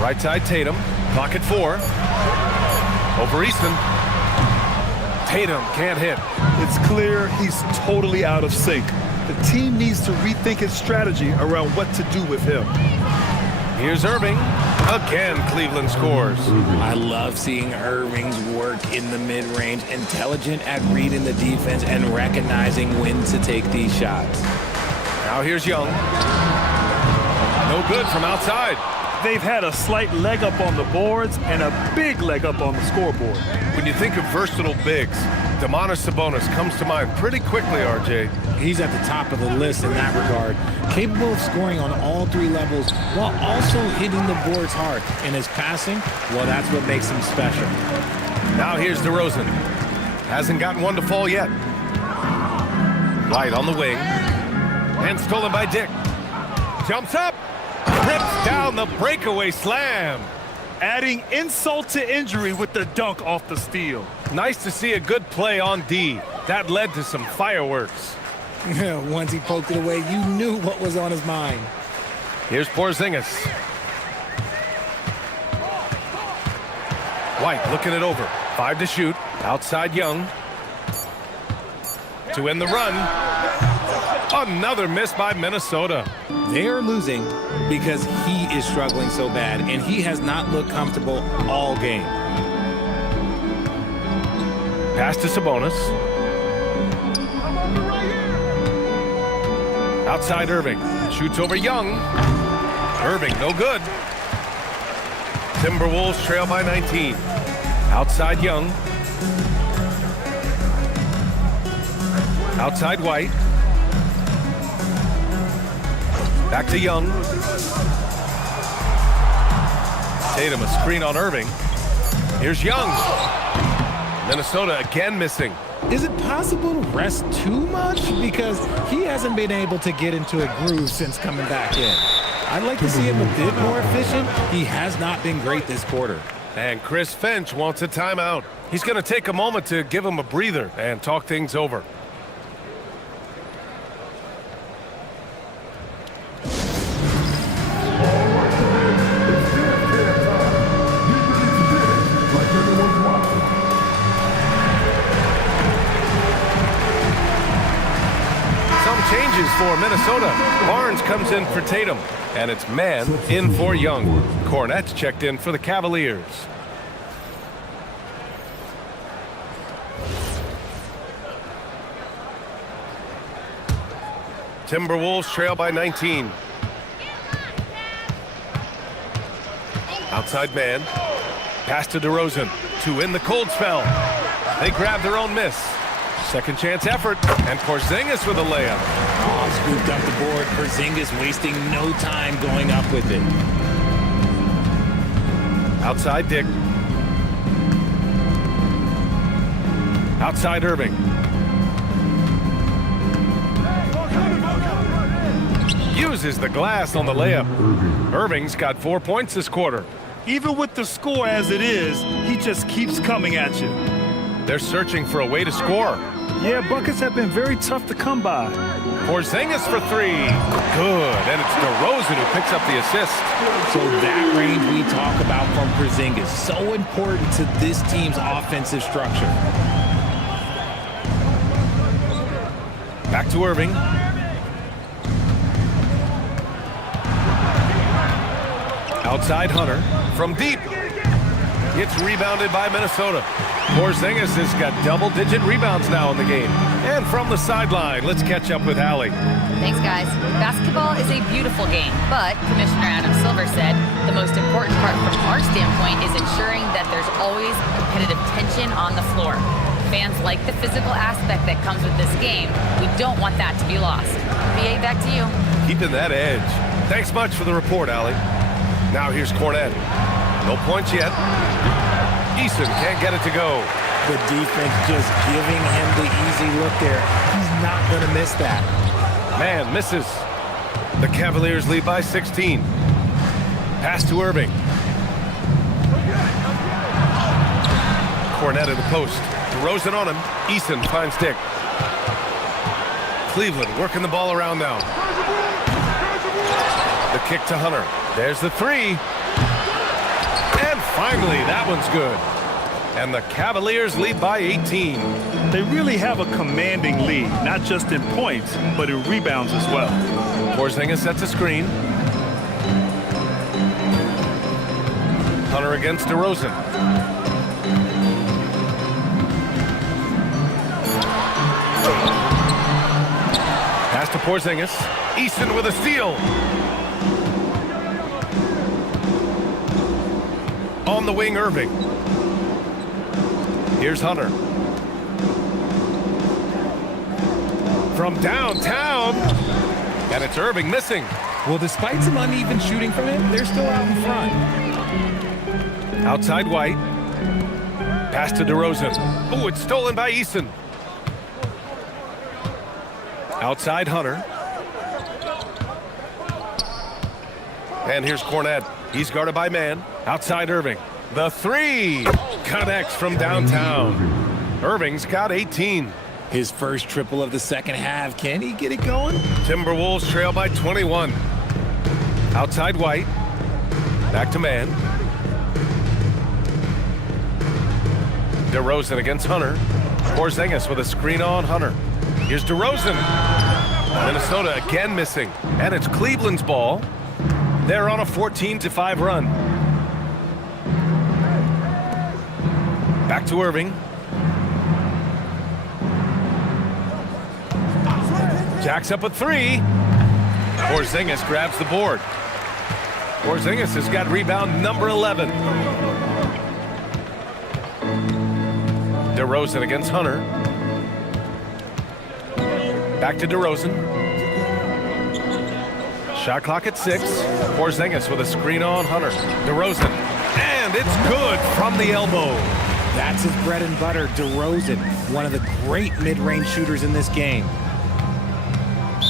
Right side, Tatum, pocket 4. Over Eason. Tatum can't hit. It's clear he's totally out of sync. The team needs to rethink its strategy around what to do with him. Here's Irving. Again, Cleveland scores. I love seeing Irving's work in the mid-range, intelligent at reading the defense and recognizing when to take these shots. Now here's Young. No good from outside. They've had a slight leg up on the boards and a big leg up on the scoreboard. When you think of versatile bigs, Domantas Sabonis comes to mind pretty quickly, RJ. He's at the top of the list in that regard. Capable of scoring on all 3 levels while also hitting the boards hard. And his passing, well, that's what makes him special. Now here's DeRozan. Hasn't gotten one to fall yet. White on the wing. And stolen by Dick. Jumps up. Rips down the breakaway slam. Adding insult to injury with the dunk off the steal. Nice to see a good play on D. That led to some fireworks. Once he poked it away, you knew what was on his mind. Here's Porzingis. White looking it over. 5 to shoot. Outside Young. To end the run. Another miss by Minnesota. They're losing because he is struggling so bad, and he has not looked comfortable all game. Pass to Sabonis. Outside Irving. Shoots over Young. Irving, no good. Timberwolves trail by 19. Outside Young. Outside White. Back to Young. Tatum, a screen on Irving. Here's Young. Minnesota again missing. Is it possible to rest too much? Because he hasn't been able to get into a groove since coming back in. I'd like to see him a bit more efficient. He has not been great this quarter. And Chris Finch wants a timeout. He's going to take a moment to give him a breather and talk things over. Changes for Minnesota. Barnes comes in for Tatum, and it's man in for Young. Kornet's checked in for the Cavaliers. Timberwolves trail by 19. Outside man. Pass to DeRozan to win the cold spell. They grab their own miss. Second chance effort, and Porzingis with a layup. Oh, scooped up the board. Porzingis wasting no time going up with it. Outside Dick. Outside Irving. Uses the glass on the layup. Irving's got 4 points this quarter. Even with the score as it is, he just keeps coming at you. They're searching for a way to score. Yeah, buckets have been very tough to come by. Porzingis for three. Good. And it's DeRozan who picks up the assist. So that range we talk about from Porzingis, so important to this team's offensive structure. Back to Irving. Outside Hunter from deep. It's rebounded by Minnesota. Porzingis has got double-digit rebounds now in the game. And from the sideline, let's catch up with Allie. Thanks, guys. Basketball is a beautiful game, but Commissioner Adam Silver said the most important part from our standpoint is ensuring that there's always competitive tension on the floor. Fans like the physical aspect that comes with this game. We don't want that to be lost. BA, back to you. Keeping that edge. Thanks much for the report, Allie. Now here's Kornet. No points yet. Eason can't get it to go. The defense just giving him the easy look there. He's not going to miss that. Man misses. The Cavaliers lead by 16. Pass to Irving. Kornet at the post. DeRozan on him. Eason finds Dick. Cleveland working the ball around now. The kick to Hunter. There's the three. And finally, that one's good. And the Cavaliers lead by 18. They really have a commanding lead, not just in points, but in rebounds as well. Porzingis sets a screen. Hunter against DeRozan. Pass to Porzingis. Eason with a steal. On the wing, Irving. Here's Hunter. From downtown. And it's Irving missing. Well, despite some uneven shooting from him, they're still out in front. Outside White. Pass to DeRozan. Oh, it's stolen by Eason. Outside Hunter. And here's Kornet. He's guarded by man. Outside Irving. The three connects from downtown. Irving's got 18. His first triple of the second half. Can he get it going? Timberwolves trail by 21. Outside White. Back to man. DeRozan against Hunter. Porzingis with a screen on Hunter. Here's DeRozan. Minnesota again missing. And it's Cleveland's ball. They're on a 14-5 run. Back to Irving. Jacks up a three. Porzingis grabs the board. Porzingis has got rebound number 11. DeRozan against Hunter. Back to DeRozan. Shot clock at 6. Porzingis with a screen on Hunter. DeRozan. And it's good from the elbow. That's his bread and butter, DeRozan, one of the great mid-range shooters in this game.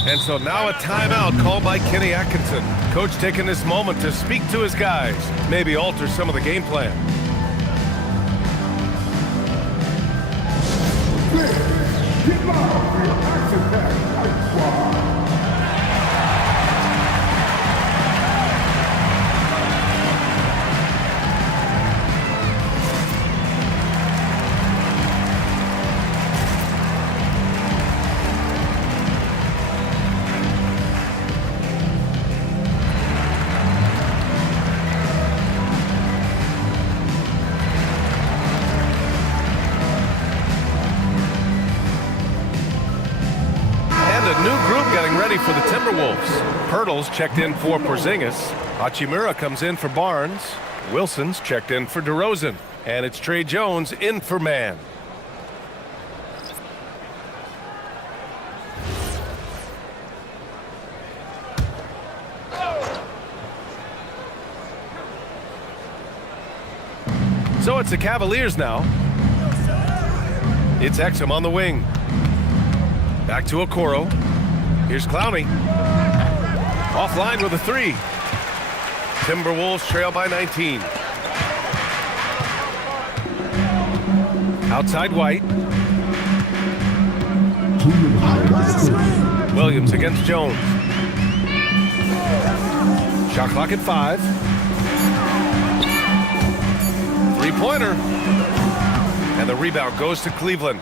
And so now a timeout called by Kenny Atkinson. Coach taking this moment to speak to his guys, maybe alter some of the game plan. For the Timberwolves. Pirtle's checked in for Porzingis. Hachimura comes in for Barnes. Wilson's checked in for DeRozan. And it's Trey Jones in for Mann. So it's the Cavaliers now. It's Exum on the wing. Back to Okoro. Here's Clowney. Offline with a 3. Timberwolves trail by 19. Outside White. Williams against Jones. Shot clock at 5. 3-pointer. And the rebound goes to Cleveland.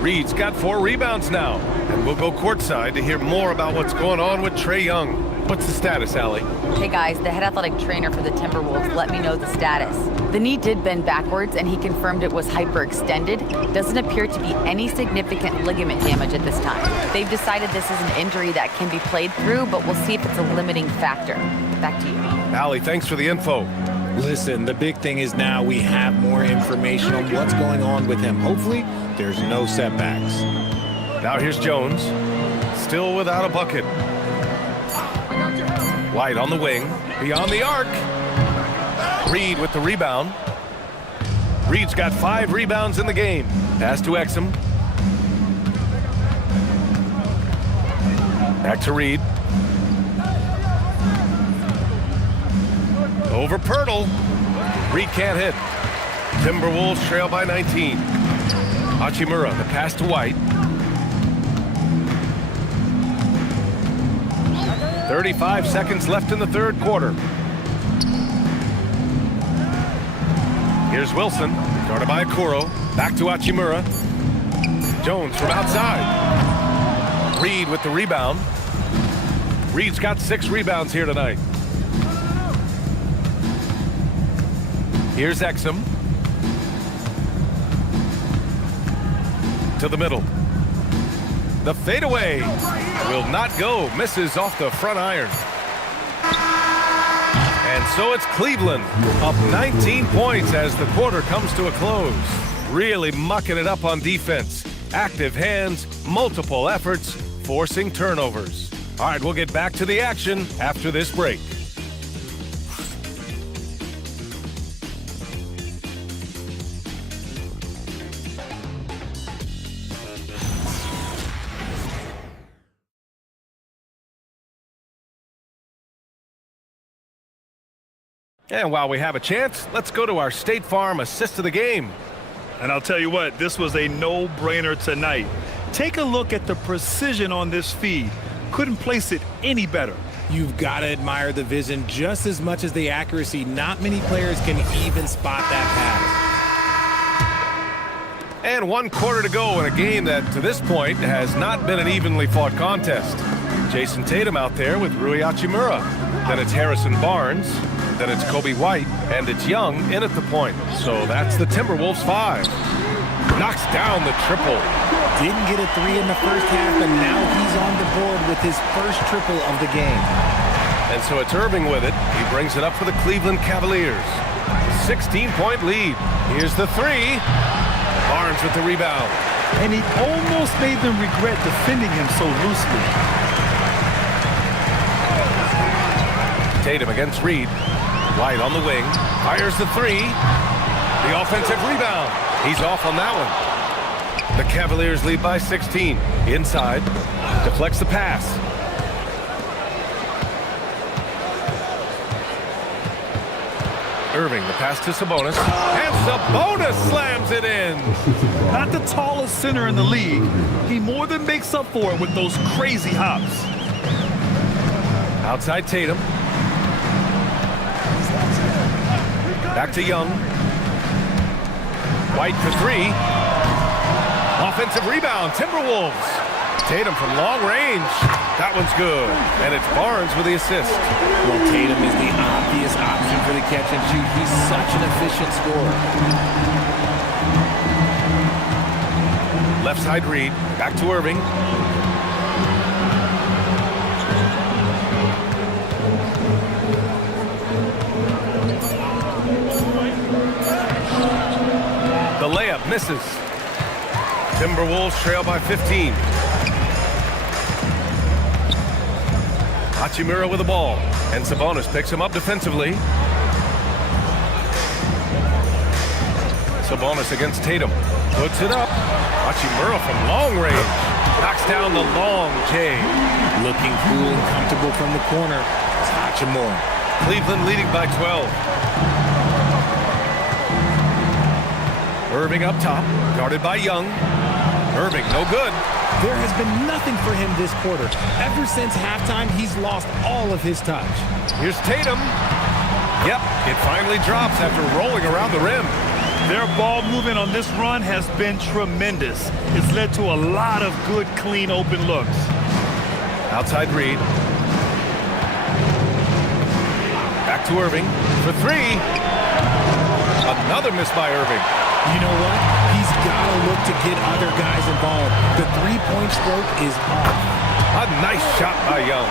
Reed's got 4 rebounds now. And we'll go courtside to hear more about what's going on with Trae Young. What's the status, Allie? Hey guys, the head athletic trainer for the Timberwolves let me know the status. The knee did bend backwards and he confirmed it was hyperextended. Doesn't appear to be any significant ligament damage at this time. They've decided this is an injury that can be played through, but we'll see if it's a limiting factor. Back to you. Allie, thanks for the info. Listen, the big thing is now we have more information on what's going on with him. Hopefully, there's no setbacks. Now here's Jones, still without a bucket. White on the wing, beyond the arc. Reed with the rebound. Reed's got 5 rebounds in the game. Pass to Exum. Back to Reed. Over Pirtle. Reed can't hit. Timberwolves trail by 19. Hachimura, the pass to White. 35 seconds left in the third quarter. Here's Wilson, guarded by Okoro. Back to Hachimura. Jones from outside. Reed with the rebound. Reed's got 6 rebounds here tonight. Here's Exum. To the middle. The fadeaway will not go. Misses off the front iron. And so it's Cleveland up 19 points as the quarter comes to a close. Really mucking it up on defense. Active hands, multiple efforts, forcing turnovers. All right, we'll get back to the action after this break. And while we have a chance, let's go to our State Farm assist of the game. And I'll tell you what, this was a no-brainer tonight. Take a look at the precision on this feed. Couldn't place it any better. You've got to admire the vision just as much as the accuracy. Not many players can even spot that pass. And 1 quarter to go in a game that, to this point, has not been an evenly fought contest. Jason Tatum out there with Rui Hachimura. Then it's Harrison Barnes. Then it's Kobe White. And it's Young in at the point. So that's the Timberwolves 5. knocks down the triple. Didn't get a three in the first half, and now he's on the board with his first triple of the game. And so it's Irving with it. He brings it up for the Cleveland Cavaliers. 16-point lead. Here's the three. Barnes with the rebound. And he almost made them regret defending him so loosely. Tatum against Reed. White on the wing. Fires the three. The offensive rebound. He's off on that one. The Cavaliers lead by 16. Inside. Deflects the pass. Irving, the pass to Sabonis. And Sabonis slams it in. Not the tallest center in the league. He more than makes up for it with those crazy hops. Outside Tatum. Back to Young. White for three. Offensive rebound, Timberwolves. Tatum from long range. That one's good. And it's Barnes with the assist. Well, Tatum is the obvious option for the catch and shoot. He's such an efficient scorer. Left side Reed. Back to Irving. The layup misses. Timberwolves trail by 15. Hachimura with the ball. And Sabonis picks him up defensively. Sabonis against Tatum. Puts it up. Hachimura from long range. Knocks down the long J. Looking cool and comfortable from the corner. It's Hachimura. Cleveland leading by 12. Irving up top. Guarded by Young. Irving, no good. There has been nothing for him this quarter. Ever since halftime, he's lost all of his touch. Here's Tatum. Yep, it finally drops after rolling around the rim. Their ball movement on this run has been tremendous. It's led to a lot of good, clean, open looks. Outside Reed. Back to Irving for three. Another miss by Irving. You know what? He's got to look to get other guys involved. The three-point stroke is off. A nice shot by Young.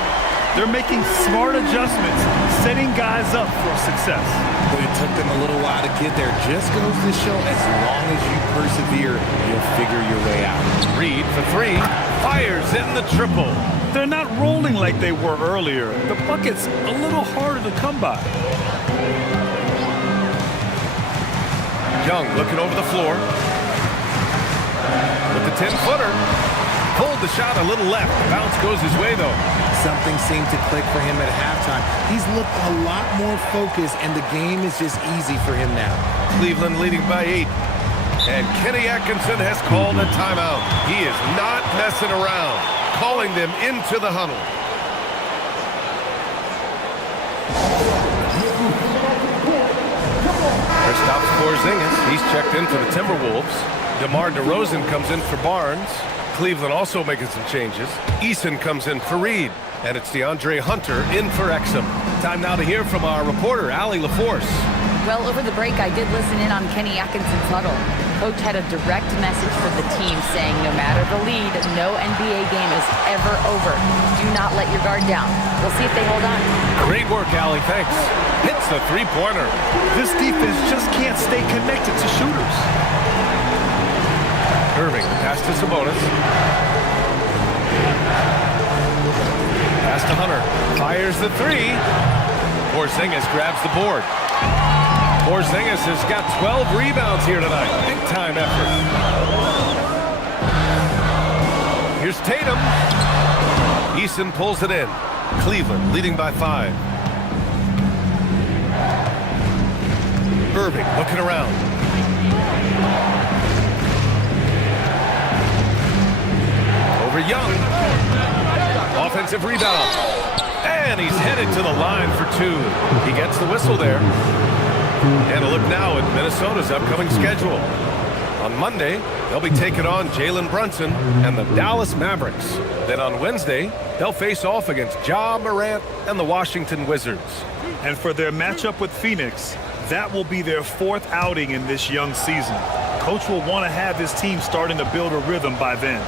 They're making smart adjustments, setting guys up for success. But it took them a little while to get there. Just goes to show as long as you persevere, you'll figure your way out. Reed for three. Fires in the triple. They're not rolling like they were earlier. The bucket's a little harder to come by. Young looking over the floor. With the 10-footer. Pulled the shot a little left. The bounce goes his way, though. Something seemed to click for him at halftime. He's looked a lot more focused, and the game is just easy for him now. Cleveland leading by 8. And Kenny Atkinson has called a timeout. He is not messing around. Calling them into the huddle. Kristaps Porzingis, he's checked in for the Timberwolves. DeMar DeRozan comes in for Barnes. Cleveland also making some changes. Eason comes in for Reed. And it's DeAndre Hunter in for Exum. Time now to hear from our reporter, Allie LaForce. Well, over the break, I did listen in on Kenny Atkinson's huddle. Coach had a direct message for the team saying no matter the lead, no NBA game is ever over. Do not let your guard down. We'll see if they hold on. Great work, Allie. Thanks. Hits the three-pointer. This defense just can't stay connected to shooters. Irving, pass to Sabonis. Pass to Hunter. Fires the three. Porzingis grabs the board. Porzingis has got 12 rebounds here tonight. Big-time effort. Here's Tatum. Eason pulls it in. Cleveland leading by 5. Irving looking around. Over Young. Offensive rebound. And he's headed to the line for 2. He gets the whistle there. And a look now at Minnesota's upcoming schedule. On Monday, they'll be taking on Jalen Brunson and the Dallas Mavericks. Then on Wednesday, they'll face off against Ja Morant and the Washington Wizards. And for their matchup with Phoenix, That will be their 4th outing in this young season. Coach will want to have his team starting to build a rhythm by then.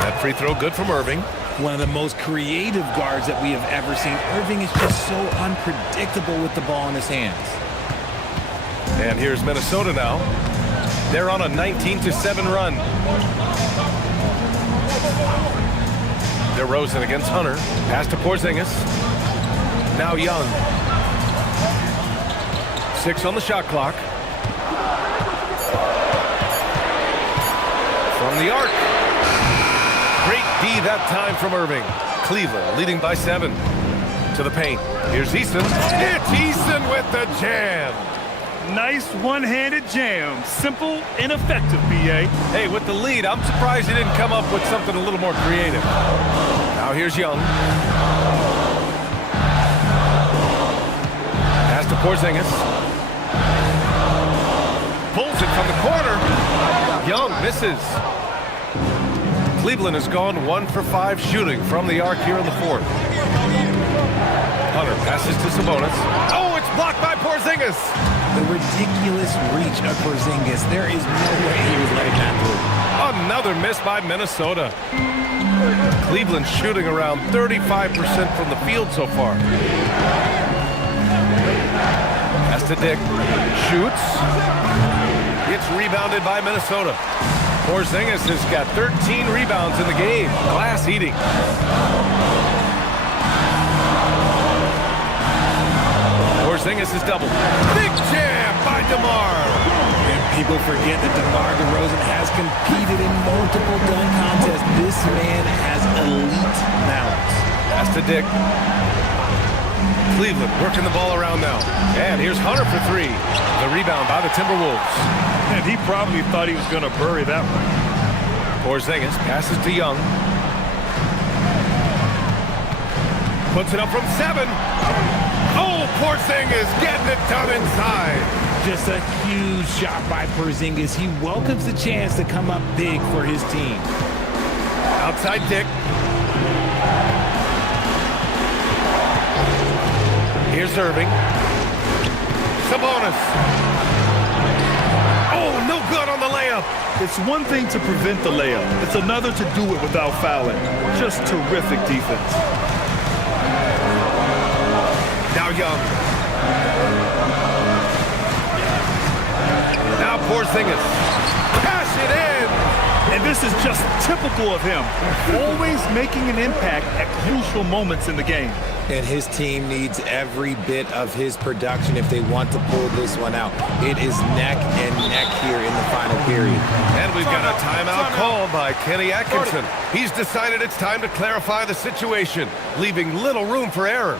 That free throw good from Irving. One of the most creative guards that we have ever seen. Irving is just so unpredictable with the ball in his hands. And here's Minnesota now. They're on a 19-7 run. DeRozan against Hunter. Pass to Porzingis. Now Young. 6 on the shot clock. From the arc. Great D that time from Irving. Cleveland leading by 7. To the paint. Here's Eason. It's Eason with the jam. Nice one-handed jam. Simple and effective, B.A. Hey, with the lead, I'm surprised he didn't come up with something a little more creative. Now here's Young. Pass to Porzingis. Pulls it from the corner. Young misses. Cleveland has gone 1 for 5 shooting from the arc here in the 4th. Hunter passes to Sabonis. Oh, it's blocked by Porzingis. The ridiculous reach of Porzingis. There is no way he was letting that through. Another miss by Minnesota. Cleveland shooting around 35% from the field so far. Pass to Dick. Shoots. It's rebounded by Minnesota. Porzingis has got 13 rebounds in the game. Glass eating. Porzingis is doubled. Big jam by DeMar. And people forget that DeMar DeRozan has competed in multiple dunk contests. This man has elite balance. Pass to Dick. Cleveland working the ball around now. And here's Hunter for 3. The rebound by the Timberwolves. And he probably thought he was going to bury that one. Porzingis passes to Young. Puts it up from 7. Oh, Porzingis getting it done inside. Just a huge shot by Porzingis. He welcomes the chance to come up big for his team. Outside Dick. Here's Irving. Sabonis. Oh, no good on the layup. It's one thing to prevent the layup. It's another to do it without fouling. Just terrific defense. Now Young. Now Porzingis. Pass it in. And this is just typical of him. Always making an impact at crucial moments in the game. And his team needs every bit of his production if they want to pull this one out. It is neck and neck here in the final period. And we've got a timeout called by Kenny Atkinson. He's decided it's time to clarify the situation, leaving little room for error.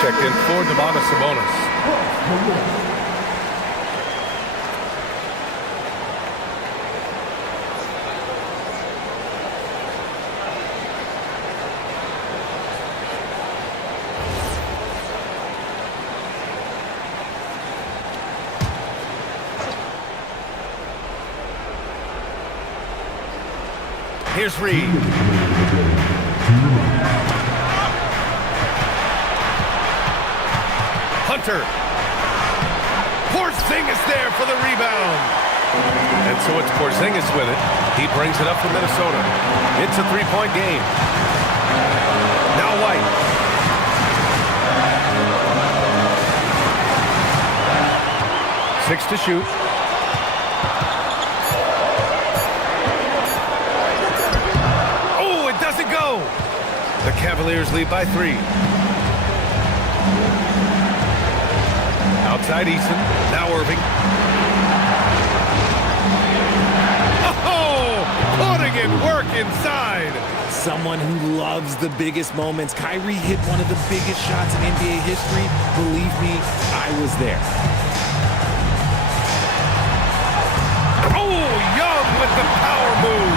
Checked in for Domantas Sabonis. Here's Reed. Hunter. Porzingis there for the rebound. And so it's Porzingis with it. He brings it up for Minnesota. It's a three-point game. Now White. 6 to shoot. Oh, it doesn't go. The Cavaliers lead by 3. Outside Eason. Now Irving. Oh, putting in work inside. Someone who loves the biggest moments. Kyrie hit one of the biggest shots in NBA history. Believe me, I was there. Oh, Young with the power move.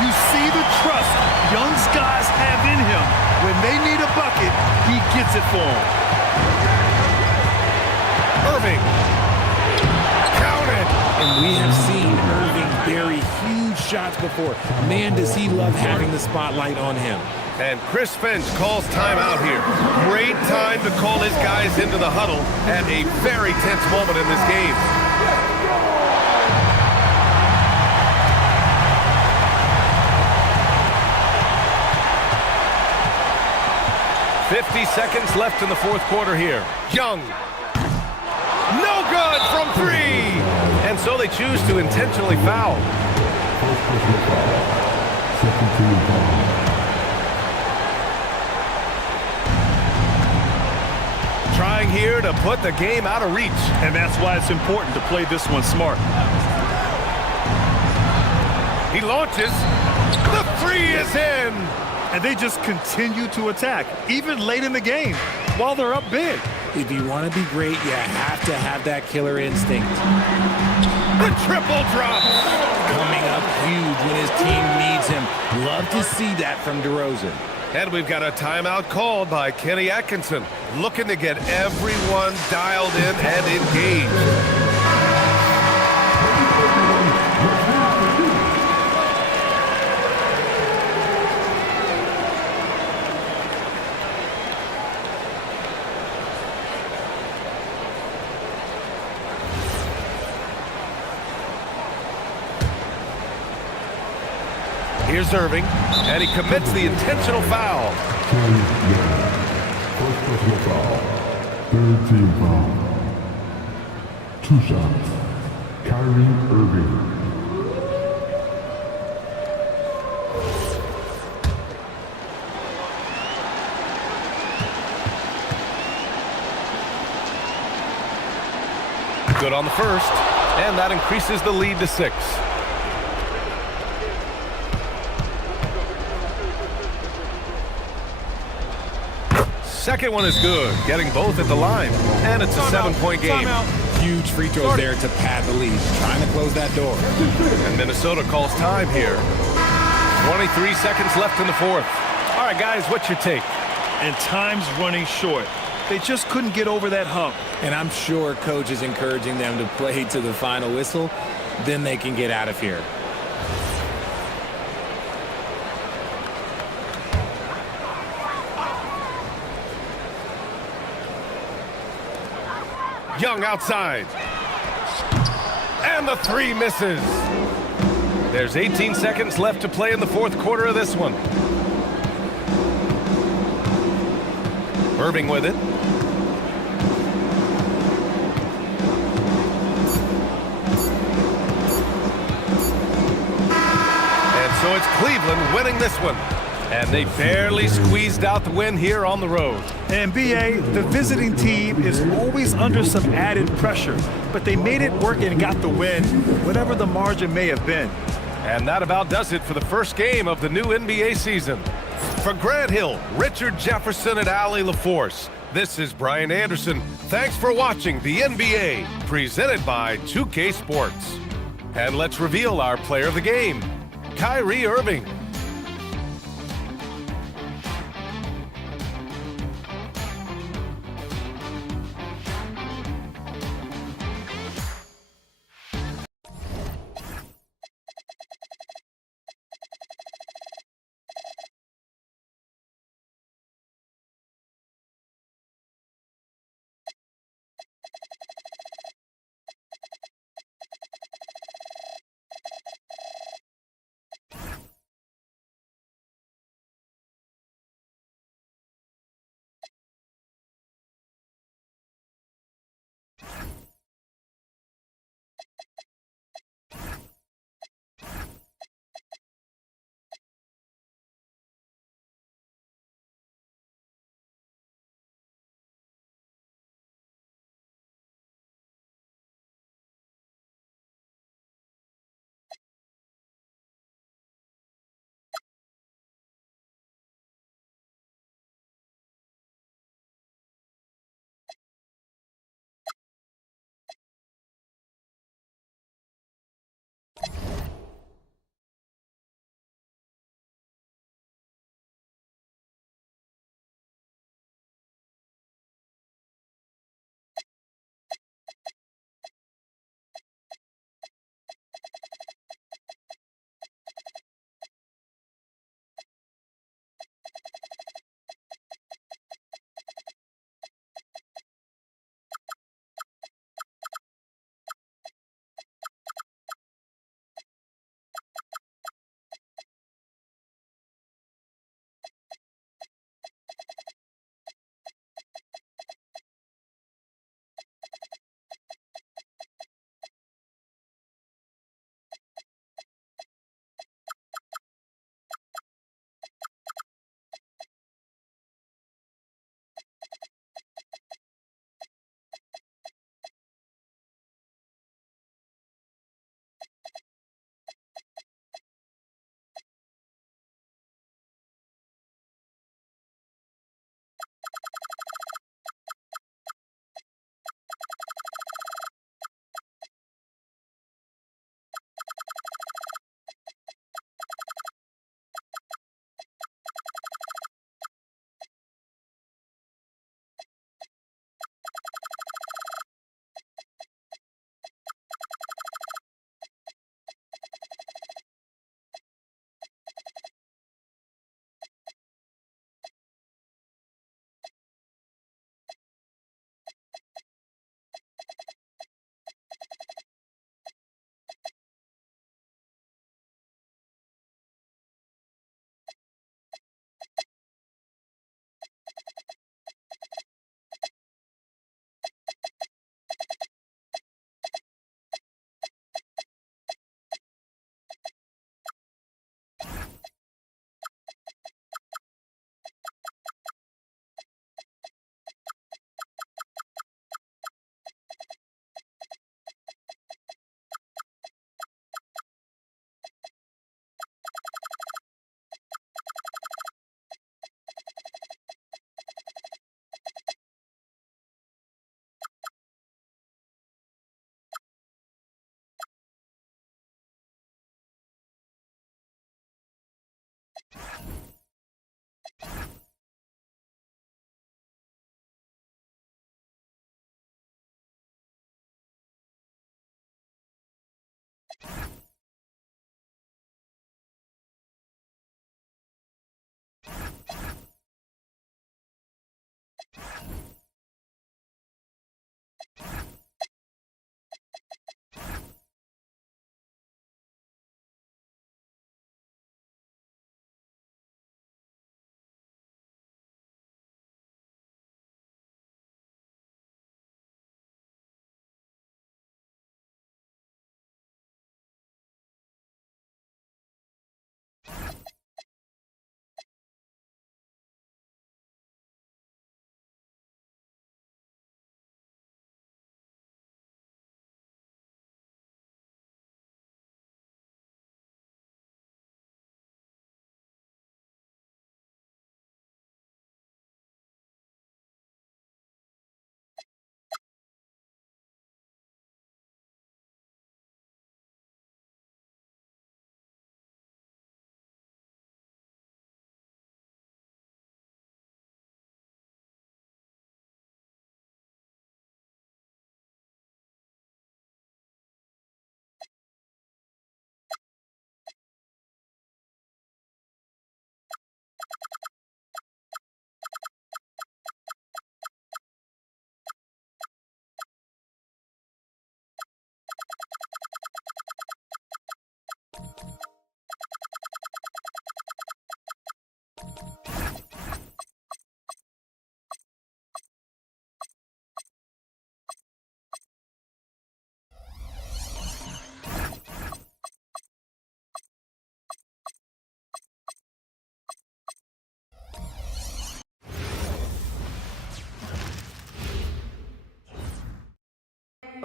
You see the trust Young's guys have in him. When they need a bucket, he gets it for them. Irving. Counted. And we have seen Irving bury huge shots before. Man, does he love having the spotlight on him. And Chris Finch calls timeout here. Great time to call his guys into the huddle at a very tense moment in this game. .50 seconds left in the fourth quarter here. Young. No good from 3. And so they choose to intentionally foul. Trying here to put the game out of reach. And that's why it's important to play this one smart. He launches. The 3 is in. And they just continue to attack, even late in the game, while they're up big. If you want to be great, you have to have that killer instinct. The triple drop. Coming up huge when his team needs him. Love to see that from DeRozan. And we've got a timeout called by Kenny Atkinson, looking to get everyone dialed in and engaged. Here's Irving, and he commits the intentional foul. First personal foul. Third team foul. 2 shots. Kyrie Irving. Good on the first, and that increases the lead to 6. Second one is good, getting both at the line, and it's a 7-point game. Huge free throws there to pad the lead, trying to close that door. And Minnesota calls time here. 23 seconds left in the fourth. All right, guys, what's your take? And time's running short. They just couldn't get over that hump. And I'm sure coach is encouraging them to play to the final whistle. Then they can get out of here. Young outside. And the 3 misses. There's 18 seconds left to play in the fourth quarter of this one. Irving with it. And so it's Cleveland winning this one. And they barely squeezed out the win here on the road. And BA, the visiting team is always under some added pressure, but they made it work and got the win, whatever the margin may have been. And that about does it for the first game of the new NBA season. For Grant Hill, Richard Jefferson, and Allie LaForce, this is Brian Anderson. Thanks for watching the NBA, presented by 2K Sports. And let's reveal our player of the game, Kyrie Irving.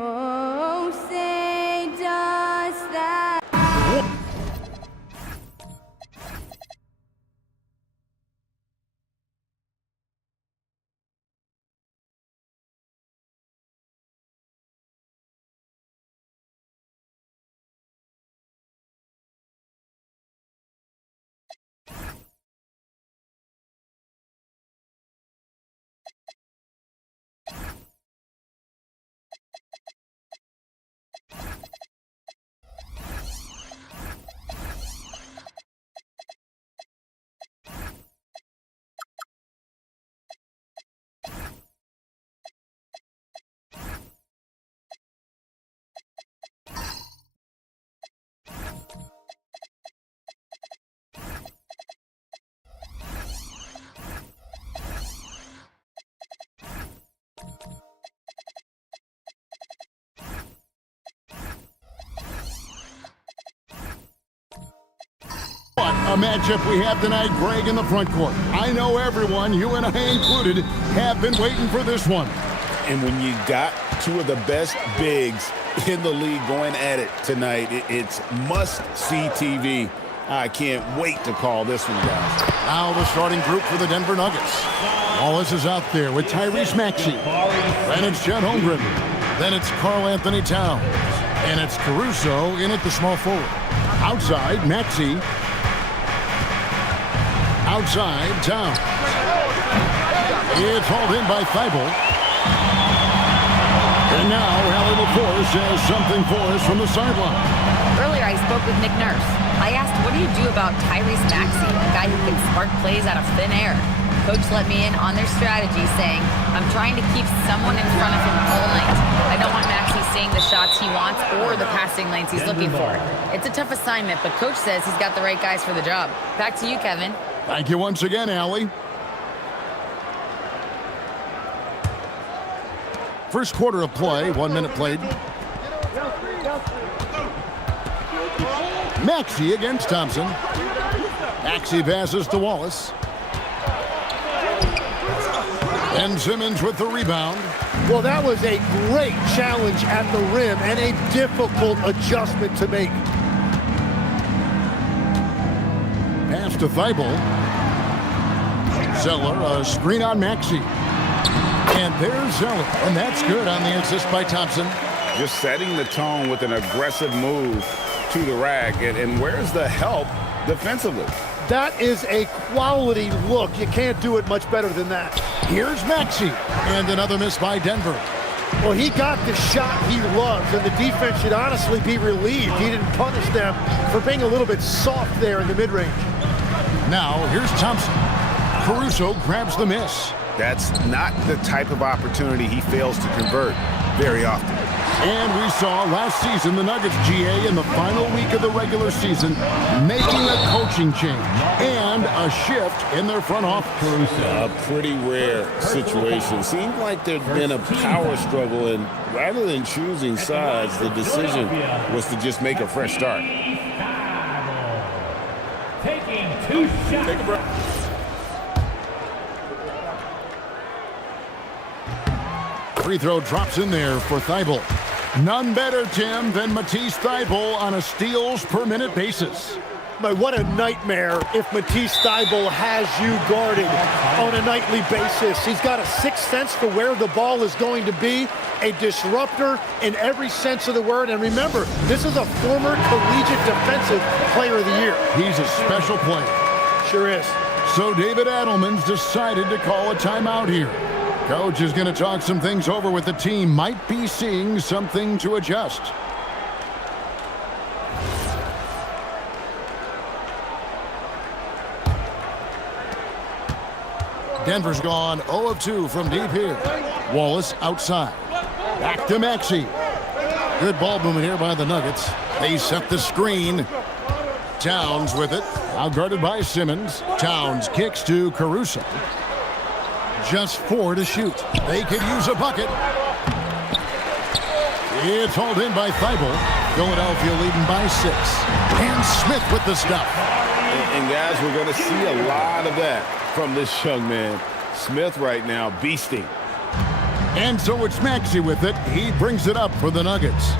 Oh, say does that. What a matchup we have tonight, Greg, in the front court. I know everyone, you and I included, have been waiting for this one. And when you got two of the best bigs in the league going at it tonight, it's must-see TV. I can't wait to call this one, guys. Now the starting group for the Denver Nuggets. Wallace is out there with Tyrese Maxey. Then it's Chet Holmgren. Then it's Karl Anthony Towns. And it's Caruso in at the small forward. Outside, Maxey. Outside, Towns. It's hauled in by Thibault. And now Allie LaForce has something for us from the sideline. Earlier, I spoke with Nick Nurse. I asked, what do you do about Tyrese Maxey, a guy who can spark plays out of thin air? Coach let me in on their strategy, saying, I'm trying to keep someone in front of him all night. I don't want Maxey seeing the shots he wants or the passing lanes he's looking for. It's a tough assignment, but Coach says he's got the right guys for the job. Back to you, Kevin. Thank you once again, Allie. First quarter of play, 1 minute played. Maxey against Thompson. Maxey passes to Wallace. And Simmons with the rebound. Well, that was a great challenge at the rim and a difficult adjustment to make. Pass to Thibault. Zeller, a screen on Maxey. And there's Zeller, and that's good on the assist by Thompson. Just setting the tone with an aggressive move to the rack. And where's the help defensively? That is a quality look. You can't do it much better than that. Here's Maxey, and another miss by Denver. Well, he got the shot he loves, and the defense should honestly be relieved. He didn't punish them for being a little bit soft there in the mid-range. Now, here's Thompson. Caruso grabs the miss. That's not the type of opportunity he fails to convert very often. And we saw last season the Nuggets, GA, in the final week of the regular season, making a coaching change and a shift in their front office. A pretty rare situation. Seemed like there'd been a power struggle, and rather than choosing sides, the decision was to just make a fresh start. Taking 2 shots. Take a break. Free throw drops in there for Thibault. None better, Tim, than Matisse Thybulle on a steals per minute basis. But what a nightmare if Matisse Thybulle has you guarded on a nightly basis. He's got a sixth sense for where the ball is going to be, a disruptor in every sense of the word. And remember, this is a former collegiate defensive player of the year. He's a special player. Sure is. So David Adelman's decided to call a timeout here. Coach is going to talk some things over with the team. Might be seeing something to adjust. Denver's gone 0 of 2 from deep here. Wallace outside. Back to Maxey. Good ball movement here by the Nuggets. They set the screen. Towns with it. Out guarded by Simmons. Towns kicks to Caruso. Just 4 to shoot. They could use a bucket. It's hauled in by Thybulle. Philadelphia leading by 6. And Smith with the stuff. And guys, we're going to see a lot of that from this young man. Smith right now beasting. And so it's Maxey with it. He brings it up for the Nuggets.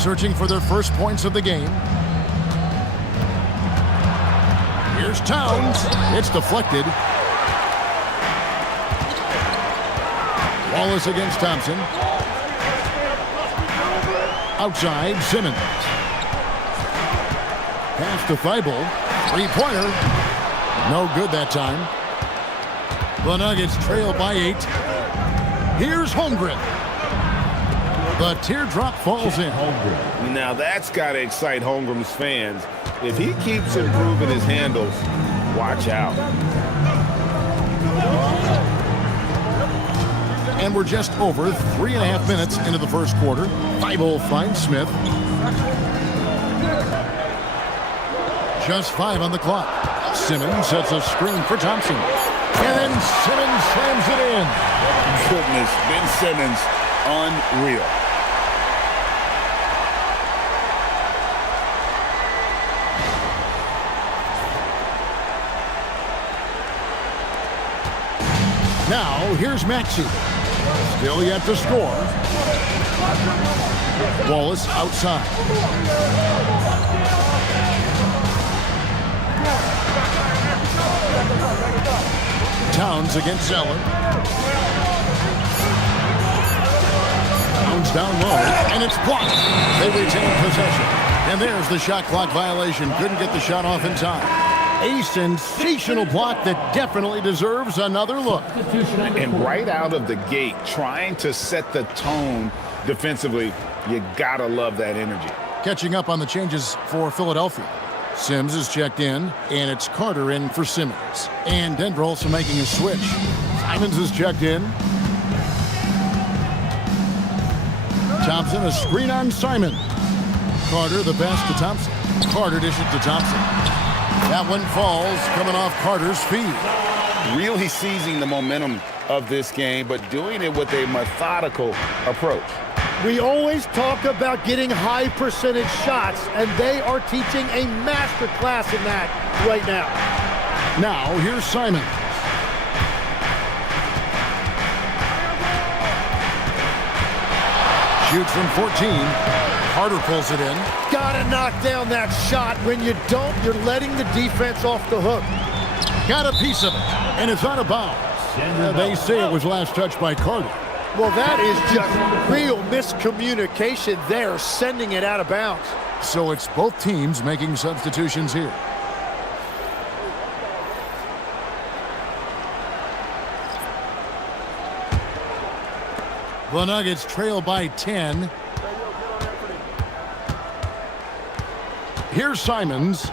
Searching for their first points of the game. Here's Towns. It's deflected. Wallace against Thompson. Outside, Simmons. Pass to Thybulle. Three-pointer. No good that time. The Nuggets trail by 8. Here's Holmgren. The teardrop falls in. Now that's got to excite Holmgren's fans. If he keeps improving his handles, watch out. And we're just over 3.5 minutes into the first quarter. Thybulle finds Smith. Just 5 on the clock. Simmons sets a screen for Thompson. And then Simmons slams it in. Goodness, Ben Simmons, unreal. Now, here's Maxey. Still yet to score. Wallace outside. Towns against Zeller. Towns down low, and it's blocked. They retain possession. And there's the shot clock violation. Couldn't get the shot off in time. A sensational block that definitely deserves another look. And right out of the gate, trying to set the tone defensively, you gotta love that energy. Catching up on the changes for Philadelphia. Sims is checked in, and it's Carter in for Simmons. And Denver also making a switch. Simons is checked in. Thompson, a screen on Simon. Carter, the pass to Thompson. Carter dishes to Thompson. That one falls, coming off Carter's feet. Really seizing the momentum of this game, but doing it with a methodical approach. We always talk about getting high percentage shots, and they are teaching a master class in that right now. Now, here's Simon. Shoots from 14. Carter pulls it in. Gotta knock down that shot. When you don't, you're letting the defense off the hook. Got a piece of it, and it's out of bounds. They say it was last touched by Carter. Well, that is just real miscommunication there, sending it out of bounds. So it's both teams making substitutions here. The Nuggets trail by 10. Here's Simons.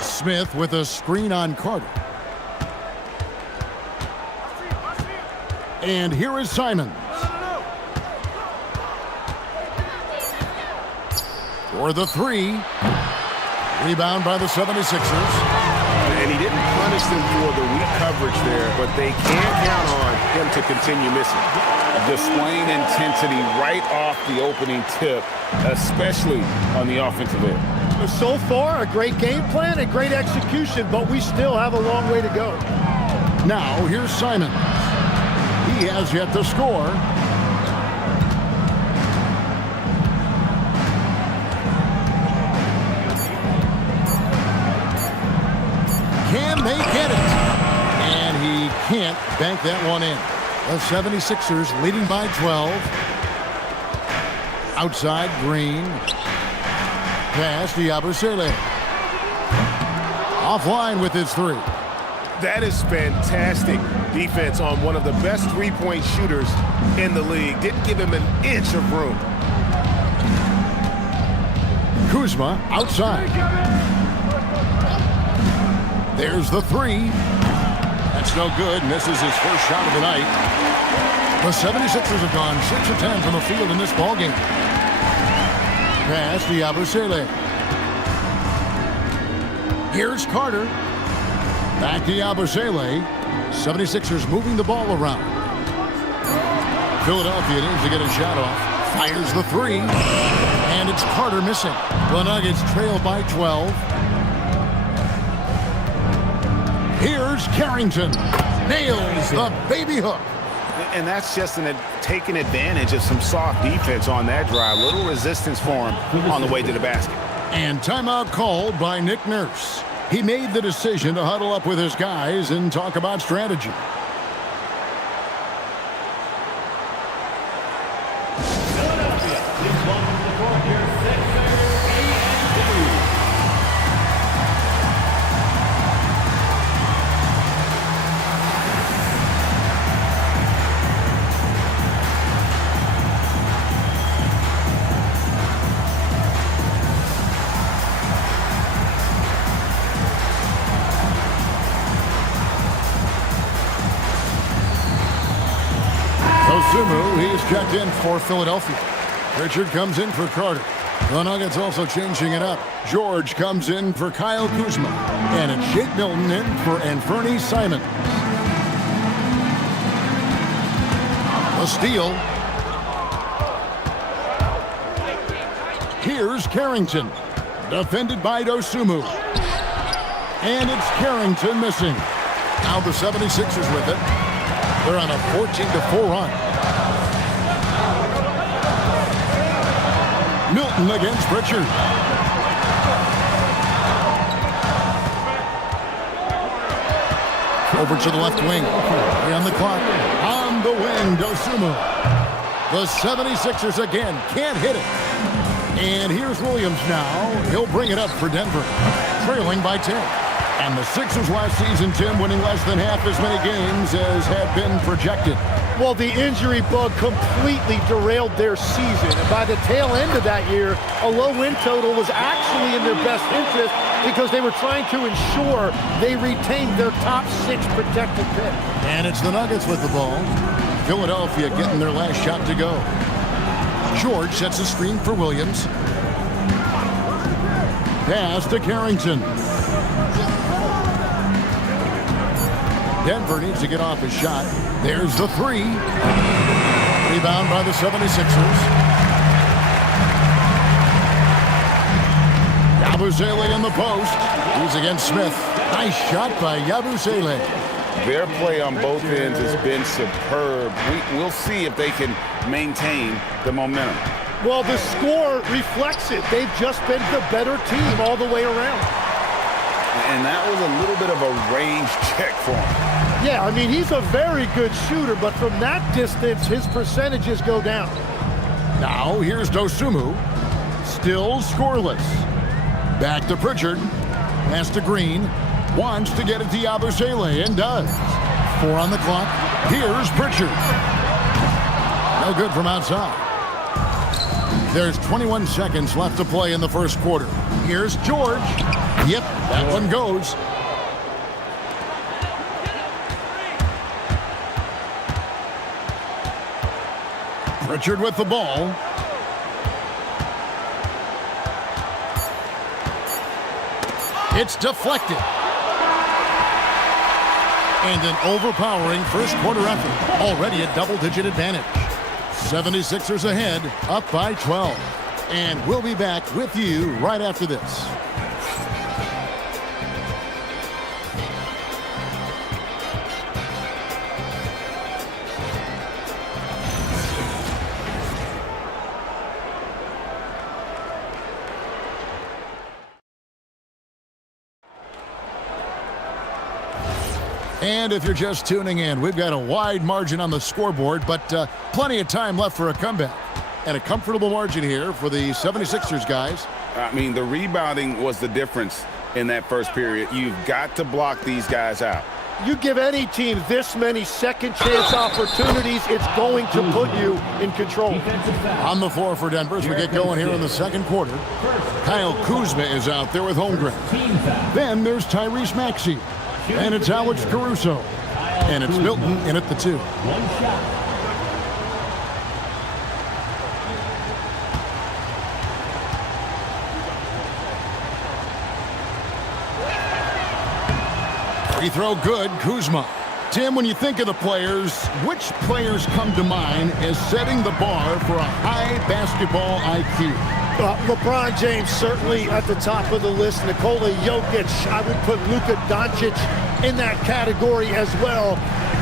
Smith with a screen on Carter. And here is Simons. For the three. Rebound by the 76ers. And he didn't punish them for the weak coverage there, but they can count on him to continue missing. Displaying intensity right off the opening tip, especially on the offensive end. So far, a great game plan and great execution, but we still have a long way to go. Now, here's Simons. He has yet to score. Can they get it? And he can't bank that one in. The 76ers leading by 12. Outside, Green. Pass to Yabusele. Offline with his three. That is fantastic defense on one of the best three-point shooters in the league. Didn't give him an inch of room. Kuzma outside. There's the three. That's no good. Misses his first shot of the night. The 76ers have gone 6 of 10 from the field in this ballgame. Pass to Yabusele. Here's Carter. Back to Yabusele. 76ers moving the ball around. Philadelphia needs to get a shot off. Fires the three. And it's Carter missing. The Nuggets trail by 12. Here's Carrington. Nails the baby hook. And that's just taking advantage of some soft defense on that drive. Little resistance for him on the way to the basket. And timeout called by Nick Nurse. He made the decision to huddle up with his guys and talk about strategy. Philadelphia is one from the court here, 6-2. He's checked in for Philadelphia. Richard comes in for Carter. The Nuggets also changing it up. George comes in for Kyle Kuzma. And it's Shake Milton in for Anfernee Simons. A steal. Here's Carrington. Defended by Dosunmu. And it's Carrington missing. Now the 76ers with it. They're on a 14-4 run. Milton against Pritchard. Over to the left wing. On the clock. On the wing, Dosunmu. The 76ers again can't hit it. And here's Williams now. He'll bring it up for Denver. Trailing by 10. And the Sixers last season, Tim, winning less than half as many games as had been projected. Well, the injury bug completely derailed their season. And by the tail end of that year, a low win total was actually in their best interest because they were trying to ensure they retained their top 6 protected pick. And it's the Nuggets with the ball. Philadelphia getting their last shot to go. George sets a screen for Williams. Pass to Carrington. Denver needs to get off his shot. There's the three. Rebound by the 76ers. Yabusele in the post. He's against Smith. Nice shot by Yabusele. Their play on both ends has been superb. We'll see if they can maintain the momentum. Well, the score reflects it. They've just been the better team all the way around. And that was a little bit of a range check for him. Yeah, I mean, he's a very good shooter, but from that distance, his percentages go down. Now, here's Dosunmu. Still scoreless. Back to Pritchard. Pass to Green. Wants to get it to Yabusele and does. 4 on the clock. Here's Pritchard. No good from outside. There's 21 seconds left to play in the first quarter. Here's George. Yep, that one goes. Pritchard with the ball. It's deflected. And an overpowering first quarter effort. Already a double-digit advantage. 76ers ahead, up by 12. And we'll be back with you right after this. And if you're just tuning in, we've got a wide margin on the scoreboard, but plenty of time left for a comeback. And a comfortable margin here for the 76ers guys. I mean, the rebounding was the difference in that first period. You've got to block these guys out. You give any team this many second chance opportunities, it's going to put you in control. On the floor for Denver as we get going here in the second quarter. Kyle Kuzma is out there with Holmgren. Then there's Tyrese Maxey. And it's Alex Caruso. And it's Milton in at the 2. Free throw good, Kuzma. Tim, when you think of the players, which players come to mind as setting the bar for a high basketball IQ? LeBron James certainly at the top of the list. Nikola Jokic, I would put Luka Doncic in that category as well.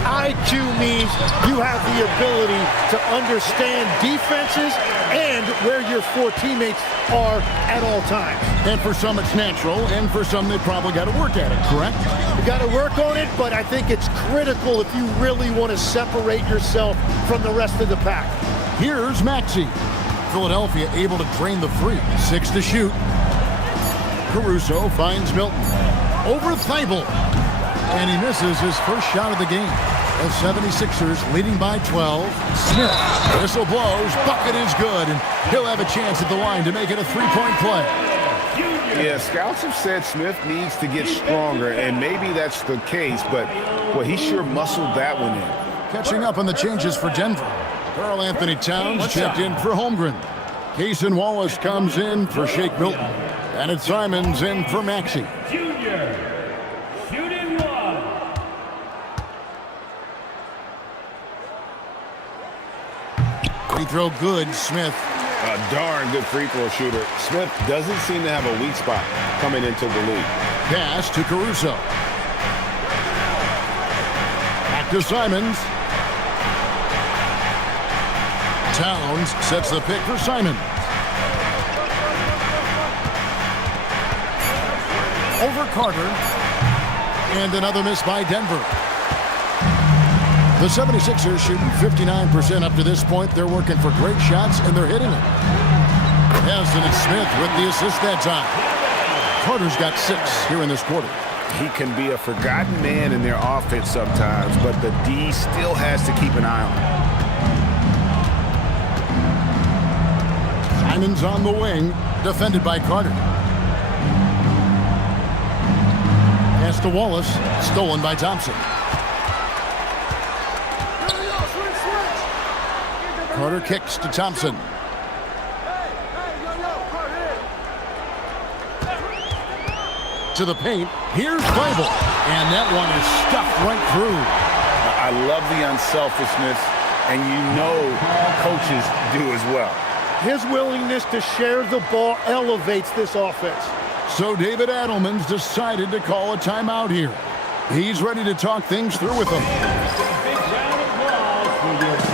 IQ means you have the ability to understand defenses and where your 4 teammates are at all times. And for some it's natural, and for some they probably got to work at it, correct? You got to work on it, but I think it's critical if you really want to separate yourself from the rest of the pack. Here's Maxey. Philadelphia able to drain the 3. 6 to shoot. Caruso finds Milton. Over Thibault. And he misses his first shot of the game. The 76ers leading by 12. Smith. Whistle blows. Bucket is good. And he'll have a chance at the line to make it a 3-point play. Yeah, scouts have said Smith needs to get stronger, and maybe that's the case, but well, he sure muscled that one in. Catching up on the changes for Denver. Karl Anthony Towns checked in for Holmgren. Cason Wallace comes in for Shake Milton. And it's Simons in for Maxey. Junior, shooting 1. Free throw good, Smith. A darn good free throw shooter. Smith doesn't seem to have a weak spot coming into the league. Pass to Caruso. Back to Simons. Towns sets the pick for Simon. Over Carter. And another miss by Denver. The 76ers shooting 59% up to this point. They're working for great shots, and they're hitting it. Yes, and it's Smith with the assist that time. Carter's got 6 here in this quarter. He can be a forgotten man in their offense sometimes, but the D still has to keep an eye on him. Simons on the wing, defended by Carter. Pass to Wallace, stolen by Thompson. Carter kicks to Thompson. To the paint, here's Thibault. And that one is stuffed right through. I love the unselfishness, and you know coaches do as well. His willingness to share the ball elevates this offense. So David Adelman's decided to call a timeout here. He's ready to talk things through with them. Big round of applause for your team.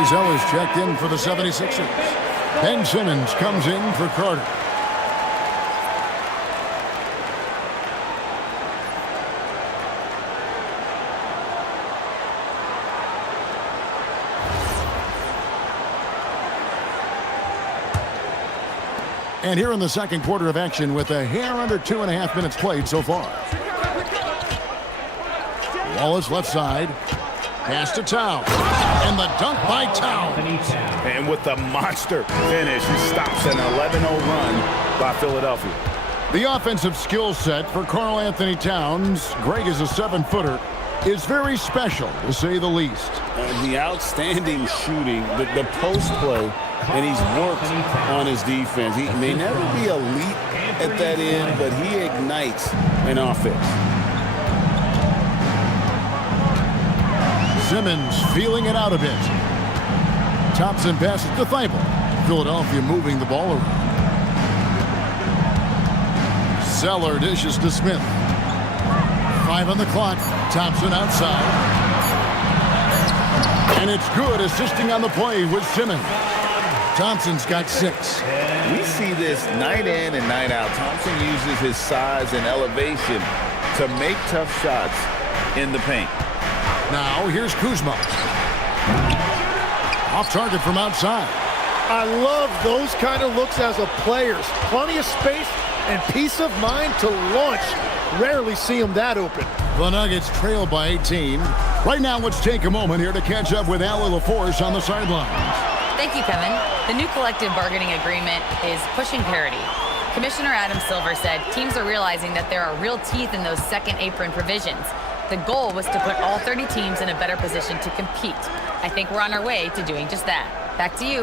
Gary Zeller's checked in for the 76ers. Ben Simmons comes in for Carter. And here in the second quarter of action with a hair under 2.5 minutes played so far. Wallace left side. Pass to Towns. And the dunk by Towns. And with the monster finish, he stops an 11-0 run by Philadelphia. The offensive skill set for Karl Anthony Towns, Greg is a 7-footer, is very special, to say the least. The outstanding shooting, the post play, and he's worked on his defense. He may never be elite at that end, but he ignites an offense. Simmons feeling it out a bit. Thompson passes to Thibault. Philadelphia moving the ball around. Zeller dishes to Smith. 5 on the clock. Thompson outside. And it's good, assisting on the play with Simmons. Thompson's got 6. We see this night in and night out. Thompson uses his size and elevation to make tough shots in the paint. Now here's Kuzma. Off target from outside. I love those kind of looks as a player. Plenty of space and peace of mind to launch. Rarely see him that open. The Nuggets trail by 18. Right now, let's take a moment here to catch up with Allie LaForce on the sidelines. Thank you, Kevin. The new collective bargaining agreement is pushing parity. Commissioner Adam Silver said teams are realizing that there are real teeth in those second apron provisions. The goal was to put all 30 teams in a better position to compete. I think we're on our way to doing just that. Back to you.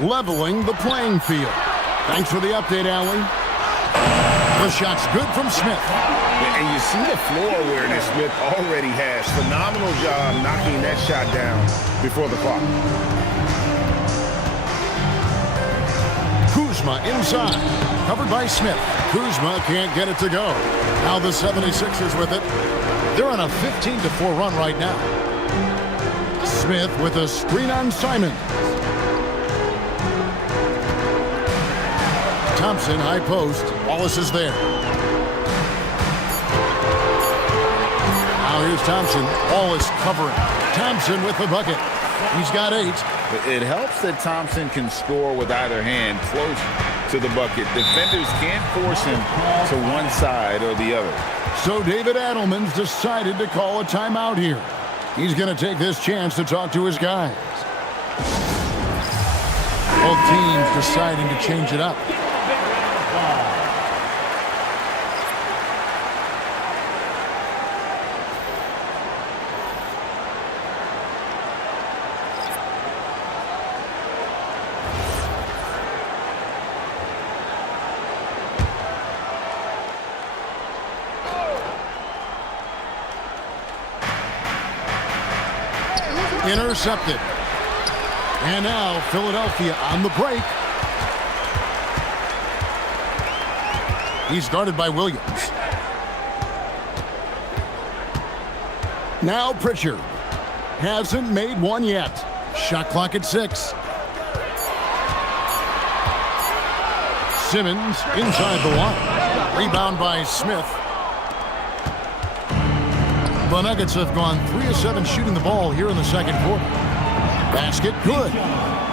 Leveling the playing field. Thanks for the update, Allie. The shot's good from Smith. And you see the floor awareness Smith already has. Phenomenal job knocking that shot down before the clock. Kuzma inside. Covered by Smith. Kuzma can't get it to go. Now the 76ers with it. They're on a 15-4 run right now. Smith with a screen on Simon. Thompson, high post. Wallace is there. Now here's Thompson. Wallace covering. Thompson with the bucket. He's got 8. It helps that Thompson can score with either hand close to the bucket. Defenders can't force him to one side or the other. So David Adelman's decided to call a timeout here. He's going to take this chance to talk to his guys. Both teams deciding to change it up. Intercepted. And now Philadelphia on the break. He's guarded by Williams. Now Pritchard. Hasn't made one yet. Shot clock at 6. Simmons inside the line. Rebound by Smith. The Nuggets have gone 3 of 7 shooting the ball here in the second quarter. Basket good.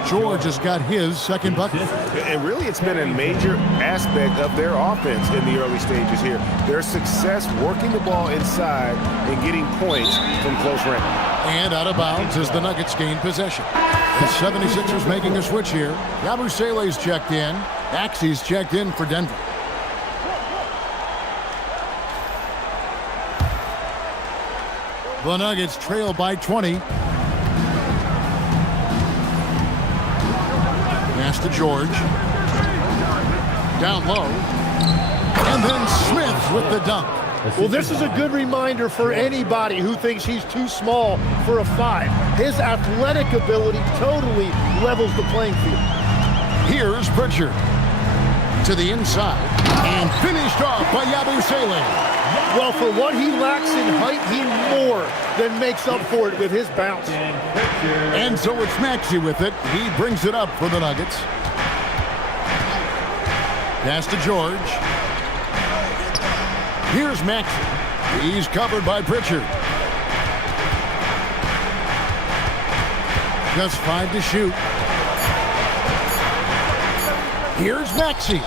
George has got his second bucket. And really, it's been a major aspect of their offense in the early stages here. Their success working the ball inside and getting points from close range. And out of bounds as the Nuggets gain possession. The 76ers making a switch here. Yabusele's checked in. Axie's checked in for Denver. The Nuggets trail by 20. Pass to George. Down low. And then Smith with the dunk. Well, this is a good reminder for anybody who thinks he's too small for a 5. His athletic ability totally levels the playing field. Here's Pritchard. To the inside. And finished off by Yabusele. Well, for what he lacks in height, he more than makes up for it with his bounce. And so it's Maxey with it. He brings it up for the Nuggets. Pass to George. Here's Maxey. He's covered by Pritchard. Just 5 to shoot. Here's Maxey.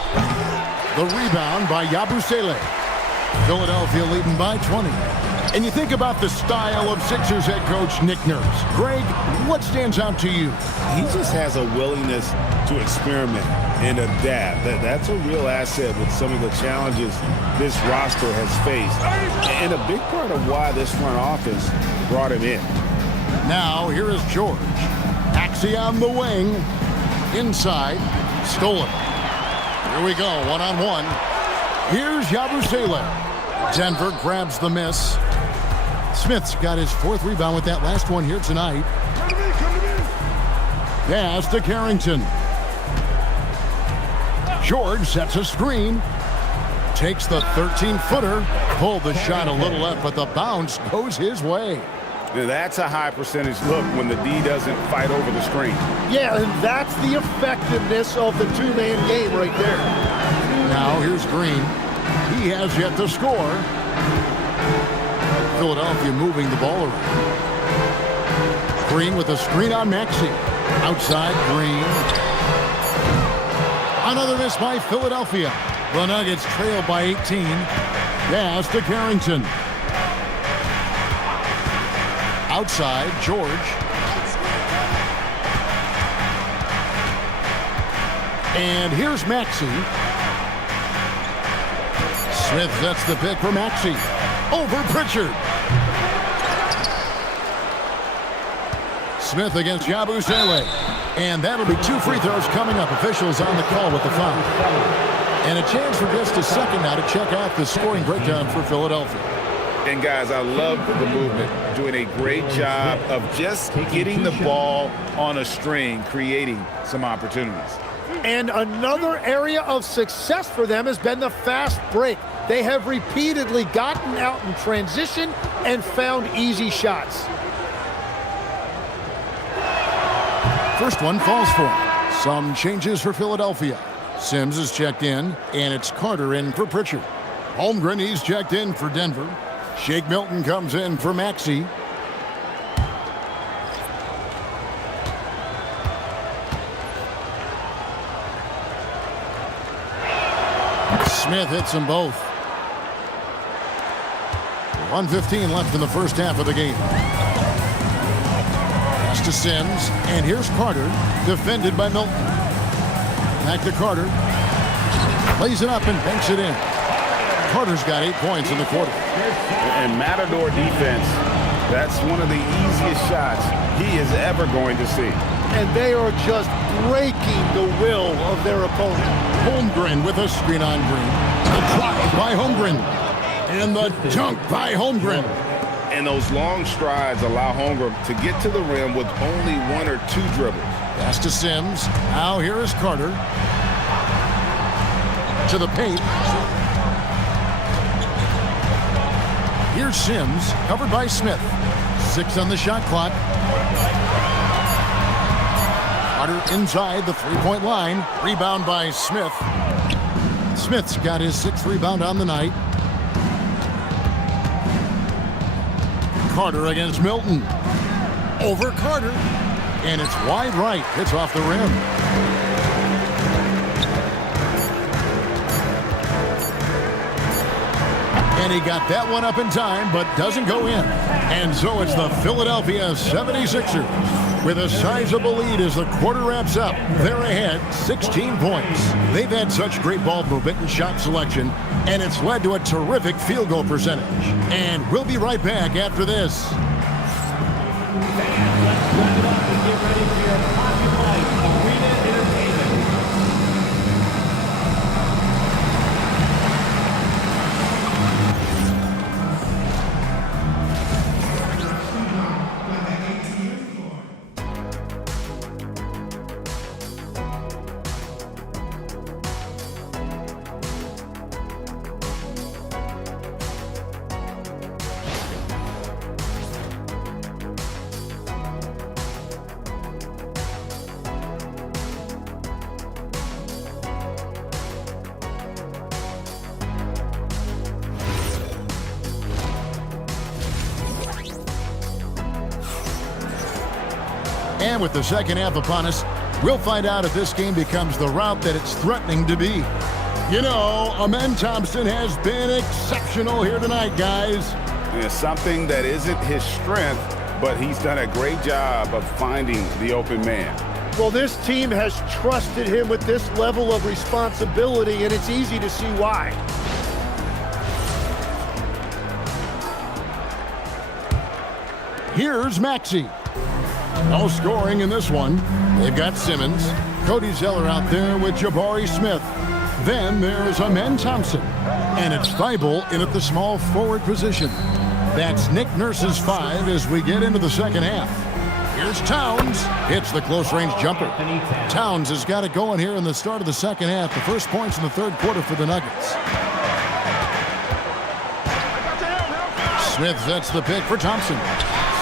The rebound by Yabusele. Philadelphia leading by 20. And you think about the style of Sixers head coach Nick Nurse. Greg, what stands out to you? He just has a willingness to experiment and adapt. That's a real asset with some of the challenges this roster has faced. And a big part of why this front office brought him in. Now, here is George. Maxey on the wing. Inside. Stolen. Here we go, one-on-one. Here's Yabusele. Denver grabs the miss. Smith's got his 4th rebound with that last one here tonight. Pass to Carrington. George sets a screen. Takes the 13-footer. Pulled the shot a little left, but the bounce goes his way. Now, that's a high percentage look when the D doesn't fight over the screen. Yeah, and that's the effectiveness of the two-man game right there. Now here's Green. He has yet to score. Philadelphia moving the ball around. Green with a screen on Maxey. Outside Green. Another miss by Philadelphia. The Nuggets trail by 18. Pass to Carrington. Outside, George. And here's Maxey. Smith sets the pick for Maxey. Over Pritchard. Smith against Yabusele. And that'll be 2 free throws coming up. Officials on the call with the foul. And a chance for just a second now to check out the scoring breakdown for Philadelphia. And guys, I love the movement. Doing a great job of just getting the ball on a string, creating some opportunities. And another area of success for them has been the fast break. They have repeatedly gotten out in transition and found easy shots. First one falls for him. Some changes for Philadelphia. Sims is checked in, and it's Carter in for Pritchard. Holmgren, he's checked in for Denver. Shake Milton comes in for Maxey. Smith hits them both. 1:15 left in the first half of the game. Pass to Sims, and here's Carter, defended by Milton. Back to Carter. Plays it up and banks it in. Carter's got 8 points in the quarter. And Matador defense, that's one of the easiest shots he is ever going to see. And they are just breaking the will of their opponent. Holmgren with a screen on Green. The drive by Holmgren. And the dunk by Holmgren. And those long strides allow Holmgren to get to the rim with only 1 or 2 dribbles. Pass to Sims. Now here is Carter. To the paint. Here's Sims, covered by Smith. 6 on the shot clock. Carter inside the three-point line. Rebound by Smith. Smith's got his 6th rebound on the night. Carter against Milton. Over Carter. And it's wide right. Hits off the rim. And he got that one up in time, but doesn't go in. And so it's the Philadelphia 76ers with a sizable lead as the quarter wraps up. They're ahead 16 points. They've had such great ball movement and shot selection, and it's led to a terrific field goal percentage. And we'll be right back after this. And with the second half upon us, we'll find out if this game becomes the rout that it's threatening to be. You know, Amen Thompson has been exceptional here tonight, guys. Yeah, something that isn't his strength, but he's done a great job of finding the open man. Well, this team has trusted him with this level of responsibility, and it's easy to see why. Here's Maxey. No scoring in this one. They've got Simmons. Cody Zeller out there with Jabari Smith. Then there's Amen Thompson. And it's Thybulle in at the small forward position. That's Nick Nurse's 5 as we get into the second half. Here's Towns. Hits the close-range jumper. Towns has got it going here in the start of the second half. The first points in the third quarter for the Nuggets. Smith sets the pick for Thompson.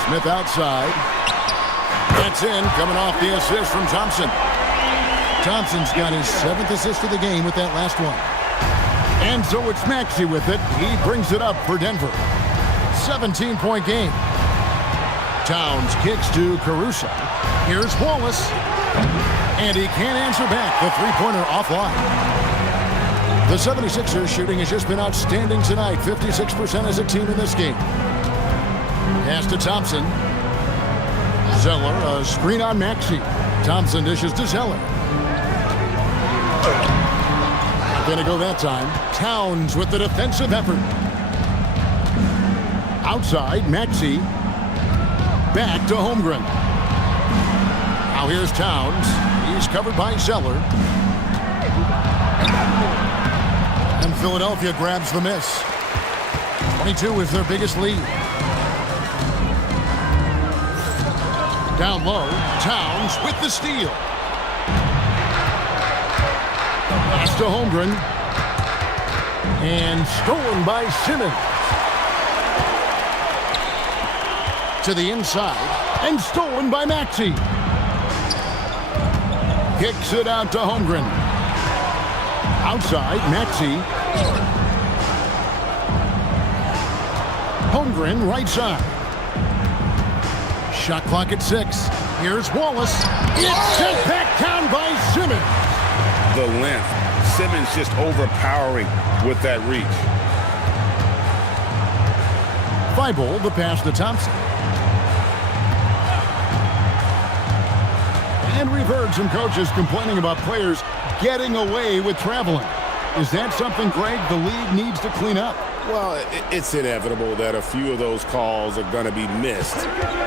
Smith outside. That's in, coming off the assist from Thompson. Thompson's got his 7th assist of the game with that last one. And so it's Maxey with it. He brings it up for Denver. 17-point game. Towns kicks to Caruso. Here's Wallace. And he can't answer back. The three-pointer offline. The 76ers shooting has just been outstanding tonight. 56% as a team in this game. Pass to Thompson. Zeller, a screen on Maxey. Thompson dishes to Zeller. Not going to go that time. Towns with the defensive effort. Outside, Maxey. Back to Holmgren. Now here's Towns. He's covered by Zeller. And Philadelphia grabs the miss. 22 is their biggest lead. Down low, Towns with the steal. Pass to Holmgren. And stolen by Simmons. To the inside. And stolen by Maxey. Kicks it out to Holmgren. Outside, Maxey. Holmgren right side. Shot clock at 6. Here's Wallace. It's sent back down by Simmons. The length. Simmons just overpowering with that reach. Thybulle, the pass to Thompson. And we've heard some coaches complaining about players getting away with traveling. Is that something, Greg, the league needs to clean up? Well, it's inevitable that a few of those calls are going to be missed.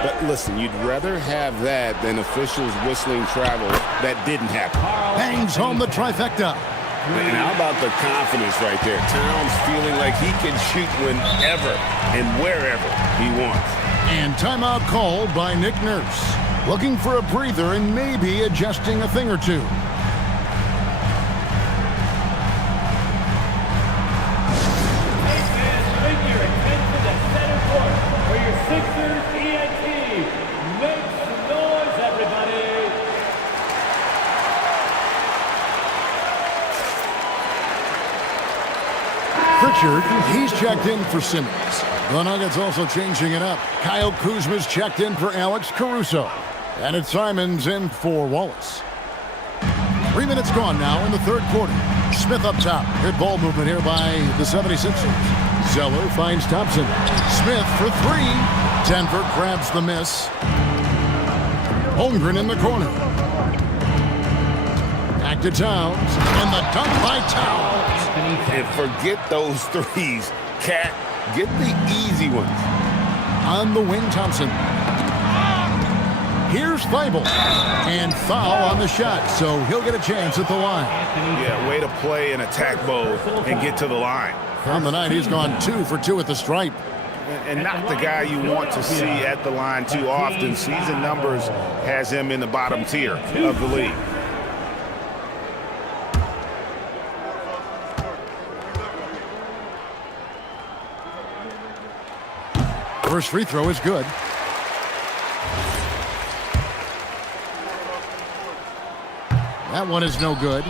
But listen, you'd rather have that than officials whistling travel that didn't happen. Bangs home the trifecta. And how about the confidence right there? Towns feeling like he can shoot whenever and wherever he wants. And timeout called by Nick Nurse. Looking for a breather and maybe adjusting a thing or two. Pritchard, he's checked in for Simmons. The Nuggets also changing it up. Kyle Kuzma's checked in for Alex Caruso. And it's Simons in for Wallace. 3 minutes gone now in the third quarter. Smith up top. Good ball movement here by the 76ers. Zeller finds Thompson. Smith for 3. Denver grabs the miss. Holmgren in the corner. Back to Towns. And the dunk by Towns. And forget those threes. Cat, get the easy ones. On the wing, Thompson. Here's Thybulle. And foul on the shot, so he'll get a chance at the line. Yeah, way to play in attack mode and get to the line. On the night, he's gone 2 for 2 at the stripe. And not the guy you want to see at the line too often. Season numbers has him in the bottom tier of the league. First free throw is good. That one is no good.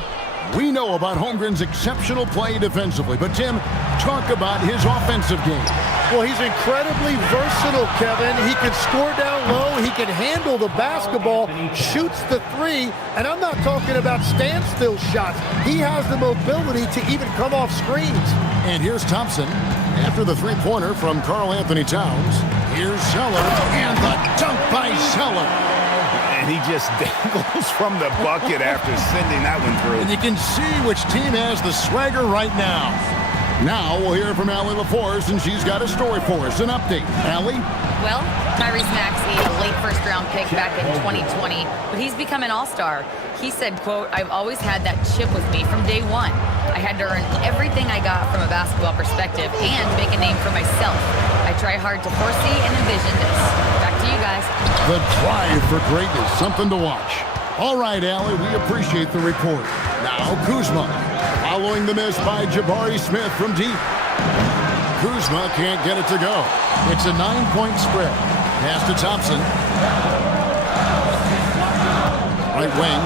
We know about Holmgren's exceptional play defensively, but Tim, talk about his offensive game. Well, he's incredibly versatile, Kevin. He can score down low. He can handle the basketball, shoots the three, and I'm not talking about standstill shots. He has the mobility to even come off screens. And here's Thompson after the three-pointer from Karl-Anthony Towns. Here's Zeller, and the dunk by Zeller. And he just dangles from the bucket after sending that one through. And you can see which team has the swagger right now. Now we'll hear from Allie LaForce, and she's got a story for us. An update. Allie? Well, Tyrese Maxey, a late first-round pick back in 2020, but he's become an all-star. He said, quote, "I've always had that chip with me from day one. I had to earn everything I got from a basketball perspective and make a name for myself. I try hard to foresee and envision this." Back to you guys. The drive for greatness, something to watch. All right, Allie, we appreciate the report. Now Kuzma, following the miss by Jabari Smith from deep. Kuzma can't get it to go. It's a 9-point spread. Pass to Thompson. Right wing.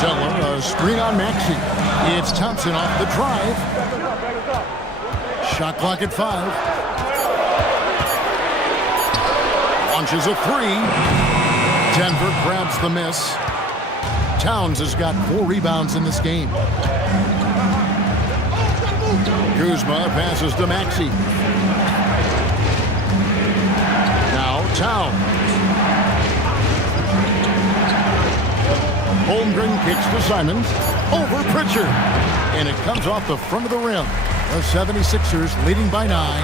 Zeller, a screen on Maxey. It's Thompson off the drive. Shot clock at 5. Launches a three. Denver grabs the miss. Towns has got 4 rebounds in this game. Kuzma passes to Maxey. Now Towns. Holmgren kicks to Simons. Over Pritchard. And it comes off the front of the rim. The 76ers leading by 9.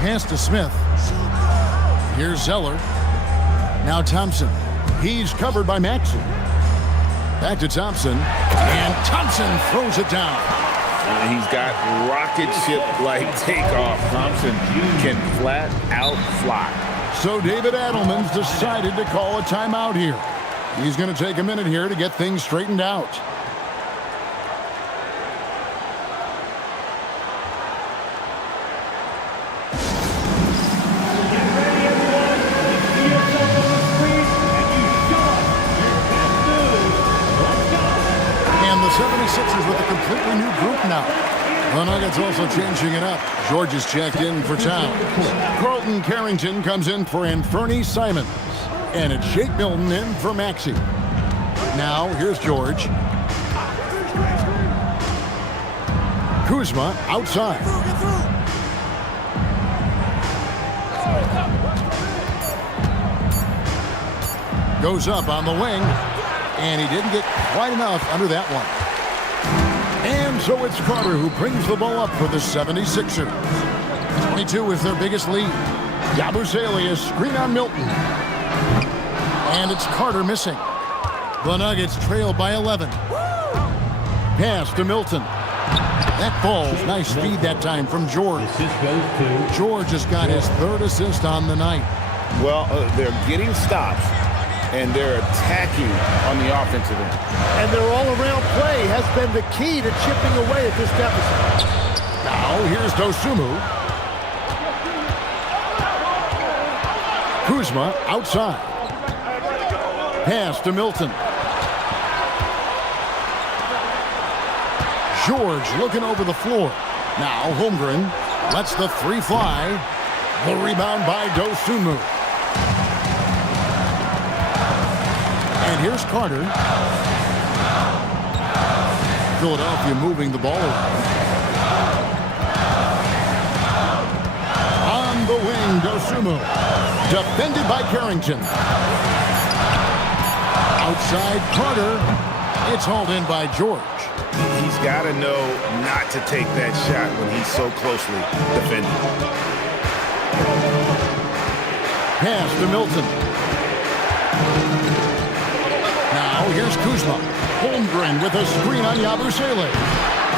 Pass to Smith. Here's Zeller. Now Thompson. He's covered by Maxey. Back to Thompson. And Thompson throws it down. He's got rocket ship-like takeoff. Thompson can flat out fly. So David Adelman's decided to call a timeout here. He's going to take a minute here to get things straightened out. And the 76ers with a completely new group now. The Nuggets also changing it up. George is checked in for Towns. Carlton Carrington comes in for Anthony Simons. And it's Shake Milton in for Maxey. Now, here's George. Kuzma outside. Goes up on the wing. And he didn't get quite enough under that one. And so it's Carter who brings the ball up for the 76ers. 22 is their biggest lead. Yabusele is screen on Milton. And it's Carter missing. The Nuggets trail by 11. Pass to Milton. That ball's nice speed that time from George. George has got his 3rd assist on the night. Well, they're getting stops. And they're attacking on the offensive end. And their all-around play has been the key to chipping away at this deficit. Now, here's Dosunmu. Kuzma outside. Pass to Milton. George looking over the floor. Now, Holmgren lets the 3 fly. The rebound by Dosunmu. And here's Carter. Philadelphia moving the ball around. On the wing, Dosunmu. Defended by Carrington. Outside Carter. It's hauled in by George. He's got to know not to take that shot when he's so closely defended. Pass to Milton. Now here's Kuzma. Holmgren with a screen on Yabusele.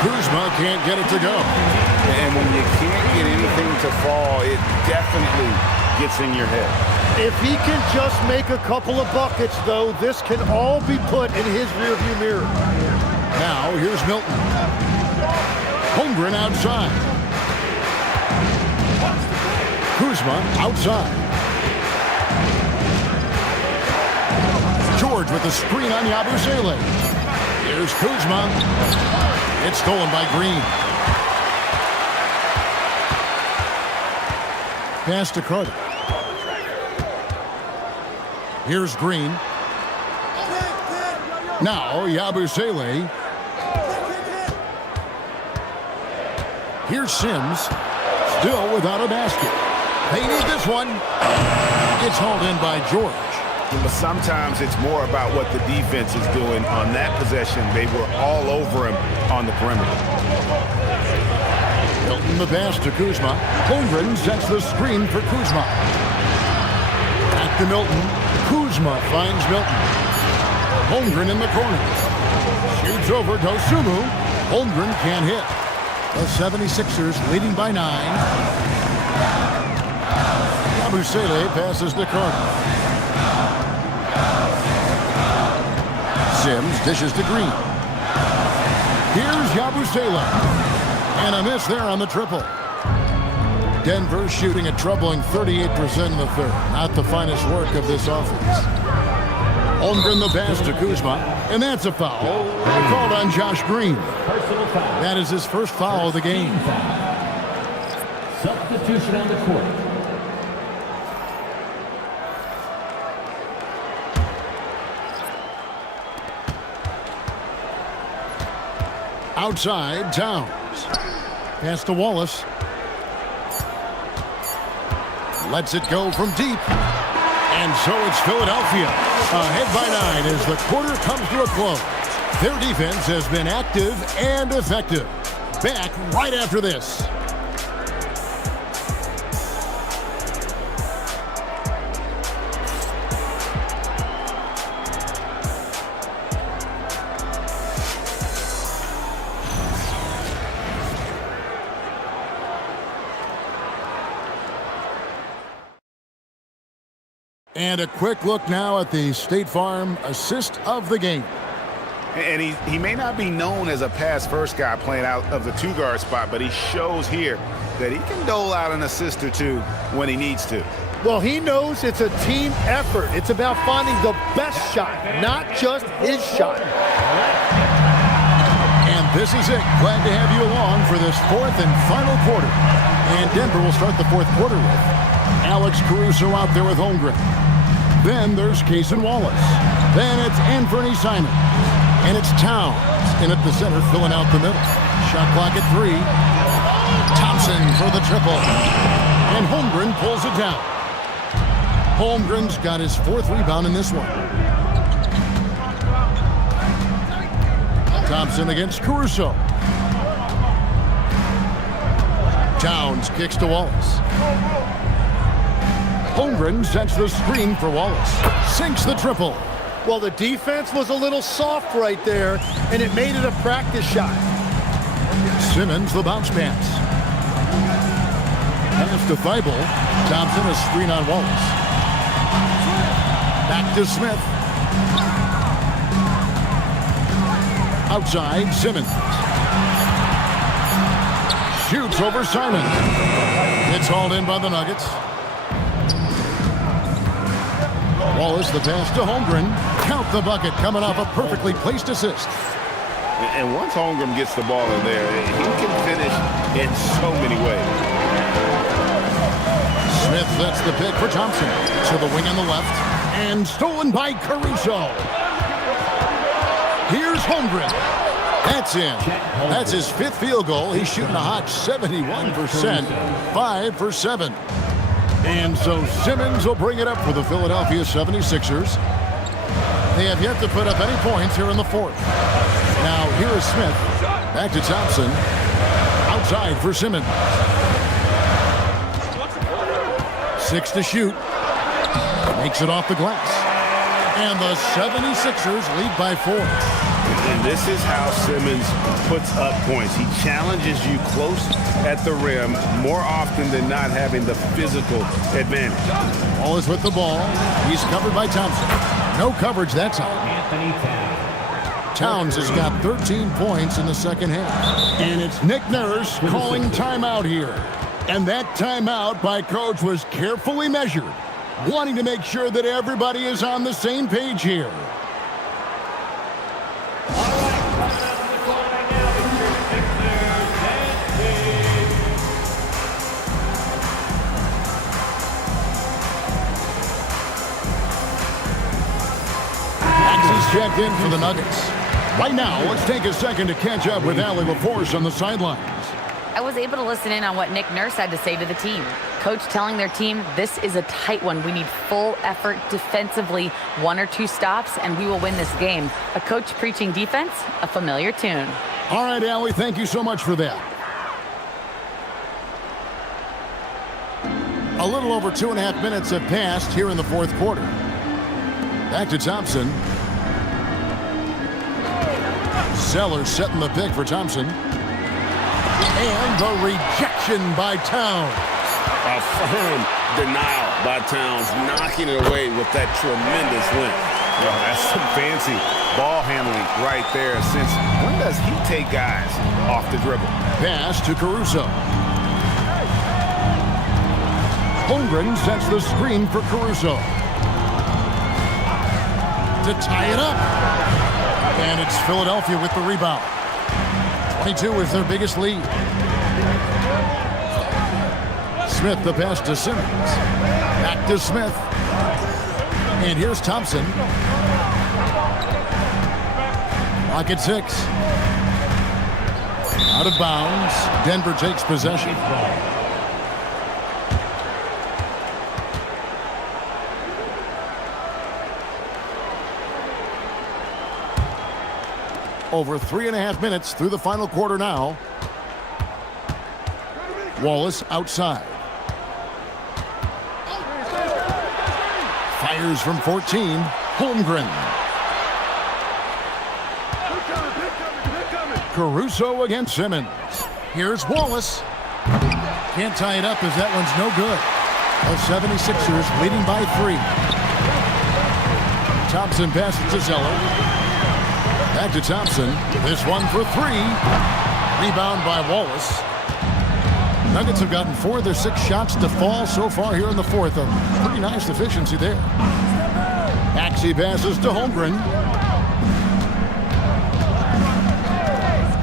Kuzma can't get it to go. And when you can't get anything to fall, it definitely gets in your head. If he can just make a couple of buckets, though, this can all be put in his rearview mirror. Now here's Milton. Holmgren outside. Kuzma outside. George with the screen on Yabusele. Here's Kuzma. It's stolen by Green. Pass to Carter. Here's Green. Now Yabusele. Here's Sims. Still without a basket. They need this one. It's hauled in by George. But sometimes it's more about what the defense is doing on that possession. They were all over him on the perimeter. Milton the pass to Kuzma. Holmgren sets the screen for Kuzma. Back to Milton. Kuzma finds Milton. Holmgren in the corner. Shoots over Dosunmu. Holmgren can't hit. The 76ers leading by 9. Yabusele passes to Carter. Sims dishes to Green. Here's Yabusele. And a miss there on the triple. Denver shooting a troubling 38% in the third. Not the finest work of this offense. Holmgren the pass to Kuzma. And that's a foul. Called on Josh Green. That is his first foul of the game. Substitution on the court. Outside, Towns. Pass to Wallace. Lets it go from deep. And so it's Philadelphia. Ahead by 9 as the quarter comes to a close. Their defense has been active and effective. Back right after this. And a quick look now at the State Farm assist of the game. And he may not be known as a pass-first guy playing out of the two-guard spot, but he shows here that he can dole out an assist or two when he needs to. Well, he knows it's a team effort. It's about finding the best shot, not just his shot. And this is it. Glad to have you along for this fourth and final quarter. And Denver will start the fourth quarter with Alex Caruso out there with Holmgren. Then there's Cason Wallace. Then it's Anthony Simons. And it's Towns in at the center, filling out the middle. Shot clock at 3. Thompson for the triple. And Holmgren pulls it down. Holmgren's got his 4th rebound in this one. Thompson against Caruso. Towns kicks to Wallace. Holmgren sets the screen for Wallace. Sinks the triple. Well, the defense was a little soft right there, and it made it a practice shot. Simmons the bounce pass. Pass to Thibault. Thompson a screen on Wallace. Back to Smith. Outside, Simmons. Shoots over Simon. It's hauled in by the Nuggets. Wallace the pass to Holmgren. Count the bucket coming off a perfectly placed assist. And once Holmgren gets the ball in there, he can finish in so many ways. Smith sets the pick for Thompson. To the wing on the left. And stolen by Caruso. Here's Holmgren. That's in. That's his 5th field goal. He's shooting a hot 71%. 5 for 7. And so Simmons will bring it up for the Philadelphia 76ers. They have yet to put up any points here in the 4th. Now here is Smith. Back to Thompson. Outside for Simmons. 6 to shoot. Makes it off the glass. And the 76ers lead by 4. And this is how Simmons puts up points. He challenges you close at the rim more often than not, having the physical advantage. Wallace with the ball. He's covered by Thompson. No coverage that time. Towns has got 13 points in the second half. And it's Nick Nurse calling timeout here. And that timeout by Coach was carefully measured, wanting to make sure that everybody is on the same page here. checked in for the Nuggets. Right now, let's take a second to catch up with Allie LaForce on the sidelines. I was able to listen in on what Nick Nurse had to say to the team. Coach telling their team, this is a tight one. We need full effort defensively, 1 or 2 stops, and we will win this game. A coach preaching defense, a familiar tune. All right, Allie, thank you so much for that. A little over 2.5 minutes have passed here in the fourth quarter. Back to Thompson. Zeller setting the pick for Thompson. And the rejection by Towns. A firm denial by Towns, knocking it away with that tremendous length. Well, that's some fancy ball handling right there. Since when does he take guys off the dribble? Pass to Caruso. Holmgren sets the screen for Caruso. To tie it up. And it's Philadelphia with the rebound. 22 is their biggest lead. Smith the pass to Simmons. Back to Smith. And here's Thompson. Clock at 6. Out of bounds. Denver takes possession. Over 3.5 minutes through the final quarter now. Wallace outside. Fires from 14. Holmgren. Caruso against Simmons. Here's Wallace. Can't tie it up as that one's no good. The 76ers leading by 3. Thompson passes to Zeller. Back to Thompson. This one for 3. Rebound by Wallace. Nuggets have gotten 4 of their 6 shots to fall so far here in the fourth. A pretty nice efficiency there. Maxey passes to Holmgren.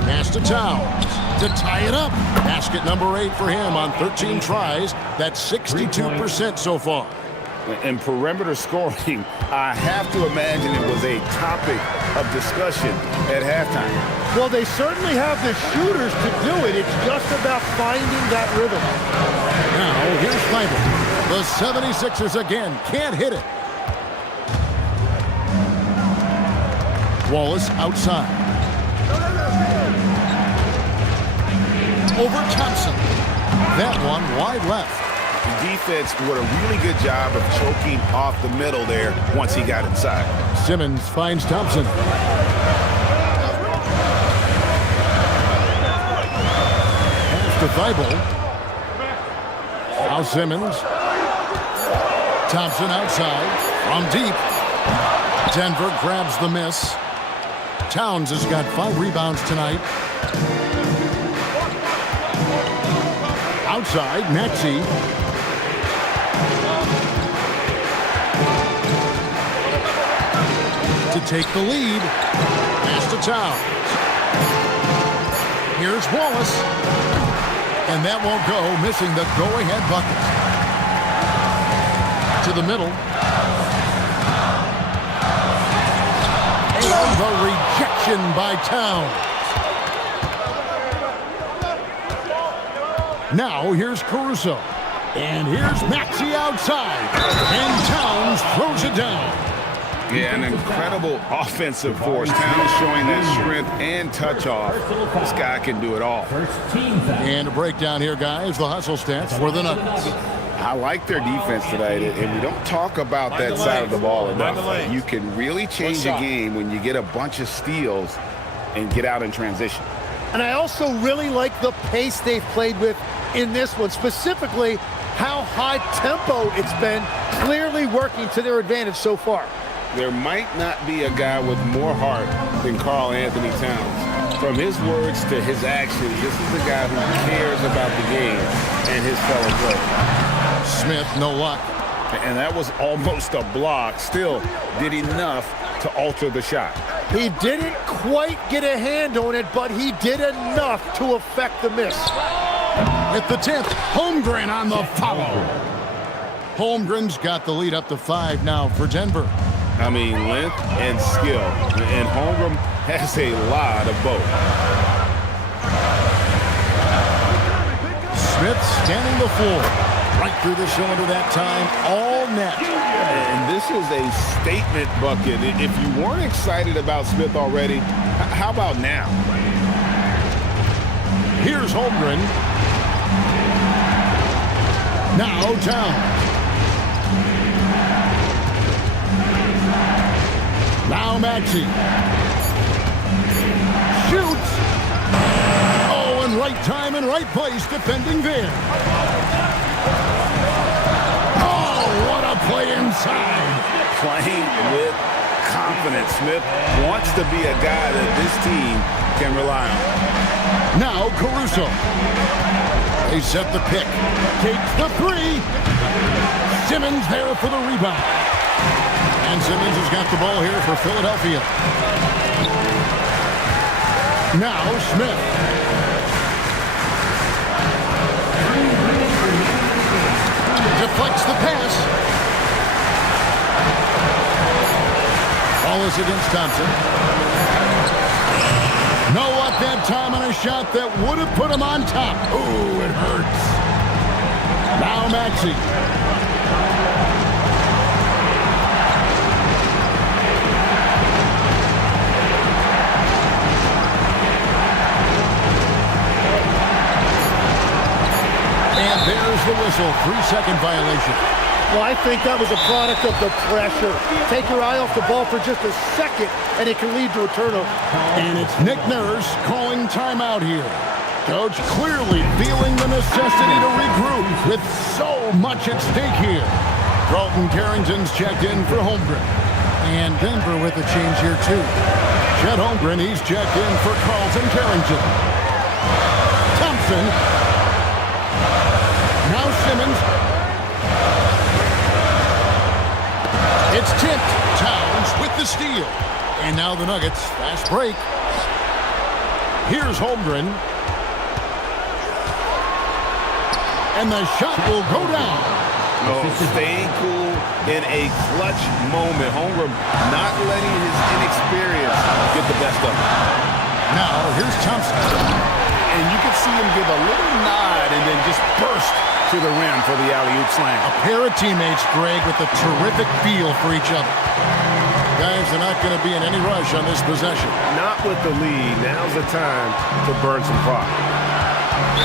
Pass to Towns to tie it up. Basket number 8 for him on 13 tries. That's 62% so far. And perimeter scoring, I have to imagine it was a topic of discussion at halftime. Well, they certainly have the shooters to do it. It's just about finding that rhythm. Now, here's Feibel. The 76ers again can't hit it. Wallace outside. Over Thompson. That one wide left. The defense did a really good job of choking off the middle there once he got inside. Simmons finds Thompson. Pass to Feibel. Now Simmons. Thompson outside. From deep. Denver grabs the miss. Towns has got 5 rebounds tonight. Outside, Maxey. To take the lead. Pass to Towns. Here's Wallace. And that won't go, missing the go-ahead bucket. To the middle. And the rejection by Towns. Now here's Caruso. And here's Maxey outside. And Towns throws it down. Yeah, an incredible offensive force. Towns showing that strength and touch off. This guy can do it all. And a breakdown here, guys. The hustle stats for the Nuggets. I like their defense tonight, and we don't talk about that side of the ball enough. You can really change a game when you get a bunch of steals and get out in transition. And I also really like the pace they've played with in this one, specifically how high tempo it's been, clearly working to their advantage so far. There might not be a guy with more heart than Karl Anthony Towns. From his words to his actions, this is the guy who cares about the game and his fellow players. Smith, no luck. And that was almost a block. Still did enough to alter the shot. He didn't quite get a hand on it, but he did enough to affect the miss. At the 10th, Holmgren on the follow. Holmgren's got the lead up to 5 now for Denver. I mean, length and skill. And Holmgren has a lot of both. Smith scanning the floor. Right through the cylinder that time, all net. And this is a statement bucket. If you weren't excited about Smith already, how about now? Here's Holmgren. Now Towns. Now Maxey. Shoots. Oh, and right time and right place defending there. Oh, what a play inside. Playing with confidence. Smith wants to be a guy that this team can rely on. Now Caruso. They set the pick. Takes the three. Simmons there for the rebound. And Simmons has got the ball here for Philadelphia. Now Smith. Deflects the pass. Ball is against Thompson. No luck that time on a shot that would have put him on top. Ooh, it hurts. Now Maxey. And there's the whistle. 3-second violation. Well, I think that was a product of the pressure. Take your eye off the ball for just a second, and it can lead to a turnover. And it's Nick Nurse calling timeout here. Coach clearly feeling the necessity to regroup with so much at stake here. Carlton Carrington's checked in for Holmgren. And Denver with a change here, too. Chet Holmgren, he's checked in for Carlton Carrington. Thompson. Now Simmons. It's tipped. Towns with the steal. And now the Nuggets. Fast break. Here's Holmgren. And the shot will go down. Oh, staying cool in a clutch moment. Holmgren not letting his inexperience get the best of him. Now, here's Thompson. And you can see him give a little nod and then just burst to the rim for the alley-oop slam. A pair of teammates, Greg, with a terrific feel for each other. Guys are not going to be in any rush on this possession. Not with the lead. Now's the time to burn some clock.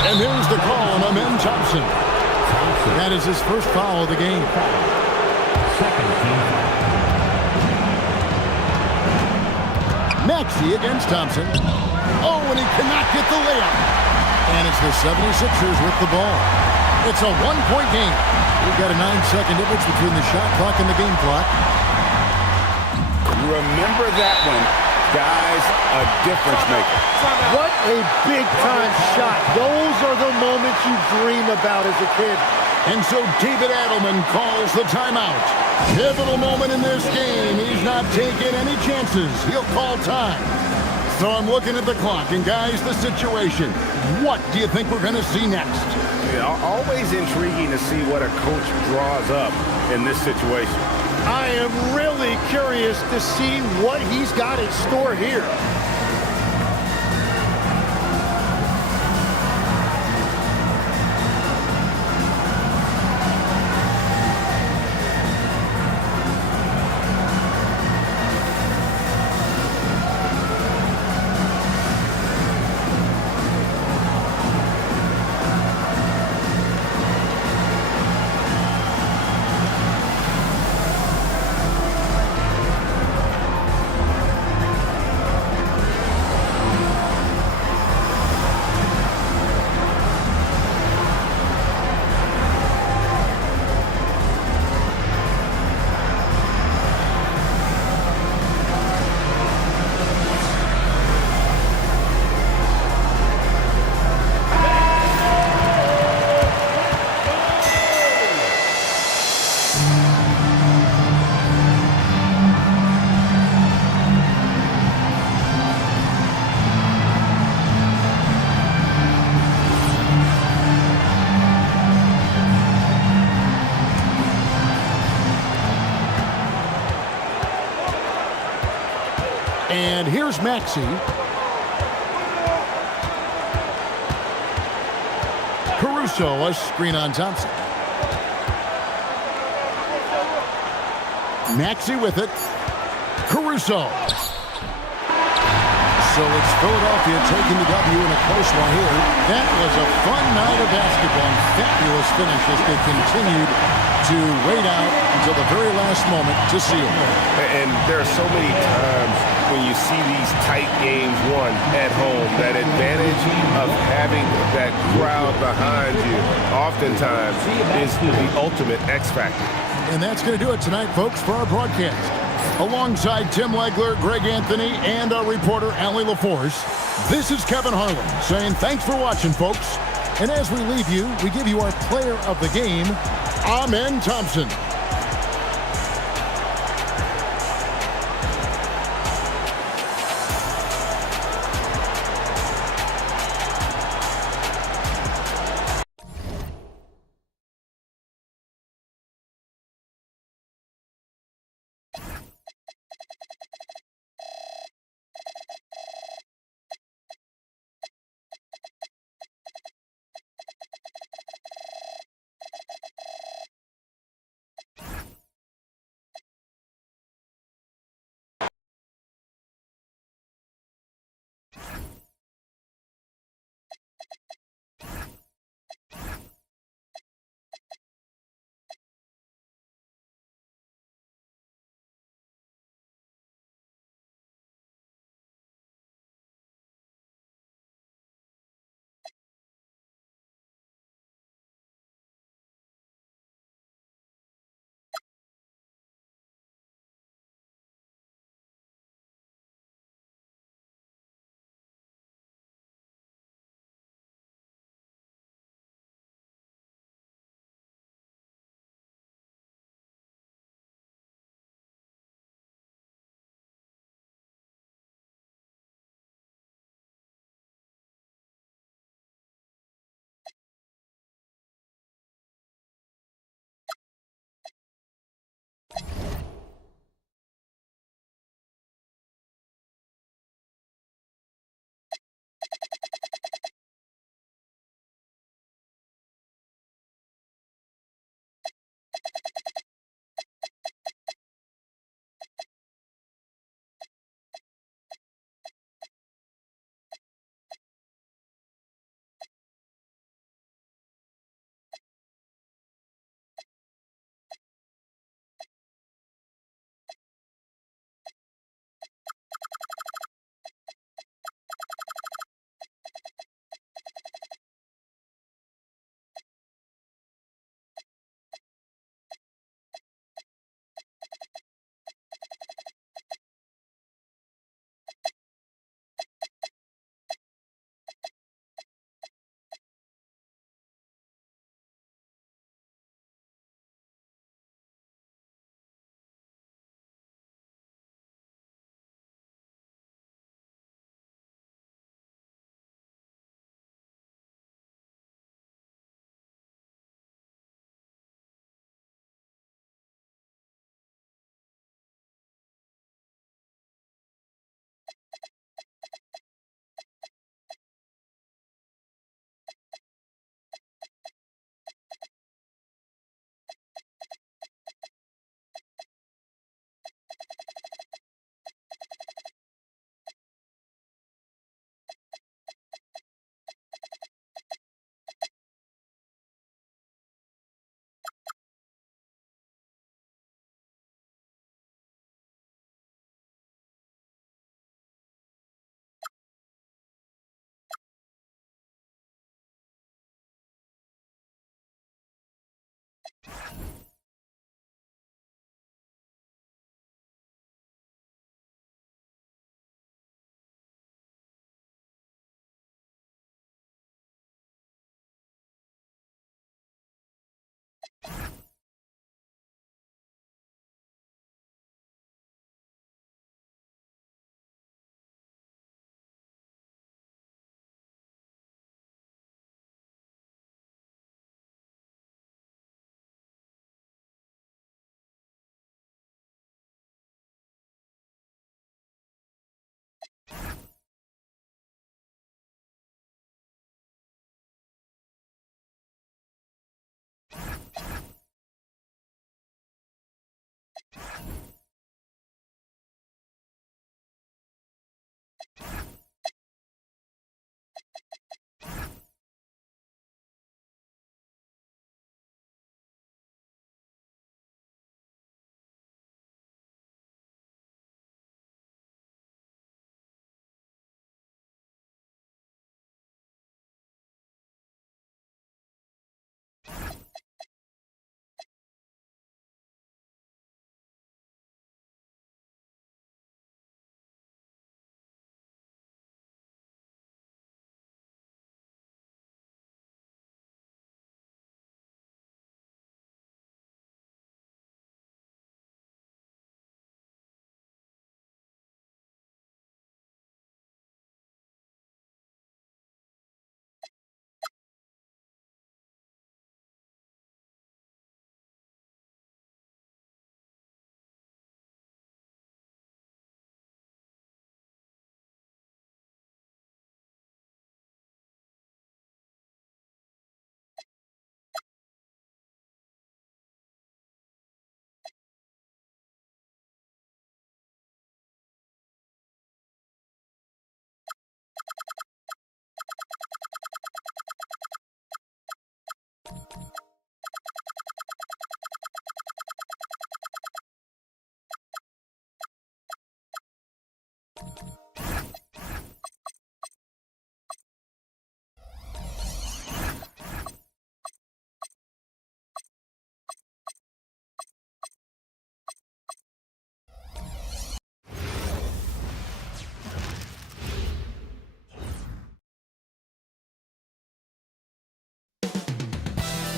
And there's the call on Amen Thompson. That is his first foul of the game. Maxey against Thompson. Oh, and he cannot get the layup. And it's the 76ers with the ball. It's a one-point game. We've got a 9-second difference between the shot clock and the game clock. Remember that one. Guys, a difference maker. What a big-time shot. Those are the moments you dream about as a kid. And so David Adelman calls the timeout. Pivotal moment in this game. He's not taking any chances. He'll call time. So I'm looking at the clock, and guys, the situation. What do you think we're going to see next? Yeah, always intriguing to see what a coach draws up in this situation. I am really curious to see what he's got in store here. Here's Maxey. Caruso, a screen on Thompson. Maxey with it. Caruso. So it's Philadelphia taking the W in a close one here. That was a fun night of basketball and fabulous finish as they continued to wait out until the very last moment to seal. And there are so many times when you see these tight games won at home, that advantage of having that crowd behind you oftentimes is the ultimate X factor. And that's going to do it tonight, folks, for our broadcast. Alongside Tim Legler, Greg Anthony, and our reporter, Allie LaForce, this is Kevin Harlan saying thanks for watching, folks. And as we leave you, we give you our player of the game, Amen Thompson.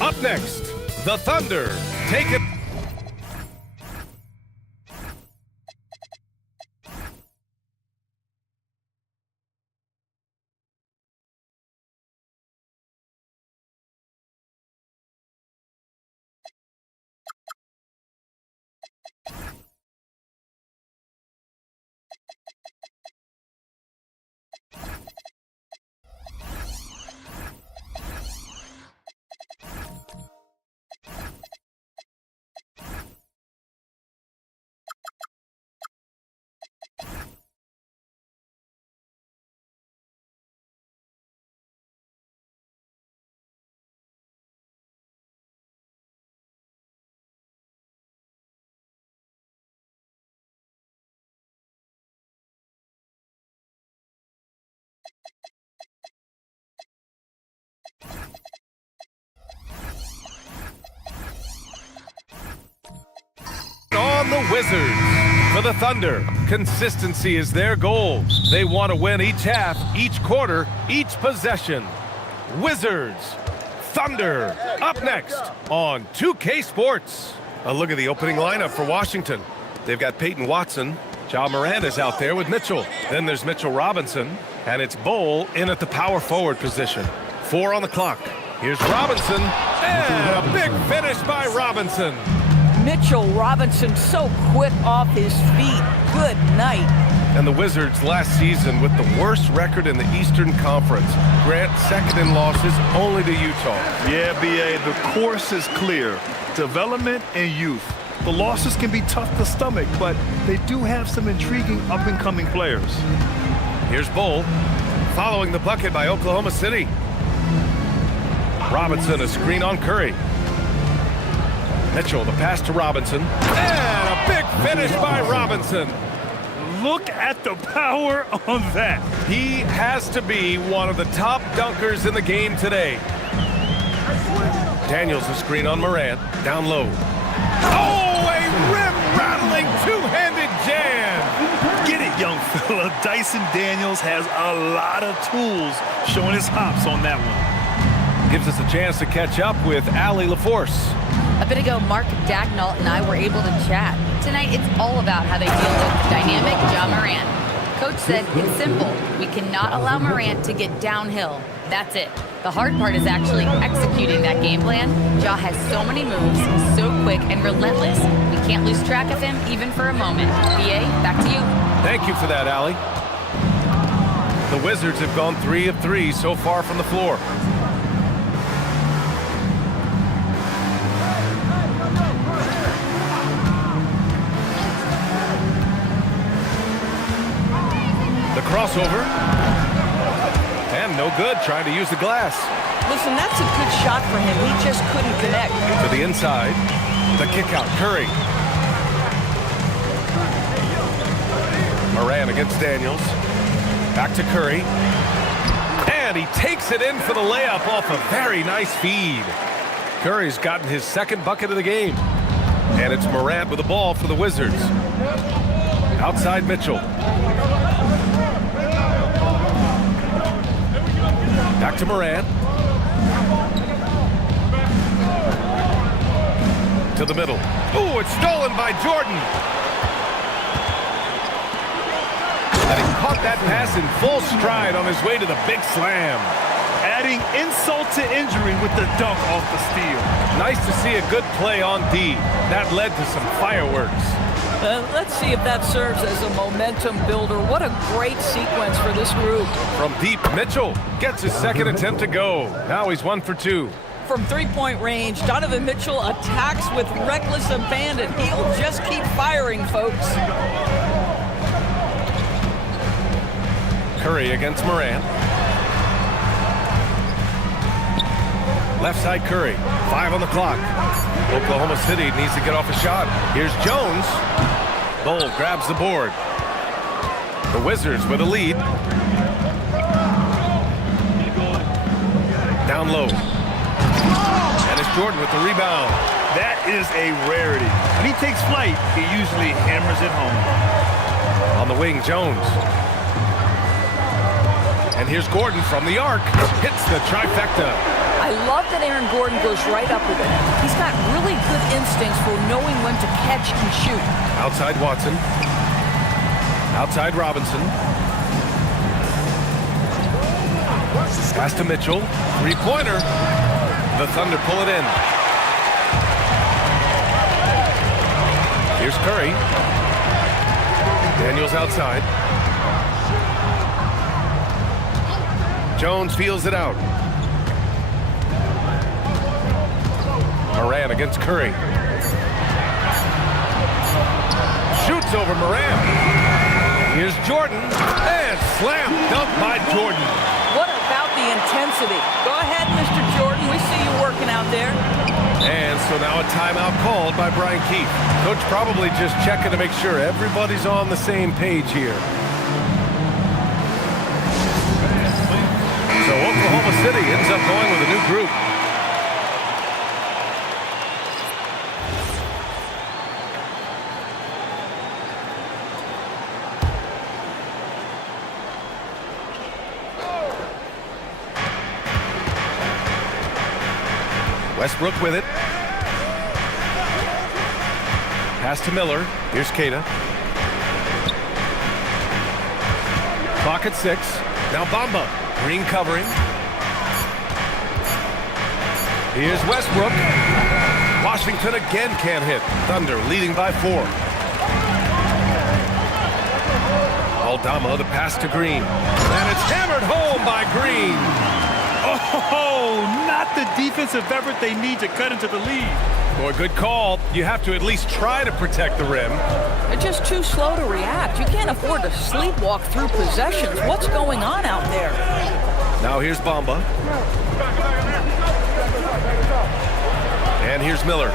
Up next, the Thunder take it. On the Wizards. For the Thunder, consistency is their goal. They want to win each half, each quarter, each possession. Wizards, Thunder, up next on 2K Sports. A look at the opening lineup for Washington. They've got Peyton Watson. Ja Morant is out there with Mitchell. Then there's Mitchell Robinson, and it's Bol in at the power forward position. 4 on the clock. Here's Robinson, and a big finish by Robinson. Mitchell Robinson so quick off his feet. Good night. And the Wizards last season with the worst record in the Eastern Conference. Grant second in losses only to Utah. Yeah, B.A., the course is clear. Development and youth. The losses can be tough to stomach, but they do have some intriguing up-and-coming players. Here's Bol, following the bucket by Oklahoma City. Robinson, a screen on Curry. Mitchell, the pass to Robinson. And a big finish by Robinson. Look at the power on that. He has to be one of the top dunkers in the game today. Daniels, a screen on Morant. Down low. Oh, a rim-rattling two-handed jam. Get it, young fella. Dyson Daniels has a lot of tools, showing his hops on that one. Gives us a chance to catch up with Allie LaForce. A bit ago, Mark Dagnall and I were able to chat. Tonight, it's all about how they deal with dynamic Ja Morant. Coach said it's simple. We cannot allow Morant to get downhill. That's it. The hard part is actually executing that game plan. Ja has so many moves, so quick and relentless. We can't lose track of him even for a moment. B.A., back to you. Thank you for that, Allie. The Wizards have gone 3 of 3 so far from the floor. crossover. And no good, trying to use the glass. Listen, that's a good shot for him. He just couldn't connect. To the inside. The kick out. Curry. Moran against Daniels. Back to Curry. And he takes it in for the layup off a very nice feed. Curry's gotten his second bucket of the game. And it's Morant with the ball for the Wizards. Outside Mitchell. Back to Morant. To the middle. Ooh, it's stolen by Jordan. And he caught that pass in full stride on his way to the big slam. Adding insult to injury with the dunk off the steal. Nice to see a good play on D. That led to some fireworks. Let's see if that serves as a momentum builder. What a great sequence for this group. From deep, Mitchell gets his second attempt to go. Now he's 1 for 2. From three-point range, Donovan Mitchell attacks with reckless abandon. He'll just keep firing, folks. Curry against Morant. Left side Curry. 5 on the clock. Oklahoma City needs to get off a shot. Here's Jones. Bull grabs the board. The Wizards with a lead. Down low. And it's Jordan with the rebound. That is a rarity. When he takes flight, he usually hammers it home. On the wing, Jones. And here's Gordon from the arc. Hits the trifecta. I love that Aaron Gordon goes right up with it. He's got really good instincts for knowing when to catch and shoot. Outside Watson. Outside Robinson. Pass to Mitchell. Three-pointer. The Thunder pull it in. Here's Curry. Daniels outside. Jones feels it out. Moran against Curry. Shoots over Moran. Here's Jordan. And slam dunk by Jordan. What about the intensity? Go ahead, Mr. Jordan. We see you working out there. And so now a timeout called by Brian Keefe. Coach probably just checking to make sure everybody's on the same page here. So Oklahoma City ends up going with a new group. Westbrook with it. Pass to Miller. Here's Queta. Clock at 6. Now Bamba. Green covering. Here's Westbrook. Washington again can't hit. Thunder leading by 4. Aldama, the pass to Green. And it's hammered home by Green. Oh, not the defensive effort they need to cut into the lead. Boy, good call. You have to at least try to protect the rim. They're just too slow to react. You can't afford to sleepwalk through possessions. What's going on out there? Now here's Bamba. And here's Miller.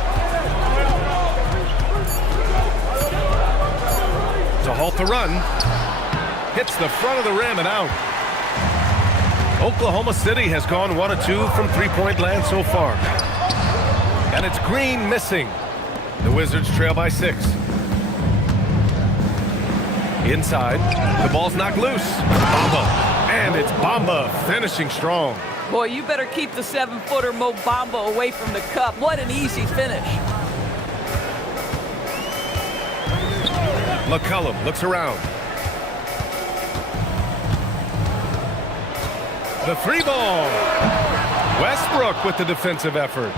To halt the run. Hits the front of the rim and out. Oklahoma City has gone 1 of 2 from three-point land so far. And it's Green missing. The Wizards trail by 6. Inside, the ball's knocked loose. Bamba, and it's Bamba finishing strong. Boy, you better keep the 7-footer Mo Bamba away from the cup. What an easy finish. McCollum looks around. The 3-ball. Westbrook with the defensive effort.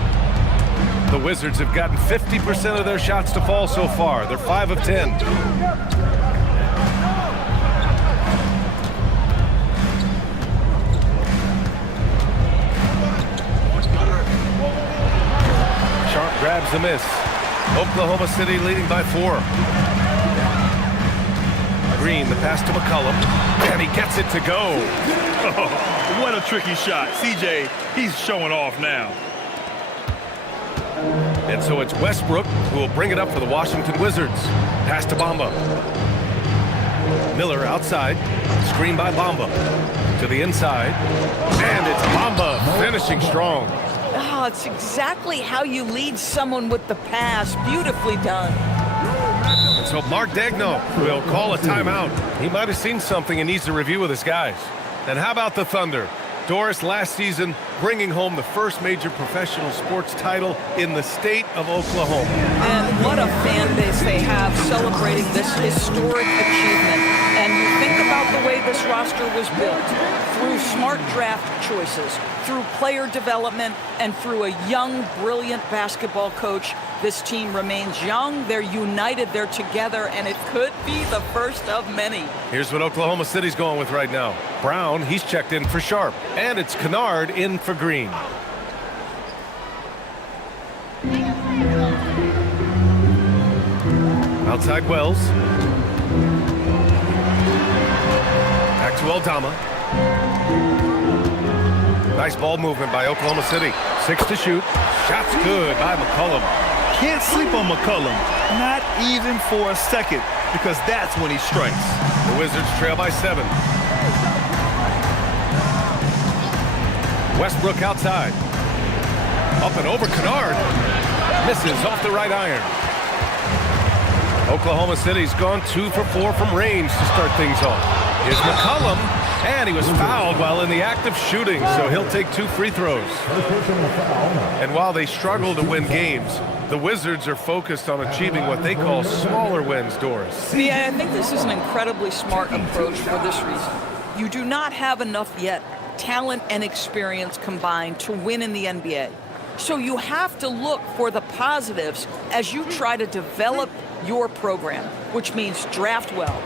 The Wizards have gotten 50% of their shots to fall so far. They're 5 of 10. Sharp grabs the miss. Oklahoma City leading by 4. Green, the pass to McCollum, and he gets it to go. Oh, what a tricky shot. CJ, he's showing off now. And so it's Westbrook who will bring it up for the Washington Wizards. Pass to Bamba. Miller outside, screen by Bamba. To the inside, and it's Bamba finishing strong. Oh, it's exactly how you lead someone with the pass. Beautifully done. And so Mark Daigneault will call a timeout. He might have seen something and needs to review with his guys. And how about the Thunder? Doris, last season, bringing home the first major professional sports title in the state of Oklahoma. And what a fan base they have celebrating this historic achievement. And you think about the way this roster was built, through smart draft choices, through player development, and through a young, brilliant basketball coach. This team remains young, they're united, they're together, and it could be the first of many. Here's what Oklahoma City's going with right now. Brown, he's checked in for Sharp, and it's Kennard in for Green. Outside Wells. Back to Aldama. Nice ball movement by Oklahoma City. 6 to shoot. Shot's good by McCollum. Can't sleep on McCollum, not even for a second, because that's when he strikes. The Wizards trail by 7. Westbrook outside. Up and over Kennard. Misses off the right iron. Oklahoma City's gone 2 for 4 from range to start things off. Here's McCollum, and he was fouled while in the act of shooting, so he'll take 2 free throws. And while they struggle to win games, the Wizards are focused on achieving what they call smaller wins, Doris. Yeah, I think this is an incredibly smart approach for this reason. You do not have enough yet talent and experience combined to win in the NBA. So you have to look for the positives as you try to develop your program, which means draft well.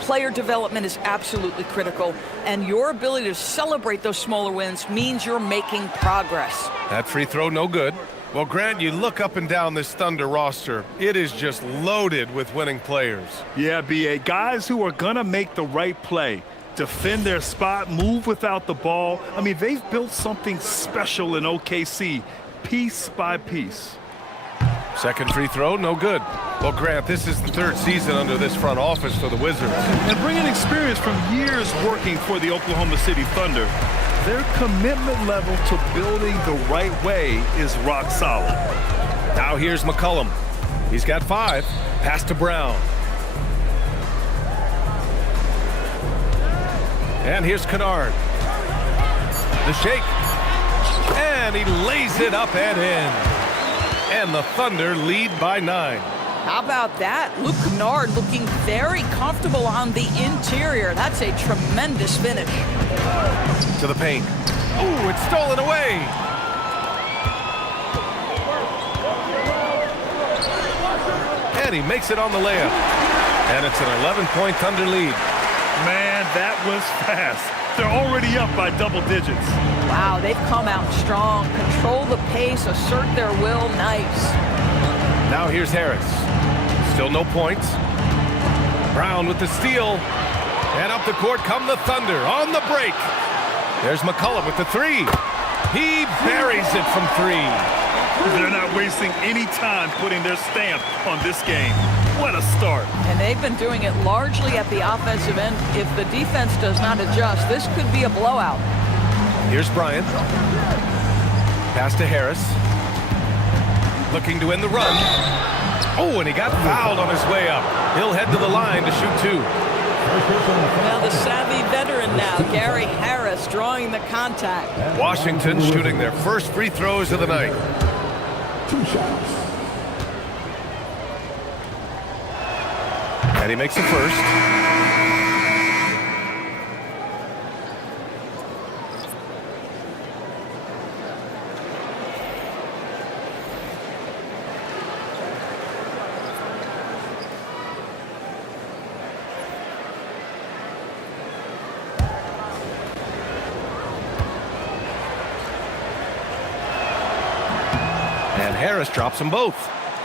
Player development is absolutely critical, and your ability to celebrate those smaller wins means you're making progress. That free throw, no good. Well, Grant, you look up and down this Thunder roster, it is just loaded with winning players. Yeah, B.A., guys who are going to make the right play, defend their spot, move without the ball. I mean, they've built something special in OKC, piece by piece. Second free throw, no good. Well, Grant, this is the 3rd season under this front office for the Wizards. And bringing experience from years working for the Oklahoma City Thunder, their commitment level to building the right way is rock solid. Now here's McCollum. He's got 5. Pass to Brown. And here's Kennard. The shake. And he lays it up and in. And the Thunder lead by 9. How about that? Luke Kennard looking very comfortable on the interior. That's a tremendous finish. To the paint. Ooh, it's stolen away. And he makes it on the layup. And it's an 11-point Thunder lead. Man, that was fast. They're already up by double digits. Wow, they've come out strong. Control the pace, assert their will. Nice. Now here's Harris. Still no points. Brown with the steal. And up the court come the Thunder on the break. There's McCollum with the 3. He buries it from 3. They're not wasting any time putting their stamp on this game. What a start. And they've been doing it largely at the offensive end. If the defense does not adjust, this could be a blowout. Here's Bryant. Pass to Harris. Looking to end the run. Oh, and he got fouled on his way up. He'll head to the line to shoot 2. Now the savvy veteran now, Gary Harris, drawing the contact. Washington shooting their first free throws of the night. 2 shots. And he makes the first. And Harris drops them both.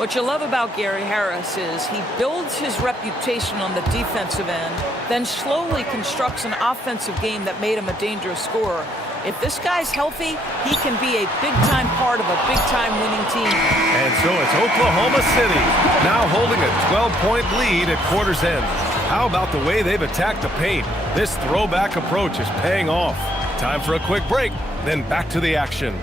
What you love about Gary Harris is he builds his reputation on the defensive end, then slowly constructs an offensive game that made him a dangerous scorer. If this guy's healthy, he can be a big-time part of a big-time winning team. And so it's Oklahoma City now holding a 12-point lead at quarter's end. How about the way they've attacked the paint? This throwback approach is paying off. Time for a quick break, then back to the action.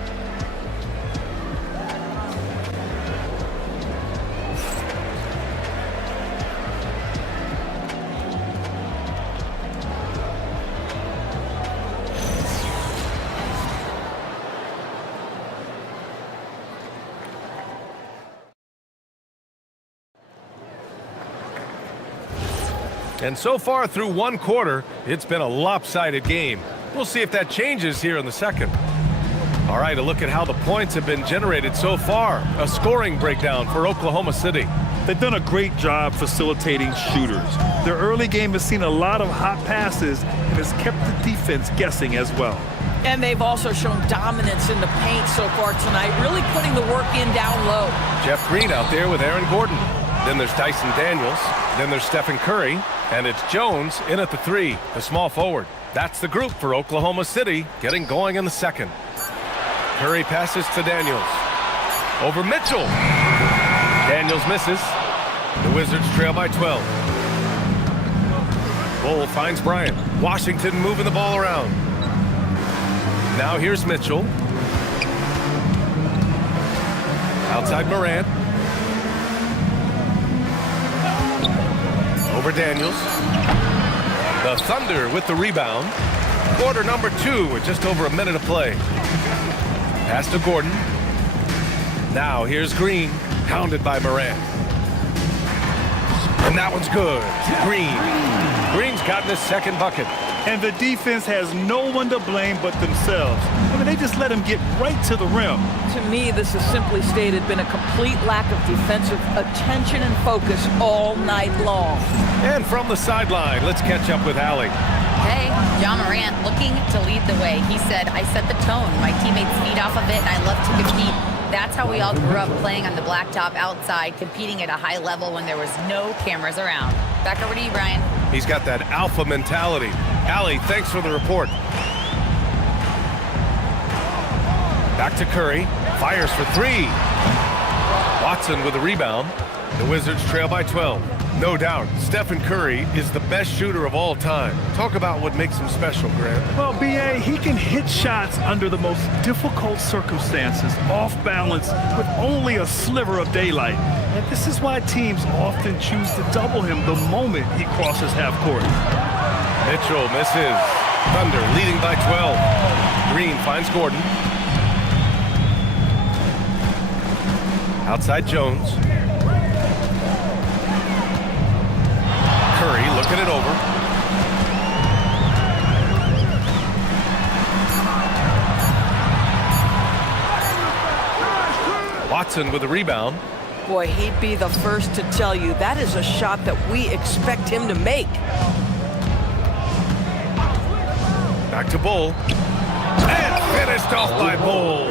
And so far through one quarter, it's been a lopsided game. We'll see if that changes here in the second. All right, a look at how the points have been generated so far. A scoring breakdown for Oklahoma City. They've done a great job facilitating shooters. Their early game has seen a lot of hot passes and has kept the defense guessing as well. And they've also shown dominance in the paint so far tonight, really putting the work in down low. Jeff Green out there with Aaron Gordon. Then there's Dyson Daniels. Then there's Stephen Curry. And it's Jones in at the 3, the small forward. That's the group for Oklahoma City getting going in the second. Curry passes to Daniels. Over Mitchell. Daniels misses. The Wizards trail by 12. Bull finds Bryant. Washington moving the ball around. Now here's Mitchell. Outside Morant. Over Daniels. The Thunder with the rebound. Quarter number 2 with just over a minute of play. Pass to Gordon. Now here's Green, hounded by Morant. And that one's good. Green's gotten his second bucket. And the defense has no one to blame but themselves. I mean, they just let him get right to the rim. To me, this has simply stated been a complete lack of defensive attention and focus all night long. And from the sideline, let's catch up with Allie. Hey, John Morant looking to lead the way. He said, I set the tone. My teammates feed off of it, and I love to compete. That's how we all grew up, playing on the blacktop outside, competing at a high level when there was no cameras around. Back over to you, Brian. He's got that alpha mentality. Allie, thanks for the report. Back to Curry. Fires for 3. Watson with a rebound. The Wizards trail by 12. No doubt, Stephen Curry is the best shooter of all time. Talk about what makes him special, Grant. Well, B.A., he can hit shots under the most difficult circumstances, off balance, with only a sliver of daylight. And this is why teams often choose to double him the moment he crosses half court. Mitchell misses. Thunder leading by 12. Green finds Gordon. Outside Jones. Curry looking it over. Watson with the rebound. Boy, he'd be the first to tell you that is a shot that we expect him to make. Back to Bull. And finished off by Bull.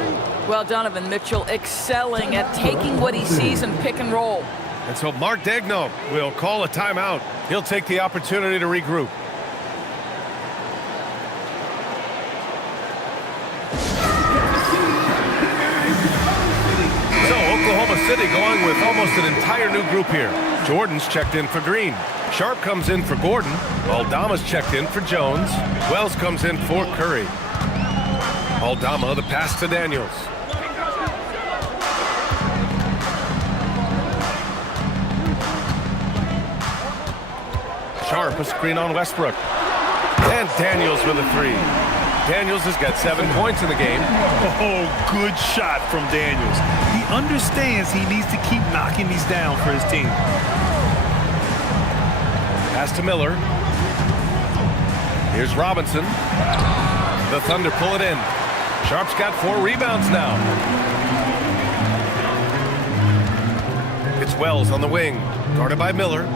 Well, Donovan Mitchell excelling at taking what he sees in pick and roll. And so Mark Daigneault will call a timeout. He'll take the opportunity to regroup. So Oklahoma City going with almost an entire new group here. Jordan's checked in for Green. Sharp comes in for Gordon. Aldama's checked in for Jones. Wells comes in for Curry. Aldama, the pass to Daniels. Sharp, a screen on Westbrook. And Daniels with a 3. Daniels has got 7 points in the game. Oh, good shot from Daniels. He understands he needs to keep knocking these down for his team. Pass to Miller. Here's Robinson. The Thunder pull it in. Sharp's got 4 rebounds now. It's Wells on the wing, guarded by Miller.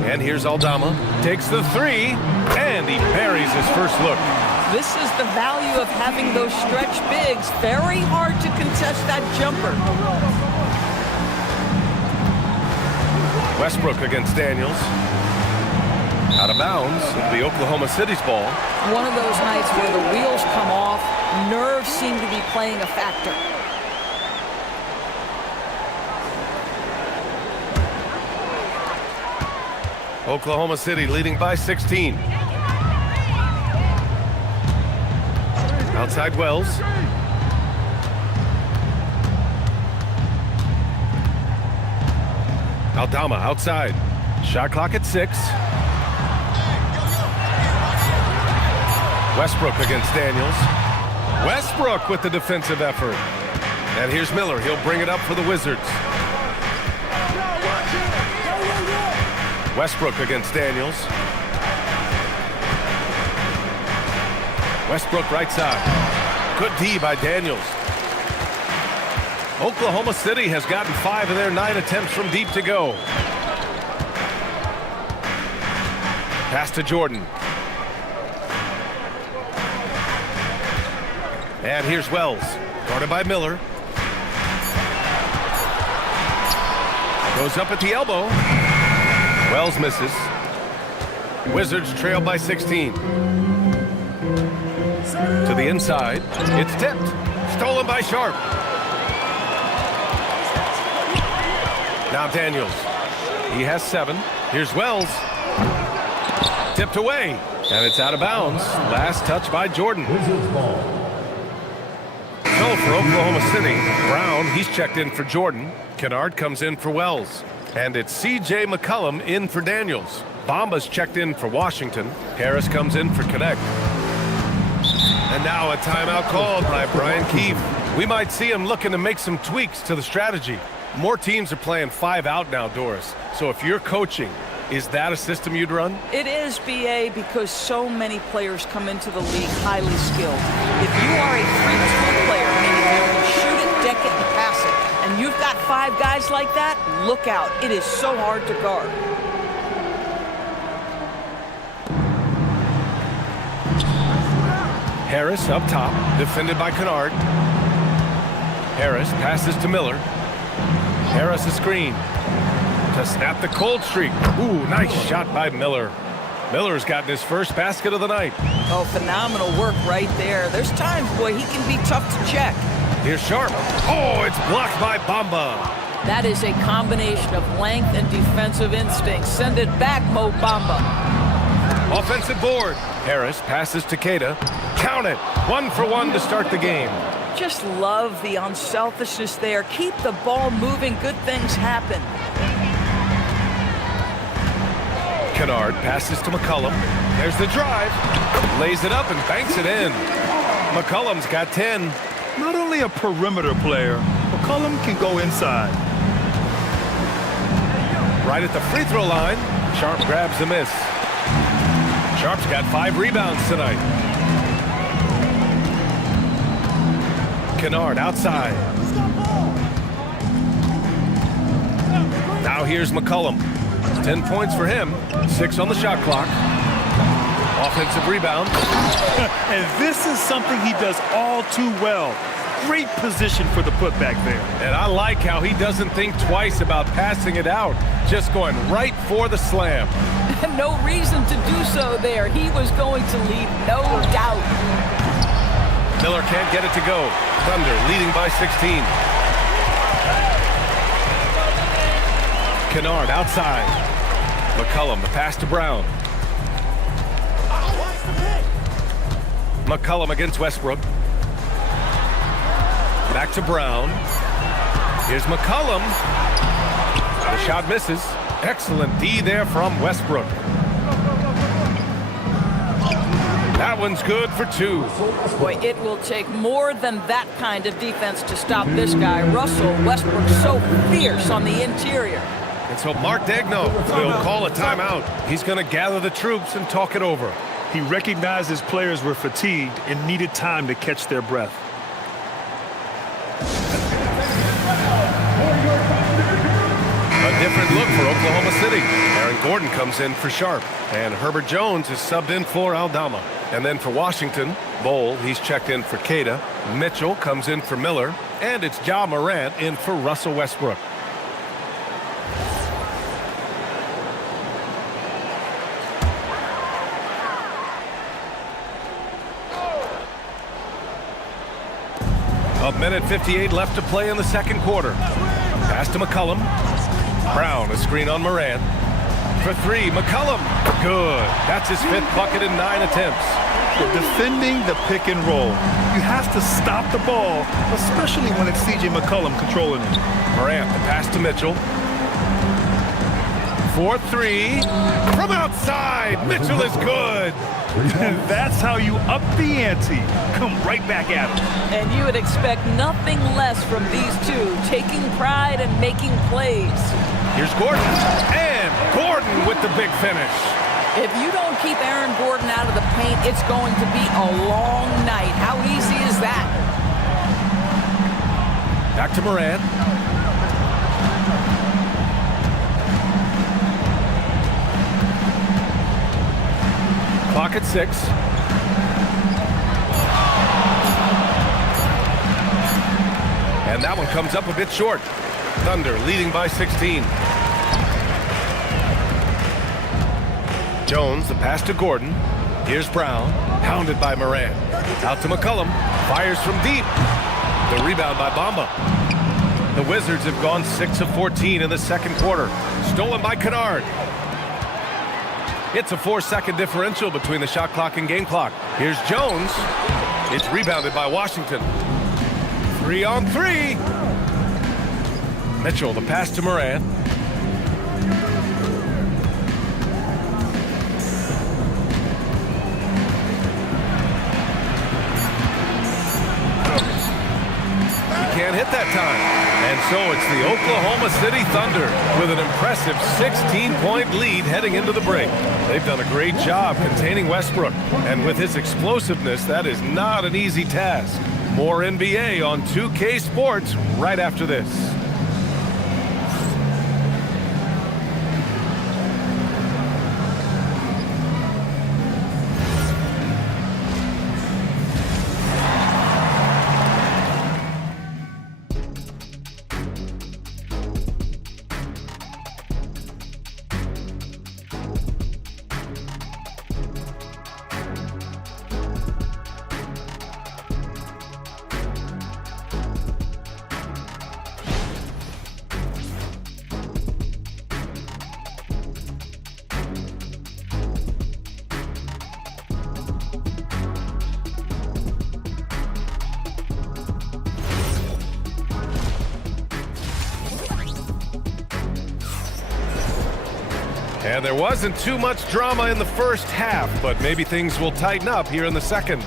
And here's Aldama. Takes the 3, and he buries his first look. This is the value of having those stretch bigs. Very hard to contest that jumper. Westbrook against Daniels. Out of bounds. It'll be Oklahoma City's ball. One of those nights where the wheels come off, nerves seem to be playing a factor. Oklahoma City leading by 16. Outside Wells. Aldama outside. Shot clock at 6. Westbrook against Daniels. Westbrook with the defensive effort. And here's Miller. He'll bring it up for the Wizards. Westbrook against Daniels. Westbrook right side. Good D by Daniels. Oklahoma City has gotten 5 of their 9 attempts from deep to go. Pass to Jordan. And here's Wells. Guarded by Miller. Goes up at the elbow. Wells misses. Wizards trail by 16. To the inside. It's tipped. Stolen by Sharp. Now Daniels. He has 7. Here's Wells. Tipped away. And it's out of bounds. Last touch by Jordan. So for Oklahoma City, Brown, he's checked in for Jordan. Kennard comes in for Wells. And it's C.J. McCollum in for Daniels. Bamba's checked in for Washington. Harris comes in for Connect. And now a timeout called by Brian Keefe. We might see him looking to make some tweaks to the strategy. More teams are playing 5 out now, Doris. So if you're coaching, is that a system you'd run? It is, BA, because so many players come into the league highly skilled. If you are a 3-2 player, meaning you can shoot it, deck it, and pass it, and you've got 5 guys like that, look out. It is so hard to guard. Harris up top, defended by Kennard. Harris passes to Miller. Harris a screen to snap the cold streak. Ooh, nice shot by Miller. Miller's gotten his first basket of the night. Oh, phenomenal work right there. There's times, boy, he can be tough to check. Here's Sharp. Oh, it's blocked by Bamba. That is a combination of length and defensive instinct. Send it back, Mo Bamba. Offensive board. Harris passes to Keita. Count it. 1 for 1 to start the game. Just love the unselfishness there. Keep the ball moving. Good things happen. Kennard passes to McCollum. There's the drive. Lays it up and banks it in. McCollum's got 10. Not only a perimeter player, McCollum can go inside. Right at the free throw line, Sharp grabs the miss. Sharp's got 5 rebounds tonight. Kennard outside. Now here's McCollum. 10 points for him. 6 on the shot clock. Offensive rebound. And this is something he does all too well. Great position for the putback there. And I like how he doesn't think twice about passing it out. Just going right for the slam. No reason to do so there. He was going to leave, no doubt. Miller can't get it to go. Thunder leading by 16. Kennard outside. McCollum, the pass to Brown. McCollum against Westbrook. Back to Brown. Here's McCollum. The shot misses. Excellent D there from Westbrook. That one's good for 2. Boy, it will take more than that kind of defense to stop this guy. Russell Westbrook so fierce on the interior. And so Mark Daigneault will call a timeout. He's going to gather the troops and talk it over. He recognized his players were fatigued and needed time to catch their breath. A different look for Oklahoma City. Aaron Gordon comes in for Sharp. And Herbert Jones is subbed in for Aldama. And then for Washington, Bowl, he's checked in for Keita. Mitchell comes in for Miller. And it's Ja Morant in for Russell Westbrook. minute 58 left to play in the second quarter. Pass to McCollum. Brown, a screen on Moran. For three, McCollum. Good. That's his 5th bucket in 9 attempts. Defending the pick and roll. You have to stop the ball, especially when it's C.J. McCollum controlling it. Morant, the pass to Mitchell. For three. From outside. Mitchell is good. That's how you up the ante. Come right back at him. And you would expect nothing less from these two, taking pride and making plays. Here's Gordon. And Gordon with the big finish. If you don't keep Aaron Gordon out of the paint, it's going to be a long night. How easy is that? Back to Morant. Clock at 6. And that one comes up a bit short. Thunder leading by 16. Jones, the pass to Gordon. Here's Brown, pounded by Moran. Out to McCollum, fires from deep. The rebound by Bamba. The Wizards have gone 6 of 14 in the second quarter. Stolen by Kennard. It's a 4-second differential between the shot clock and game clock. Here's Jones. It's rebounded by Washington. 3 on 3. Mitchell, the pass to Moran. Can't hit that time. And so it's the Oklahoma City Thunder with an impressive 16-point lead heading into the break. They've done a great job containing Westbrook. And with his explosiveness, that is not an easy task. More NBA on 2K Sports right after this. And there wasn't too much drama in the first half, but maybe things will tighten up here in the second.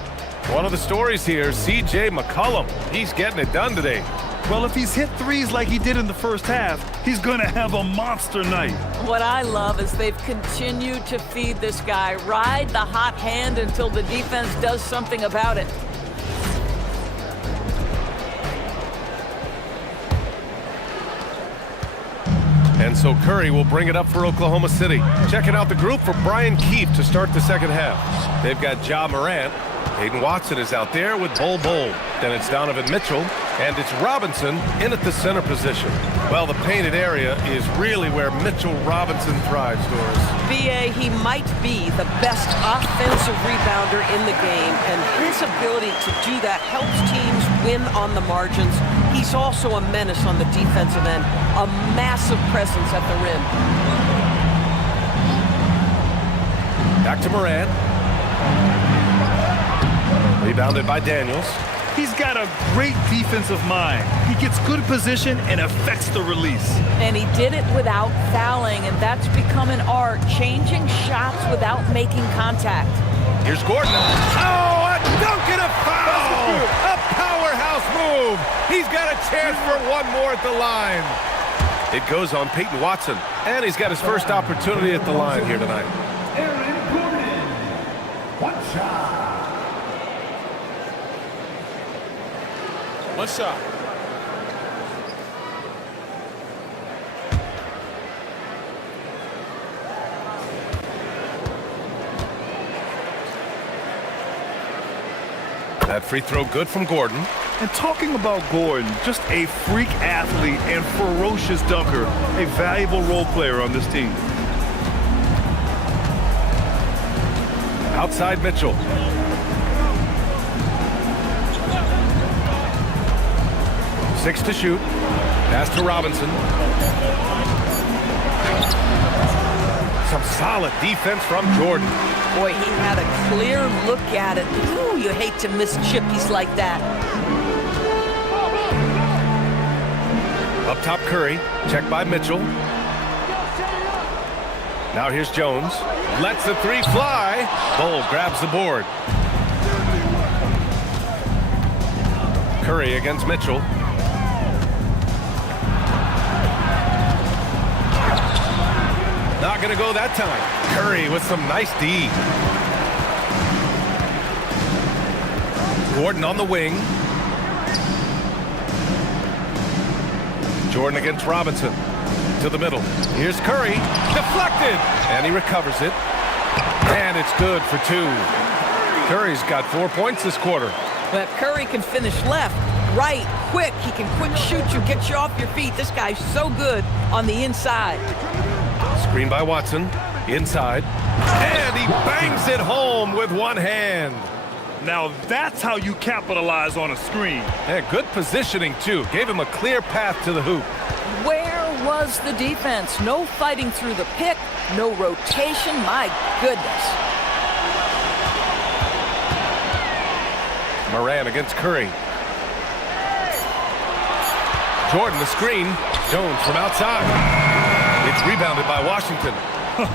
One of the stories here, C.J. McCollum. He's getting it done today. Well, if he's hit threes like he did in the first half, he's going to have a monster night. What I love is they've continued to feed this guy, ride the hot hand until the defense does something about it. And so Curry will bring it up for Oklahoma City. Checking out the group for Brian Keefe to start the second half. They've got Ja Morant. Hayden Watson is out there with Bol Bol. Then it's Donovan Mitchell, and it's Robinson in at the center position. Well, the painted area is really where Mitchell Robinson thrives, Doris. B.A., he might be the best offensive rebounder in the game, and his ability to do that helps teams win on the margins. He's also a menace on the defensive end, a massive presence at the rim. Back to Morant. Rebounded by Daniels. He's got a great defensive mind. He gets good position and affects the release. And he did it without fouling, and that's become an art, changing shots without making contact. Here's Gordon. Oh, a dunk and a foul! A powerhouse move. He's got a chance for one more at the line. It goes on Peyton Watson, and he's got his first opportunity at the line here tonight. Aaron Gordon. One shot. One shot. That free throw good from Gordon. And talking about Gordon, just a freak athlete and ferocious dunker, a valuable role player on this team. Outside Mitchell. 6 to shoot. Pass to Robinson. Some solid defense from Jordan. Boy, he had a clear look at it. Ooh, you hate to miss chippies like that. Up top, Curry. Check by Mitchell. Now here's Jones. Lets the three fly. Bull grabs the board. Curry against Mitchell. Not going to go that time. Curry with some nice D. Gordon on the wing. Jordan against Robinson. To the middle. Here's Curry. Deflected. And he recovers it. And it's good for 2. Curry's got 4 points this quarter. But Curry can finish left, right, quick. He can quick shoot you, get you off your feet. This guy's so good on the inside. Screen by Watson. Inside. And he bangs it home with one hand. Now that's how you capitalize on a screen. And good positioning, too. Gave him a clear path to the hoop. Where was the defense? No fighting through the pick, no rotation. My goodness. Moran against Curry. Jordan the screen. Jones from outside. It's rebounded by Washington.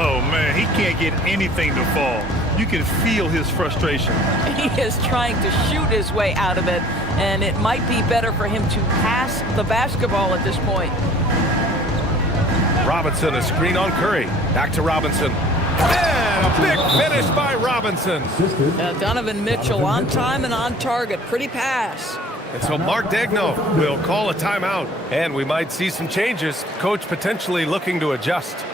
Oh, man, he can't get anything to fall. You can feel his frustration. He is trying to shoot his way out of it, and it might be better for him to pass the basketball at this point. Robinson, a screen on Curry. Back to Robinson. And a big finish by Robinson. Donovan Mitchell on time and on target. Pretty pass. And so Mark Daigneault will call a timeout. And we might see some changes. Coach potentially looking to adjust.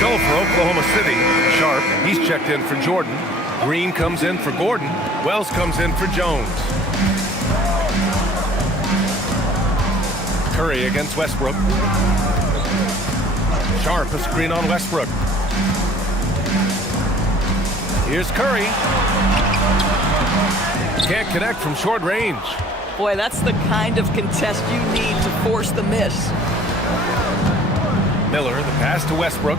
So for Oklahoma City, Sharp, he's checked in for Jordan. Green comes in for Gordon. Wells comes in for Jones. Curry against Westbrook. Sharp, a screen on Westbrook. Here's Curry. Can't connect from short range. Boy, that's the kind of contest you need to force the miss. Miller, the pass to Westbrook.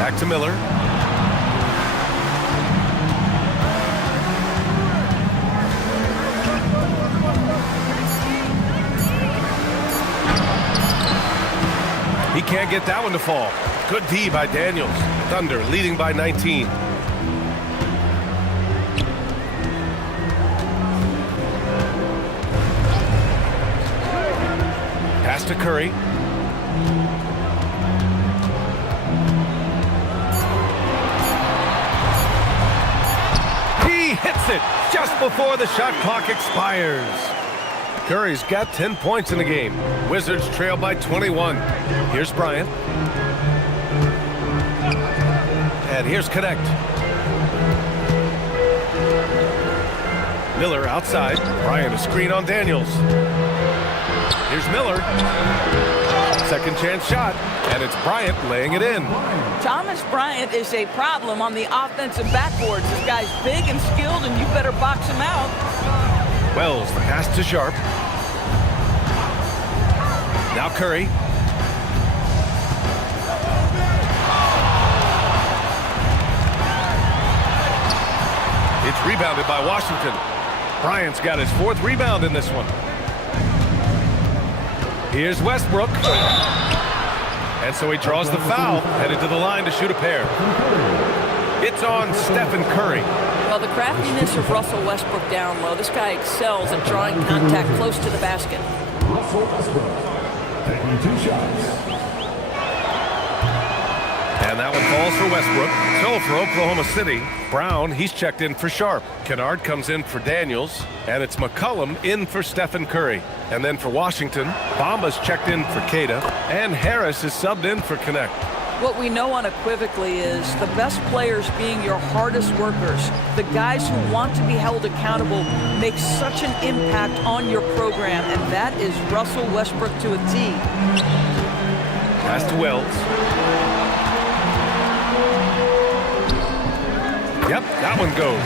Back to Miller. He can't get that one to fall. Good D by Daniels. Thunder leading by 19. Pass to Curry. He hits it just before the shot clock expires. Curry's got 10 points in the game. Wizards trail by 21. Here's Bryant. And here's Connect. Miller outside. Bryant a screen on Daniels. Here's Miller. Second chance shot. And it's Bryant laying it in. Thomas Bryant is a problem on the offensive backboards. This guy's big and skilled, and you better box him out. Wells, the pass to Sharp. Now Curry. It's rebounded by Washington. Bryant's got his fourth rebound in this one. Here's Westbrook. And so he draws the foul, headed to the line to shoot a pair. It's on Stephen Curry. Well, the craftiness of Russell Westbrook down low. This guy excels at drawing contact close to the basket. Russell Westbrook taking 2 shots. And that one falls for Westbrook. So for Oklahoma City, Brown, he's checked in for Sharp. Kennard comes in for Daniels. And it's McCollum in for Stephen Curry. And then for Washington, Bamba's checked in for Queta. And Harris is subbed in for Connect. What we know unequivocally is the best players being your hardest workers, the guys who want to be held accountable, make such an impact on your program, and that is Russell Westbrook to a T. Pass to Wells. Yep, that one goes.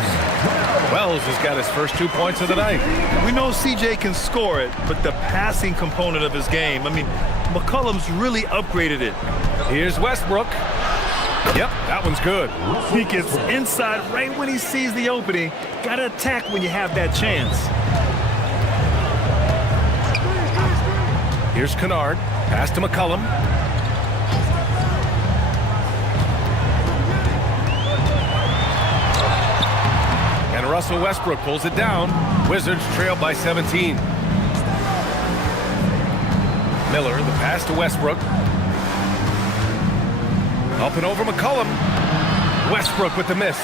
Wells has got his first 2 points of the night. We know CJ can score it, but the passing component of his game, I mean, McCollum's really upgraded it. Here's Westbrook. Yep, that one's good. He gets inside right when he sees the opening. Got to attack when you have that chance. Here's Kennard. Pass to McCollum. And Russell Westbrook pulls it down. Wizards trail by 17. Miller, the pass to Westbrook. Up and over McCollum. Westbrook with the miss.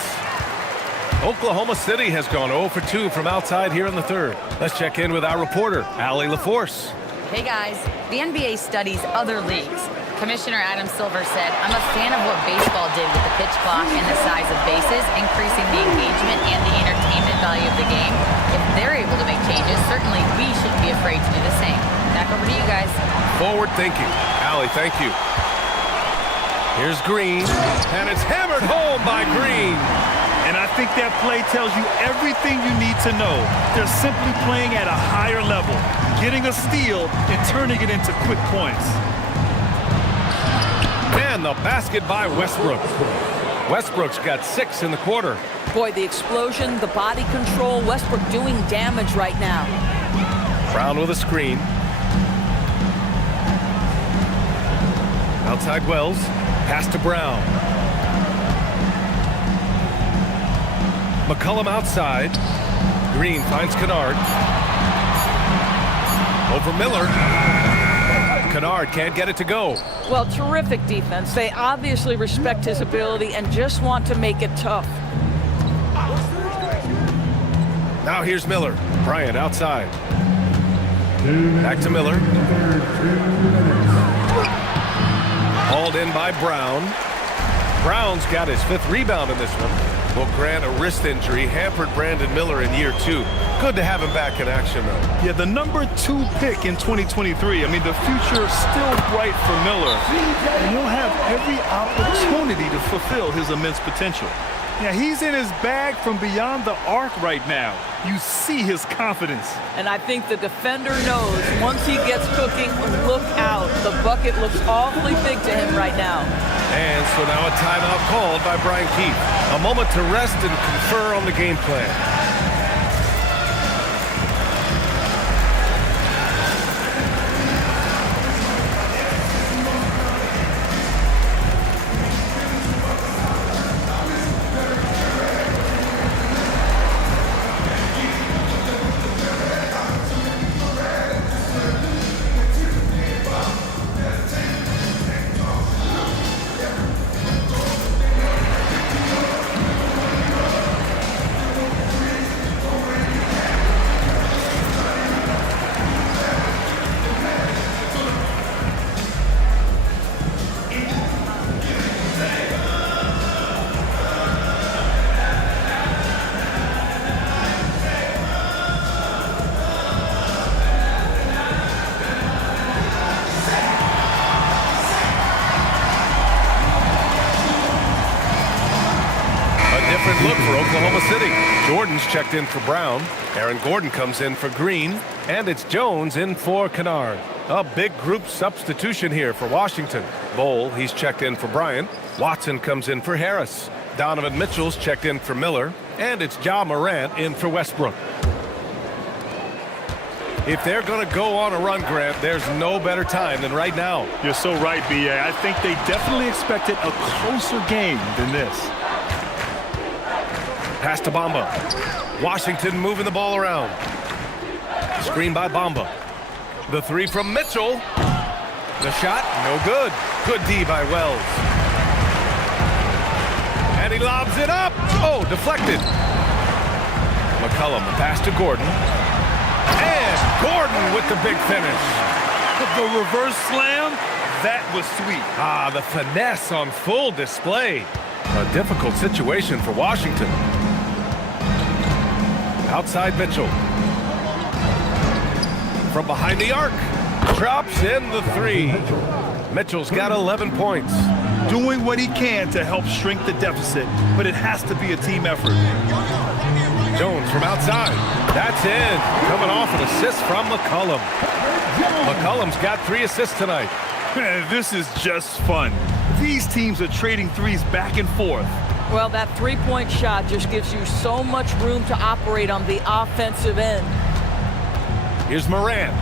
Oklahoma City has gone 0 for 2 from outside here in the third. Let's check in with our reporter, Allie LaForce. Hey guys, the NBA studies other leagues. Commissioner Adam Silver said, I'm a fan of what baseball did with the pitch clock and the size of bases, increasing the engagement and the entertainment value of the game. If they're able to make changes, certainly we shouldn't be afraid to do the same. Back over to you guys. Forward thinking. Allie, thank you. Here's Green, and it's hammered home by Green. And I think that play tells you everything you need to know. They're simply playing at a higher level, getting a steal and turning it into quick points. And the basket by Westbrook. Westbrook's got 6 in the quarter. Boy, the explosion, the body control, Westbrook doing damage right now. Brown with a screen. Outside Wells. Pass to Brown. McCollum outside. Green finds Kennard. Over Miller. Kennard can't get it to go. Well, terrific defense. They obviously respect his ability and just want to make it tough. Now here's Miller. Bryant outside. Back to Miller. Hauled in by Brown. Brown's got his 5th rebound in this one. Well, Grant, a wrist injury hampered Brandon Miller in year 2. Good to have him back in action, though. Yeah, the number 2 pick in 2023. I mean, the future is still bright for Miller. And he'll have every opportunity to fulfill his immense potential. Yeah, he's in his bag from beyond the arc right now. You see his confidence. And I think the defender knows once he gets cooking, look out. The bucket looks awfully big to him right now. And so now a timeout called by Brian Keefe. A moment to rest and confer on the game plan. Look for Oklahoma City. Jordan's checked in for Brown. Aaron Gordon comes in for Green. And it's Jones in for Kennard. A big group substitution here for Washington. Bowl, he's checked in for Bryant. Watson comes in for Harris. Donovan Mitchell's checked in for Miller. And it's Ja Morant in for Westbrook. If they're going to go on a run, Grant, there's no better time than right now. You're so right, B.A. I think they definitely expected a closer game than this. Pass to Bamba. Washington moving the ball around. Screen by Bamba. The three from Mitchell. The shot, no good. Good D by Wells. And he lobs it up. Oh, deflected. McCollum, the pass to Gordon. And Gordon with the big finish. The reverse slam, that was sweet. Ah, the finesse on full display. A difficult situation for Washington. Outside Mitchell. From behind the arc. Drops in the three. Mitchell's got 11 points. Doing what he can to help shrink the deficit, but it has to be a team effort. Jones from outside. That's in. Coming off an assist from McCollum. McCollum's got 3 assists tonight. Man, this is just fun. These teams are trading threes back and forth. Well, that three-point shot just gives you so much room to operate on the offensive end. Here's Morant.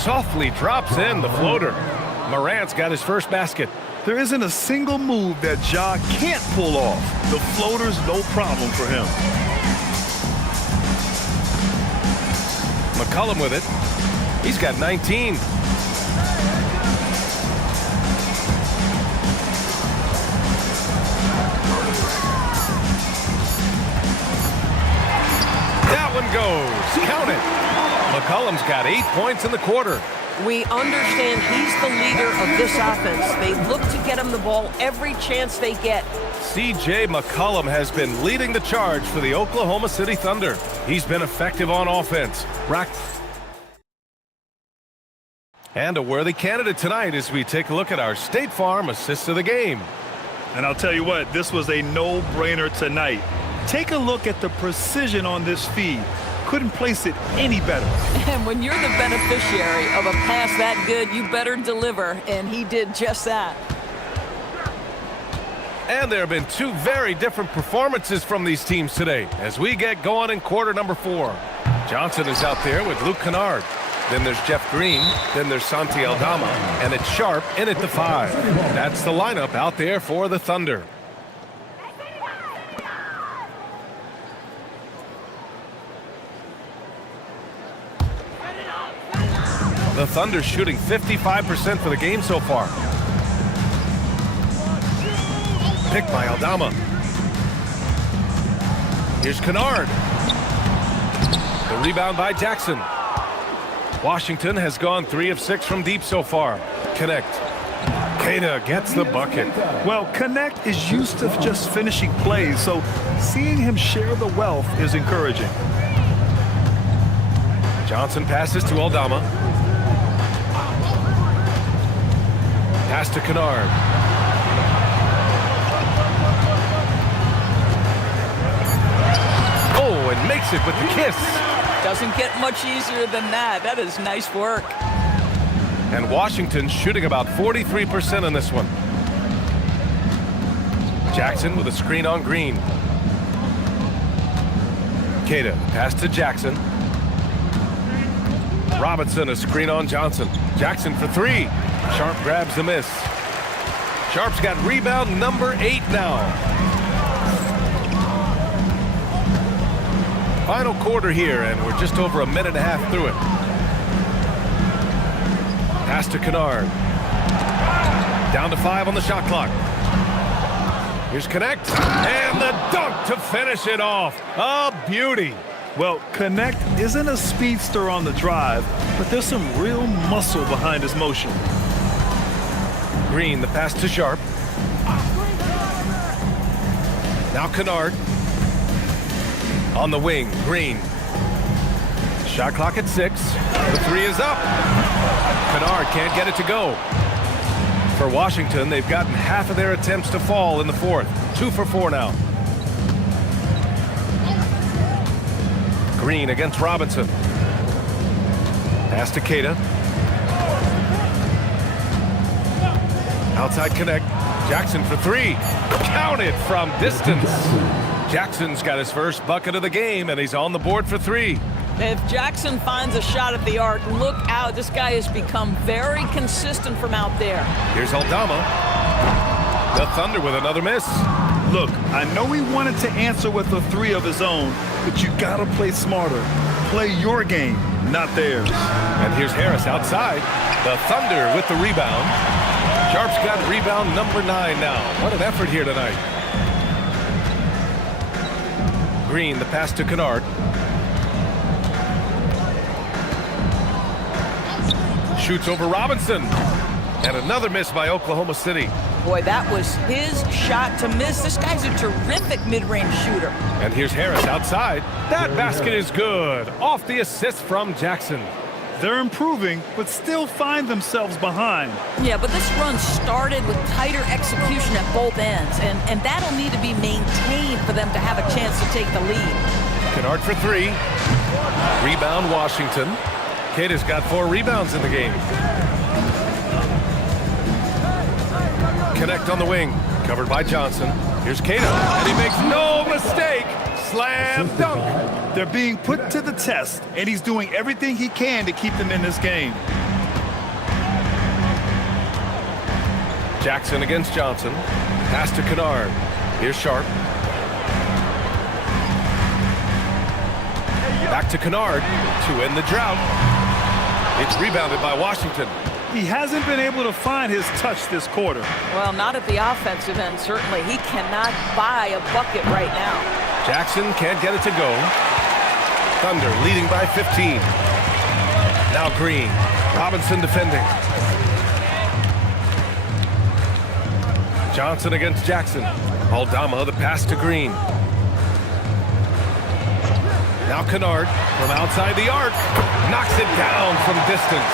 Softly drops in the floater. Morant's got his first basket. There isn't a single move that Ja can't pull off. The floater's no problem for him. McCollum with it. He's got 19. That one goes. Count it. McCollum's got 8 points in the quarter. We understand he's the leader of this offense. They look to get him the ball every chance they get. C.J. McCollum has been leading the charge for the Oklahoma City Thunder. He's been effective on offense. And a worthy candidate tonight as we take a look at our State Farm assist of the game. And I'll tell you what, this was a no-brainer tonight. Take a look at the precision on this feed. Couldn't place it any better. And when you're the beneficiary of a pass that good, you better deliver, and he did just that. And there have been 2 very different performances from these teams today as we get going in quarter number 4. Johnson is out there with Luke Kennard. Then there's Jeff Green. Then there's Santi Aldama. And it's Sharp in at the 5. That's the lineup out there for the Thunder. The Thunder shooting 55% for the game so far. Picked by Aldama. Here's Kennard. The rebound by Jackson. Washington has gone 3 of 6 from deep so far. Connect. Queta gets the bucket. Well, Connect is used to just finishing plays, so seeing him share the wealth is encouraging. Johnson passes to Aldama. Pass to Kennard. Oh, and makes it with the kiss. Doesn't get much easier than that. That is nice work. And Washington shooting about 43% in this one. Jackson with a screen on Green. Queta, pass to Jackson. Robinson, a screen on Johnson. Jackson for 3. Sharp grabs the miss. Sharp's got rebound number 8 now. Final quarter here, and we're just over a minute and a half through it. Pass to Kennard. Down to 5 on the shot clock. Here's Connect, and the dunk to finish it off. A beauty. Well, Connect isn't a speedster on the drive, but there's some real muscle behind his motion. Green, the pass to Sharp. Now Kennard. On the wing, Green. Shot clock at 6. The 3 is up. Kennard can't get it to go. For Washington, they've gotten half of their attempts to fall in the 4th. 2 for 4 now. Green against Robinson. Pass to Queta. Outside Connect. Jackson for 3. Counted from distance. Jackson's got his first bucket of the game, and he's on the board for 3. If Jackson finds a shot at the arc, look out. This guy has become very consistent from out there. Here's Aldama. The Thunder with another miss. Look, I know he wanted to answer with a 3 of his own, but you got to play smarter. Play your game, not theirs. And here's Harris outside. The Thunder with the rebound. Sharp's got rebound number 9 now. What an effort here tonight. Green, the pass to Kennard. Shoots over Robinson. And another miss by Oklahoma City. Boy, that was his shot to miss. This guy's a terrific mid-range shooter. And here's Harris outside. That basket is good. Off the assist from Jackson. They're improving, but still find themselves behind. Yeah, but this run started with tighter execution at both ends, and that'll need to be maintained for them to have a chance to take the lead. Kennard for 3. Rebound, Washington. Cata's got 4 rebounds in the game. Connect on the wing. Covered by Johnson. Here's Cata, and he makes no mistake. Slam dunk. They're being put to the test, and he's doing everything he can to keep them in this game. Jackson against Johnson. Pass to Kennard. Here's Sharp. Back to Kennard to end the drought. It's rebounded by Washington. He hasn't been able to find his touch this quarter. Well, not at the offensive end, certainly. He cannot buy a bucket right now. Jackson can't get it to go. Thunder leading by 15. Now Green. Robinson defending. Johnson against Jackson. Aldama, the pass to Green. Now Kennard from outside the arc. Knocks it down from distance.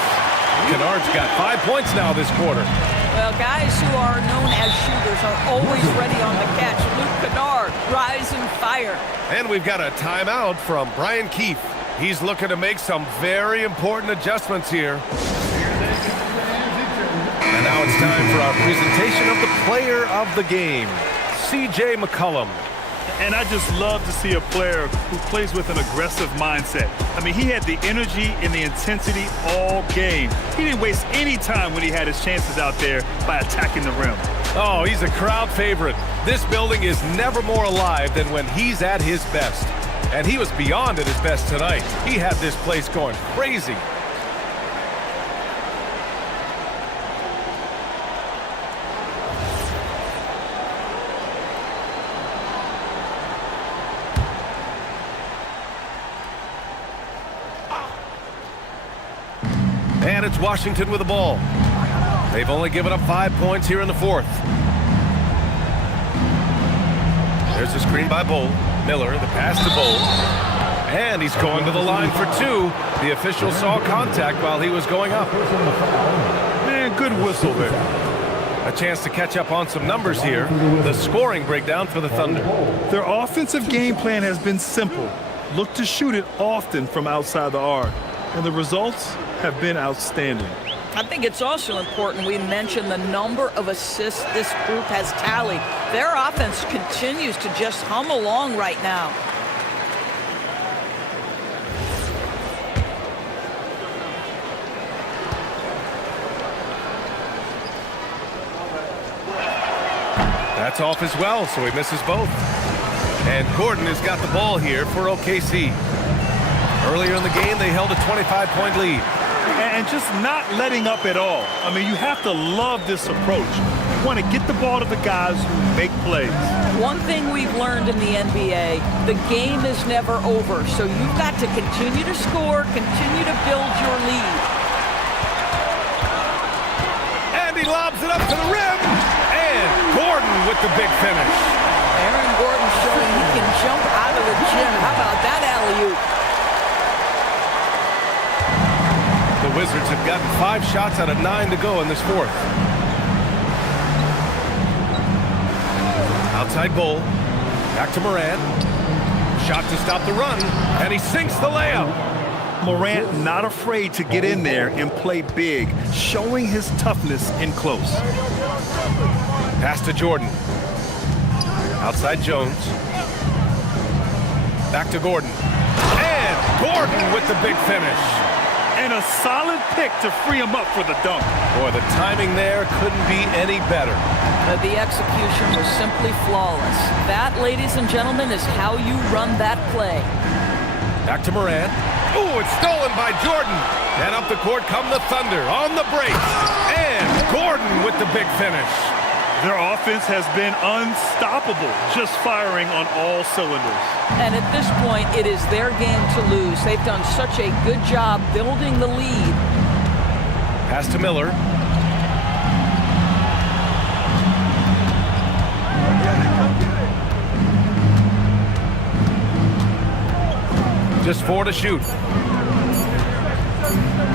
Kennard's got 5 points now this quarter. Well, guys who are known as shooters are always ready on the catch. Luke Kennard, rise and fire. And we've got a timeout from Brian Keefe. He's looking to make some very important adjustments here. And now it's time for our presentation of the player of the game, C.J. McCollum. And I just love to see a player who plays with an aggressive mindset. I mean, he had the energy and the intensity all game. He didn't waste any time when he had his chances out there by attacking the rim. Oh, he's a crowd favorite. This building is never more alive than when he's at his best. And he was beyond at his best tonight. He had this place going crazy. And it's Washington with the ball. They've only given up 5 points here in the 4th. There's a screen by Bull. Miller, the pass to Bull. And he's going to the line for 2. The official saw contact while he was going up. Man, good whistle there. A chance to catch up on some numbers here. The scoring breakdown for the Thunder. Their offensive game plan has been simple. Look to shoot it often from outside the arc. And the results have been outstanding. I think it's also important we mention the number of assists this group has tallied. Their offense continues to just hum along right now. That's off as well, so he misses both. And Gordon has got the ball here for OKC. Earlier in the game, they held a 25-point lead. And just not letting up at all. I mean, you have to love this approach. You want to get the ball to the guys who make plays. One thing we've learned in the NBA, the game is never over. So you've got to continue to score, continue to build your lead. And he lobs it up to the rim. And Gordon with the big finish. Aaron Gordon showing he can jump out of the gym. How about that alley-oop? The Wizards have gotten 5 shots out of 9 to go in this 4th. Outside Bull. Back to Morant. Shot to stop the run. And he sinks the layup. Morant not afraid to get in there and play big, showing his toughness in close. Pass to Jordan. Outside Jones. Back to Gordon. And Gordon with the big finish. And a solid pick to free him up for the dunk. Boy, the timing there couldn't be any better. The execution was simply flawless. That, ladies and gentlemen, is how you run that play. Back to Morant. Oh, it's stolen by Jordan. And up the court come the Thunder on the break. And Gordon with the big finish. Their offense has been unstoppable, just firing on all cylinders. And at this point, it is their game to lose. They've done such a good job building the lead. Pass to Miller. Just 4 to shoot.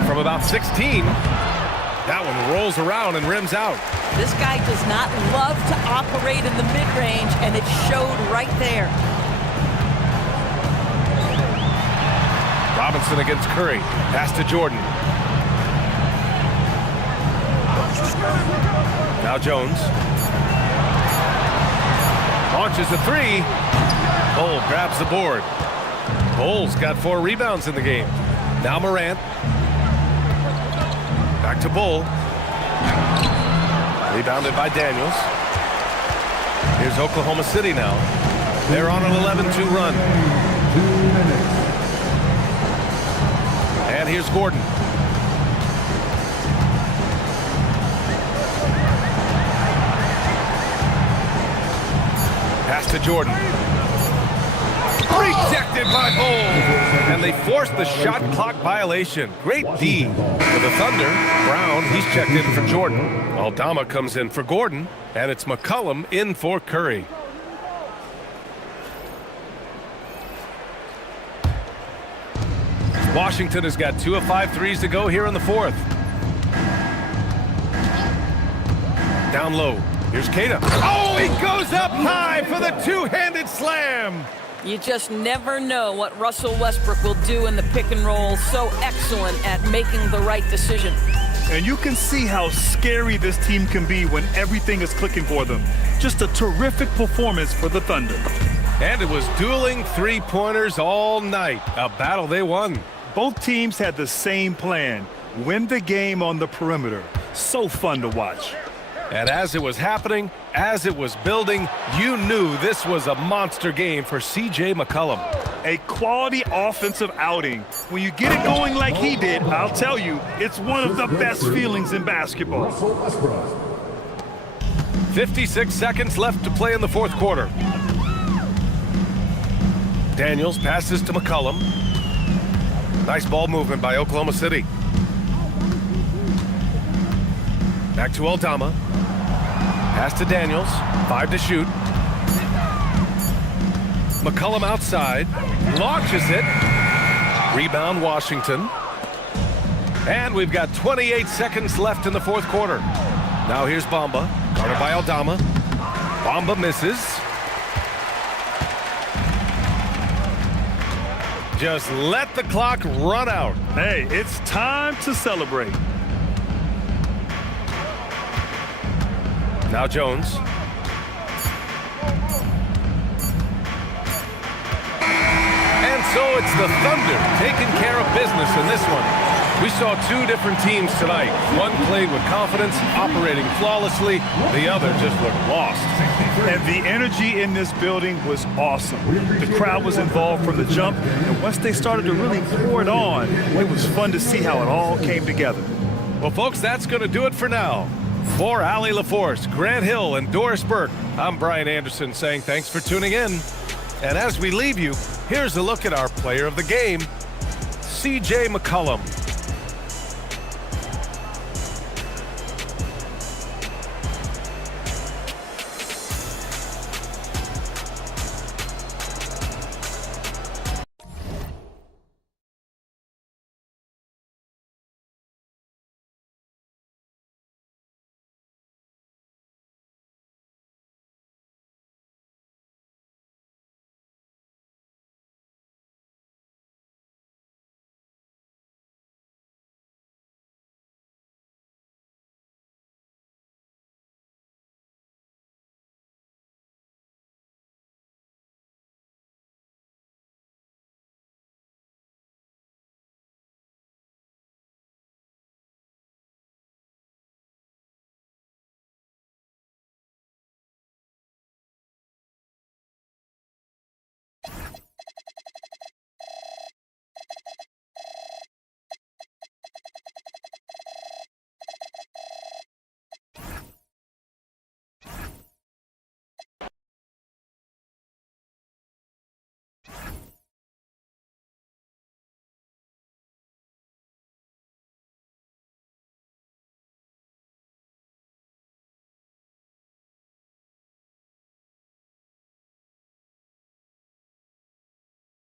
From about 16. That one rolls around and rims out. This guy does not love to operate in the mid-range, and it showed right there. Robinson against Curry. Pass to Jordan. Now Jones. Launches a 3. Bull grabs the board. Bull's got 4 rebounds in the game. Now Morant. Back to Bull. Rebounded by Daniels. Here's Oklahoma City now. They're on an 11-2 run. 2 minutes. And here's Gordon. Pass to Jordan. Rejected by Bull. And they forced the shot clock violation. Great D for the Thunder. Brown, he's checked in for Jordan. Aldama comes in for Gordon. And it's McCollum in for Curry. Washington has got 2 of 5 threes to go here in the 4th. Down low. Here's Keita. Oh, he goes up high for the two-handed slam. You just never know what Russell Westbrook will do in the pick and roll. So excellent at making the right decision. And you can see how scary this team can be when everything is clicking for them. Just a terrific performance for the Thunder. And it was dueling three-pointers all night. A battle they won. Both teams had the same plan. Win the game on the perimeter. So fun to watch. And as it was happening, as it was building, you knew this was a monster game for C.J. McCollum. A quality offensive outing. When you get it going like he did, I'll tell you, it's one of the best feelings in basketball. 56 seconds left to play in the 4th quarter. Daniels passes to McCollum. Nice ball movement by Oklahoma City. Back to Aldama. Pass to Daniels. 5 to shoot. McCollum outside. Launches it. Rebound Washington. And we've got 28 seconds left in the 4th quarter. Now here's Bamba. Guarded by Aldama. Bamba misses. Just let the clock run out. Hey, it's time to celebrate. Now Jones. And so it's the Thunder taking care of business in this one. We saw 2 different teams tonight. One played with confidence, operating flawlessly. The other just looked lost. And the energy in this building was awesome. The crowd was involved from the jump, and once they started to really pour it on, it was fun to see how it all came together. Well, folks, that's going to do it for now. For Allie LaForce, Grant Hill, and Doris Burke, I'm Brian Anderson saying thanks for tuning in. And as we leave you, here's a look at our player of the game, C.J. McCollum.